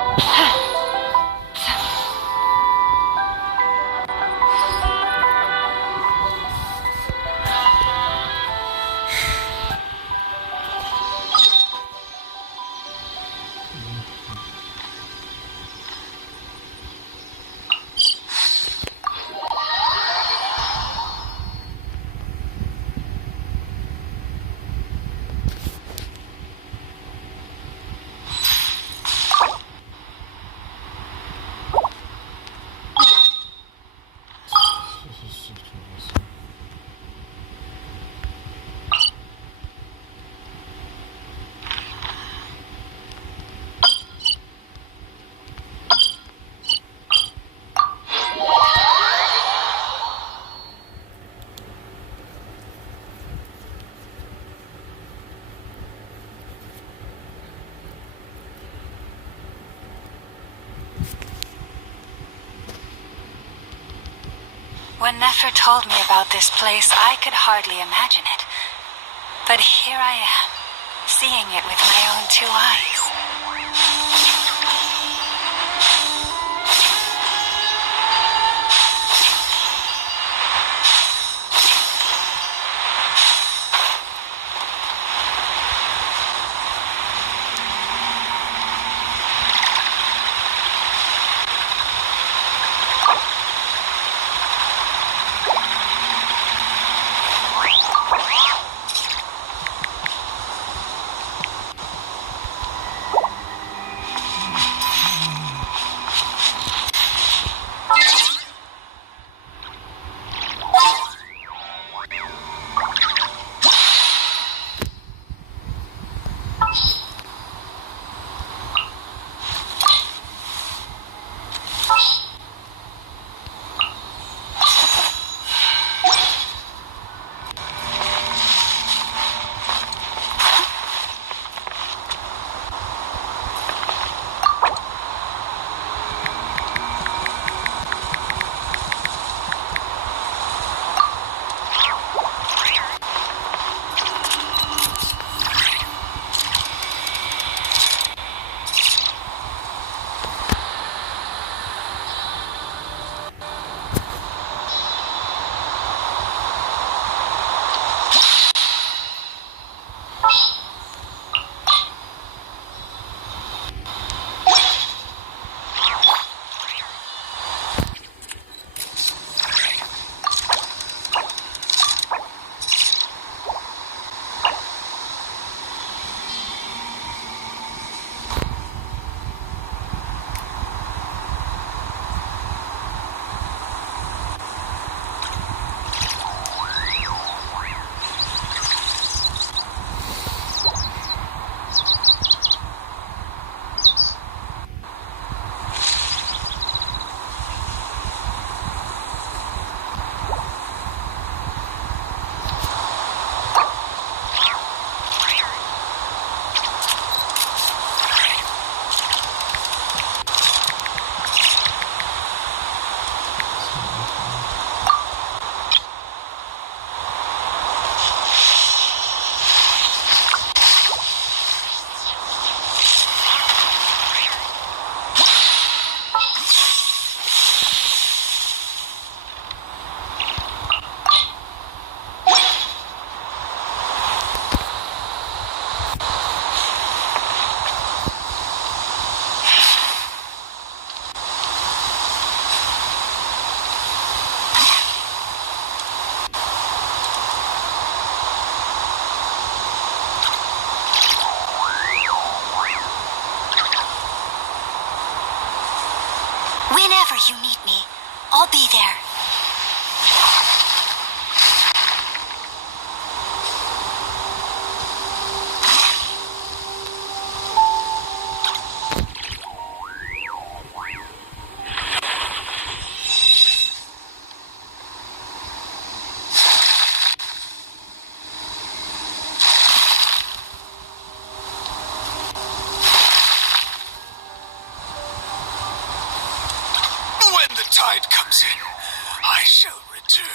When Nefer told me about this place, I could hardly imagine it. But here I am, seeing it with my own 2 eyes. Whenever you need me, I'll be there. When the tide comes in, I shall return.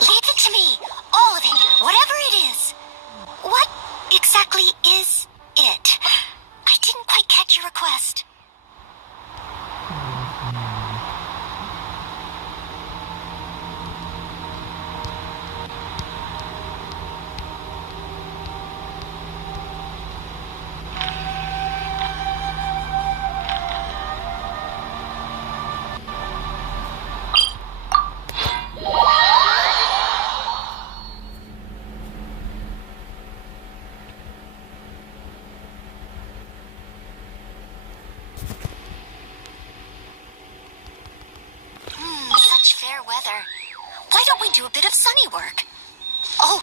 Leave it to me. All of it. Whatever it is. What exactly is it? I didn't quite catch your request. Such fair weather. Why don't we do a bit of sunny work? Oh,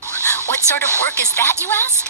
what sort of work is that, you ask?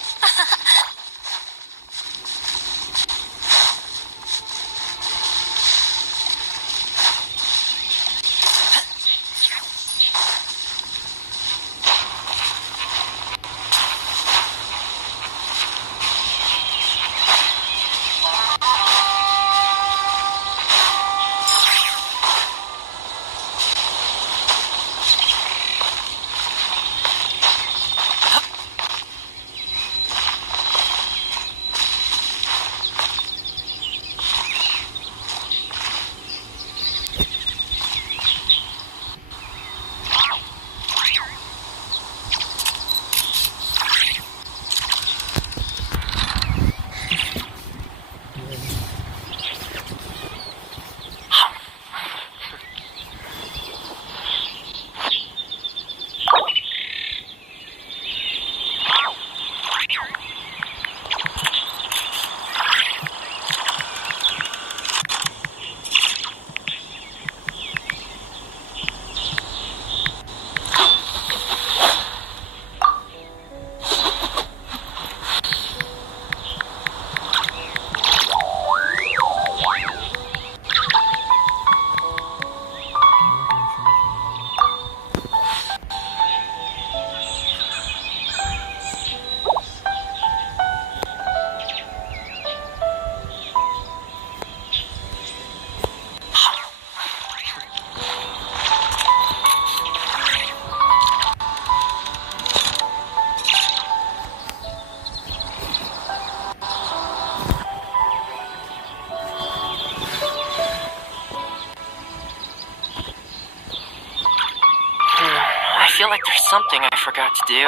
I feel like there's something I forgot to do.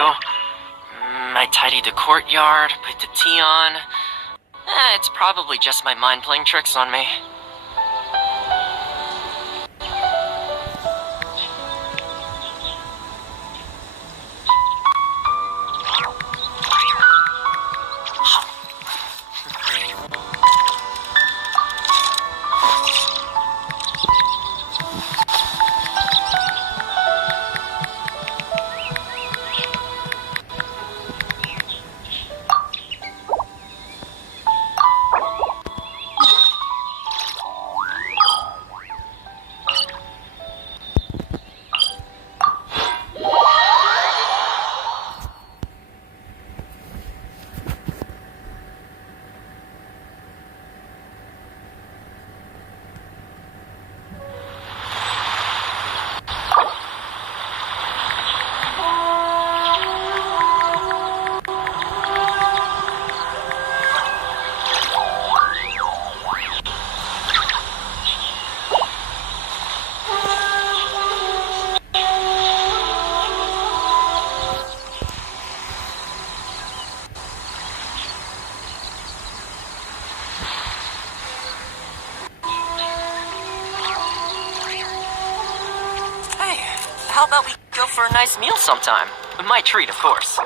I tidied the courtyard, put the tea on. It's probably just my mind playing tricks on me. How about we go for a nice meal sometime? My treat, of course.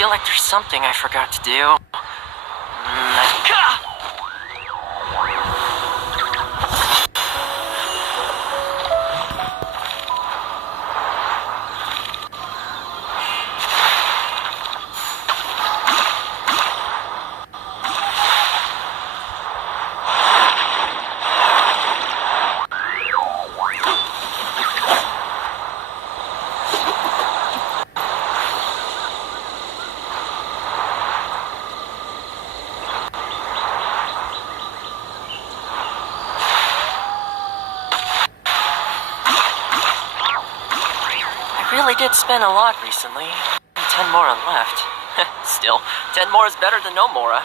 feel like there's something I forgot to do. I did spend a lot recently. 10 Mora left. Still, 10 Mora is better than no Mora.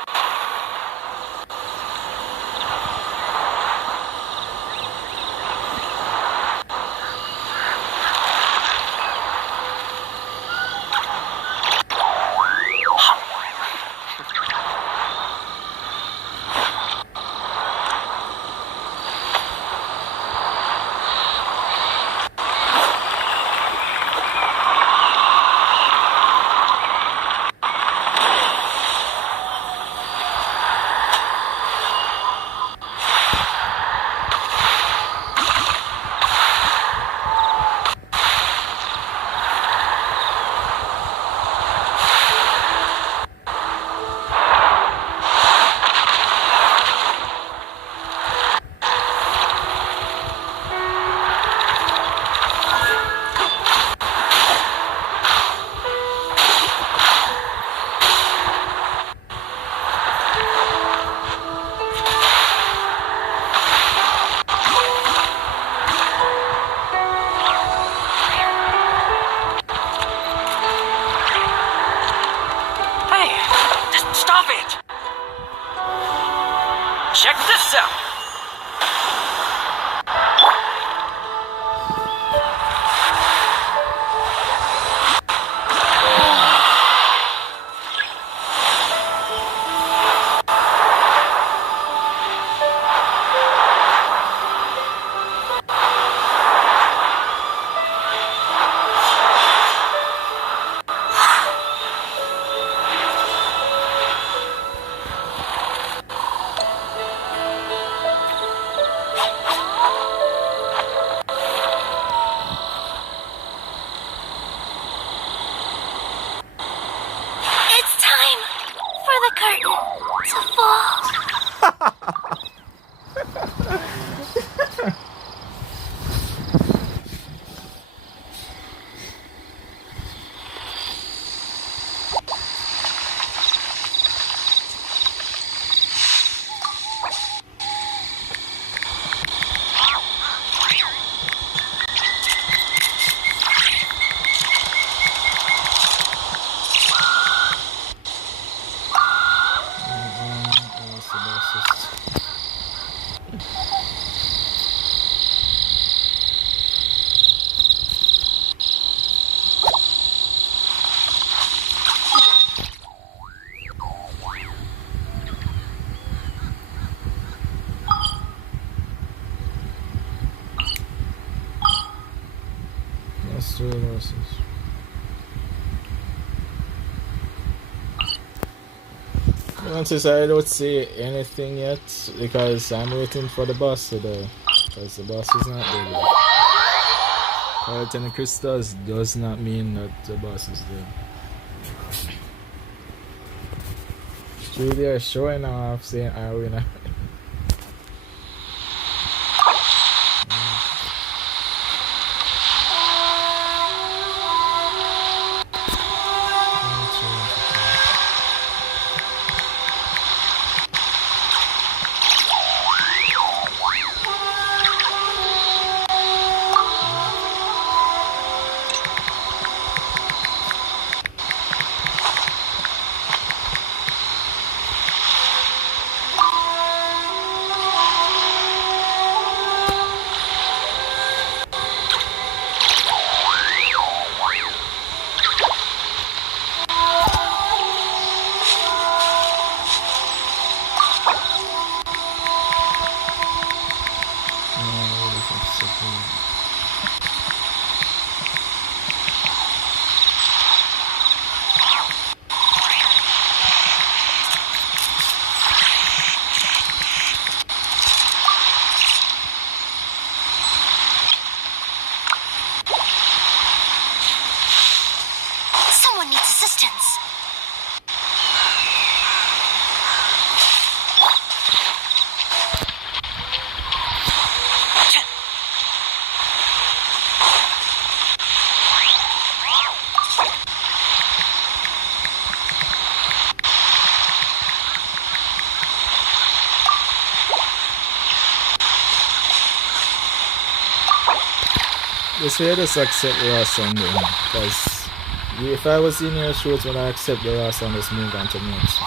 Check this out! Since I don't see anything yet because I'm waiting for the boss today, because the boss is not there yet. Lieutenant Crystals does not mean that the boss is there. Truly are showing off saying I win. Just say just accept the Ross and then, because if I was in your shoes when I accept the Ross and just move on to the next.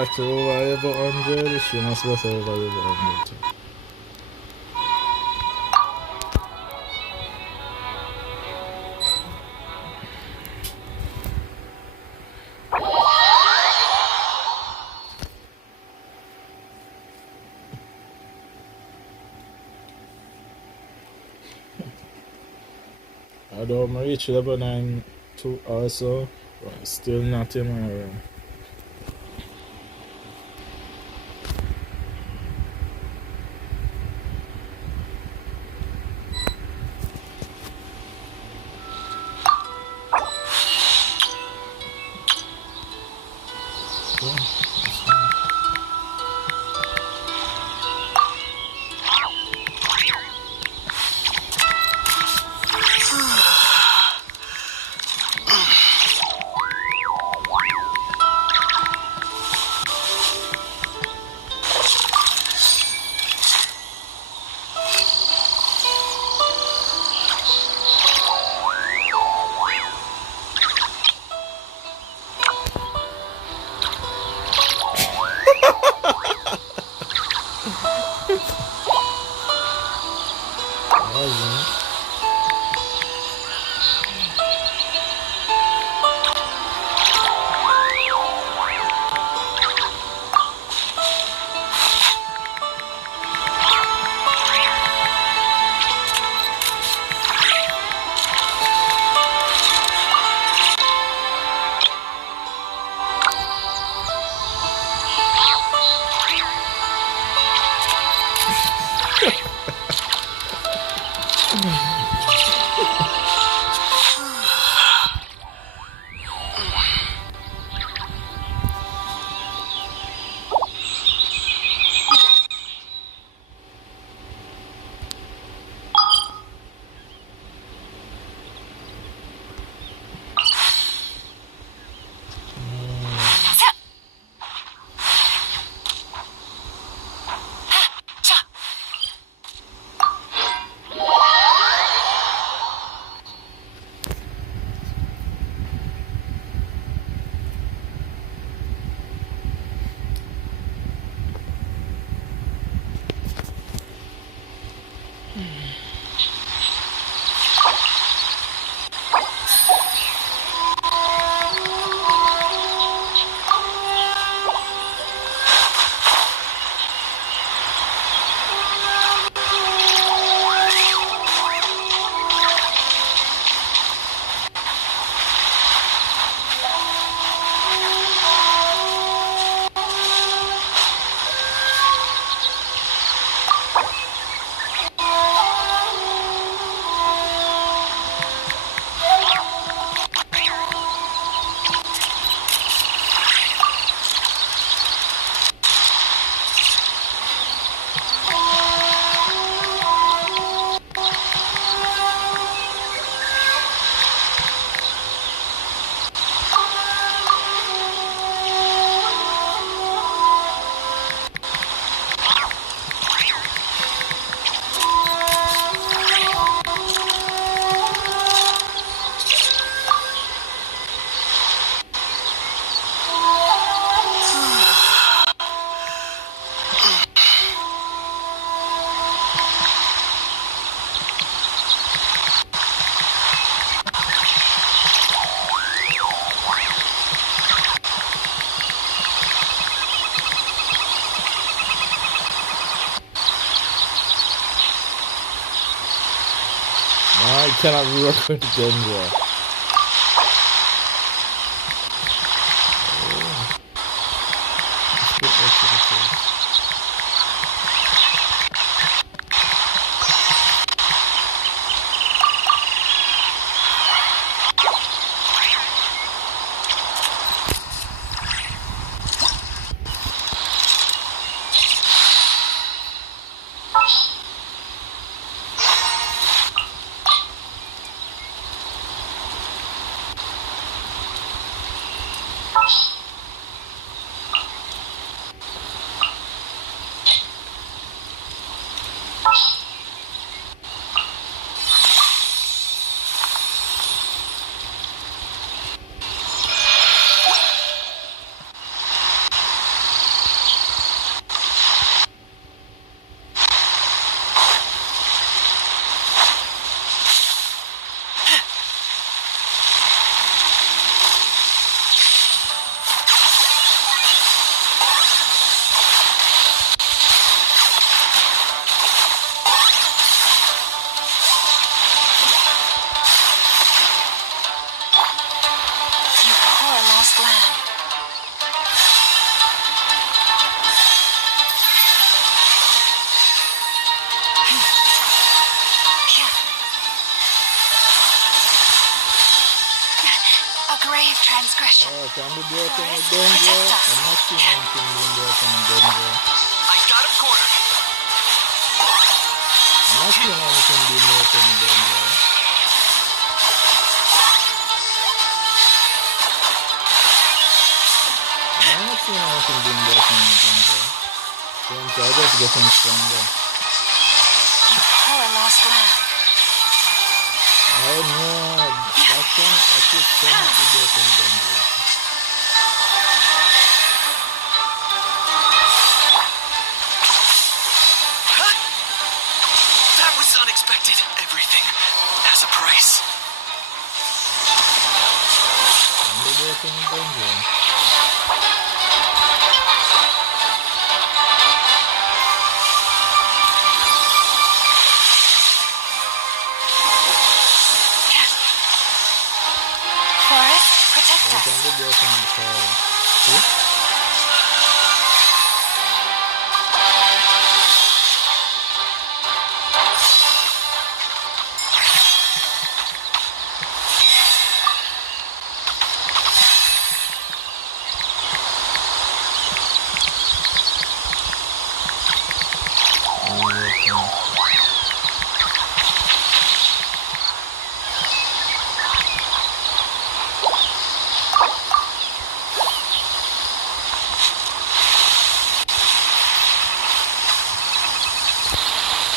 what, over level 100? She must be over level 100 too. Although I reach level 9 too also, but still not in my room. I cannot work with Genja. transgression. Oh, can we do anything with danger? I'm not seeing anything being broken in danger. I got him cornered. I'm not seeing anything being broken in danger. I'm not seeing anything being broken in danger. So I'm just getting stronger. You poor lost lamb. Oh no, that cannot be broken in danger. That was unexpected. Everything has a price. Can be broken in danger. Protect us. Can be broken in fire. See?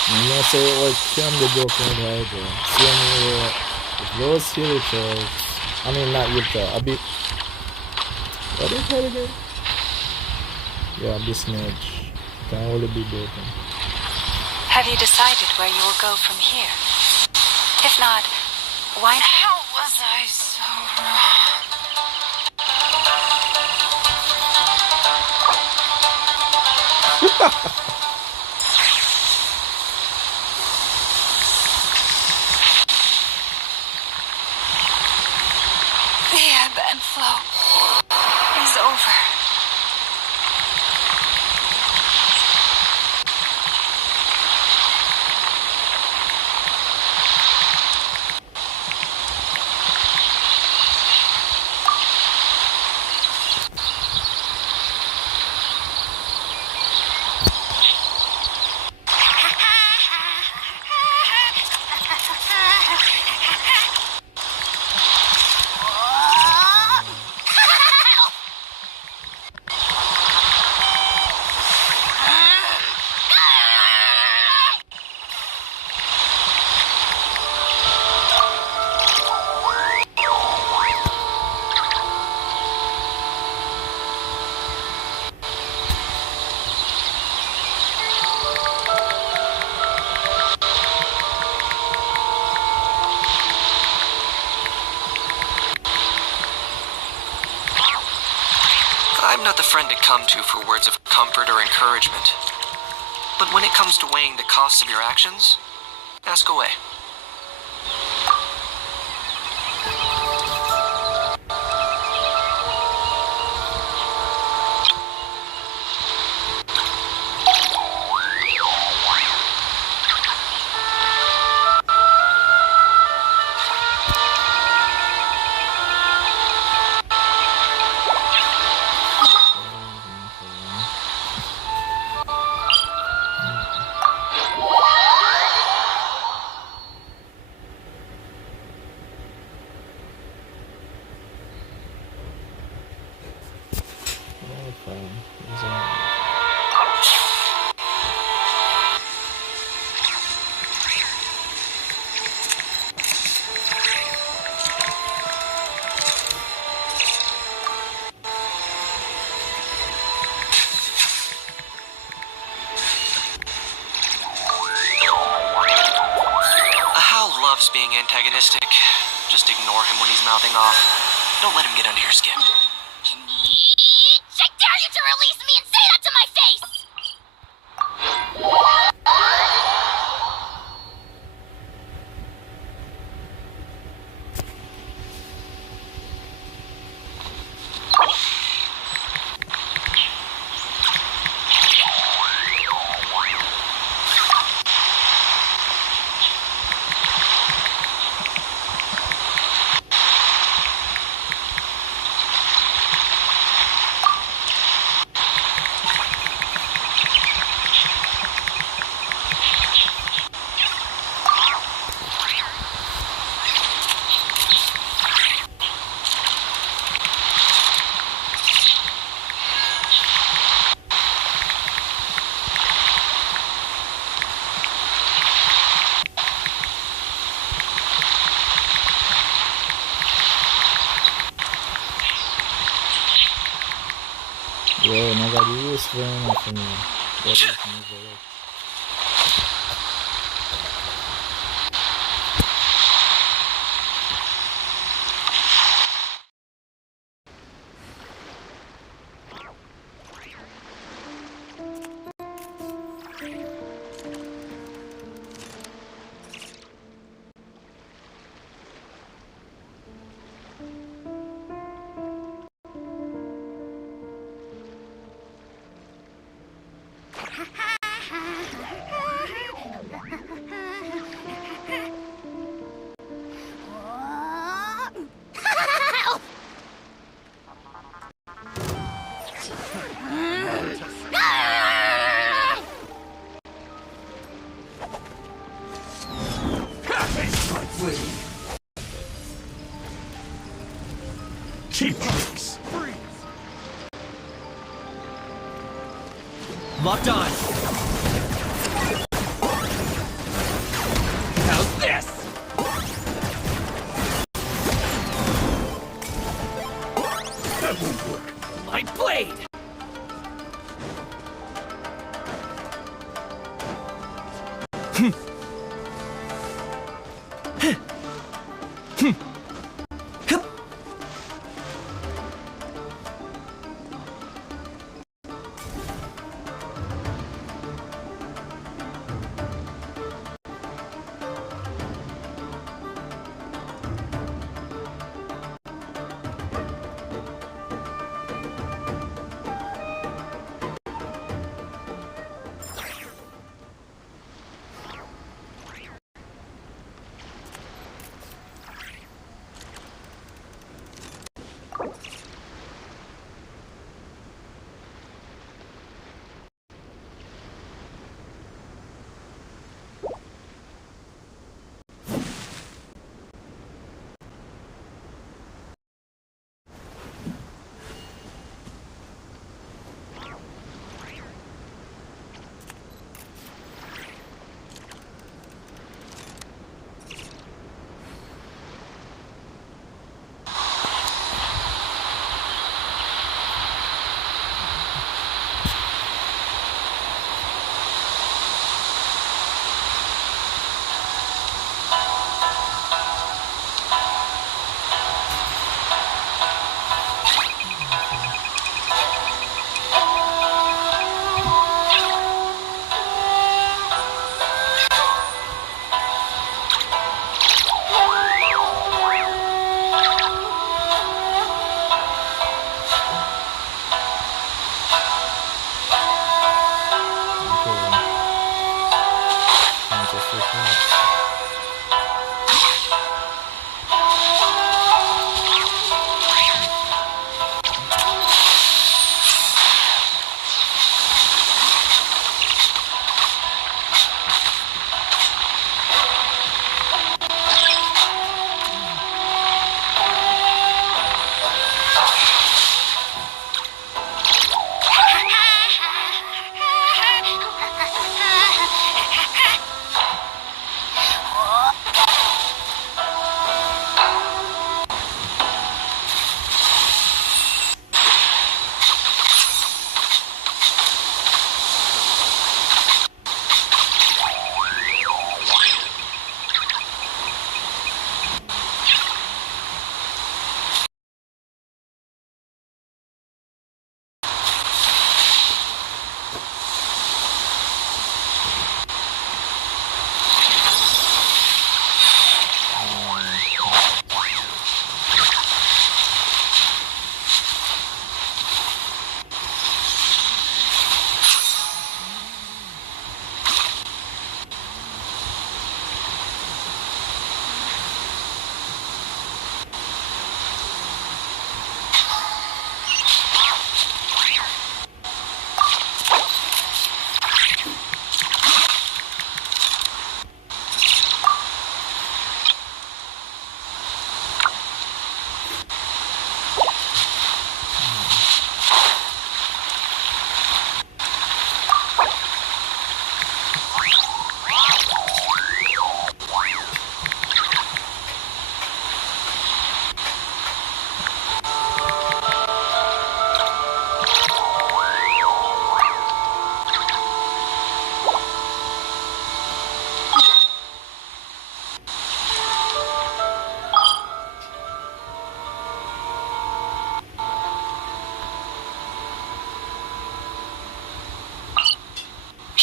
I'm not saying what can be broken with Hydra. See, I mean, if those Helios, I mean, not Utah, a bit. What is that again? Yeah, this mage can only be broken. Have you decided where you will go from here? If not, why not? How was I so wrong? The ebb and flow is over. I'm not the friend to come to for words of comfort or encouragement. But when it comes to weighing the costs of your actions, ask away. Loves being antagonistic. Just ignore him when he's mouthing off. Don't let him get under your skin. I dare you to release me and say that to my face! fair enough anyway. What is it? Locked on. How's this? That won't work. Light blade.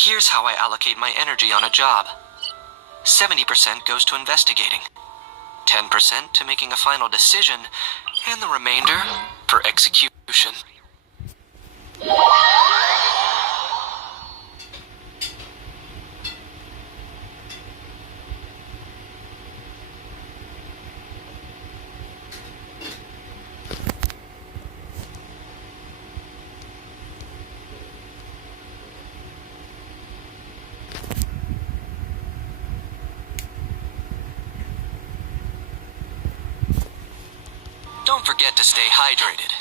Here's how I allocate my energy on a job. 70% goes to investigating, 10% to making a final decision, and the remainder for execution. Don't forget to stay hydrated.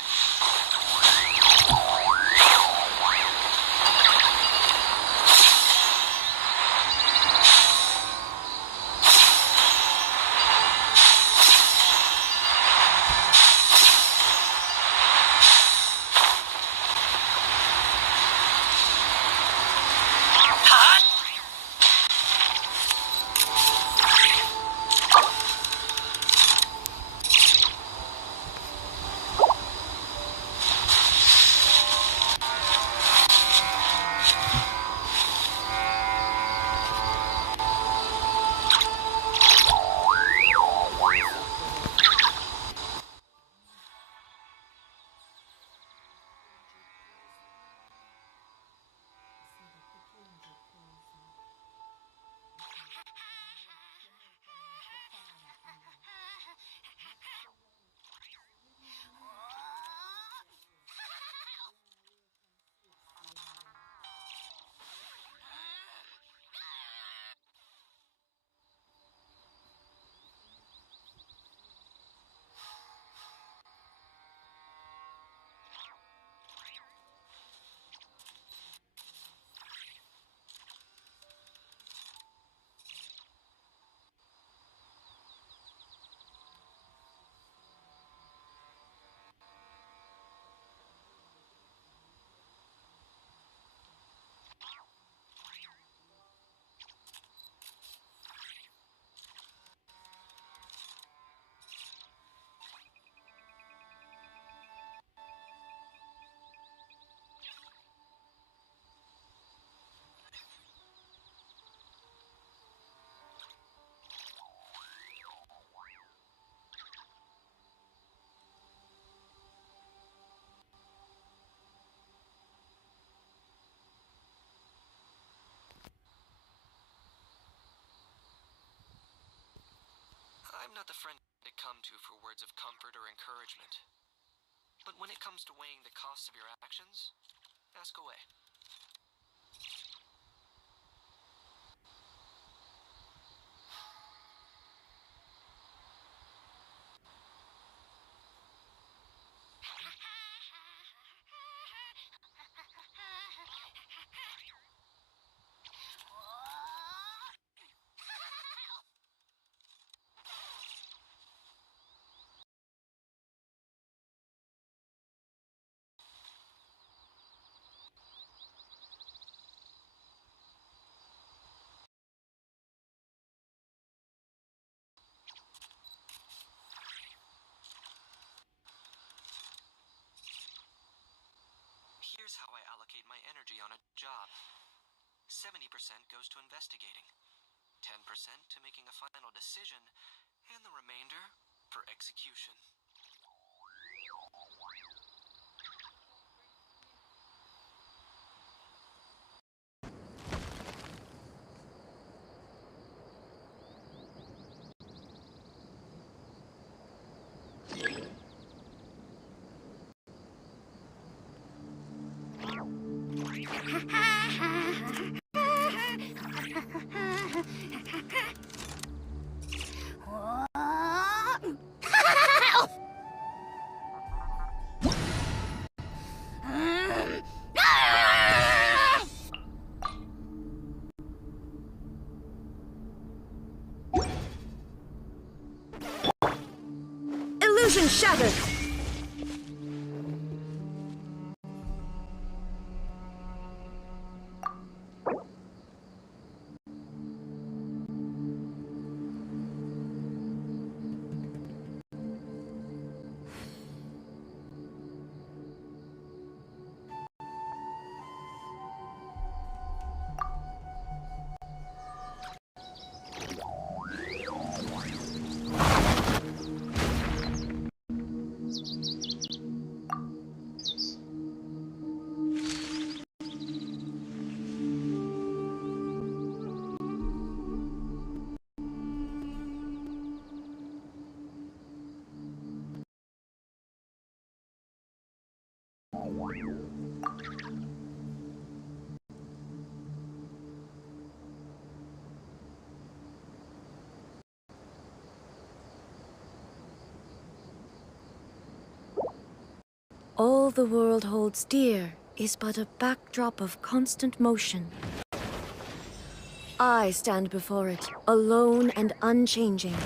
I'm not the friend to come to for words of comfort or encouragement. But when it comes to weighing the costs of your actions, ask away. Here's how I allocate my energy on a job. 70% goes to investigating, 10% to making a final decision, and the remainder for execution. Illusion shattered! All the world holds dear is but a backdrop of constant motion. I stand before it, alone and unchanging.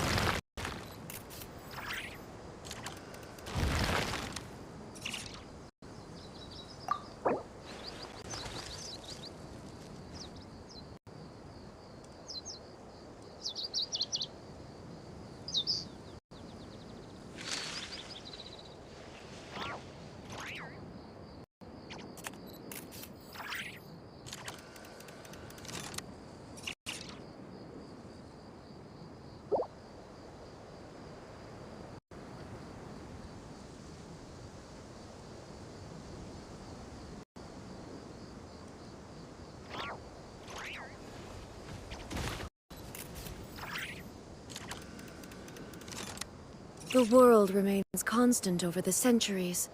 The world remains constant over the centuries,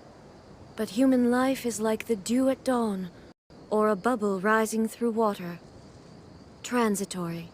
but human life is like the dew at dawn, or a bubble rising through water. Transitory.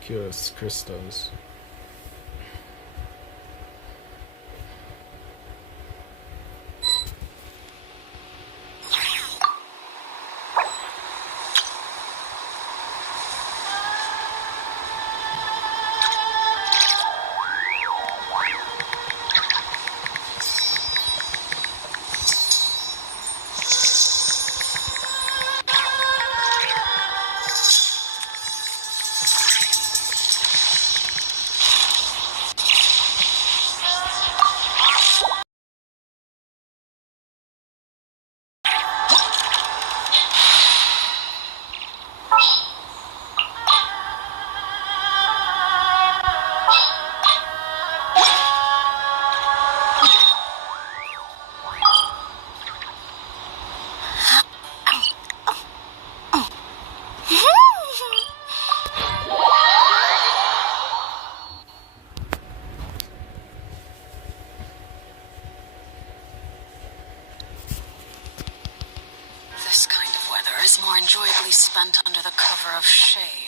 Curious crystals. This kind of weather is more enjoyably spent under the cover of shade.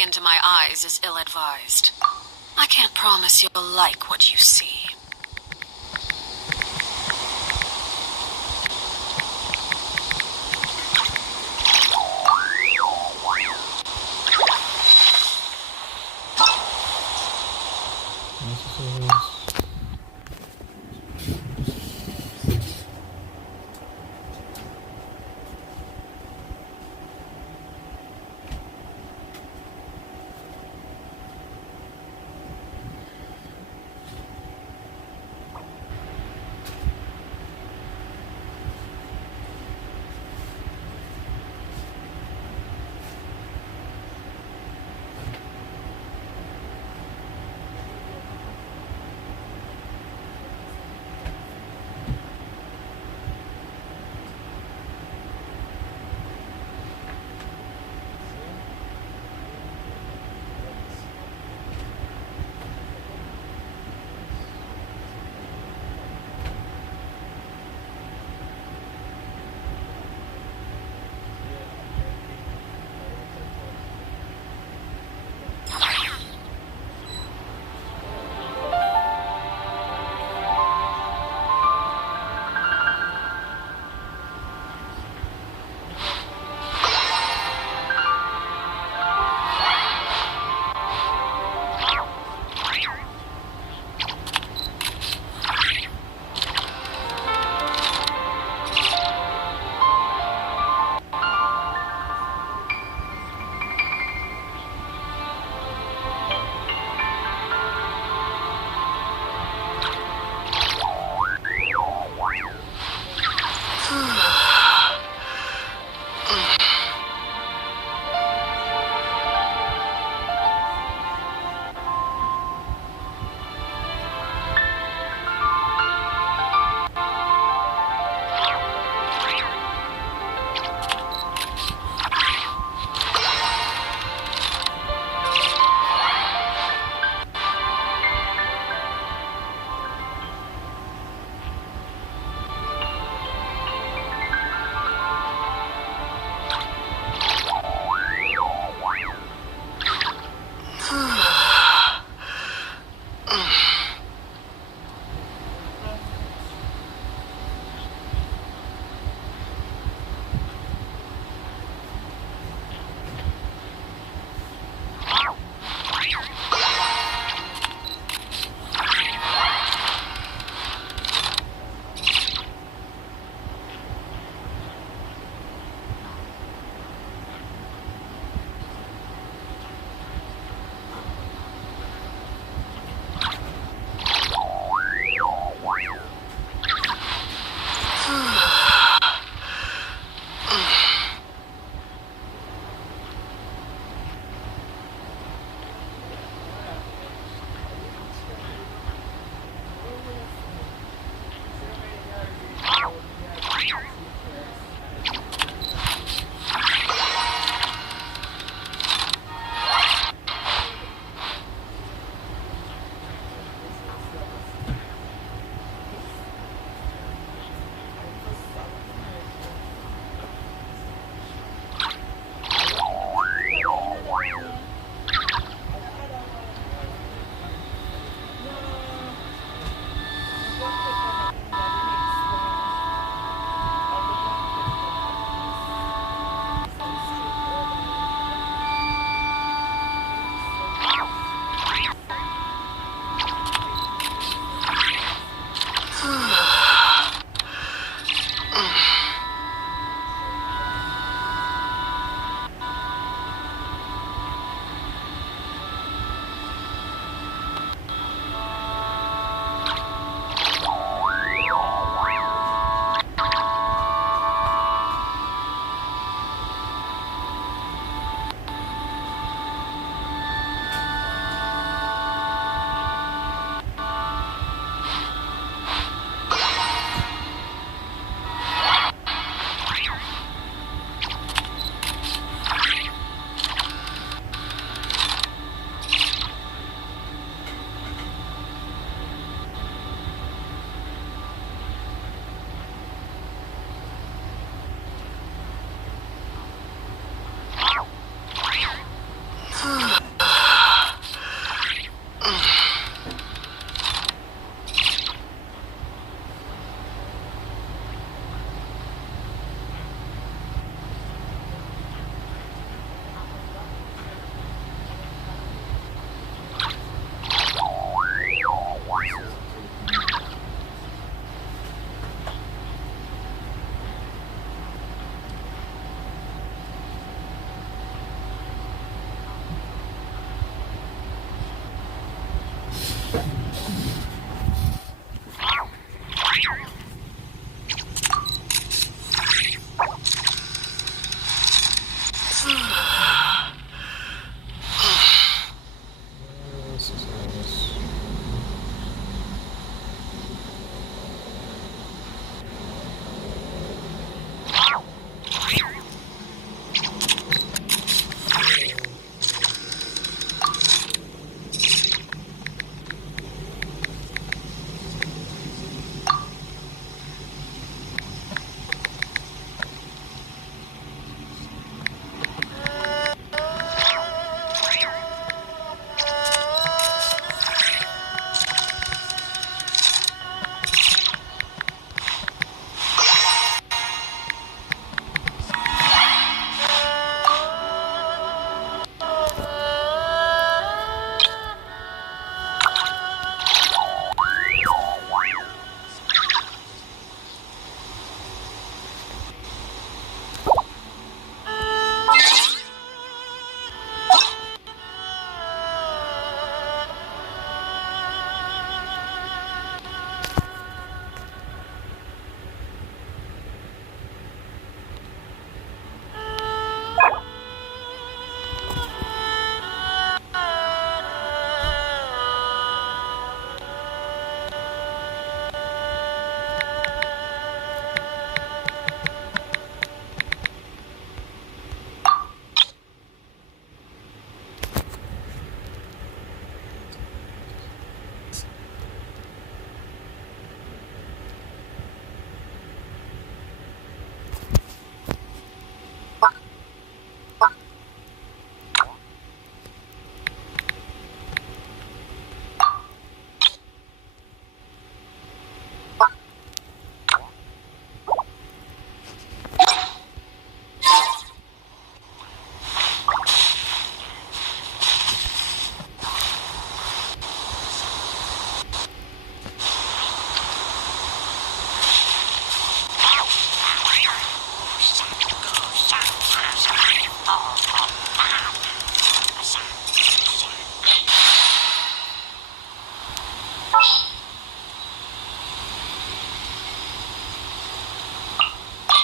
Looking into my eyes is ill-advised. I can't promise you'll like what you see.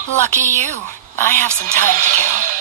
Lucky you. I have some time to kill.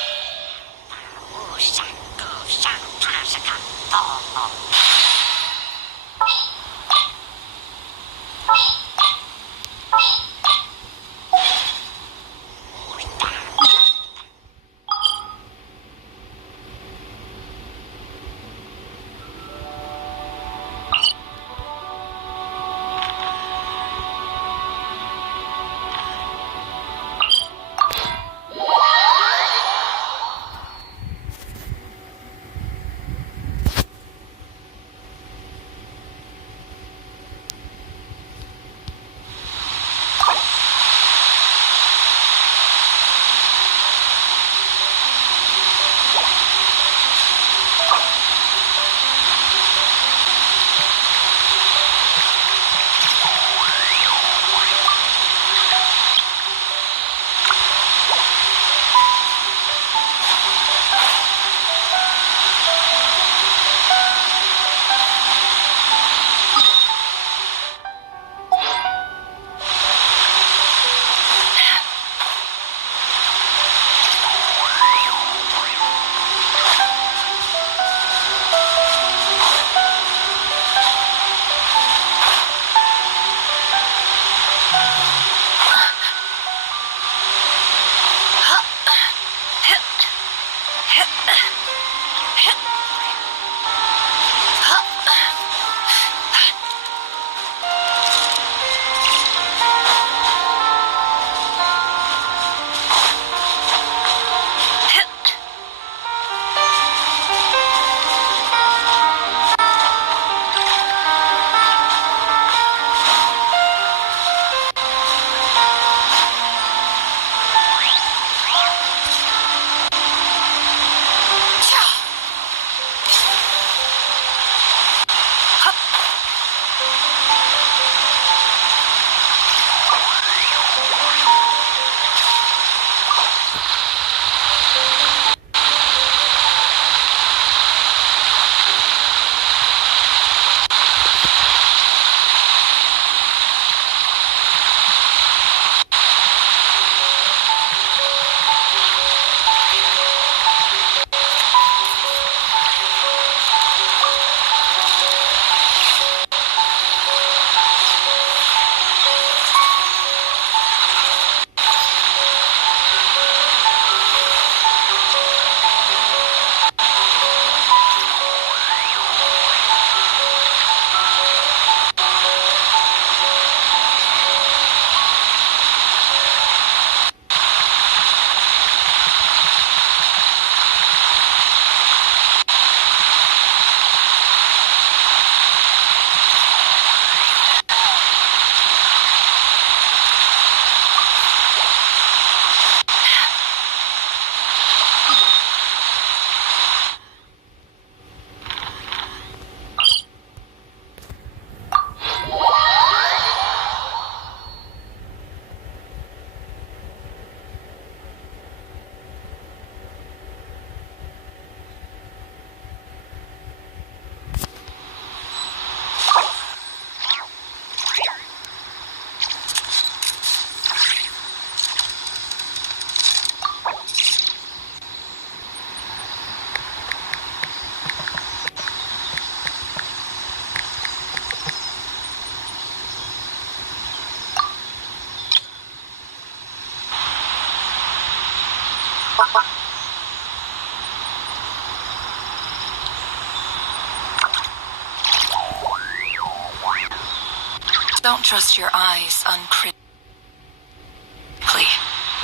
Don't trust your eyes uncritically.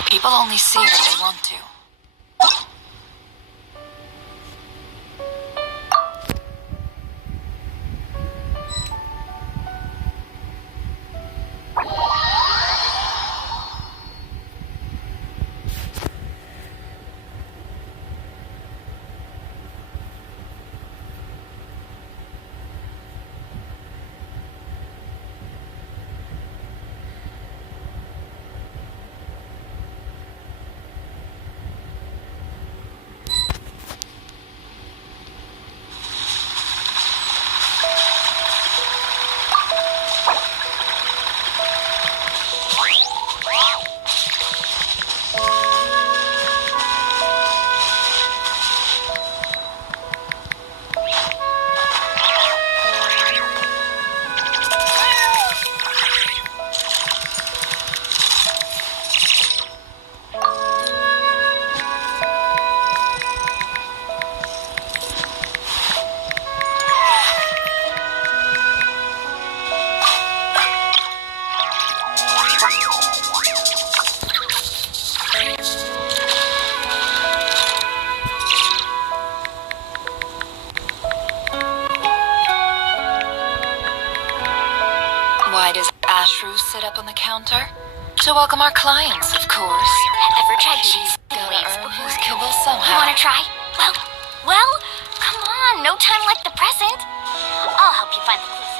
People only see what they want to. on the counter to welcome our clients, of course. Ever tried cheese Gotta waves earn before? his kibble You somehow. wanna try? Well, come on, no time like the present. I'll help you find the closest.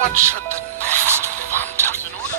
What should the next font in order?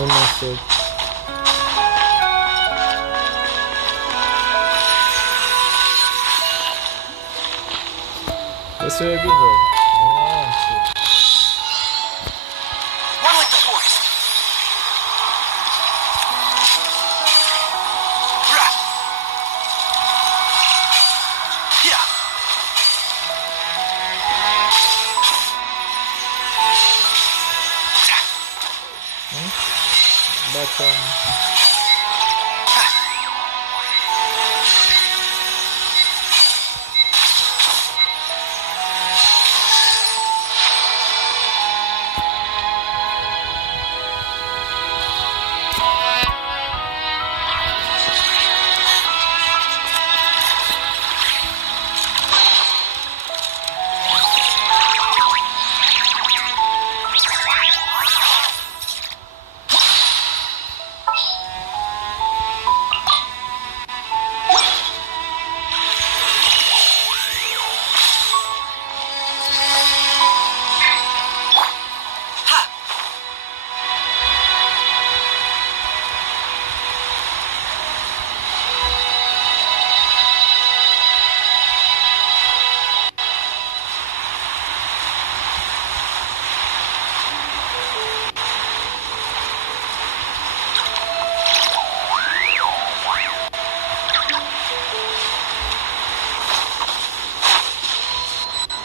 No message. This way I give up. Oh, shit. Run like the forest. Rah. Yeah. But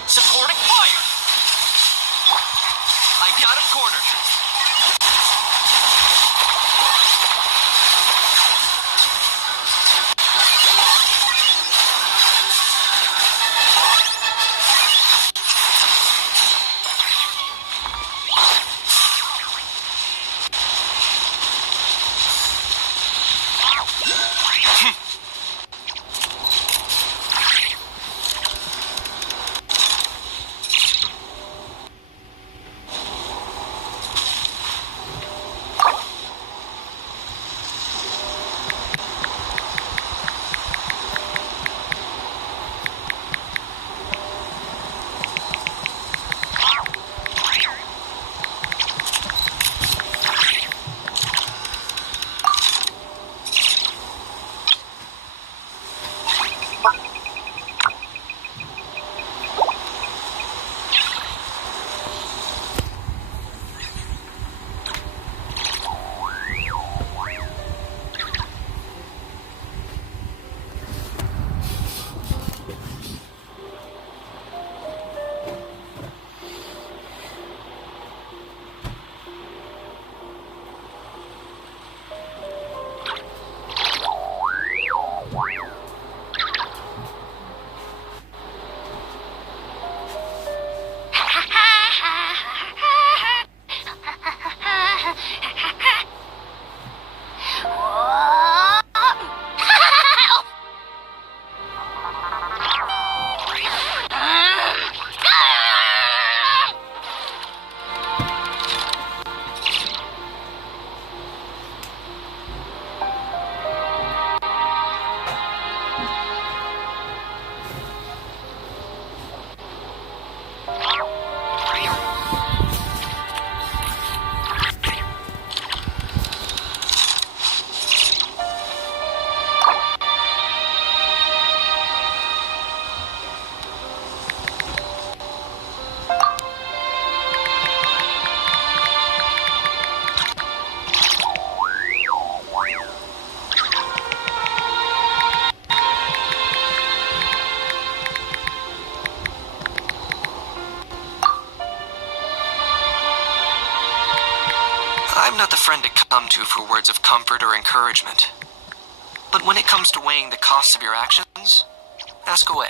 Supporting fire. I got him cornered. I'm not the friend to come to for words of comfort or encouragement. But when it comes to weighing the costs of your actions, ask away.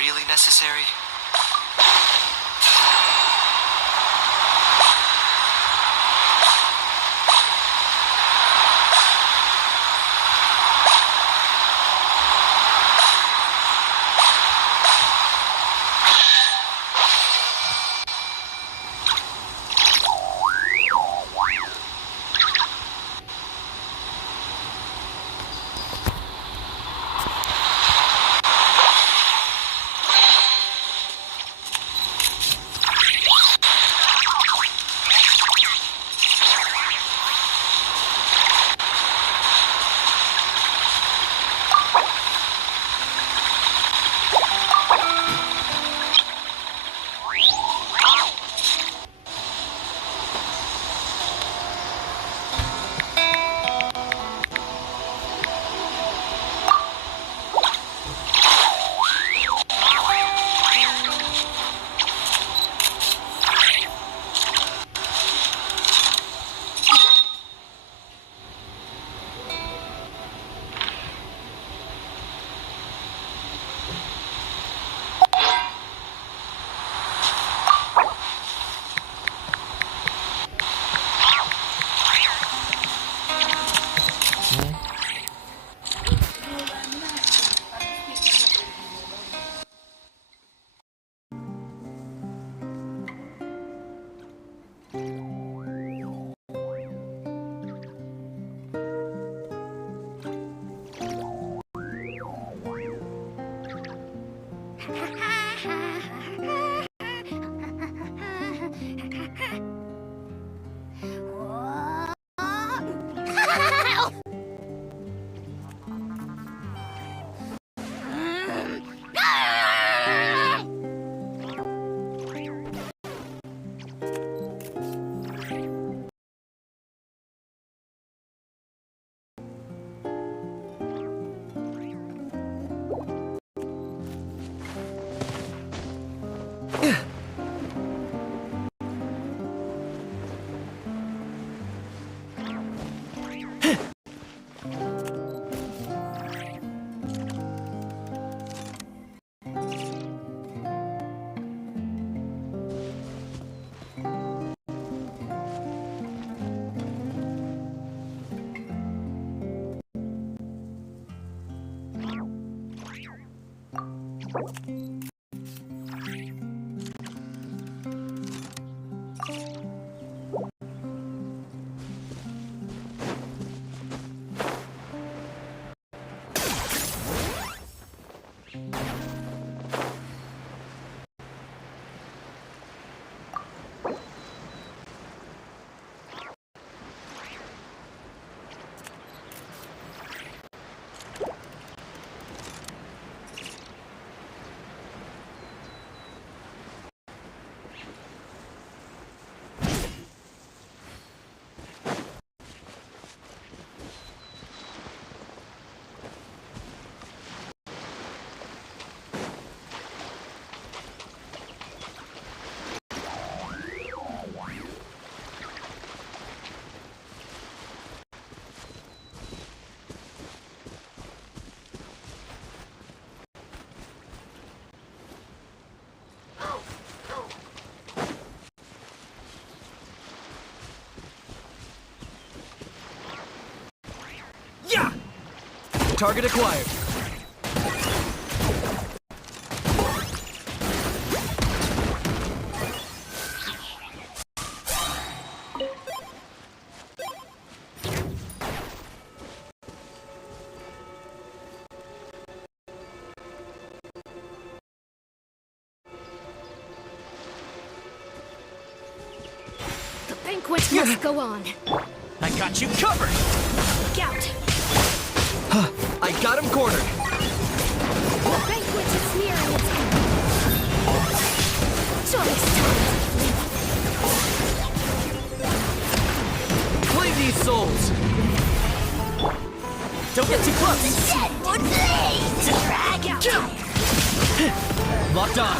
really necessary? Yeah! Target acquired. The banquet must go on. I got you covered! Look out! I got him cornered. The banquet is nearing its end. Choice time! Claim these souls. Don't get too close! Drag out! Locked on.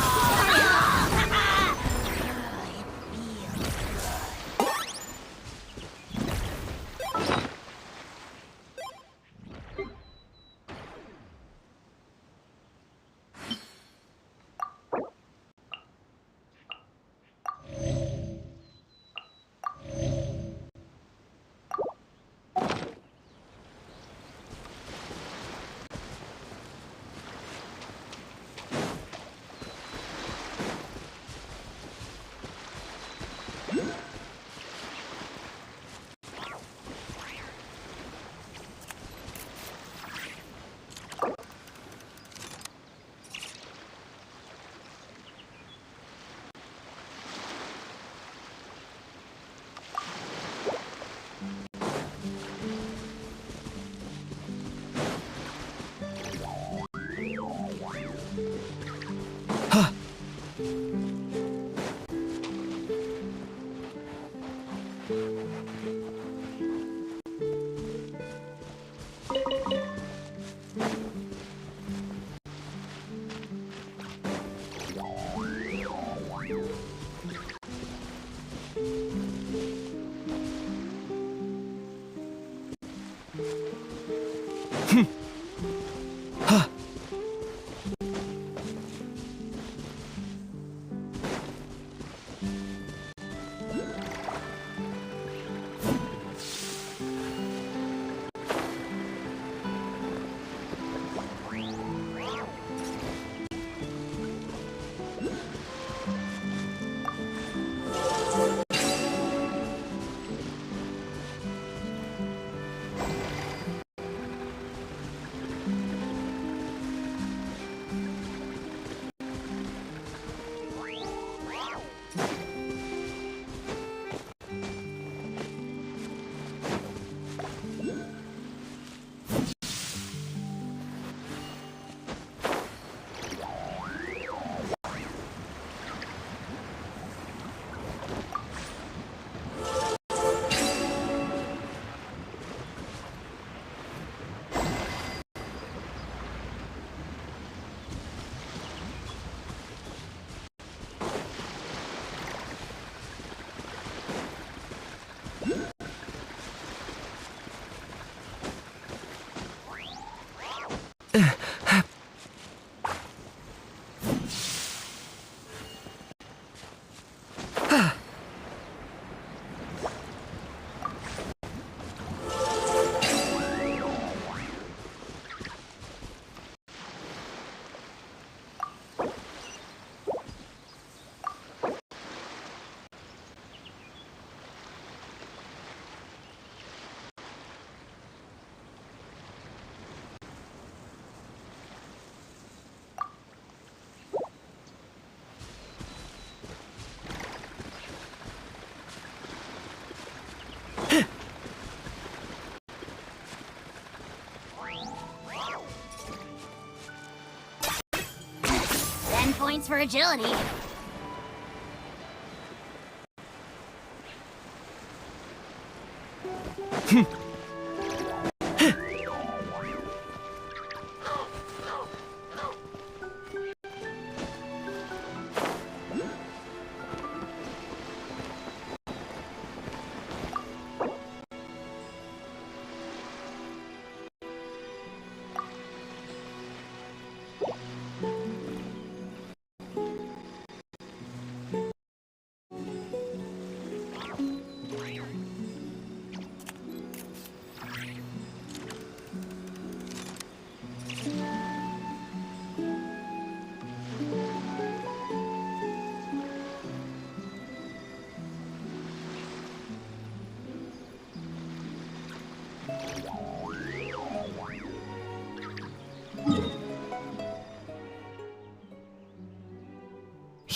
Points for agility.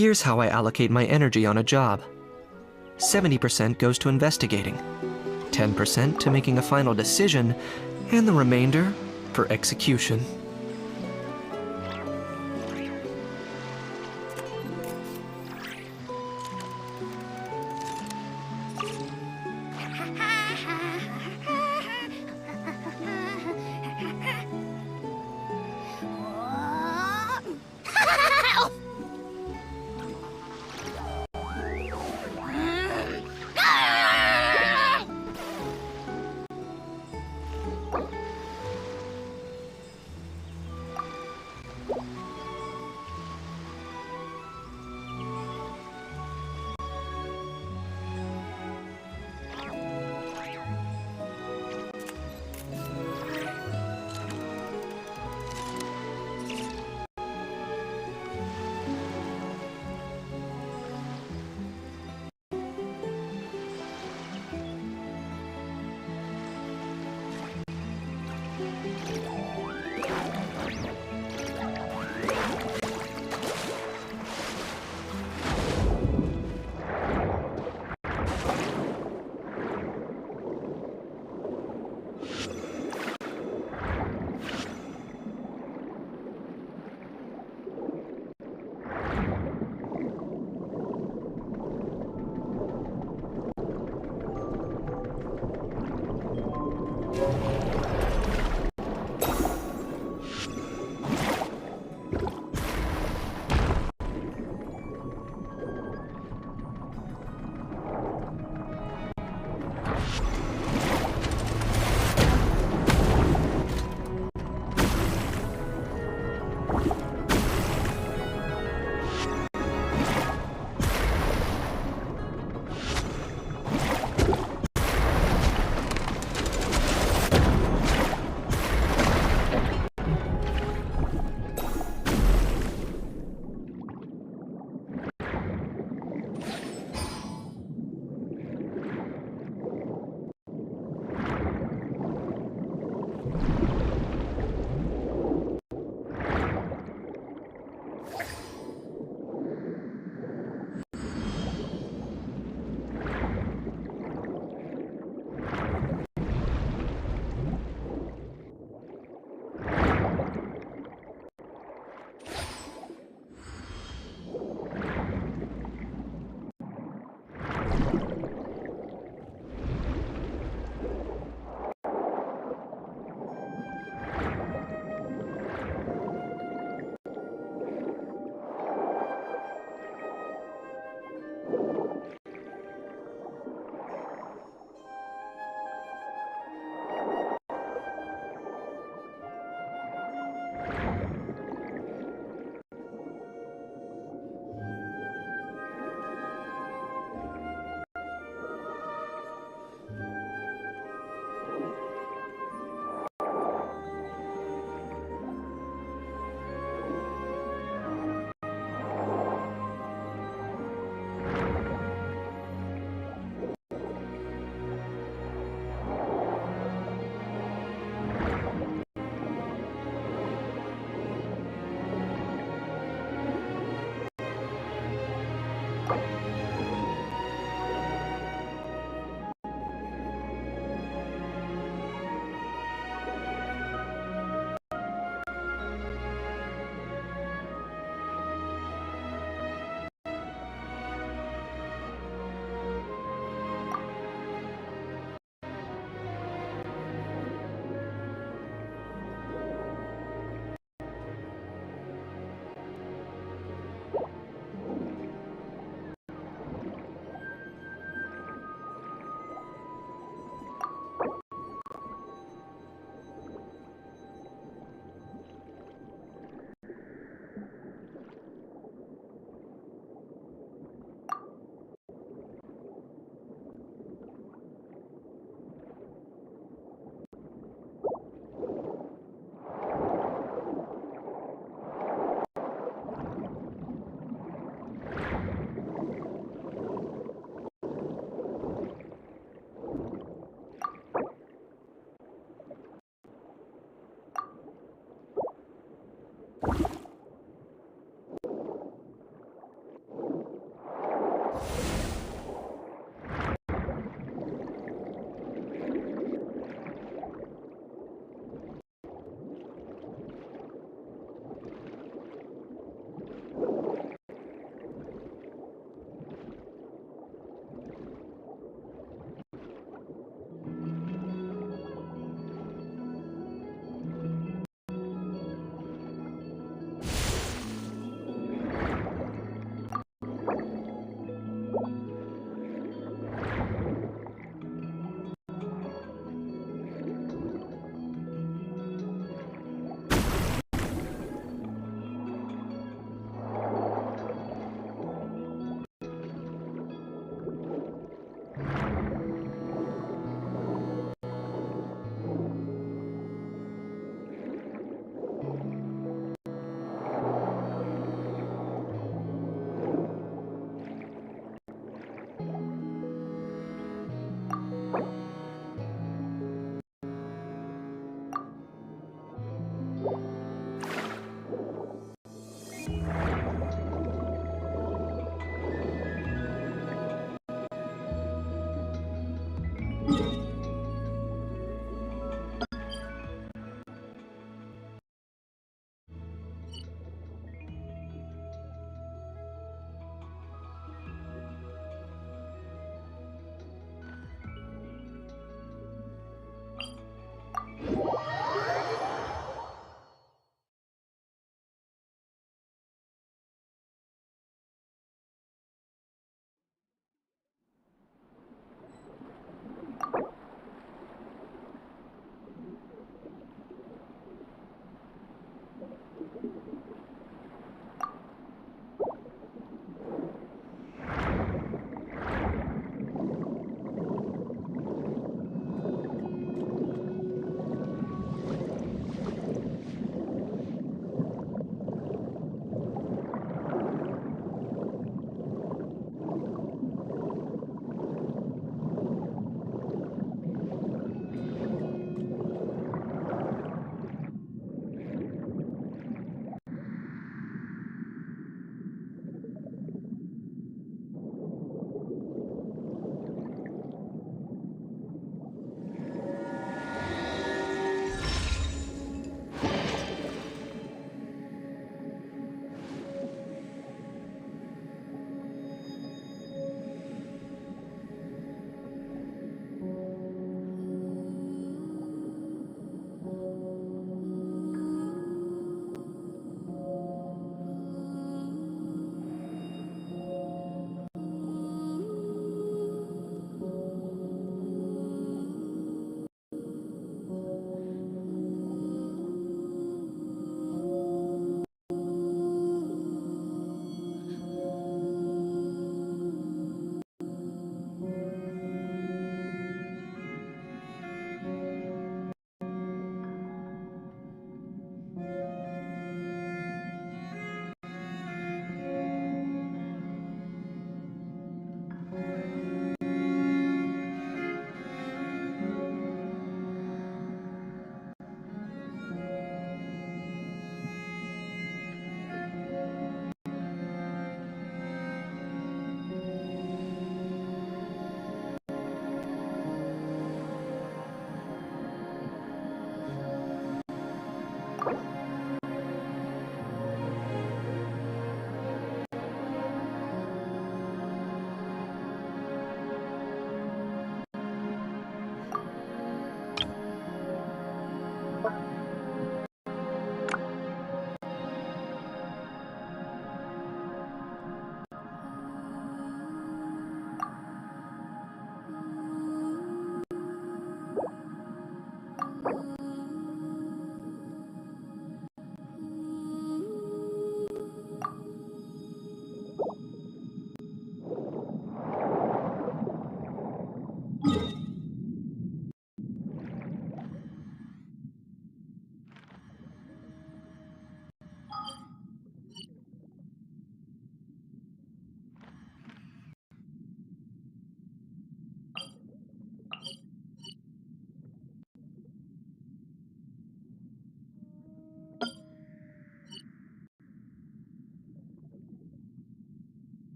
Here's how I allocate my energy on a job. 70% goes to investigating, 10% to making a final decision, and the remainder for execution.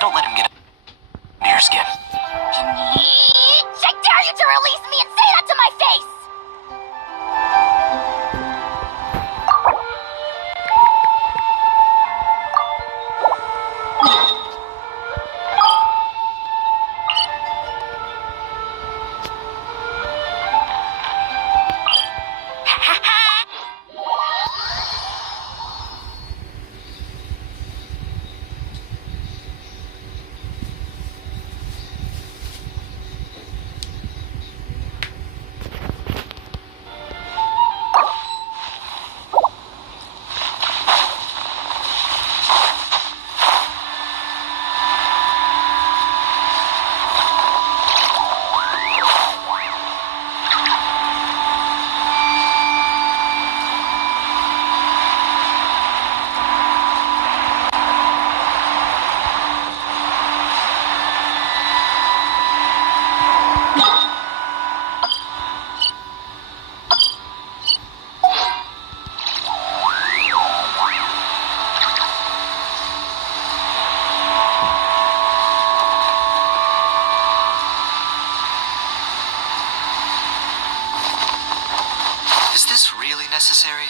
Don't let him get under your skin. I dare you to release me and say that to my face! Is this really necessary?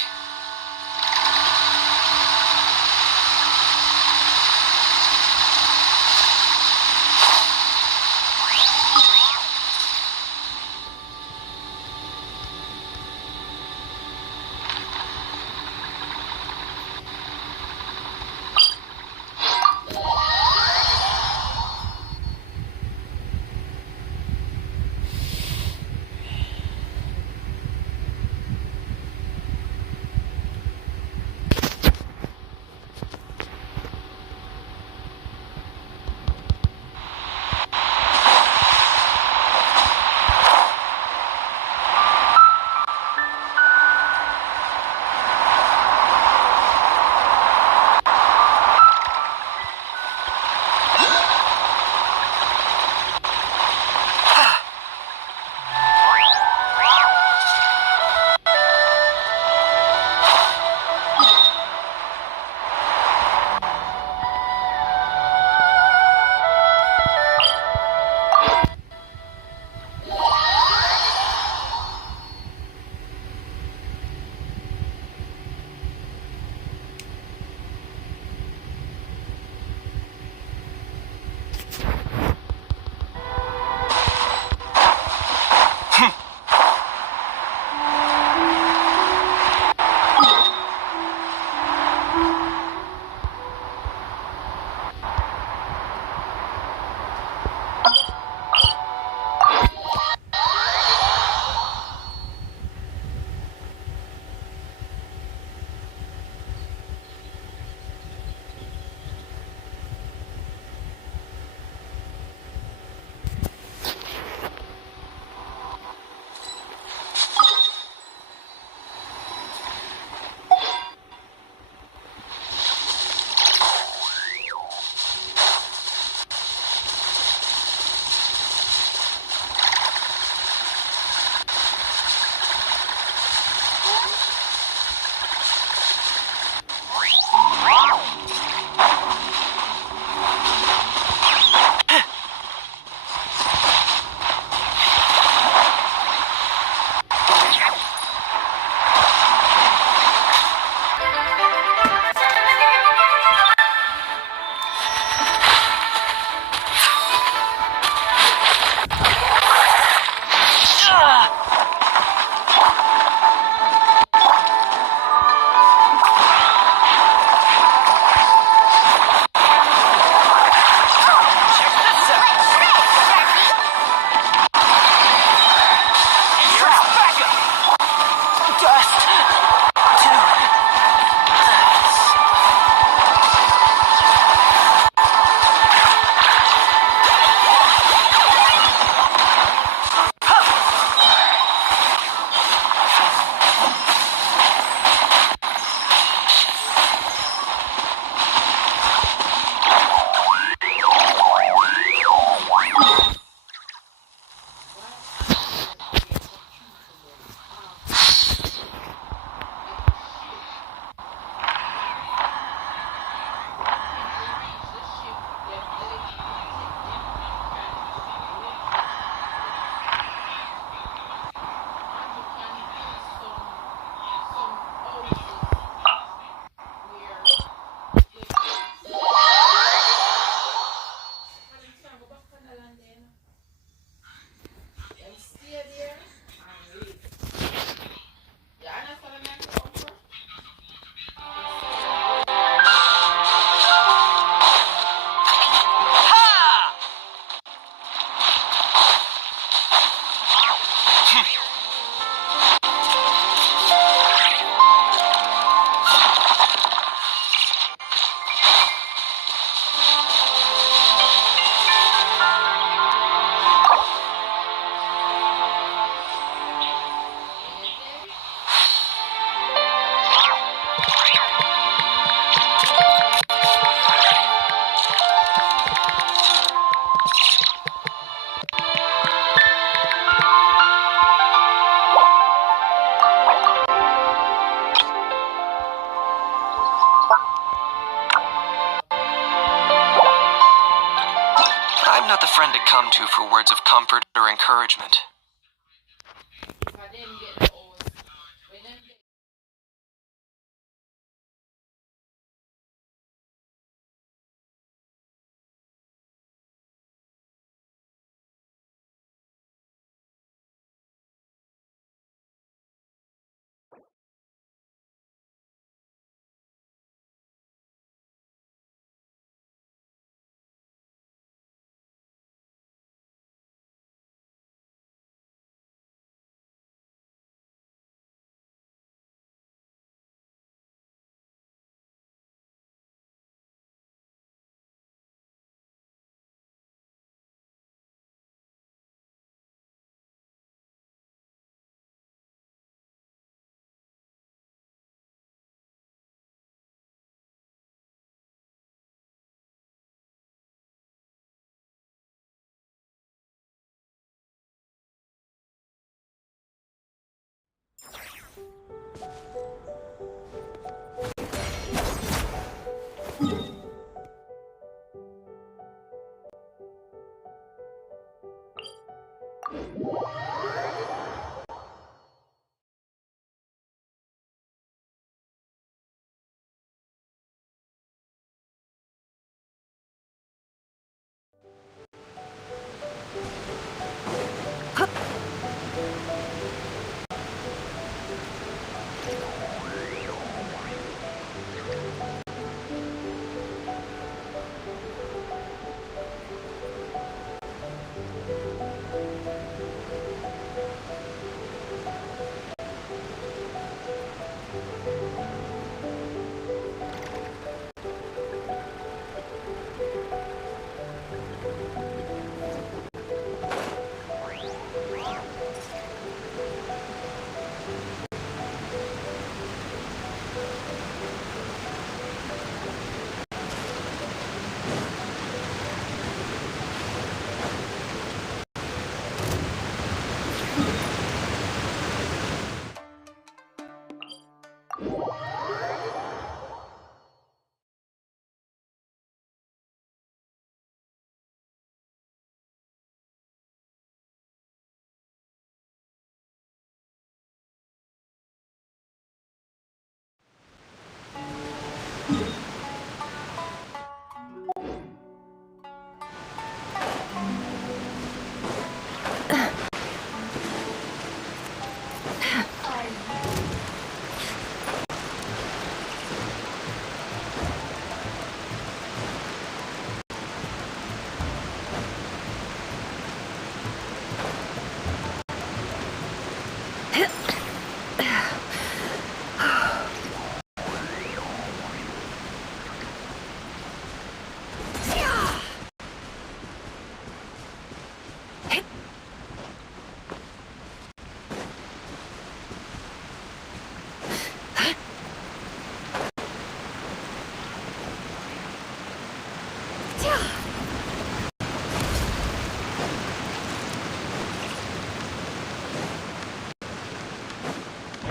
friend to come to for words of comfort or encouragement.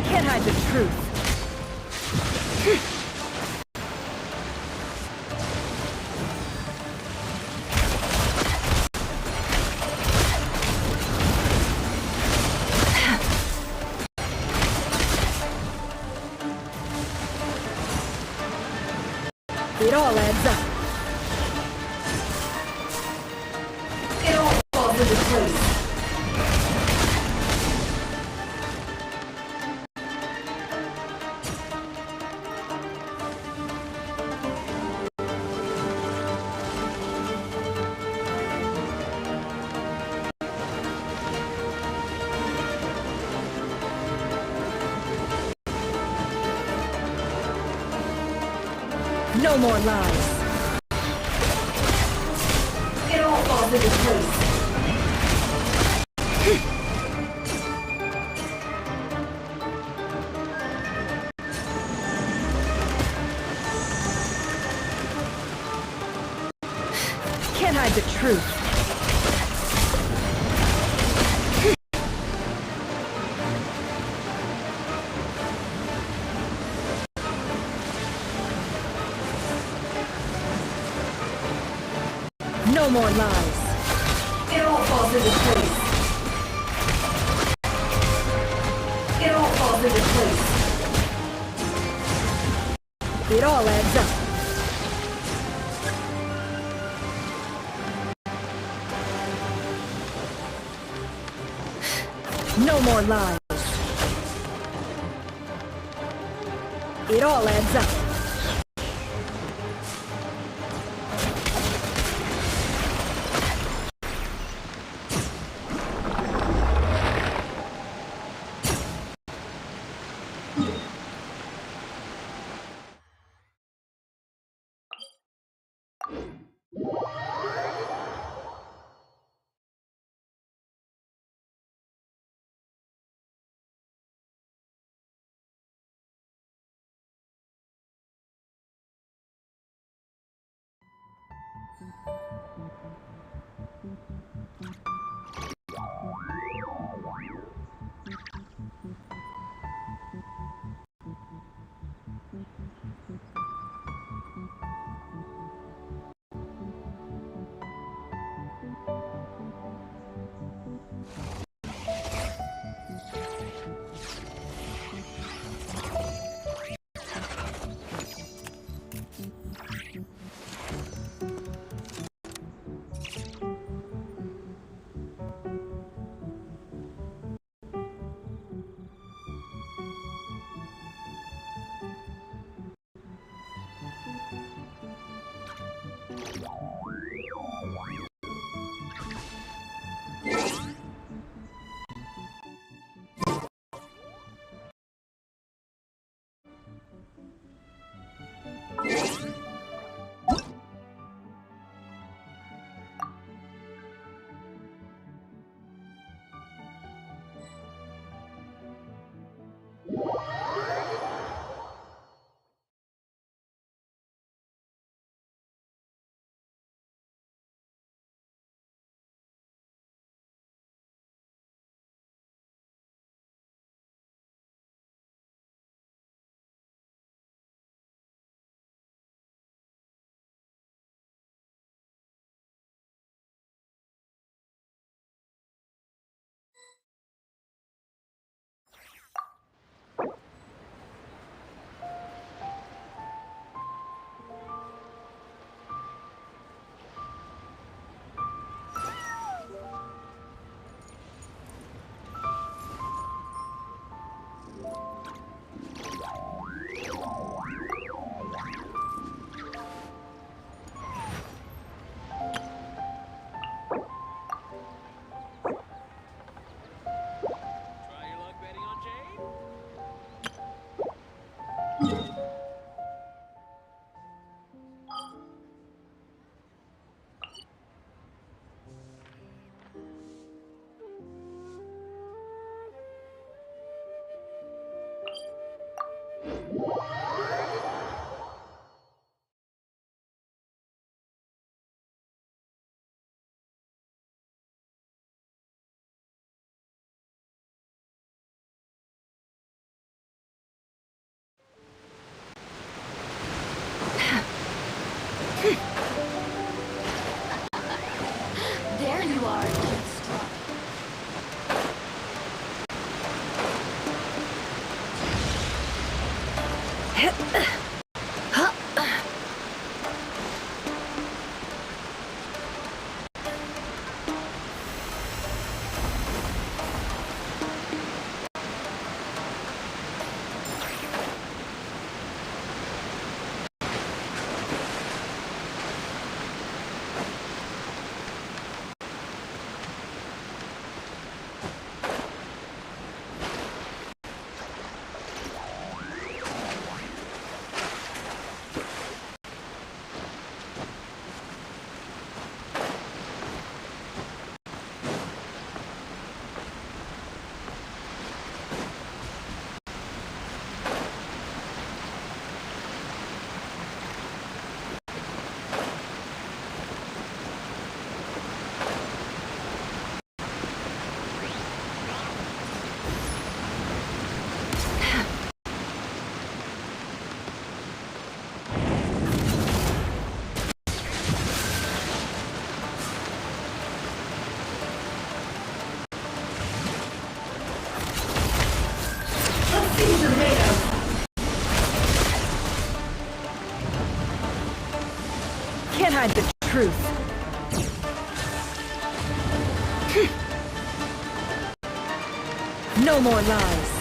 Can't hide the truth. It all adds up. It all falls into place. No more lies. It all falls into place. Can't hide the truth. No more lies. into place. It all falls into place. It all adds up. No more lies. It all adds up. No more lies.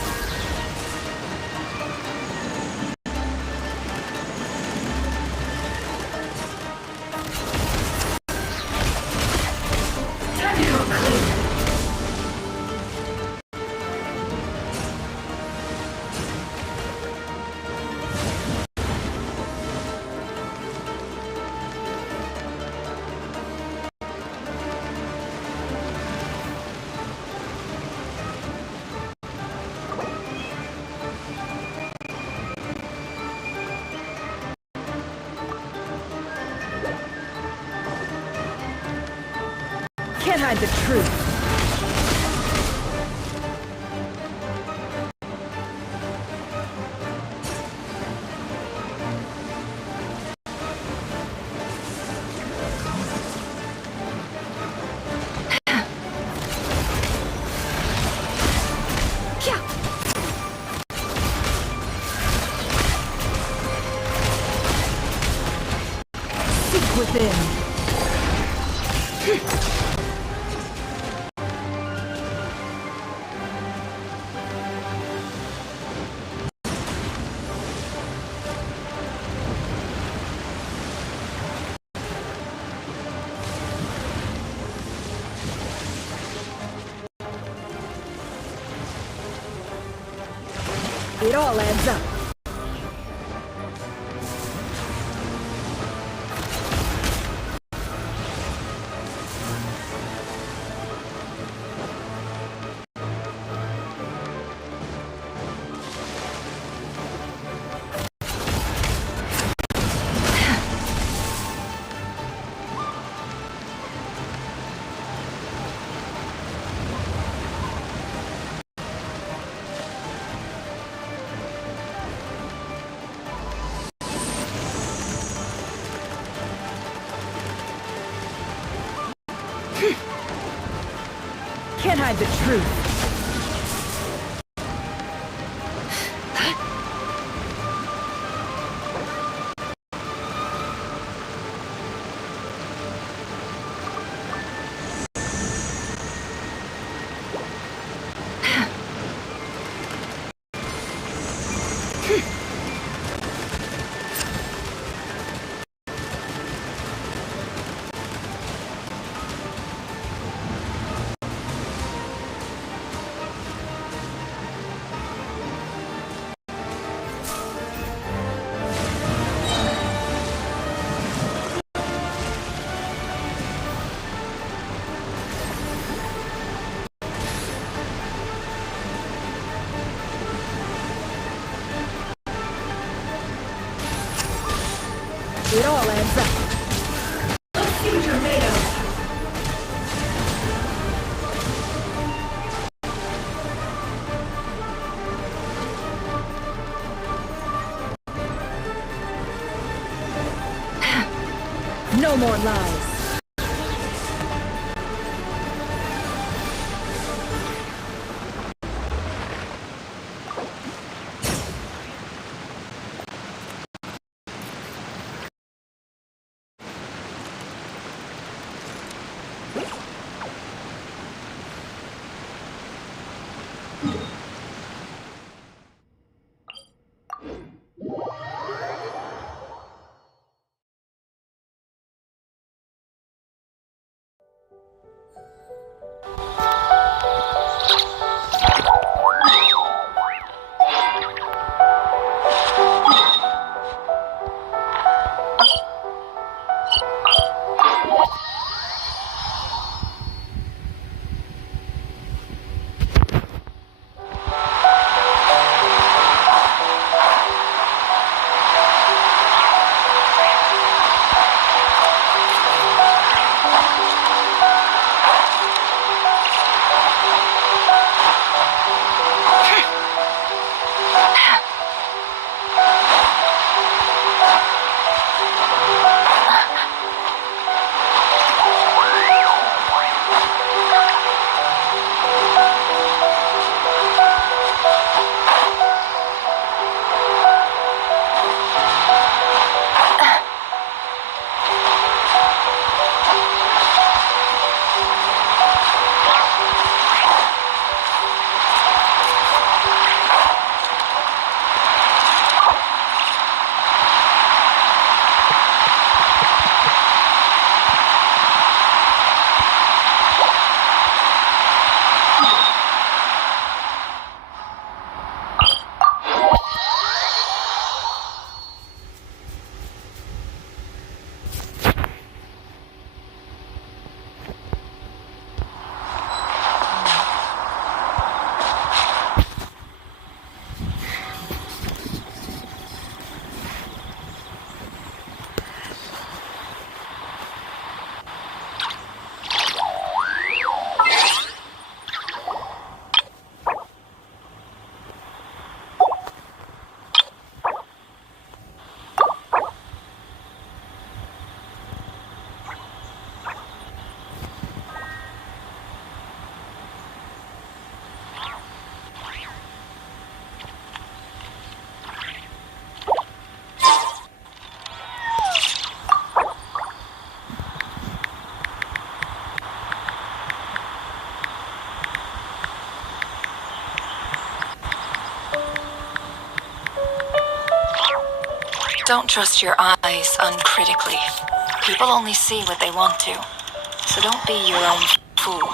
Can't hide the truth. Seek within. It all adds up. Can't hide the truth. It all adds up. Let's see what you're made of. No more lies. Don't trust your eyes uncritically. People only see what they want to. So don't be your own fool.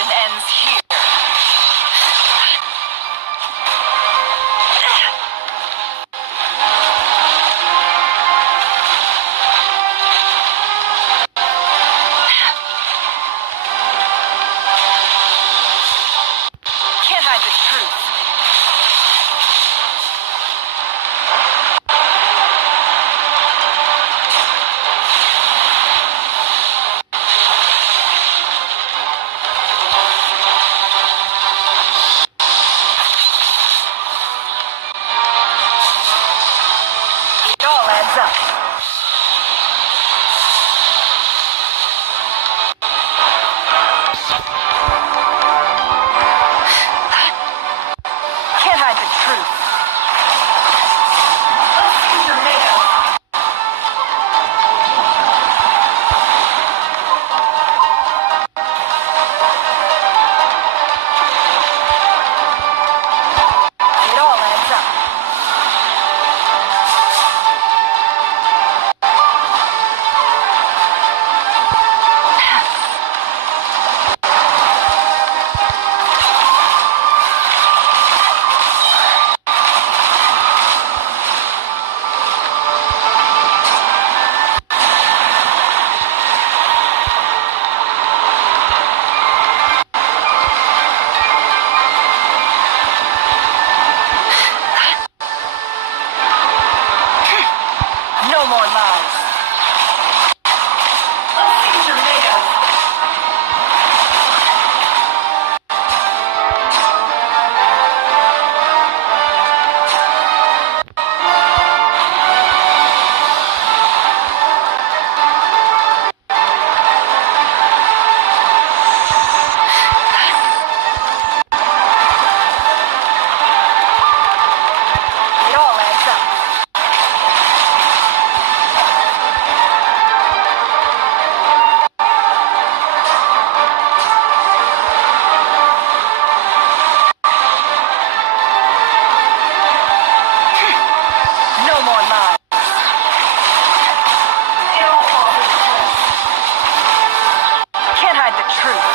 mission ends here. Can't hide the truth. It all adds up. Can't hide the truth. It all adds up. No more lies. It all adds up. No more lies. Can't hide the truth.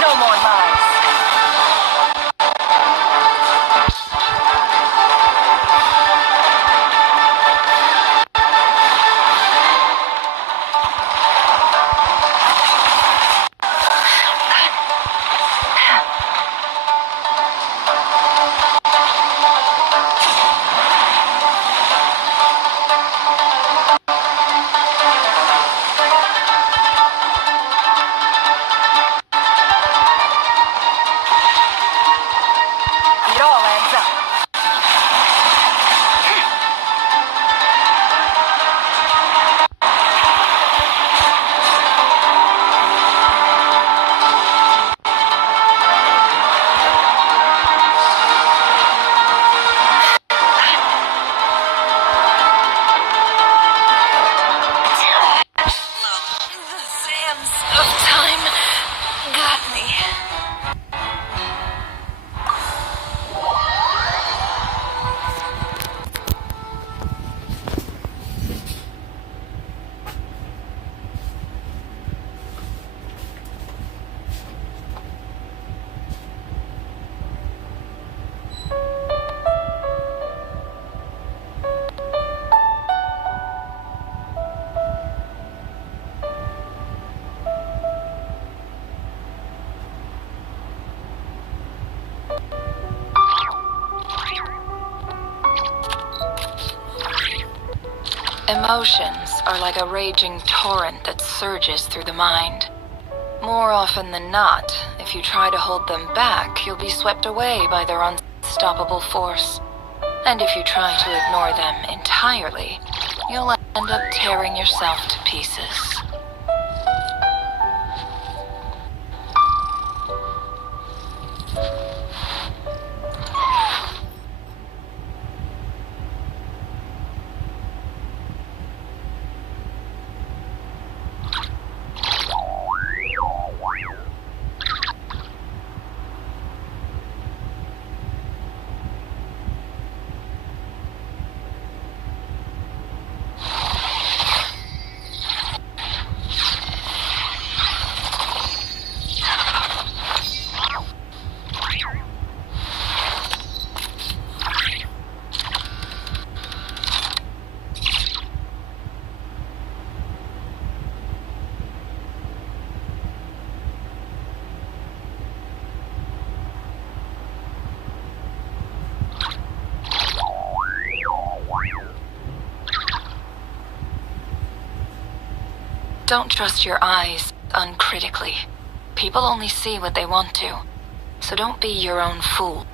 No more lies. It all adds up. The sands of time got me. Emotions are like a raging torrent that surges through the mind. More often than not, if you try to hold them back, you'll be swept away by their unstoppable force. And if you try to ignore them entirely, you'll end up tearing yourself to pieces. Don't trust your eyes uncritically. People only see what they want to, so don't be your own fool.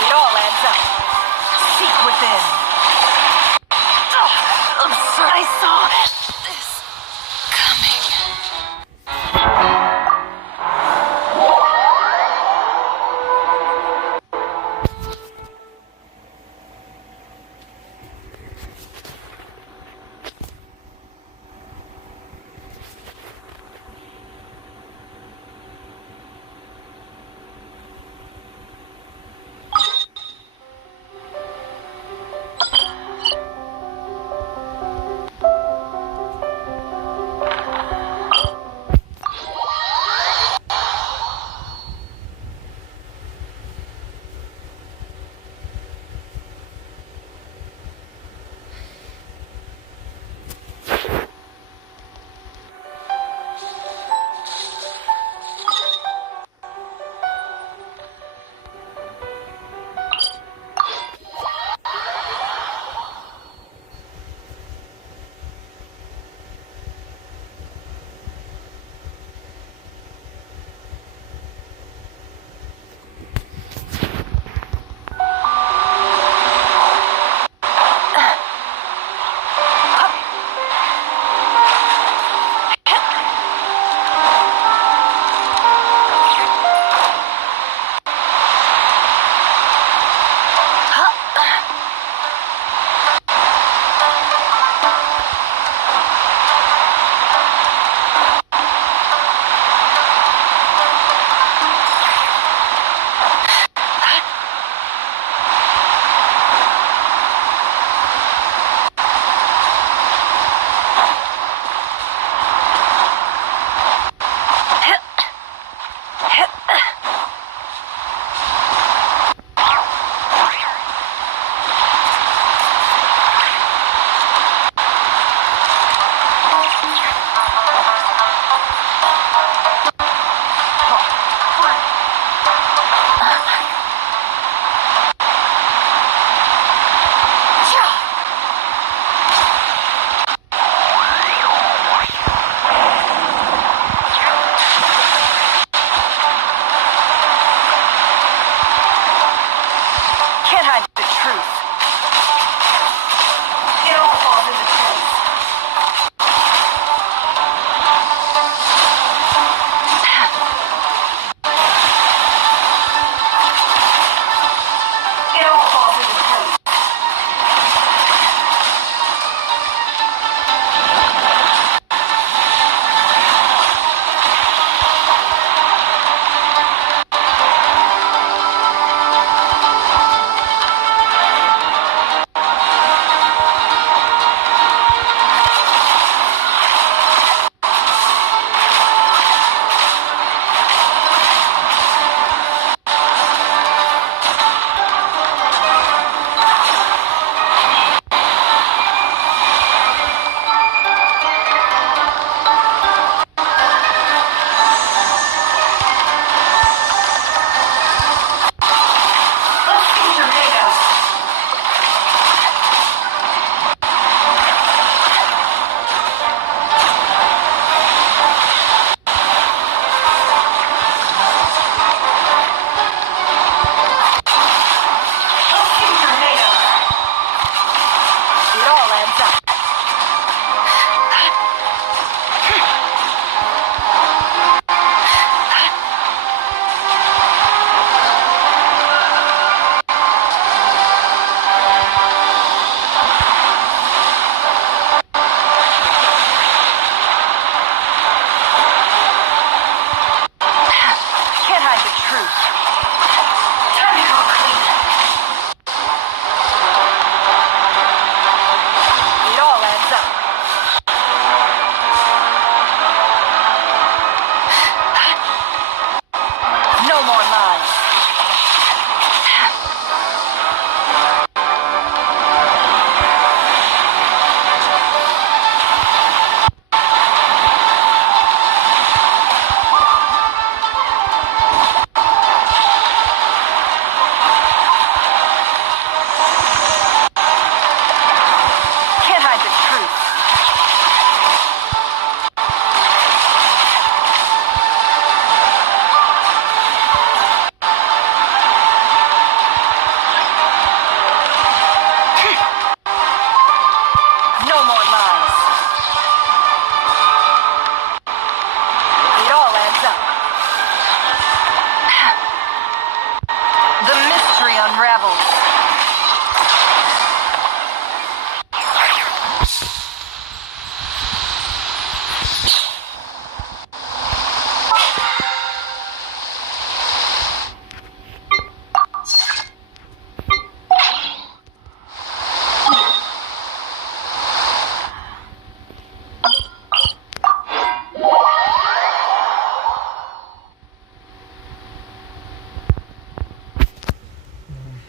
It all adds up. Seek within.